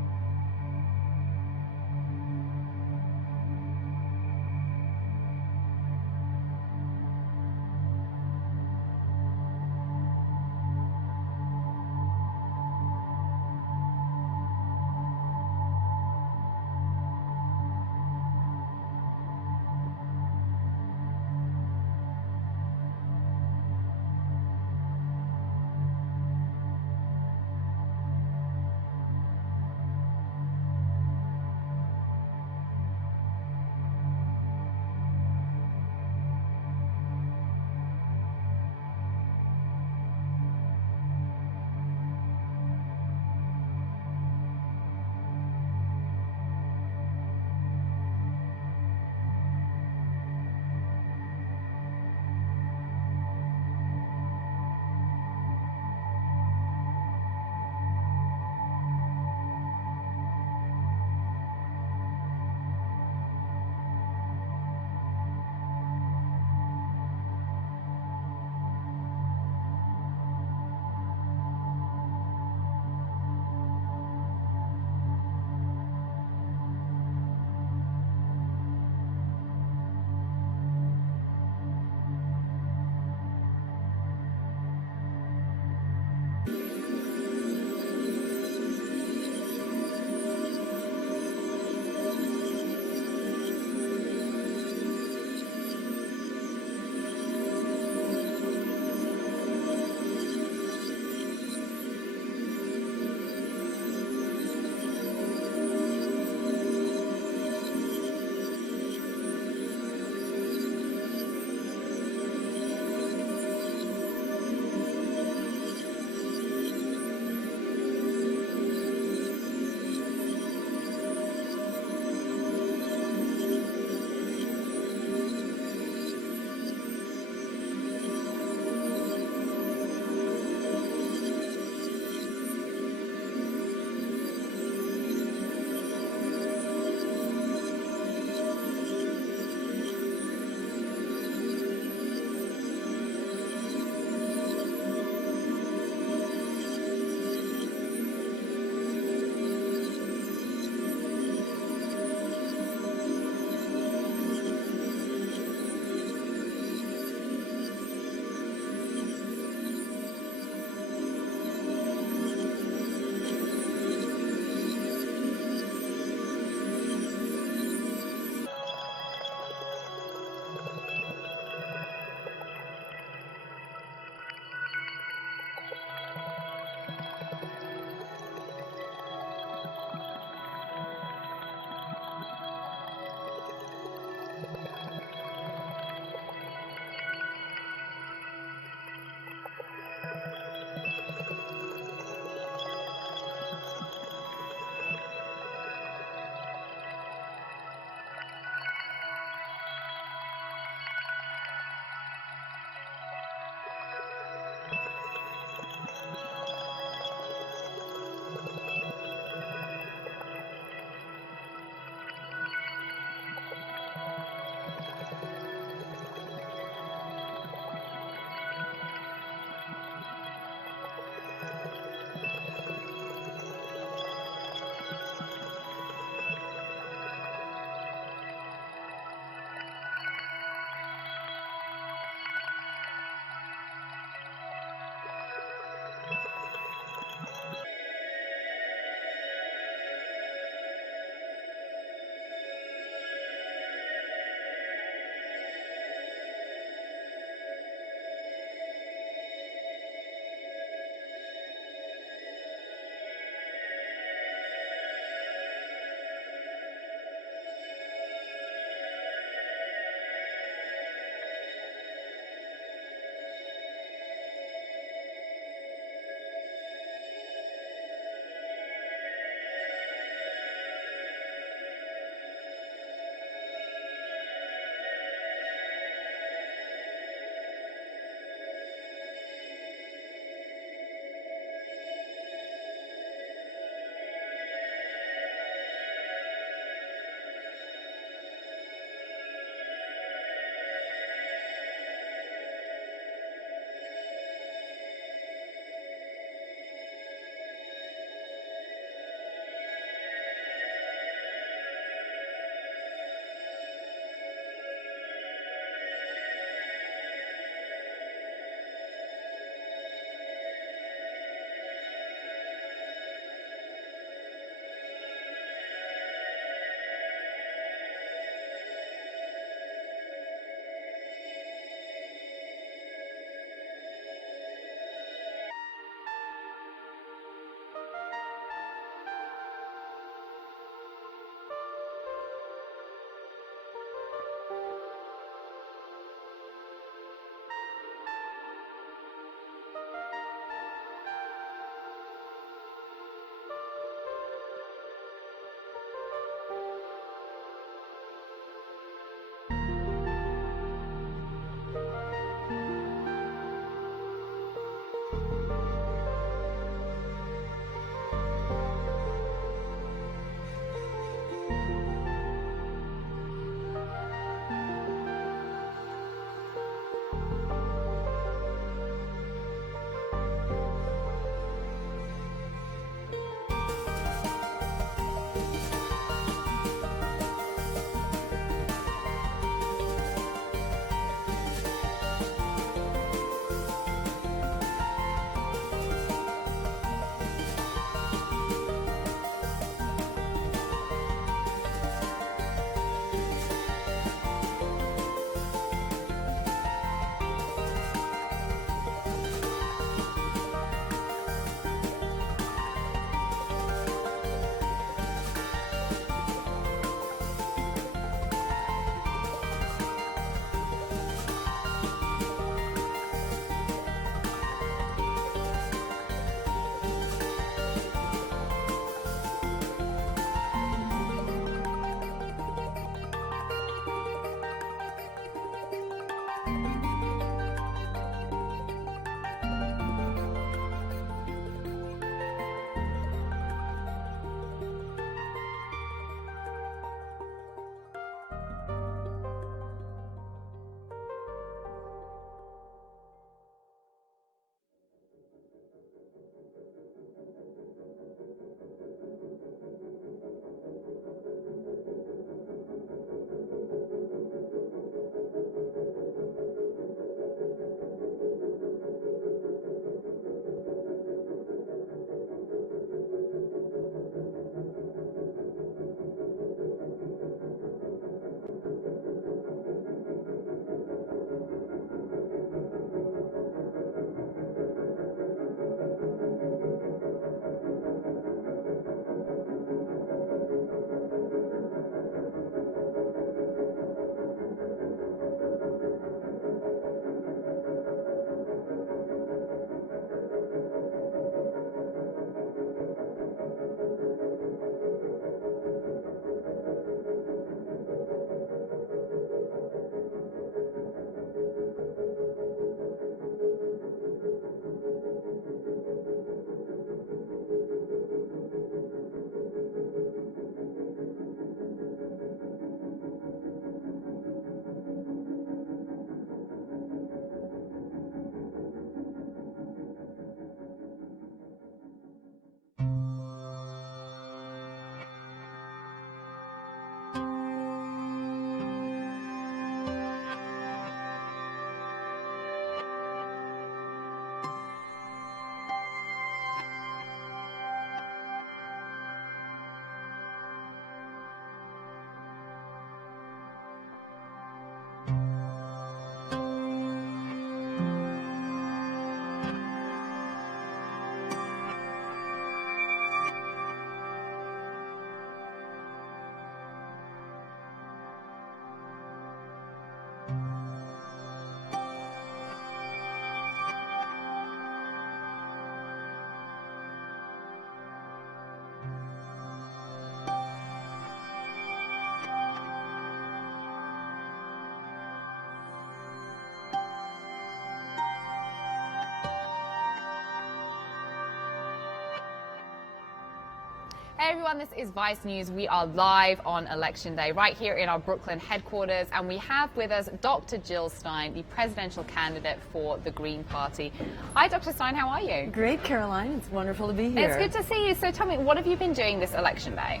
Hey everyone, this is Vice News. We are live on Election Day right here in our Brooklyn headquarters, and we have with us Dr. Jill Stein, the presidential candidate for the Green Party. Hi Dr. Stein, how are you? Great, Caroline. It's wonderful to be here. It's good to see you. So tell me, what have you been doing this Election Day?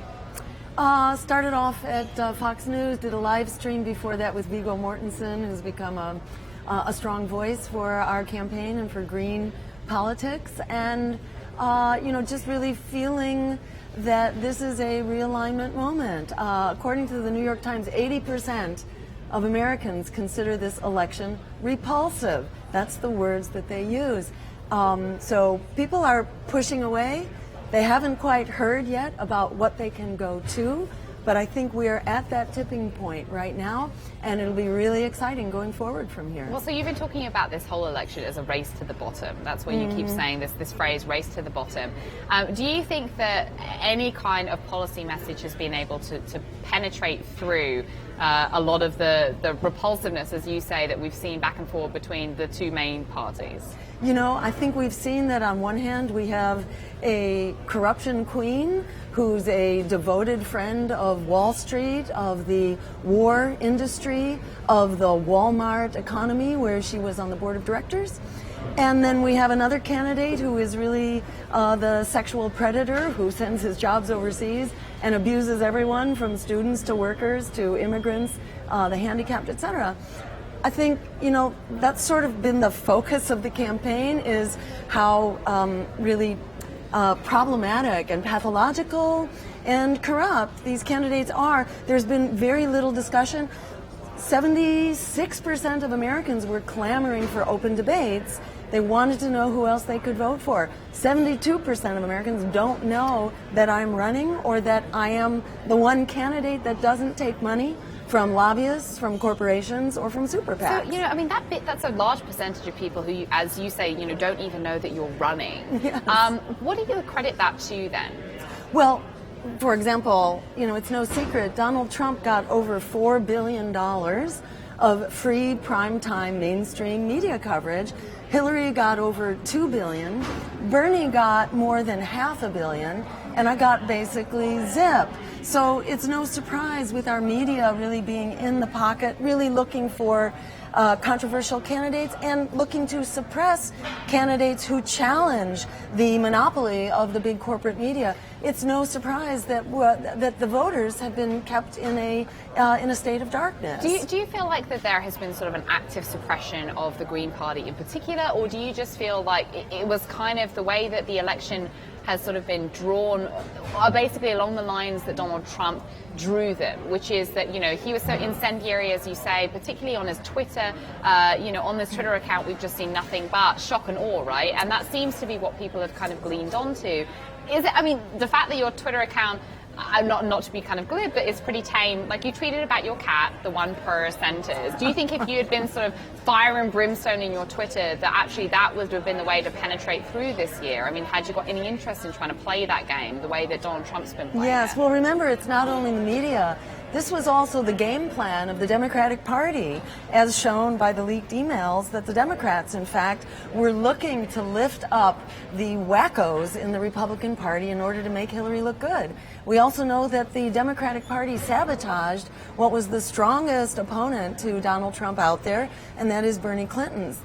Started off at Fox News, did a live stream before that with Viggo Mortensen, who's become a strong voice for our campaign and for green politics, and just really feeling that this is a realignment moment. According to the New York Times, 80% of Americans consider this election repulsive. That's the words that they use. So people are pushing away. They haven't quite heard yet about what they can go to, but I think we're at that tipping point right now, and it'll be really exciting going forward from here. Well, so you've been talking about this whole election as a race to the bottom. That's what you keep saying, this phrase, race to the bottom. Do you think that any kind of policy message has been able to penetrate through a lot of the repulsiveness, as you say, that we've seen back and forth between the two main parties? You know, I think we've seen that on one hand we have a corruption queen who's a devoted friend of Wall Street, of the war industry, of the Walmart economy, where she was on the board of directors. And then we have another candidate who is really the sexual predator who sends his jobs overseas and abuses everyone from students to workers to immigrants, the handicapped, etc. I think, that's sort of been the focus of the campaign, is how really problematic and pathological and corrupt these candidates are. There's been very little discussion. 76% of Americans were clamoring for open debates. They wanted to know who else they could vote for. 72% of Americans don't know that I'm running or that I am the one candidate that doesn't take money from lobbyists, from corporations, or from super PACs. So, that's a large percentage of people who, as you say, don't even know that you're running. Yes. What do you credit that to then? Well, for example, it's no secret, Donald Trump got over $4 billion of free primetime mainstream media coverage. Hillary got over $2 billion. Bernie got more than $500 million, and I got basically zip. So it's no surprise with our media really being in the pocket, really looking for controversial candidates and looking to suppress candidates who challenge the monopoly of the big corporate media. It's no surprise that that the voters have been kept in a state of darkness. Do you feel like that there has been sort of an active suppression of the Green Party in particular, or do you just feel like it was kind of the way that the election has sort of been drawn, basically along the lines that Donald Trump drew them, which is that, he was so incendiary, as you say, particularly on his Twitter, on this Twitter account, we've just seen nothing but shock and awe, right? And that seems to be what people have kind of gleaned onto. The fact that your Twitter account, not to be kind of glib, but it's pretty tame. Like, you tweeted about your cat, the one per sentence. Do you think if you had been sort of fire and brimstone in your Twitter, that actually that would have been the way to penetrate through this year? Had you got any interest in trying to play that game the way that Donald Trump's been playing? Yes, well, remember, it's not only the media. This was also the game plan of the Democratic Party, as shown by the leaked emails that the Democrats, in fact, were looking to lift up the wackos in the Republican Party in order to make Hillary look good. We also know that the Democratic Party sabotaged what was the strongest opponent to Donald Trump out there, and that is Bernie Sanders.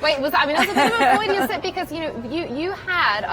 Wait, that's a bit of a point, is it? Because you had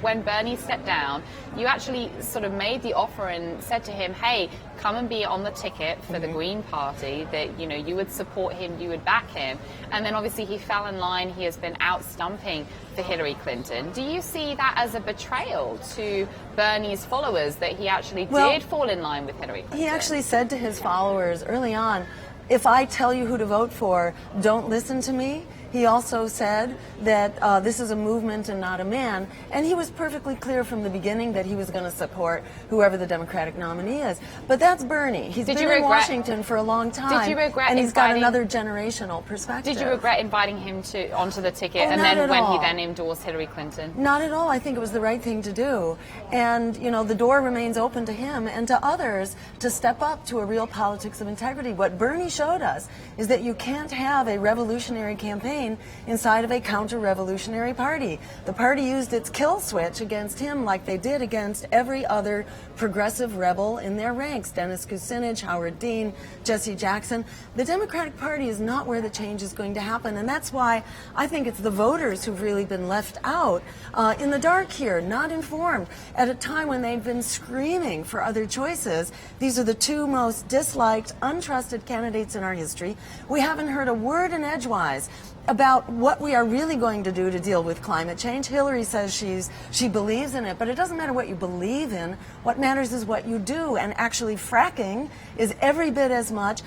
when Bernie stepped down, you actually sort of made the offer and said to him, hey, come and be on the ticket for the Green Party, that you would support him, you would back him. And then obviously he fell in line. He has been out stumping for Hillary Clinton. Do you see that as a betrayal to Bernie's followers, that he actually did fall in line with Hillary Clinton? He actually said to his followers early on, if I tell you who to vote for, don't listen to me. He also said that this is a movement and not a man, and he was perfectly clear from the beginning that he was going to support whoever the Democratic nominee is. But that's Bernie. He's been in Washington for a long time, did you regret and he's got another generational perspective. Did you regret inviting him onto the ticket, and then when he then endorsed Hillary Clinton? Not at all. I think it was the right thing to do, and the door remains open to him and to others to step up to a real politics of integrity. What Bernie showed us is that you can't have a revolutionary campaign campaign inside of a counter-revolutionary party. The party used its kill switch against him like they did against every other progressive rebel in their ranks. Dennis Kucinich, Howard Dean, Jesse Jackson. The Democratic Party is not where the change is going to happen, and that's why I think it's the voters who've really been left out in the dark here, not informed, at a time when they've been screaming for other choices. These are the two most disliked, untrusted candidates in our history. We haven't heard a word in edgewise about what we are really going to do to deal with climate change. Hillary says she believes in it, but it doesn't matter what you believe in. What matters is what you do, and actually fracking is every bit as much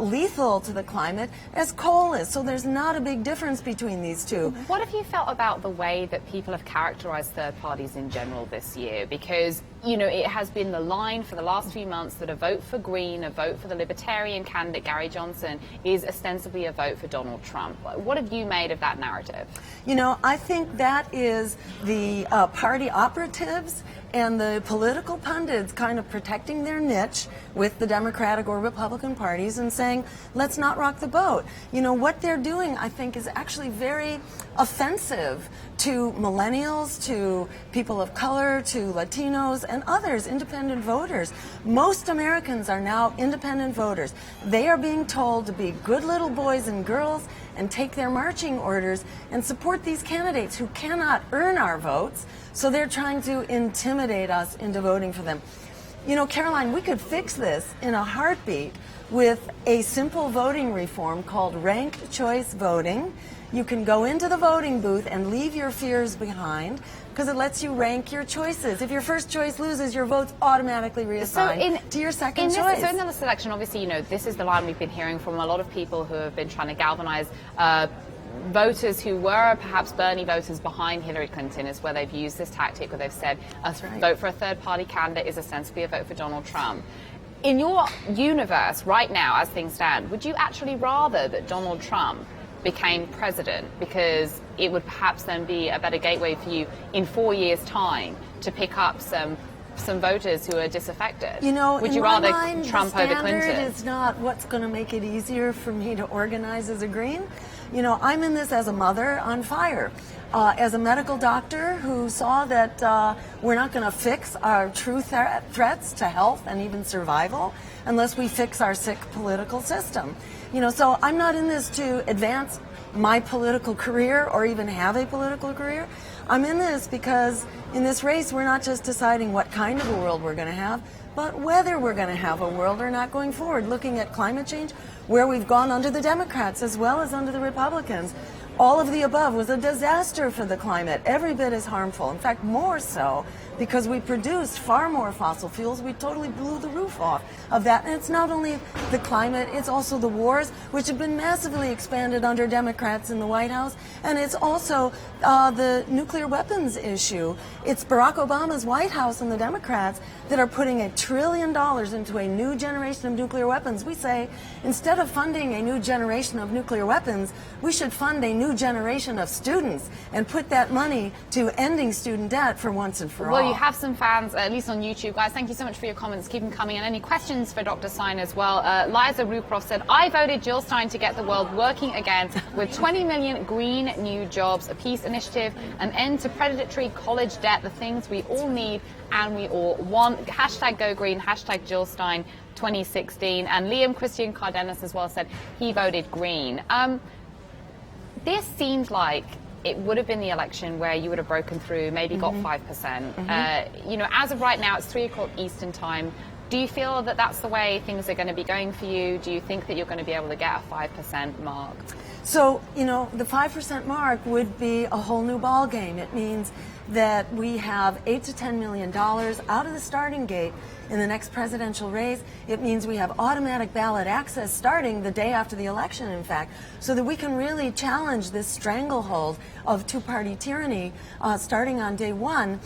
lethal to the climate as coal is. So there's not a big difference between these two. What have you felt about the way that people have characterized third parties in general this year? Because, you know, it has been the line for the last few months that a vote for Green, a vote for the Libertarian candidate Gary Johnson, is ostensibly a vote for Donald Trump. What have you made of that narrative? You know, I think that is the party operatives and the political pundits kind of protecting their niche with the Democratic or Republican parties and saying, let's not rock the boat. You know, what they're doing, I think, is actually very offensive to millennials, to people of color, to Latinos, and others, independent voters. Most Americans are now independent voters. They are being told to be good little boys and girls and take their marching orders and support these candidates who cannot earn our votes. So they're trying to intimidate us into voting for them. You know, Caroline, we could fix this in a heartbeat with a simple voting reform called ranked choice voting. You can go into the voting booth and leave your fears behind because it lets you rank your choices. If your first choice loses, your vote's automatically reassigned to your second choice. So in this election, obviously, you know, this is the line we've been hearing from a lot of people who have been trying to galvanize voters who were perhaps Bernie voters behind Hillary Clinton, is where they've used this tactic where they've said a vote for a third-party candidate is ostensibly a vote for Donald Trump. In your universe right now, as things stand, would you actually rather that Donald Trump became president, because it would perhaps then be a better gateway for you in 4 years' time to pick up some voters who are disaffected? You know, would in you my rather mind, Trump the over Clinton? standard is not what's going to make it easier for me to organize as a Green. You know, I'm in this as a mother on fire, as a medical doctor who saw that we're not going to fix our true threats to health and even survival unless we fix our sick political system. You know, so I'm not in this to advance my political career or even have a political career. I'm in this because in this race we're not just deciding what kind of a world we're going to have, but whether we're going to have a world or not going forward. Looking at climate change, where we've gone under the Democrats as well as under the Republicans. All of the above was a disaster for the climate, every bit as harmful. In fact, more so, because we produced far more fossil fuels. We totally blew the roof off of that. And it's not only the climate, it's also the wars, which have been massively expanded under Democrats in the White House. And it's also the nuclear weapons issue. It's Barack Obama's White House and the Democrats that are putting $1 trillion into a new generation of nuclear weapons. We say, instead of funding a new generation of nuclear weapons, we should fund a new generation of students and put that money to ending student debt for once and for all. Well, you have some fans, at least on YouTube. Guys, thank you so much for your comments. Keep them coming. And any questions for Dr. Stein as well? Liza Rukroff said, I voted Jill Stein to get the world working again with 20 million green new jobs, a peace initiative, an end to predatory college debt, the things we all need and we all want. Hashtag Go Green, hashtag Jill Stein 2016. And Liam Christian Cardenas as well said he voted Green. This seemed like it would have been the election where you would have broken through, maybe got 5%. You know, as of right now, it's 3 o'clock Eastern time. Do you feel that that's the way things are going to be going for you? Do you think that you're going to be able to get a 5% mark? So, you know, the 5% mark would be a whole new ball game. It means that we have $8 to $10 million out of the starting gate in the next presidential race. It means we have automatic ballot access starting the day after the election, in fact, so that we can really challenge this stranglehold of two-party tyranny starting on day one.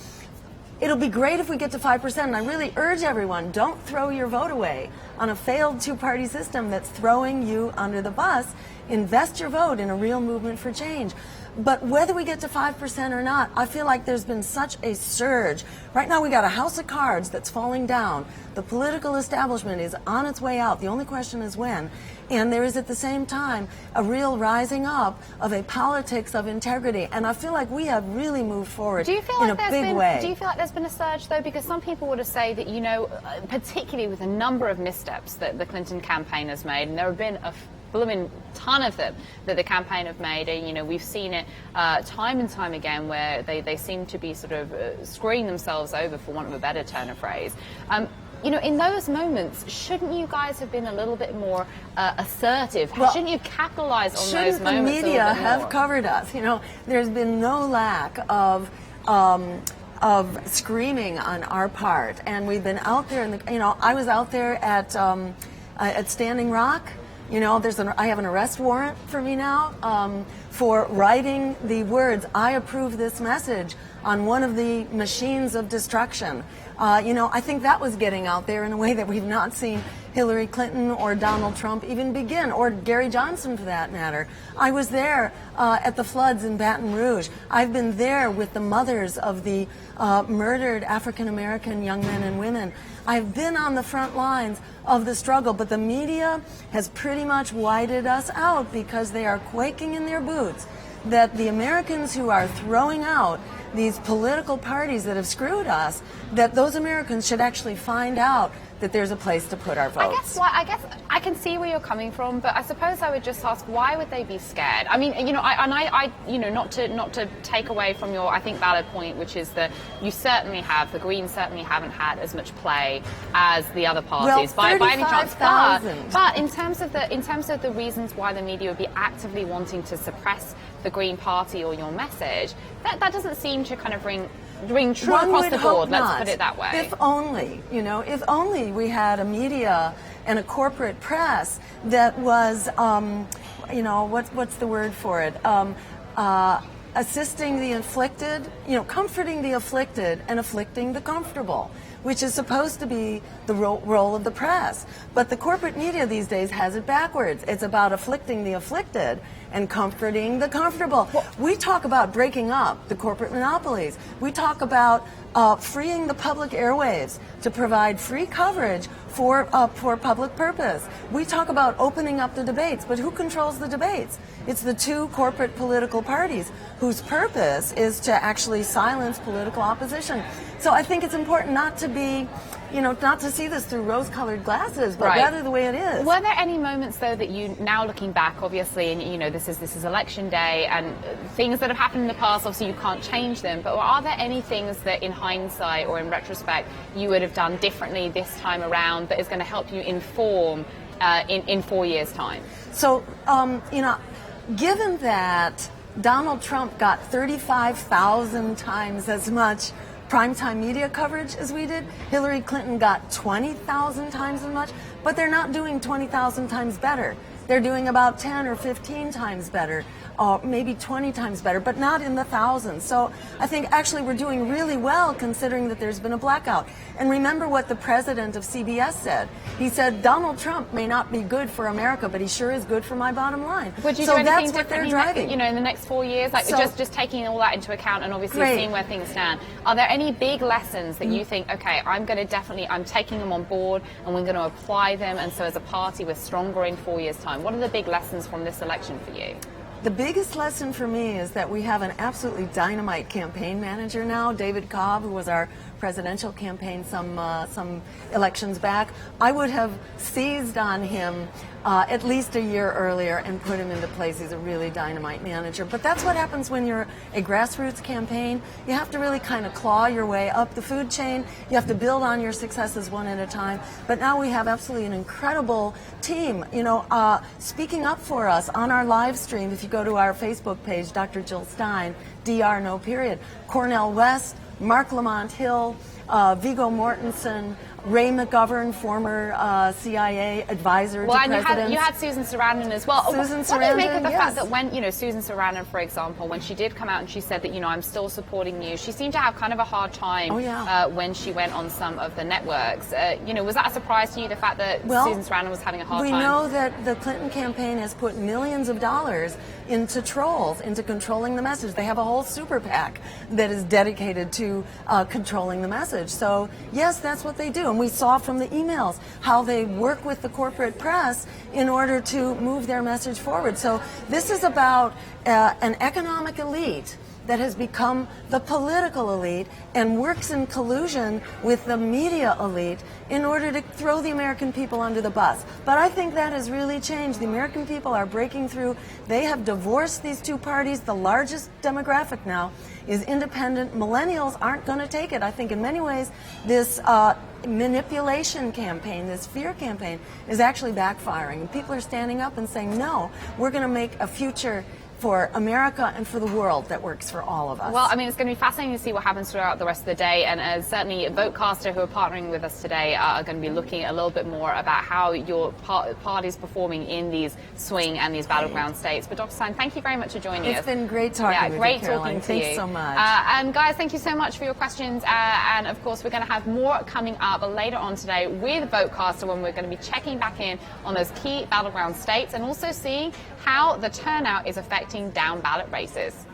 It'll be great if we get to 5%, and I really urge everyone, don't throw your vote away on a failed two-party system that's throwing you under the bus. Invest your vote in a real movement for change. But whether we get to 5% or not, I feel like there's been such a surge. Right now we got a house of cards that's falling down. The political establishment is on its way out. The only question is when. And there is at the same time a real rising up of a politics of integrity. And I feel like we have really moved forward in a big way. Do you feel like there's been a surge, though? Because some people would have said that, you know, particularly with a number of missteps that the Clinton campaign has made, and there have been a blooming ton of them that the campaign have made, and you know, we've seen it time and time again where they seem to be sort of screwing themselves over, for want of a better turn of phrase. You know, in those moments, shouldn't you guys have been a little bit more assertive? Well, shouldn't you capitalize on those moments? Shouldn't the media have covered us? You know, there's been no lack of screaming on our part, and we've been out there. You know, I was out there at Standing Rock. You know, I have an arrest warrant for me now for writing the words, "I approve this message," on one of the machines of destruction. You know, I think that was getting out there in a way that we've not seen Hillary Clinton or Donald Trump even begin, or Gary Johnson for that matter. I was there at the floods in Baton Rouge. I've been there with the mothers of the murdered African-American young men and women. I've been on the front lines of the struggle, but the media has pretty much whited us out because they are quaking in their boots that the Americans who are throwing out these political parties that have screwed us, that those Americans should actually find out that there's a place to put our votes. I guess I can see where you're coming from, but I suppose I would just ask, why would they be scared? I mean, you know, I you know, not to take away from your, I think, valid point, which is that you certainly have, the Greens certainly haven't had as much play as the other parties, well, by any chance. 35,000. But in terms of the reasons why the media would be actively wanting to suppress the Green Party or your message, that doesn't seem to kind of ring true across the board, let's put it that way. If only, you know, if only we had a media and a corporate press that was, you know, what's the word for it? Assisting the afflicted, you know, comforting the afflicted and afflicting the comfortable, which is supposed to be the role of the press. But the corporate media these days has it backwards. It's about afflicting the afflicted and comforting the comfortable. We talk about breaking up the corporate monopolies. We talk about freeing the public airwaves to provide free coverage for public purpose. We talk about opening up the debates, but who controls the debates? It's the two corporate political parties whose purpose is to actually silence political opposition. So I think it's important not to be, you know, not to see this through rose-colored glasses, but rather the way it is. Were there any moments, though, that you, now looking back, obviously, and you know, this is election day, and things that have happened in the past, obviously you can't change them, but are there any things that in hindsight or in retrospect you would have done differently this time around that is going to help you inform in 4 years' time? So, you know, given that Donald Trump got 35,000 times as much primetime media coverage as we did, Hillary Clinton got 20,000 times as much, but they're not doing 20,000 times better. They're doing about 10 or 15 times better, maybe 20 times better, but not in the thousands. So I think actually we're doing really well considering that there's been a blackout. And remember what the president of CBS said. He said, Donald Trump may not be good for America, but he sure is good for my bottom line. Would you so do anything that's what they're driving. You know, in the next 4 years, like just taking all that into account and obviously seeing where things stand. Are there any big lessons that you think, okay, I'm taking them on board and we're going to apply them, and so as a party we're stronger in 4 years' time? What are the big lessons from this election for you? The biggest lesson for me is that we have an absolutely dynamite campaign manager now, David Cobb, who was our presidential campaign some elections back. I would have seized on him at least a year earlier and put him into place. He's a really dynamite manager. But that's what happens when you're a grassroots campaign. You have to really kind of claw your way up the food chain. You have to build on your successes one at a time. But now we have absolutely an incredible team, you know, speaking up for us on our live stream. If you go to our Facebook page, Dr. Jill Stein, DR no period, Cornel West, Mark Lamont Hill, Viggo Mortensen, Ray McGovern, former CIA advisor to and presidents. you had Susan Sarandon as well. Susan What do you make of Sarandon, the yes. fact that when, Susan Sarandon, for example, when she did come out and she said that, I'm still supporting you, she seemed to have kind of a hard time when she went on some of the networks. Was that a surprise to you, the fact that Susan Sarandon was having a hard time? We know that the Clinton campaign has put millions of dollars into trolls, into controlling the message. They have a whole super PAC that is dedicated to controlling the message. So, yes, that's what they do. And we saw from the emails how they work with the corporate press in order to move their message forward. So this is about an economic elite that has become the political elite and works in collusion with the media elite in order to throw the American people under the bus. But I think that has really changed. The American people are breaking through. They have divorced these two parties. The largest demographic now is independent. Millennials aren't going to take it. I think in many ways this manipulation campaign, this fear campaign, is actually backfiring. And people are standing up and saying, no, we're going to make a future for America and for the world that works for all of us. Well, it's going to be fascinating to see what happens throughout the rest of the day, and certainly VoteCastr, who are partnering with us today, are going to be looking a little bit more about how your party's performing in these swing and these battleground states. But Dr. Stein, thank you very much for joining us. It's been great talking with great you, Caroline. talking to Thanks you. so much. And guys, thank you so much for your questions. And of course, we're going to have more coming up later on today with VoteCastr, when we're going to be checking back in on those key battleground states and also seeing how the turnout is affecting down ballot races.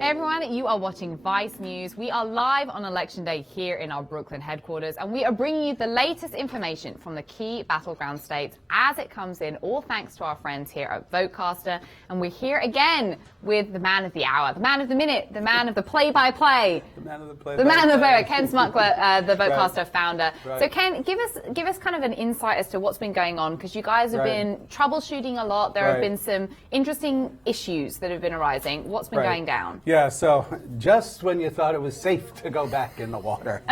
Hey everyone, you are watching Vice News. We are live on Election Day here in our Brooklyn headquarters, and we are bringing you the latest information from the key battleground states as it comes in, all thanks to our friends here at VoteCastr. And we're here again with the man of the hour, the man of the minute, the man of the play-by-play. The man of the The man of the play, Ken Smuckler, the VoteCastr founder. Right. So Ken, give us kind of an insight as to what's been going on, because you guys have been troubleshooting a lot. There have been some interesting issues that have been arising. What's been going down? Yeah, so just when you thought it was safe to go back in the water.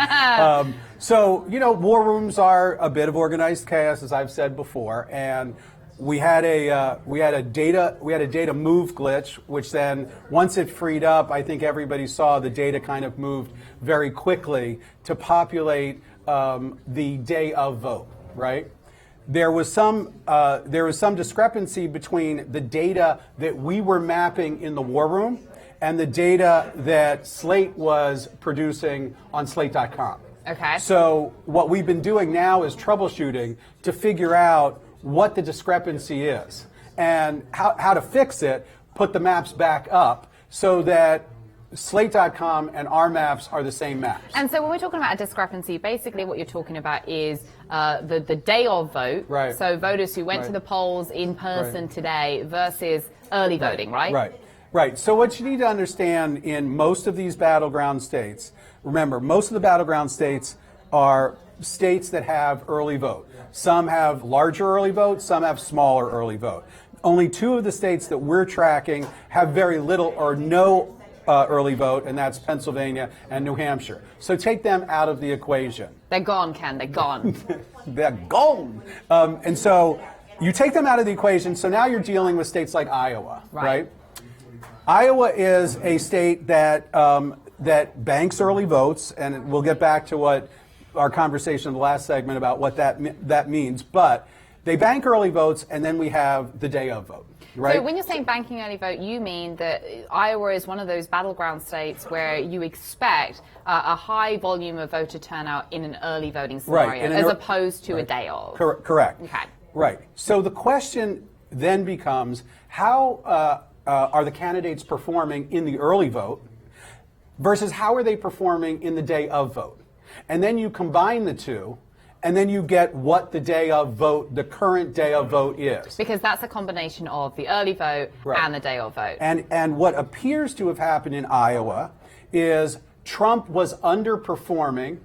So, you know, war rooms are a bit of organized chaos, as I've said before, and we had a data move glitch, which then once it freed up, I think everybody saw the data kind of moved very quickly to populate the day of vote, right? There was some discrepancy between the data that we were mapping in the war room and the data that Slate was producing on Slate.com. Okay. So what we've been doing now is troubleshooting to figure out what the discrepancy is and how to fix it, put the maps back up so that Slate.com and our maps are the same maps. And so when we're talking about a discrepancy, basically what you're talking about is the day of vote. Right. So voters who went to the polls in person today versus early voting, right? Right. So what you need to understand in most of these battleground states, remember, most of the battleground states are states that have early vote. Some have larger early vote, some have smaller early vote. Only 2 of the states that we're tracking have very little or no early vote, and that's Pennsylvania and New Hampshire. So take them out of the equation. They're gone, Ken. They're gone. They're gone. And so you take them out of the equation, so now you're dealing with states like Iowa, right? Iowa is a state that that banks early votes, and we'll get back to what our conversation in the last segment about what that means. But they bank early votes, and then we have the day of vote. Right? So when you're saying banking early vote, you mean that Iowa is one of those battleground states where you expect a high volume of voter turnout in an early voting scenario, as opposed to a day of. Correct. Okay. Right. So the question then becomes, how are the candidates performing in the early vote versus how are they performing in the day of vote? And then you combine the two, and then you get what the day of vote, the current day of vote is. Because that's a combination of the early vote and the day of vote. And what appears to have happened in Iowa is Trump was underperforming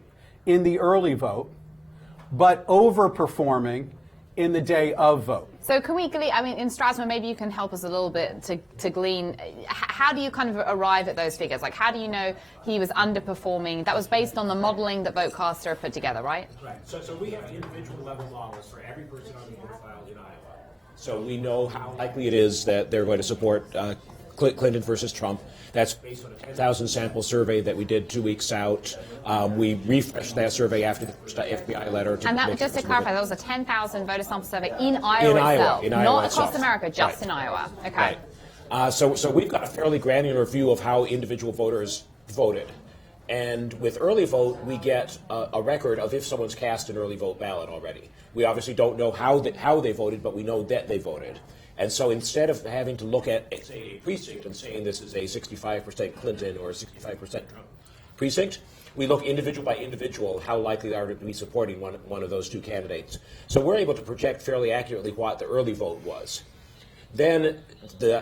in the early vote, but overperforming in the day of vote. So can we glean, I mean, in Strasbourg, maybe you can help us a little bit to glean, how do you kind of arrive at those figures? Like, how do you know he was underperforming? That was based on the modeling that VoteCastr put together, right? Right. So we have individual level models for every person on the voter file in Iowa. So we know how likely it is that they're going to support Clinton versus Trump. That's based on a 10,000 sample survey that we did 2 weeks out. We refreshed that survey after the first FBI letter. And that, just to clarify, that was a 10,000 voter sample survey in Iowa itself, not across America, just in Iowa. Okay. Right. So we've got a fairly granular view of how individual voters voted. And with early vote, we get a record of if someone's cast an early vote ballot already. We obviously don't know how they voted, but we know that they voted. And so instead of having to look at, say, a precinct and saying this is a 65% Clinton or a 65% Trump precinct, we look individual by individual how likely they are to be supporting one of those 2 candidates. So we're able to project fairly accurately what the early vote was. Then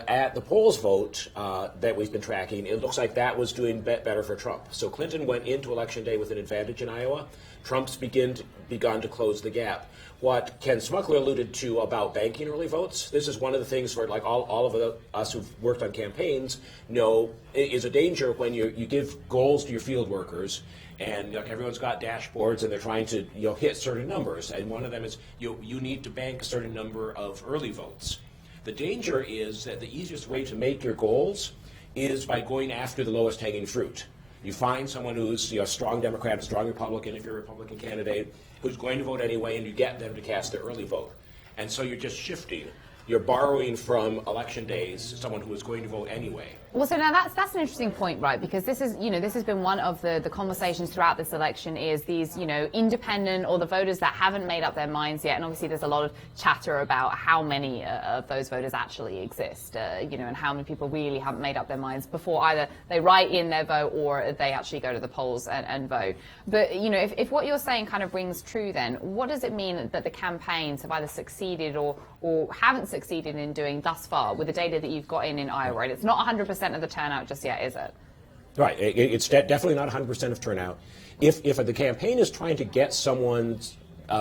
at the polls vote that we've been tracking, it looks like that was doing better for Trump. So Clinton went into Election Day with an advantage in Iowa. Trump's begun to close the gap. What Ken Smuckler alluded to about banking early votes, this is one of the things where, like all of us who've worked on campaigns know, is a danger when you give goals to your field workers, and everyone's got dashboards and they're trying to hit certain numbers, and one of them is you need to bank a certain number of early votes. The danger is that the easiest way to make your goals is by going after the lowest hanging fruit. You find someone who's a strong Democrat, a strong Republican, if you're a Republican candidate, who's going to vote anyway, and you get them to cast their early vote. And so you're just shifting. You're borrowing from election days someone who is going to vote anyway. Well, so now that's an interesting point, right? Because this is, this has been one of the conversations throughout this election is these, independent or the voters that haven't made up their minds yet. And obviously there's a lot of chatter about how many of those voters actually exist, and how many people really haven't made up their minds before either they write in their vote or they actually go to the polls and vote. But, if what you're saying kind of rings true, then what does it mean that the campaigns have either succeeded or haven't succeeded in doing thus far with the data that you've got in Iowa? Right? It's not 100% of the turnout just yet, is it? Right. It's definitely not 100% of turnout. If the campaign is trying to get someone's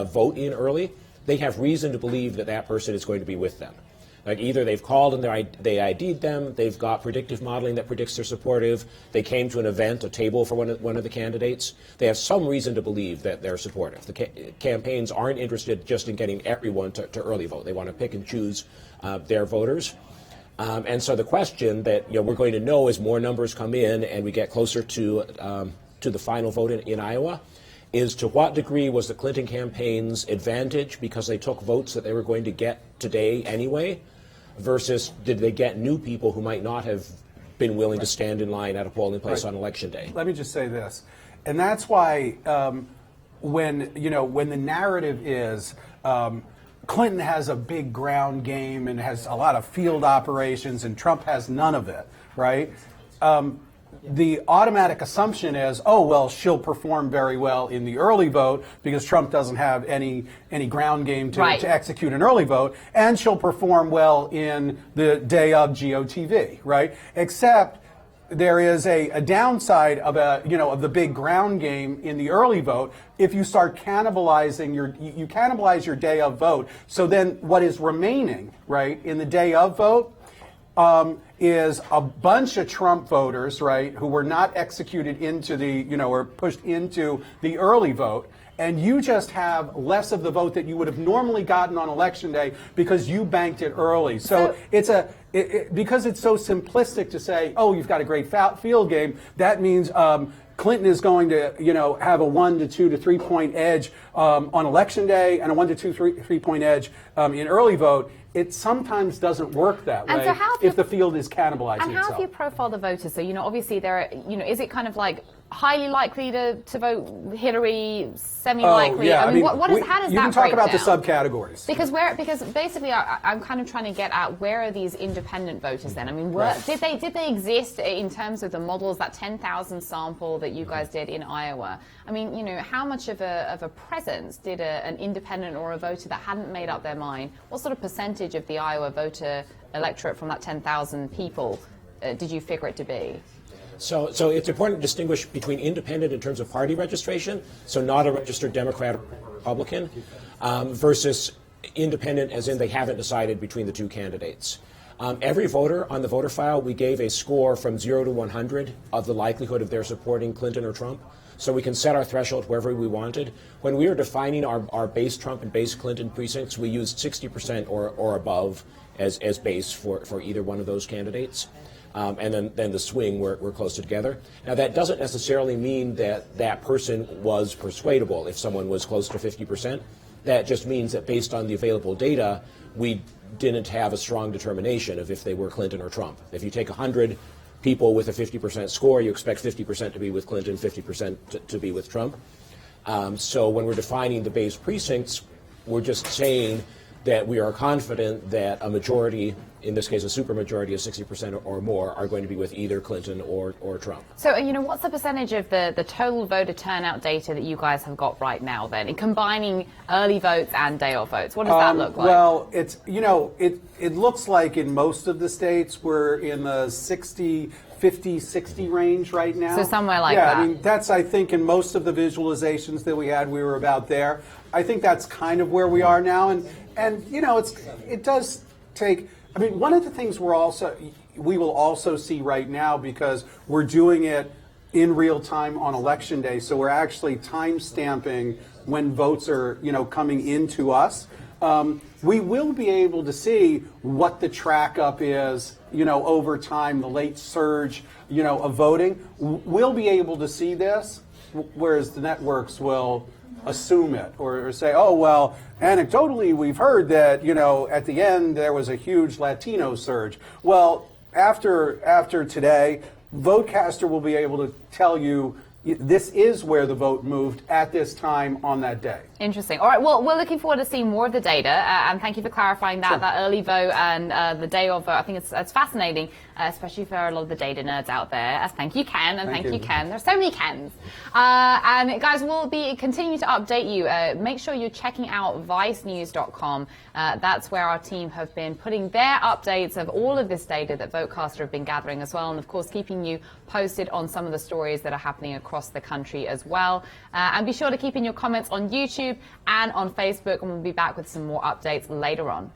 vote in early, they have reason to believe that person is going to be with them. Like either they've called and they ID'd them, they've got predictive modeling that predicts they're supportive, they came to an event, a table for one of the candidates. They have some reason to believe that they're supportive. The campaigns aren't interested just in getting everyone to early vote. They want to pick and choose their voters. And so the question that we're going to know as more numbers come in and we get closer to the final vote in Iowa is to what degree was the Clinton campaign's advantage because they took votes that they were going to get today anyway, versus did they get new people who might not have been willing to stand in line at a polling place on Election Day? Let me just say this, and that's why when the narrative is Clinton has a big ground game and has a lot of field operations and Trump has none of it, right? The automatic assumption is, oh, well, she'll perform very well in the early vote because Trump doesn't have any ground game to execute an early vote, and she'll perform well in the day of GOTV, right? Except there is a downside of of the big ground game in the early vote. If you start cannibalizing you cannibalize your day of vote. So then what is remaining, right, in the day of vote is a bunch of Trump voters, right, who were not executed into or pushed into the early vote. And you just have less of the vote that you would have normally gotten on Election Day because you banked it early. So because it's so simplistic to say, oh, you've got a great field game, that means Clinton is going to, have a 1 to 2 to 3 point edge on Election Day and a 1 to 2, 3 point edge in early vote. It sometimes doesn't work that way if the field is cannibalizing itself. And how have you profiled the voters? So, obviously there are, is it kind of like highly likely to vote Hillary, semi-likely? Yeah. I mean, how does that break down? You can talk about the subcategories. Because basically I'm kind of trying to get at where are these independent voters then? I mean, did they exist in terms of the models, that 10,000 sample that you guys did in Iowa? I mean, how much of a presence did an independent or a voter that hadn't made up their mind? What sort of percentage of the Iowa voter electorate from that 10,000 people did you figure it to be? So it's important to distinguish between independent in terms of party registration, so not a registered Democrat or Republican, versus independent as in they haven't decided between the two candidates. Every voter on the voter file, we gave a score from 0 to 100 of the likelihood of their supporting Clinton or Trump. So we can set our threshold wherever we wanted. When we were defining our base Trump and base Clinton precincts, we used 60% or above as base for either one of those candidates. And then the swing we're closer together. Now that doesn't necessarily mean that person was persuadable if someone was close to 50%. That just means that based on the available data, we didn't have a strong determination of if they were Clinton or Trump. If you take 100 people with a 50% score, you expect 50% to be with Clinton, 50% to be with Trump. So when we're defining the base precincts, we're just saying that we are confident that a majority, in this case a supermajority of 60% or more, are going to be with either Clinton or Trump. So, what's the percentage of the total voter turnout data that you guys have got right now then, in combining early votes and day of votes? What does that look like? Well, it's, it looks like in most of the states we're in the 50, 60 range right now. So somewhere like that. Yeah, I mean, that's, I think, in most of the visualizations that we had, we were about there. I think that's kind of where we are now. And it does take, I mean, one of the things we will also see right now, because we're doing it in real time on Election Day, so we're actually time stamping when votes are, coming into us. We will be able to see what the track up is, over time, the late surge, of voting. We'll be able to see this, whereas the networks will assume it or say, oh, well, anecdotally, we've heard that, at the end there was a huge Latino surge. Well, after today, VoteCastr will be able to tell you this is where the vote moved at this time on that day. Interesting. All right, well, we're looking forward to seeing more of the data, and thank you for clarifying that, that early vote and the day of vote. I think it's fascinating, especially for a lot of the data nerds out there. Thank you, Ken, and thank you, Ken. There's so many Kens. And guys, we'll be continuing to update you. Make sure you're checking out vicenews.com. That's where our team have been putting their updates of all of this data that VoteCastr have been gathering as well, and of course keeping you posted on some of the stories that are happening across the country as well. And be sure to keep in your comments on YouTube and on Facebook, and we'll be back with some more updates later on.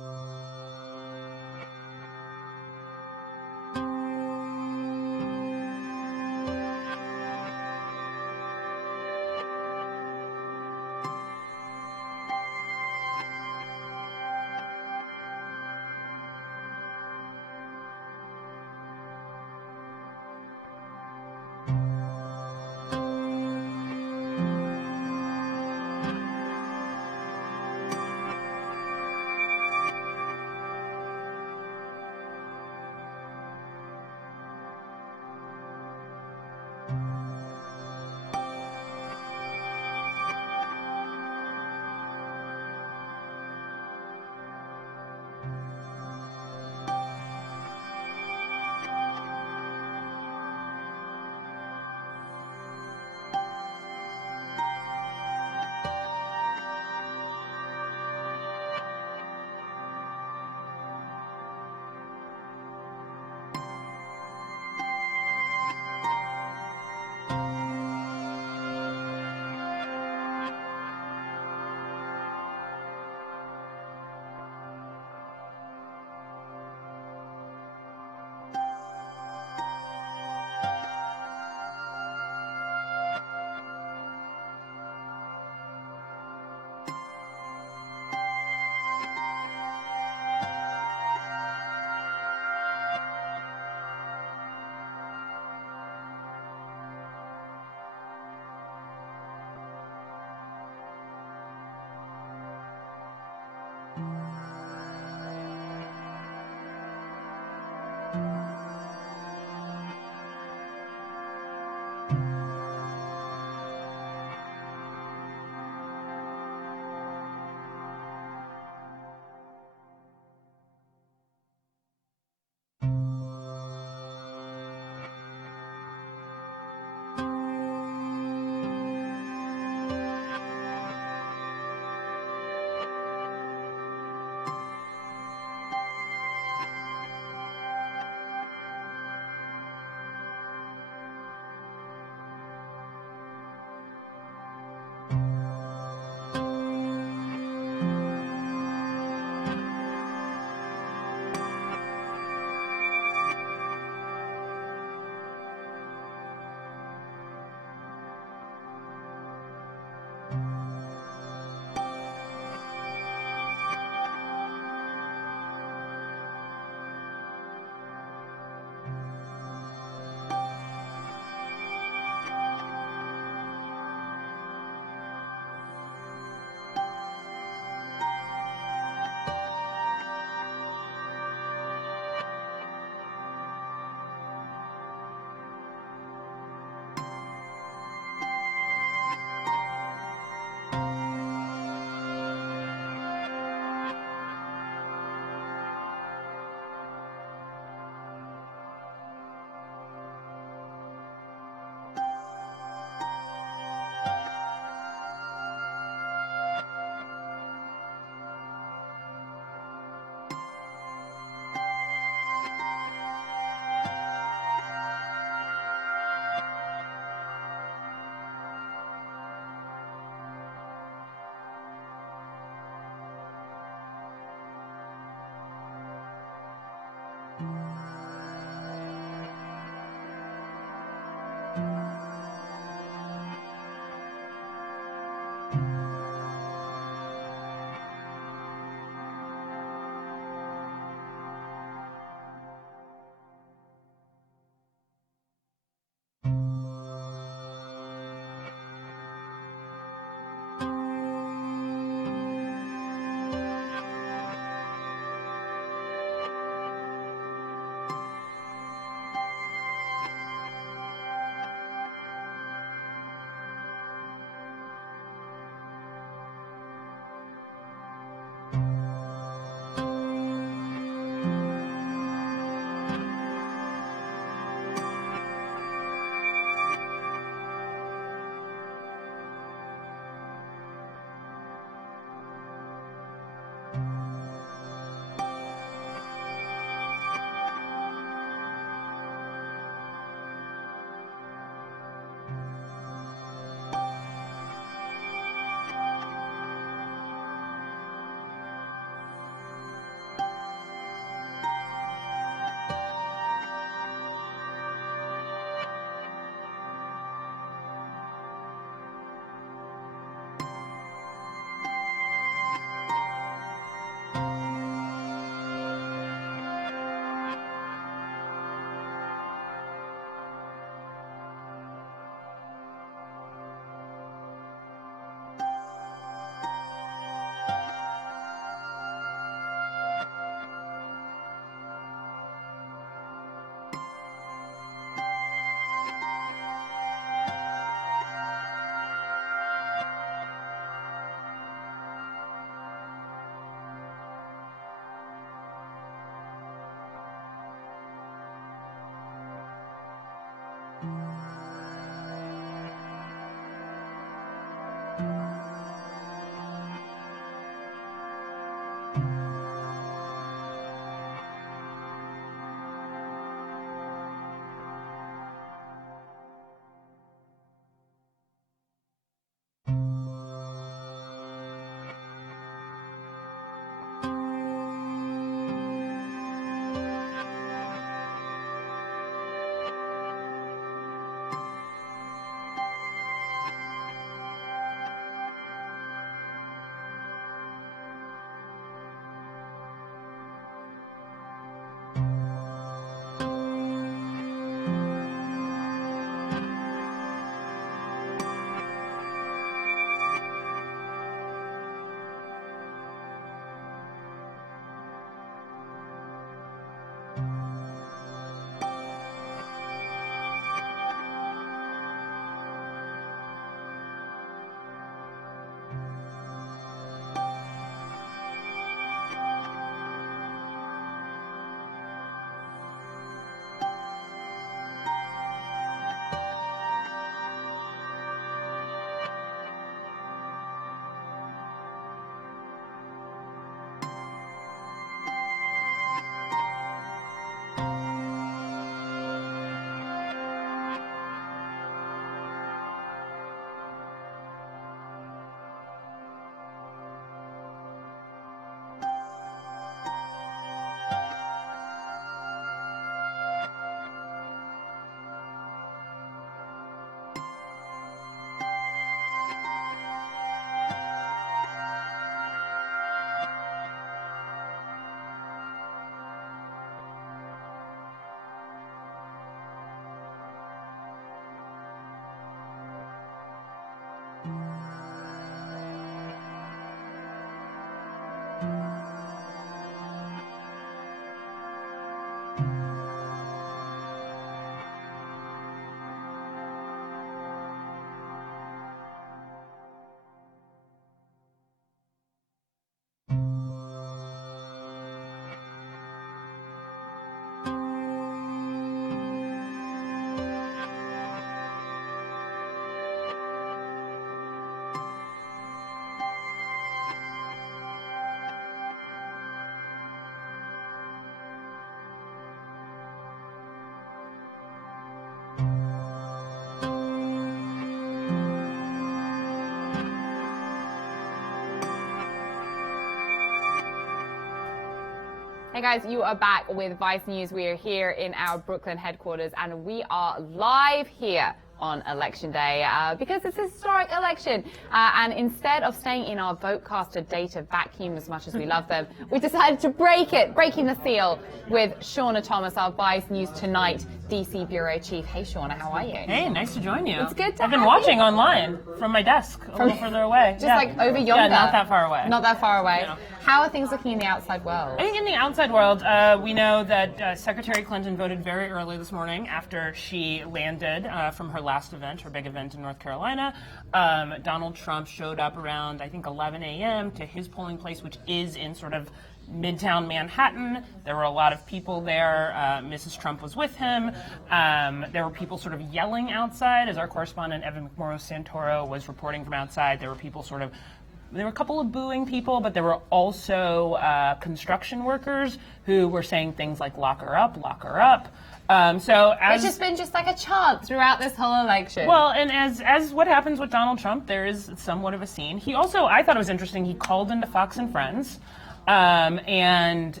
Hey guys, you are back with Vice News. We are here in our Brooklyn headquarters and we are live here on Election Day because it's a historic election. And instead of staying in our VoteCastr data vacuum as much as we love them, we decided to breaking the seal with Shauna Thomas, our Vice News Tonight DC Bureau Chief. Hey Shauna, how are you? Hey, nice to join you. It's good to I've been watching online from my desk a little further away. Just like over yonder. Yeah, not that far away. Not that far away. No. How are things looking in the outside world? I think in the outside world, we know that Secretary Clinton voted very early this morning after she landed from her last event, her big event in North Carolina. Donald Trump showed up around, I think, 11 a.m. to his polling place, which is in sort of Midtown Manhattan. There were a lot of people there. Mrs. Trump was with him. There were people sort of yelling outside, as our correspondent Evan McMorrow-Santoro was reporting from outside. There were a couple of booing people, but there were also construction workers who were saying things like "lock her up, lock her up." It's just been like a chant throughout this whole election. Well, and as what happens with Donald Trump, there is somewhat of a scene. He also, I thought it was interesting, he called into Fox and Friends, and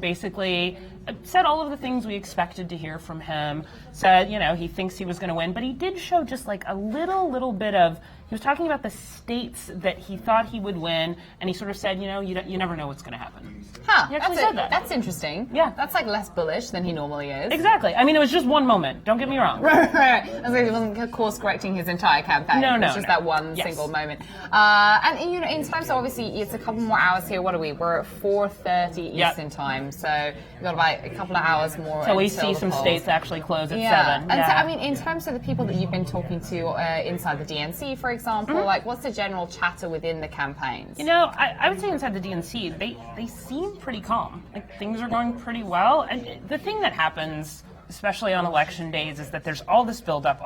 basically said all of the things we expected to hear from him. Said, he thinks he was going to win, but he did show just like a little bit of. He was talking about the states that he thought he would win, and he sort of said, you never know what's going to happen. Huh? He actually said that. That's interesting. Yeah, that's like less bullish than he normally is. Exactly. I mean, it was just one moment. Don't get me wrong. Right. I was like, he wasn't course correcting his entire campaign. No. It was just that one single moment. And in time, so obviously it's a couple more hours here. What are we? We're at 4:30 Eastern time, so we've got about a couple of hours more. So we see some states actually close at 7. And so, I mean, in terms of the people that you've been talking to inside the DNC, for example, like what's the general chatter within the campaigns? I would say inside the DNC, they seem pretty calm. Like things are going pretty well. And the thing that happens, especially on election days, is that there's all this buildup.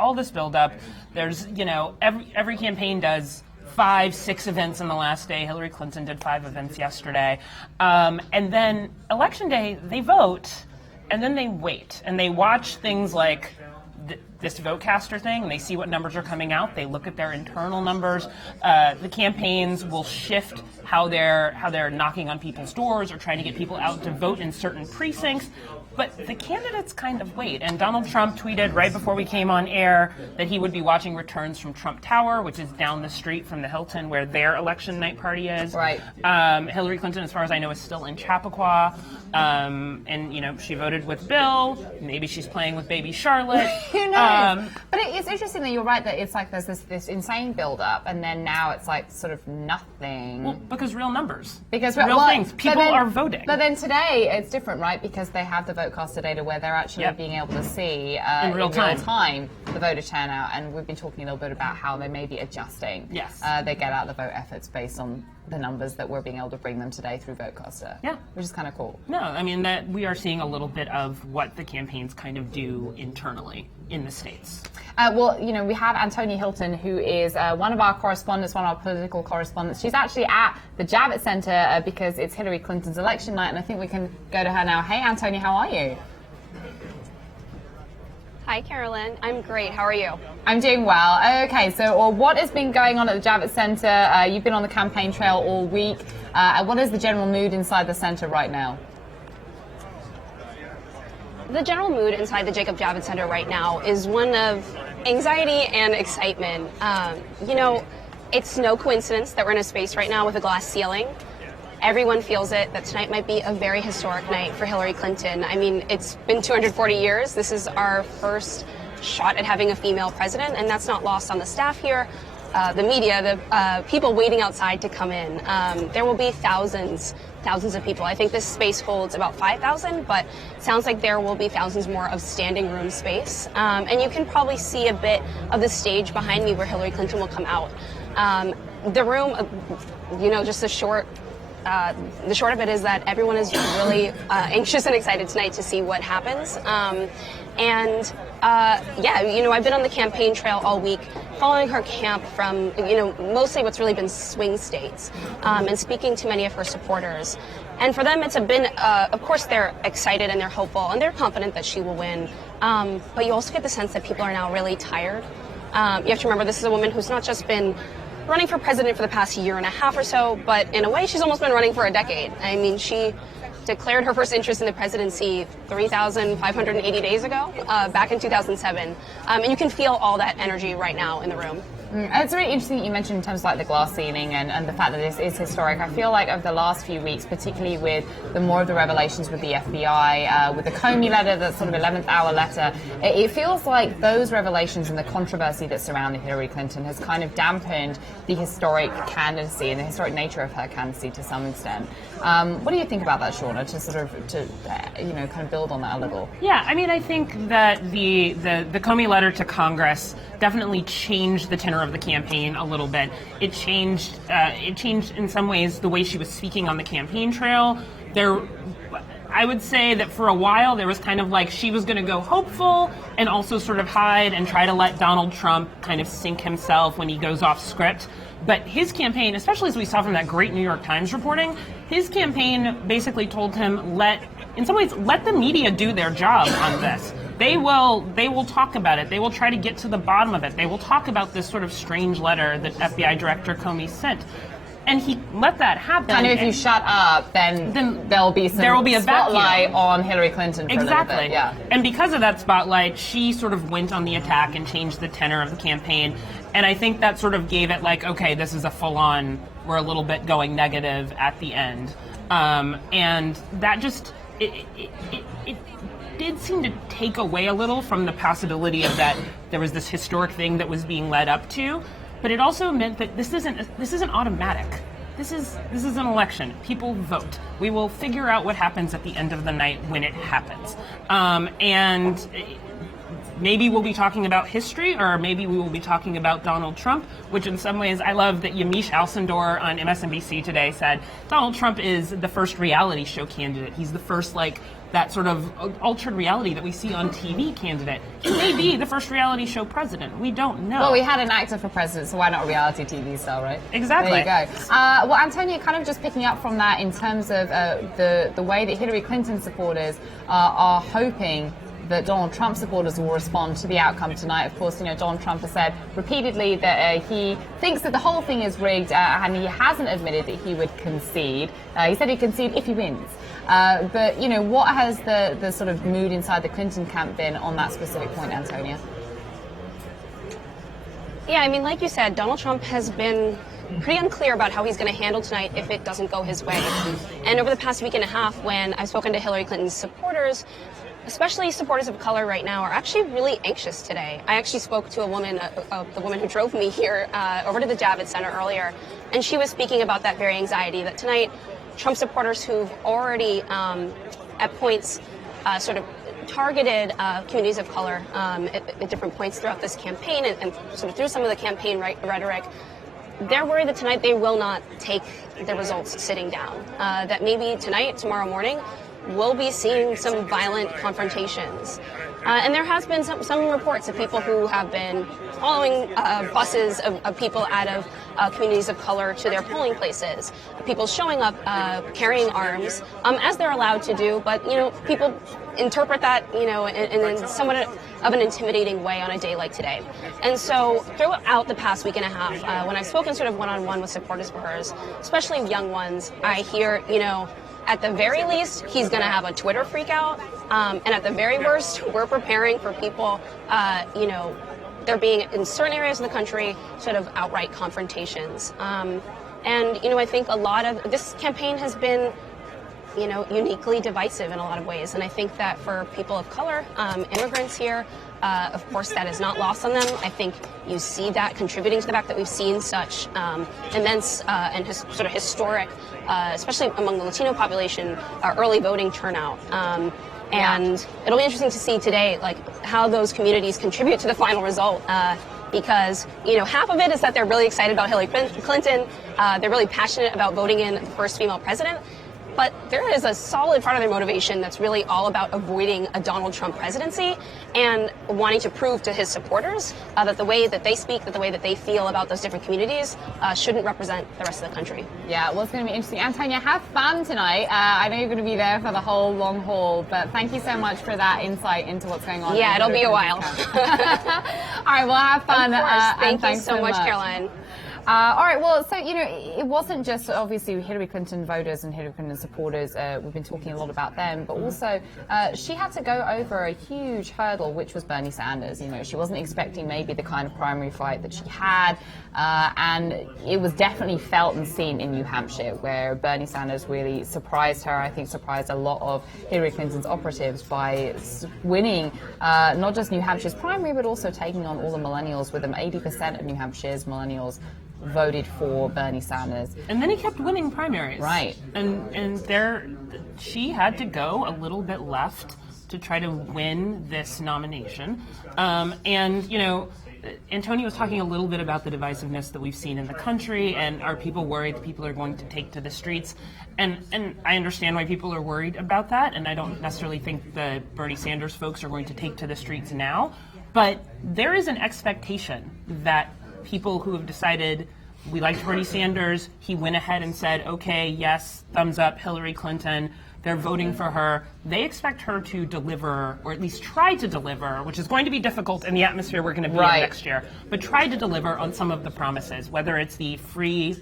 There's, every campaign does 5-6 events on the last day. Hillary Clinton did 5 events yesterday. And then election day, they vote, and then they wait, and they watch things like this VoteCastr thing, and they see what numbers are coming out. They look at their internal numbers. The campaigns will shift how they're knocking on people's doors or trying to get people out to vote in certain precincts. But the candidates kind of wait. And Donald Trump tweeted right before we came on air that he would be watching returns from Trump Tower, which is down the street from the Hilton where their election night party is. Right. Hillary Clinton, as far as I know, is still in Chappaqua. And, she voted with Bill. Maybe she's playing with baby Charlotte. Who knows? But it's interesting that you're right that it's like there's this insane build-up, and then now it's like sort of nothing. Well, because real numbers. Because real things. People are voting. But then today it's different, right? Because they have the VoteCastr data where they're actually being able to see in real time the voter turnout, and we've been talking a little bit about how they may be adjusting they get out the vote efforts based on the numbers that we're being able to bring them today through VoteCastr. Yeah. Which is kind of cool. No, I mean that we are seeing a little bit of what the campaigns kind of do internally in the states. We have Antonia Hilton, who is one of our correspondents, one of our political correspondents. She's actually at the Javits Center because it's Hillary Clinton's election night, and I think we can go to her now. Hey, Antonia, how are you? Hi, Carolyn. I'm great. How are you? I'm doing well. Okay, so what has been going on at the Javits Center? You've been on the campaign trail all week. What is the general mood inside the center right now? The general mood inside the Jacob Javits Center right now is one of anxiety and excitement. It's no coincidence that we're in a space right now with a glass ceiling. Everyone feels it, that tonight might be a very historic night for Hillary Clinton. I mean, it's been 240 years. This is our first shot at having a female president, and that's not lost on the staff here, the media, the people waiting outside to come in. There will be thousands of people. I think this space holds about 5,000, but it sounds like there will be thousands more of standing room space. And you can probably see a bit of the stage behind me where Hillary Clinton will come out. The room, just the short of it is that everyone is really anxious and excited tonight to see what happens. I've been on the campaign trail all week, following her camp from, mostly what's really been swing states, and speaking to many of her supporters. And for them, it's been, of course, they're excited and they're hopeful and they're confident that she will win. But you also get the sense that people are now really tired. You have to remember, this is a woman who's not just been running for president for the past year and a half or so, but in a way, she's almost been running for a decade. I mean, she declared her first interest in the presidency 3,580 days ago, back in 2007. And you can feel all that energy right now in the room. It's really interesting that you mentioned in terms of like the glass ceiling and the fact that this is historic. I feel like over the last few weeks, particularly with the more of the revelations with the FBI, with the Comey letter, the sort of 11th hour letter, it feels like those revelations and the controversy that surrounded Hillary Clinton has kind of dampened the historic candidacy and the historic nature of her candidacy to some extent. What do you think about that, Shauna, to sort of, kind of build on that a little? Yeah, I mean, I think that the Comey letter to Congress definitely changed the tenor of the campaign a little bit. It changed in some ways the way she was speaking on the campaign trail. I would say that for a while there was kind of like she was going to go hopeful and also sort of hide and try to let Donald Trump kind of sink himself when he goes off script. But his campaign, especially as we saw from that great New York Times reporting, his campaign basically told him, let the media do their job on this. They will talk about it. They will try to get to the bottom of it. They will talk about this sort of strange letter that FBI Director Comey sent. And he let that happen. Kind of if you shut up, then there will be a spotlight on Hillary Clinton for a little bit. Yeah. And because of that spotlight, she sort of went on the attack and changed the tenor of the campaign. And I think that sort of gave it like, okay, this is a full-on, we're a little bit going negative at the end. And that just, it did seem to take away a little from the possibility of that there was this historic thing that was being led up to. But it also meant that this isn't automatic. This is an election. People vote. We will figure out what happens at the end of the night when it happens. And maybe we'll be talking about history, or maybe we will be talking about Donald Trump, which in some ways I love that Yamiche Alcindor on MSNBC today said Donald Trump is the first reality show candidate. He's the first that sort of altered reality that we see on TV candidate. He may be the first reality show president. We don't know. Well, we had an actor for president, so why not a reality TV star, right? Exactly. There you go. Well, Antonia, kind of just picking up from that in terms of the way that Hillary Clinton supporters are hoping that Donald Trump supporters will respond to the outcome tonight. Of course, Donald Trump has said repeatedly that he thinks that the whole thing is rigged, and he hasn't admitted that he would concede. He said he'd concede if he wins. But, what has the sort of mood inside the Clinton camp been on that specific point, Antonia? Yeah, I mean, like you said, Donald Trump has been pretty unclear about how he's going to handle tonight if it doesn't go his way. And over the past week and a half, when I've spoken to Hillary Clinton's supporters, especially supporters of color right now, are actually really anxious today. I actually spoke to a woman, the woman who drove me here over to the Javits Center earlier, and she was speaking about that very anxiety that tonight Trump supporters who've already at points sort of targeted communities of color at different points throughout this campaign and sort of through some of the campaign rhetoric, they're worried that tonight they will not take the results sitting down. That maybe tonight, tomorrow morning, we'll be seeing some violent confrontations. And there has been some reports of people who have been following buses of people out of communities of color to their polling places. People showing up carrying arms, as they're allowed to do, but people interpret that in somewhat of an intimidating way on a day like today. And so throughout the past week and a half, when I've spoken sort of one-on-one with supporters for hers, especially young ones, I hear at the very least, he's going to have a Twitter freak out. And at the very worst, we're preparing for people, there being in certain areas of the country, sort of outright confrontations. And I think a lot of this campaign has been, uniquely divisive in a lot of ways. And I think that for people of color, immigrants here, of course, that is not lost on them. I think you see that contributing to the fact that we've seen such immense and sort of historic, especially among the Latino population, early voting turnout. And it'll be interesting to see today, how those communities contribute to the final result. Because, half of it is that they're really excited about Hillary Clinton. They're really passionate about voting in the first female president. But there is a solid part of their motivation that's really all about avoiding a Donald Trump presidency and wanting to prove to his supporters that the way that they speak, that the way that they feel about those different communities shouldn't represent the rest of the country. Yeah, well, it's going to be interesting. Antonia, have fun tonight. I know you're going to be there for the whole long haul, but thank you so much for that insight into what's going on. Yeah, it'll be a while. All right, well, have fun. Of course. Thank you so much, Caroline. All right, well, so, it wasn't just obviously Hillary Clinton voters and Hillary Clinton supporters. We've been talking a lot about them, but also she had to go over a huge hurdle, which was Bernie Sanders. She wasn't expecting maybe the kind of primary fight that she had, and it was definitely felt and seen in New Hampshire, where Bernie Sanders really surprised her. I think surprised a lot of Hillary Clinton's operatives by winning not just New Hampshire's primary, but also taking on all the millennials with them. 80% of New Hampshire's millennials voted for Bernie Sanders. And then he kept winning primaries. Right. And she had to go a little bit left to try to win this nomination. Antonio was talking a little bit about the divisiveness that we've seen in the country, and are people worried that people are going to take to the streets? And I understand why people are worried about that, and I don't necessarily think the Bernie Sanders folks are going to take to the streets now. But there is an expectation that people who have decided we liked Bernie Sanders, he went ahead and said, okay, yes, thumbs up, Hillary Clinton, they're voting for her. They expect her to deliver, or at least try to deliver, which is going to be difficult in the atmosphere we're going to be in next year, but try to deliver on some of the promises, whether it's the free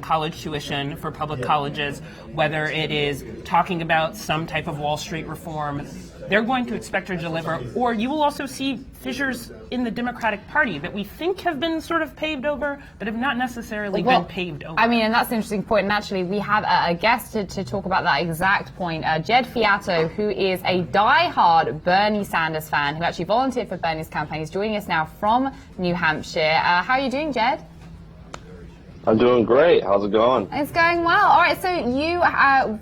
college tuition for public colleges, whether it is talking about some type of Wall Street reform. They're going to expect her to deliver, or you will also see fissures in the Democratic Party that we think have been sort of paved over, but have not necessarily been paved over. And that's an interesting point. And actually, we have a guest to talk about that exact point. Jed Fiato, who is a diehard Bernie Sanders fan, who actually volunteered for Bernie's campaign, is joining us now from New Hampshire. How are you doing, Jed? I'm doing great. How's it going? It's going well. All right, so you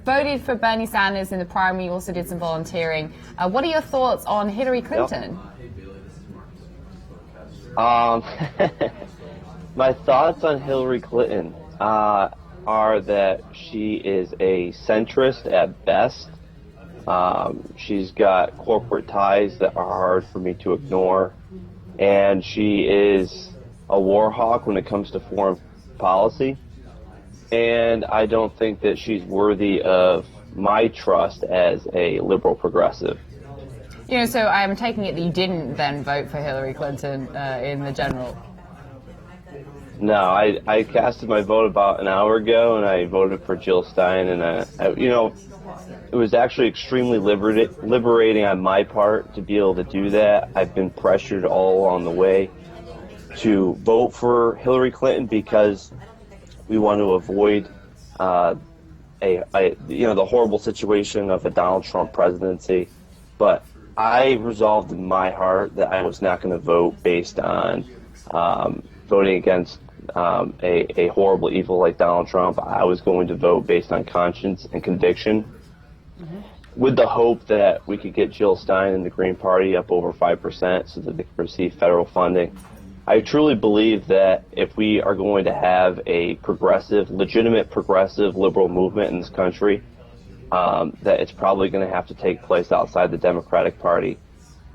voted for Bernie Sanders in the primary. You also did some volunteering. What are your thoughts on Hillary Clinton? My thoughts on Hillary Clinton are that she is a centrist at best. She's got corporate ties that are hard for me to ignore. And she is a war hawk when it comes to foreign policy, and I don't think that she's worthy of my trust as a liberal progressive. So I'm taking it that you didn't then vote for Hillary Clinton in the general. No, I casted my vote about an hour ago, and I voted for Jill Stein, and it was actually extremely liberating on my part to be able to do that. I've been pressured all along the way to vote for Hillary Clinton because we want to avoid the horrible situation of a Donald Trump presidency. But I resolved in my heart that I was not going to vote based on voting against a horrible evil like Donald Trump. I was going to vote based on conscience and conviction, with the hope that we could get Jill Stein and the Green Party up over 5% so that they could receive federal funding. I truly believe that if we are going to have a legitimate progressive liberal movement in this country, that it's probably going to have to take place outside the Democratic Party.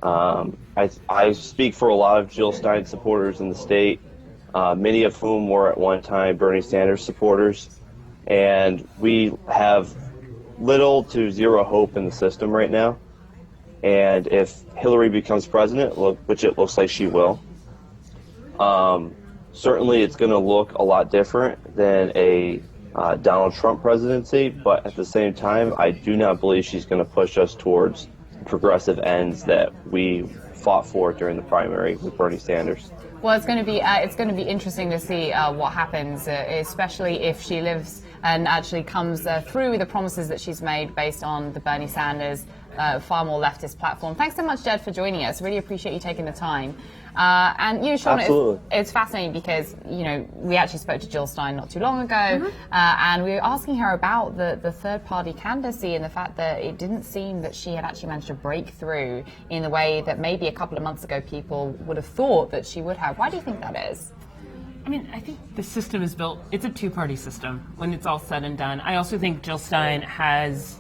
I speak for a lot of Jill Stein supporters in the state, many of whom were at one time Bernie Sanders supporters, and we have little to zero hope in the system right now. And if Hillary becomes president, which it looks like she will, certainly it's going to look a lot different than a Donald Trump presidency, but at the same time, I do not believe she's going to push us towards progressive ends that we fought for during the primary with Bernie Sanders. Well, it's going to be interesting to see what happens, especially if she lives and actually comes through the promises that she's made based on the Bernie Sanders far more leftist platform. Thanks so much, Jed, for joining us. Really appreciate you taking the time. And Sean, it's fascinating because we actually spoke to Jill Stein not too long ago, and we were asking her about the third-party candidacy and the fact that it didn't seem that she had actually managed to break through in the way that maybe a couple of months ago people would have thought that she would have. Why do you think that is? I think the system is built, it's a two-party system when it's all said and done. I also think Jill Stein has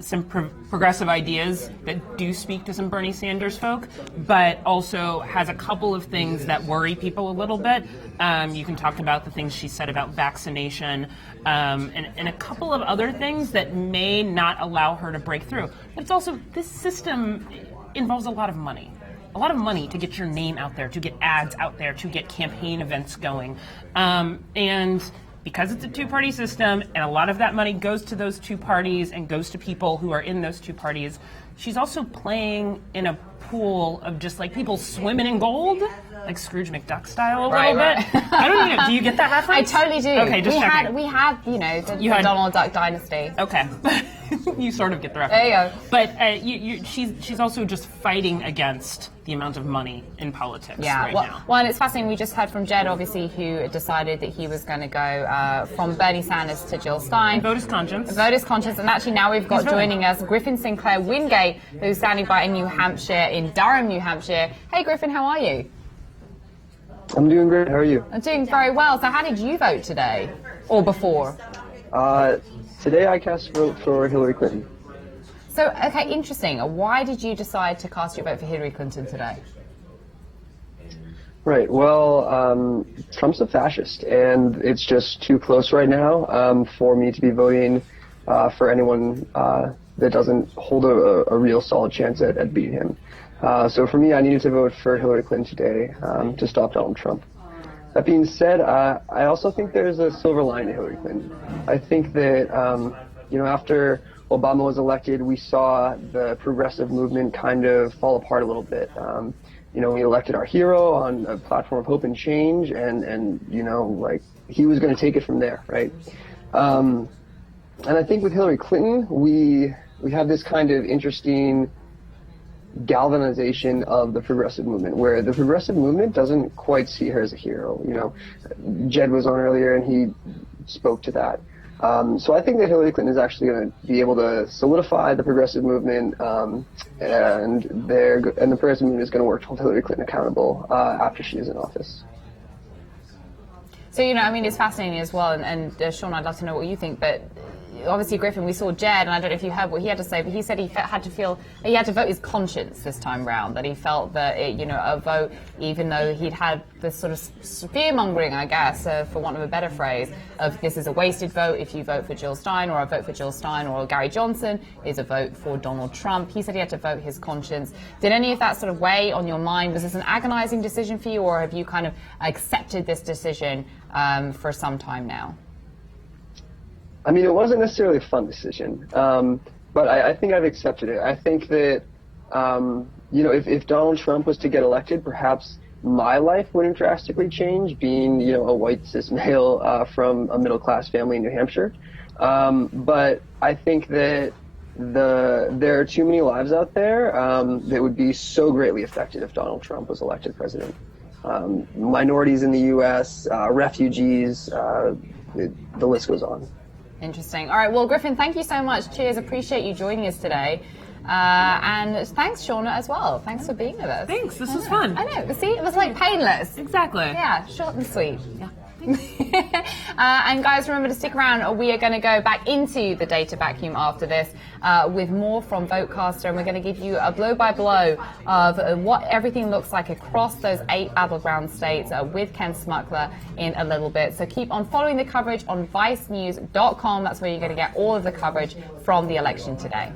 some progressive ideas that do speak to some Bernie Sanders folk, but also has a couple of things that worry people a little bit. You can talk about the things she said about vaccination and a couple of other things that may not allow her to break through. But it's also, this system involves a lot of money. a lot of money to get your name out there, to get ads out there, to get campaign events going. And because it's a two-party system and a lot of that money goes to those two parties and goes to people who are in those two parties, she's also playing in a pool of just like people swimming in gold, like Scrooge McDuck style a little bit. I don't know. Do you get that reference? I totally do. Okay, just checking. We had, the Donald Duck dynasty. Okay. You sort of get the reference. There you go. But she's also just fighting against the amount of money in politics right now. Well, and it's fascinating. We just heard from Jed, obviously, who decided that he was going to go from Bernie Sanders to Jill Stein. Vote is conscience. Vote is conscience. And actually now we've got joining us Griffin Sinclair Wingate, who's standing by in New Hampshire, in Durham, New Hampshire. Hey, Griffin, how are you? I'm doing great. How are you? I'm doing very well. So how did you vote today? Or before? Today I cast a vote for Hillary Clinton. So, okay, interesting. Why did you decide to cast your vote for Hillary Clinton today? Right. Well, Trump's a fascist, and it's just too close right now for me to be voting for anyone that doesn't hold a real solid chance at beating him. So for me, I needed to vote for Hillary Clinton today to stop Donald Trump. That being said, I also think there's a silver lining to Hillary Clinton. I think that, after Obama was elected, we saw the progressive movement kind of fall apart a little bit. We elected our hero on a platform of hope and change, and he was going to take it from there, right? And I think with Hillary Clinton, we have this kind of interesting galvanization of the progressive movement, where the progressive movement doesn't quite see her as a hero. Jed was on earlier and he spoke to that. So I think that Hillary Clinton is actually going to be able to solidify the progressive movement, and the progressive movement is going to work to hold Hillary Clinton accountable after she is in office. So, it's fascinating as well, and Sean, I'd love to know what you think, but obviously, Griffin, we saw Jed, and I don't know if you heard what he had to say, but he said he had to vote his conscience this time round, that he felt that, a vote, even though he'd had this sort of fear-mongering, I guess, for want of a better phrase, of this is a wasted vote if you vote for Jill Stein, or a vote for Jill Stein or Gary Johnson is a vote for Donald Trump. He said he had to vote his conscience. Did any of that sort of weigh on your mind? Was this an agonizing decision for you, or have you kind of accepted this decision for some time now? I mean, it wasn't necessarily a fun decision, but I think I've accepted it. I think that, if Donald Trump was to get elected, perhaps my life wouldn't drastically change, being, a white cis male from a middle-class family in New Hampshire. But I think that there are too many lives out there that would be so greatly affected if Donald Trump was elected president. Minorities in the U.S., refugees, the list goes on. Interesting. All right. Well, Griffin, thank you so much. Cheers. Appreciate you joining us today. And thanks, Shauna, as well. Thanks for being with us. Thanks. This was fun. I know. See, it was like painless. Exactly. Yeah, short and sweet. Yeah. And guys, remember to stick around. We are going to go back into the data vacuum after this with more from VoteCastr, and we're going to give you a blow-by-blow of what everything looks like across those 8 battleground states with Ken Smuckler in a little bit. So keep on following the coverage on vicenews.com. That's where you're going to get all of the coverage from the election today.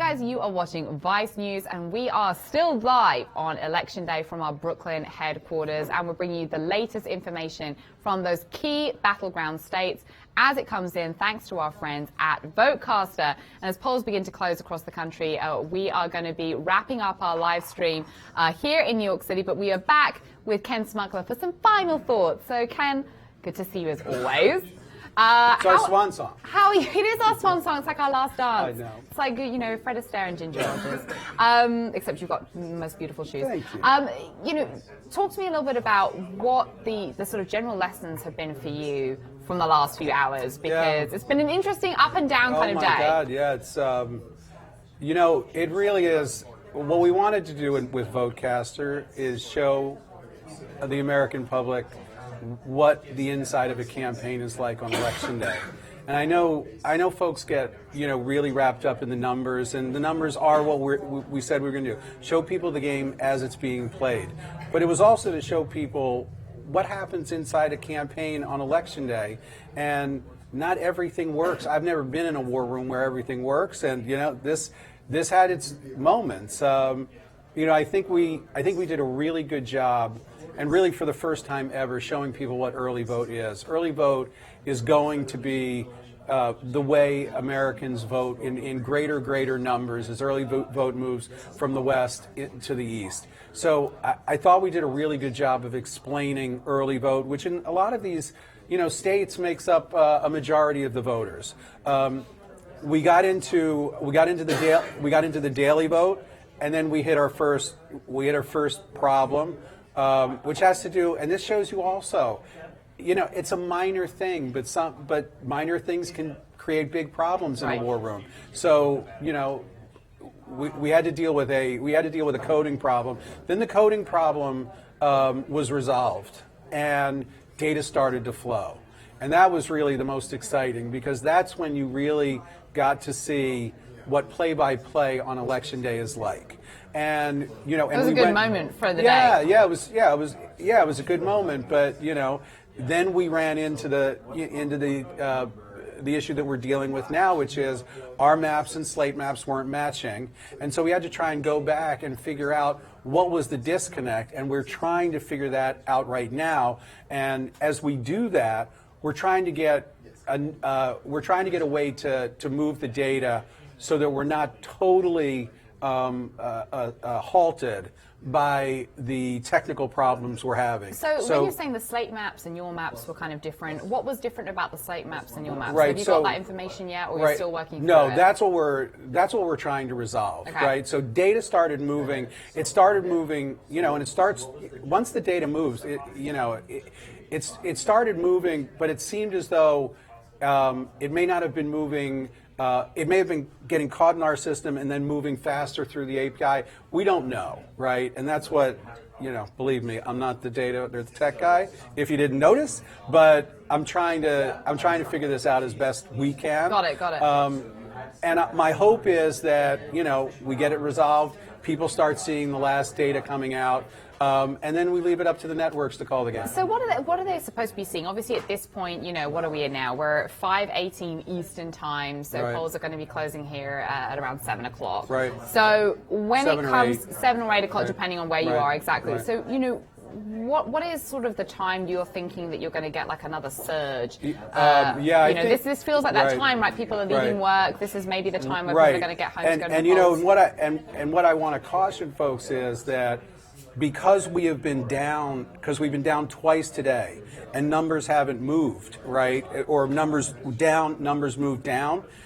guys, you are watching Vice News, and we are still live on Election Day from our Brooklyn headquarters, and we're bringing you the latest information from those key battleground states as it comes in, thanks to our friends at VoteCastr. And as polls begin to close across the country, we are going to be wrapping up our live stream here in New York City, but we are back with Ken Smuggler for some final thoughts. So, Ken, good to see you as always. It's our swan song. It is our swan song. It's like our last dance. I know. It's like, Fred Astaire and Ginger Rogers. Except you've got the most beautiful shoes. Thank you. Talk to me a little bit about what the sort of general lessons have been for you from the last few hours, because it's been an interesting up and down kind of day. Oh my God, yeah. It's, it really is. What we wanted to do with VoteCastr is show the American public what the inside of a campaign is like on election day. And I know folks get, really wrapped up in the numbers, and the numbers are what we said we were going to do. Show people the game as it's being played. But it was also to show people what happens inside a campaign on election day. And not everything works. I've never been in a war room where everything works, and this had its moments. I think we did a really good job, and really for the first time ever, showing people what early vote is. Early vote is going to be the way Americans vote in greater numbers as early vote moves from the West to the East. So I thought we did a really good job of explaining early vote, which in a lot of these states makes up a majority of the voters. We got into the daily vote, and then we hit our first problem, which has to do, and this shows you also, it's a minor thing, but minor things can create big problems in a war room. So we had to deal with a coding problem. Then the coding problem was resolved, and data started to flow, and that was really the most exciting, because that's when you really got to see what play-by-play on election day is like. And it was a good moment for the day. It was a good moment. But then we ran into the issue that we're dealing with now, which is our maps and Slate maps weren't matching, and so we had to try and go back and figure out what was the disconnect, and we're trying to figure that out right now. And as we do that, we're trying to get a way to move the data so that we're not totally halted by the technical problems we're having. So when you're saying the Slate maps and your maps were kind of different, what was different about the Slate maps and your maps? Right, Have you got that information yet, or you're still working through it? No, that's what we're trying to resolve, right? So data started moving. It started moving, and it starts once the data moves. It started moving, but it seemed as though it may not have been moving. It may have been getting caught in our system and then moving faster through the API. We don't know, right? And that's what, believe me, I'm not the data or the tech guy, if you didn't notice, but I'm trying to figure this out as best we can. Got it. And my hope is that, we get it resolved, people start seeing the last data coming out, and then we leave it up to the networks to call the game. So what are they supposed to be seeing? Obviously, at this point, what are we in now? We're at 5:18 Eastern time, so polls are going to be closing here at around 7 o'clock. Right. So when it comes 7 or 8 o'clock, right. depending on where you are, exactly. Right. So what is sort of the time you're thinking that you're going to get like another surge? This feels like that time, right? People are leaving work. This is maybe the time where people are going to get home to go to the polls. What I want to caution folks is that because we've been down twice today, and numbers haven't moved, right? Or numbers moved down.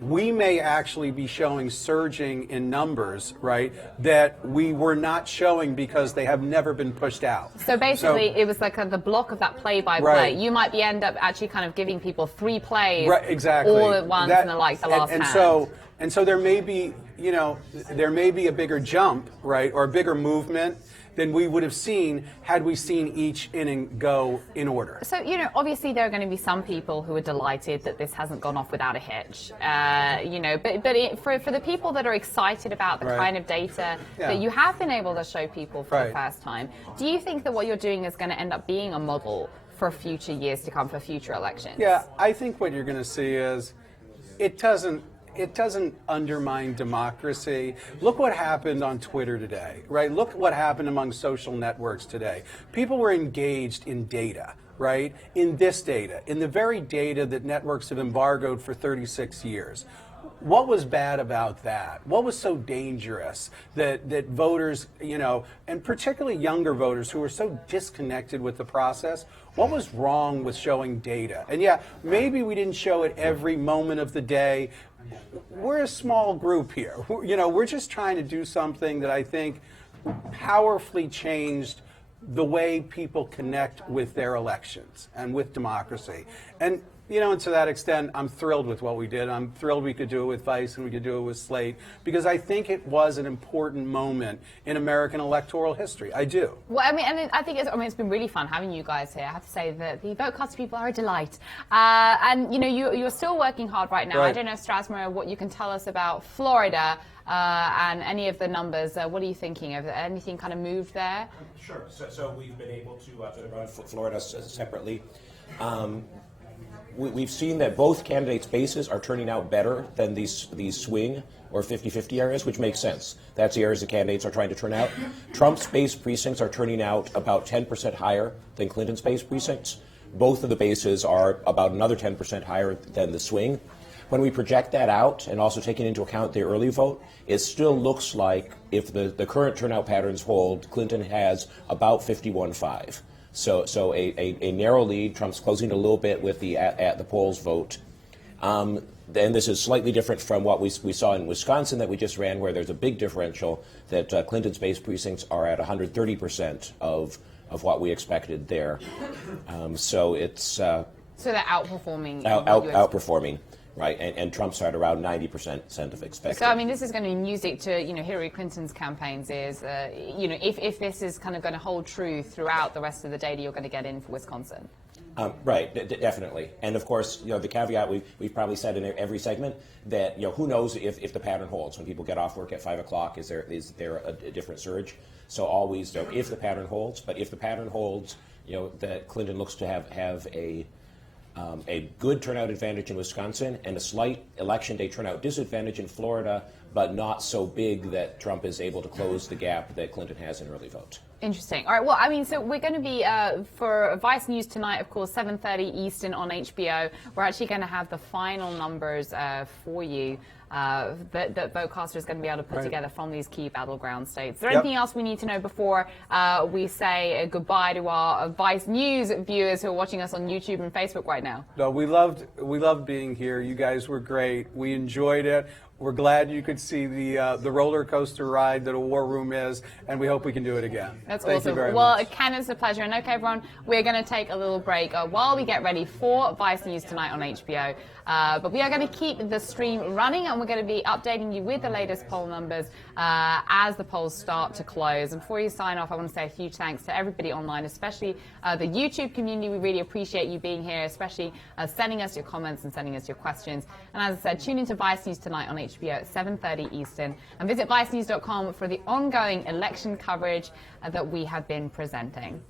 We may actually be showing surging in numbers, right, that we were not showing because they have never been pushed out. So basically, it was like the block of that play-by-play. Right. You might end up actually kind of giving people 3 plays exactly. all at once in the last hand. And so there may be, there may be a bigger jump, right, or a bigger movement than we would have seen had we seen each inning go in order. So, obviously there are going to be some people who are delighted that this hasn't gone off without a hitch. For the people that are excited about the kind of data that you have been able to show people for the first time, do you think that what you're doing is going to end up being a model for future years to come, for future elections? Yeah, I think what you're going to see is it doesn't it doesn't undermine democracy. Look what happened on Twitter today, right? Look what happened among social networks today. People were engaged in data, right? In this data, in the very data that networks have embargoed for 36 years. What was bad about that? What was so dangerous that voters, and particularly younger voters who are so disconnected with the process, what was wrong with showing data? And yeah, maybe we didn't show it every moment of the day. We're a small group here. We're just trying to do something that I think powerfully changed the way people connect with their elections and with democracy. And and to that extent, I'm thrilled with what we did. I'm thrilled we could do it with Vice and we could do it with Slate, because I think it was an important moment in American electoral history. I do. Well, I think it's been really fun having you guys here. I have to say that the VoteCastr people are a delight. And, you're still working hard right now. Right. I don't know, Strasmer, what you can tell us about Florida and any of the numbers. What are you thinking of? Anything kind of moved there? Sure. So we've been able to run Florida separately. We've seen that both candidates' bases are turning out better than these swing or 50-50 areas, which makes sense. That's the areas the candidates are trying to turn out. Trump's base precincts are turning out about 10% higher than Clinton's base precincts. Both of the bases are about another 10% higher than the swing. When we project that out and also taking into account the early vote, it still looks like if the current turnout patterns hold, Clinton has about 51-5. So a narrow lead. Trump's closing a little bit with the at the polls vote. Then this is slightly different from what we saw in Wisconsin that we just ran, where there's a big differential that Clinton's base precincts are at 130% of what we expected there. So it's so they're outperforming. Outperforming. Right, and Trump's at around 90% of expected. So, this is going to be music to, Hillary Clinton's campaigns is, if this is kind of going to hold true throughout the rest of the data you're going to get in for Wisconsin. Right, definitely. And of course, the caveat we've probably said in every segment that, who knows if the pattern holds. When people get off work at 5 o'clock, is there a different surge? So always, if the pattern holds, but if the pattern holds, that Clinton looks to have a good turnout advantage in Wisconsin and a slight election day turnout disadvantage in Florida, but not so big that Trump is able to close the gap that Clinton has in early vote. Interesting. All right. Well, so we're going to be, for Vice News tonight, of course, 7:30 Eastern on HBO. We're actually going to have the final numbers for you that VoteCastr is going to be able to put together from these key battleground states. Is there anything else we need to know before we say goodbye to our Vice News viewers who are watching us on YouTube and Facebook right now? No, we loved being here. You guys were great. We enjoyed it. We're glad you could see the roller coaster ride that a war room is, and we hope we can do it again. That's Thank awesome. You very well, much. Ken, it's a pleasure. And okay, everyone, we're going to take a little break while we get ready for Vice News tonight on HBO. But we are going to keep the stream running, and we're going to be updating you with the latest poll numbers as the polls start to close. And before you sign off, I want to say a huge thanks to everybody online, especially the YouTube community. We really appreciate you being here, especially sending us your comments and sending us your questions. And as I said, tune into Vice News tonight on HBO at 7:30 Eastern, and visit vicenews.com for the ongoing election coverage that we have been presenting.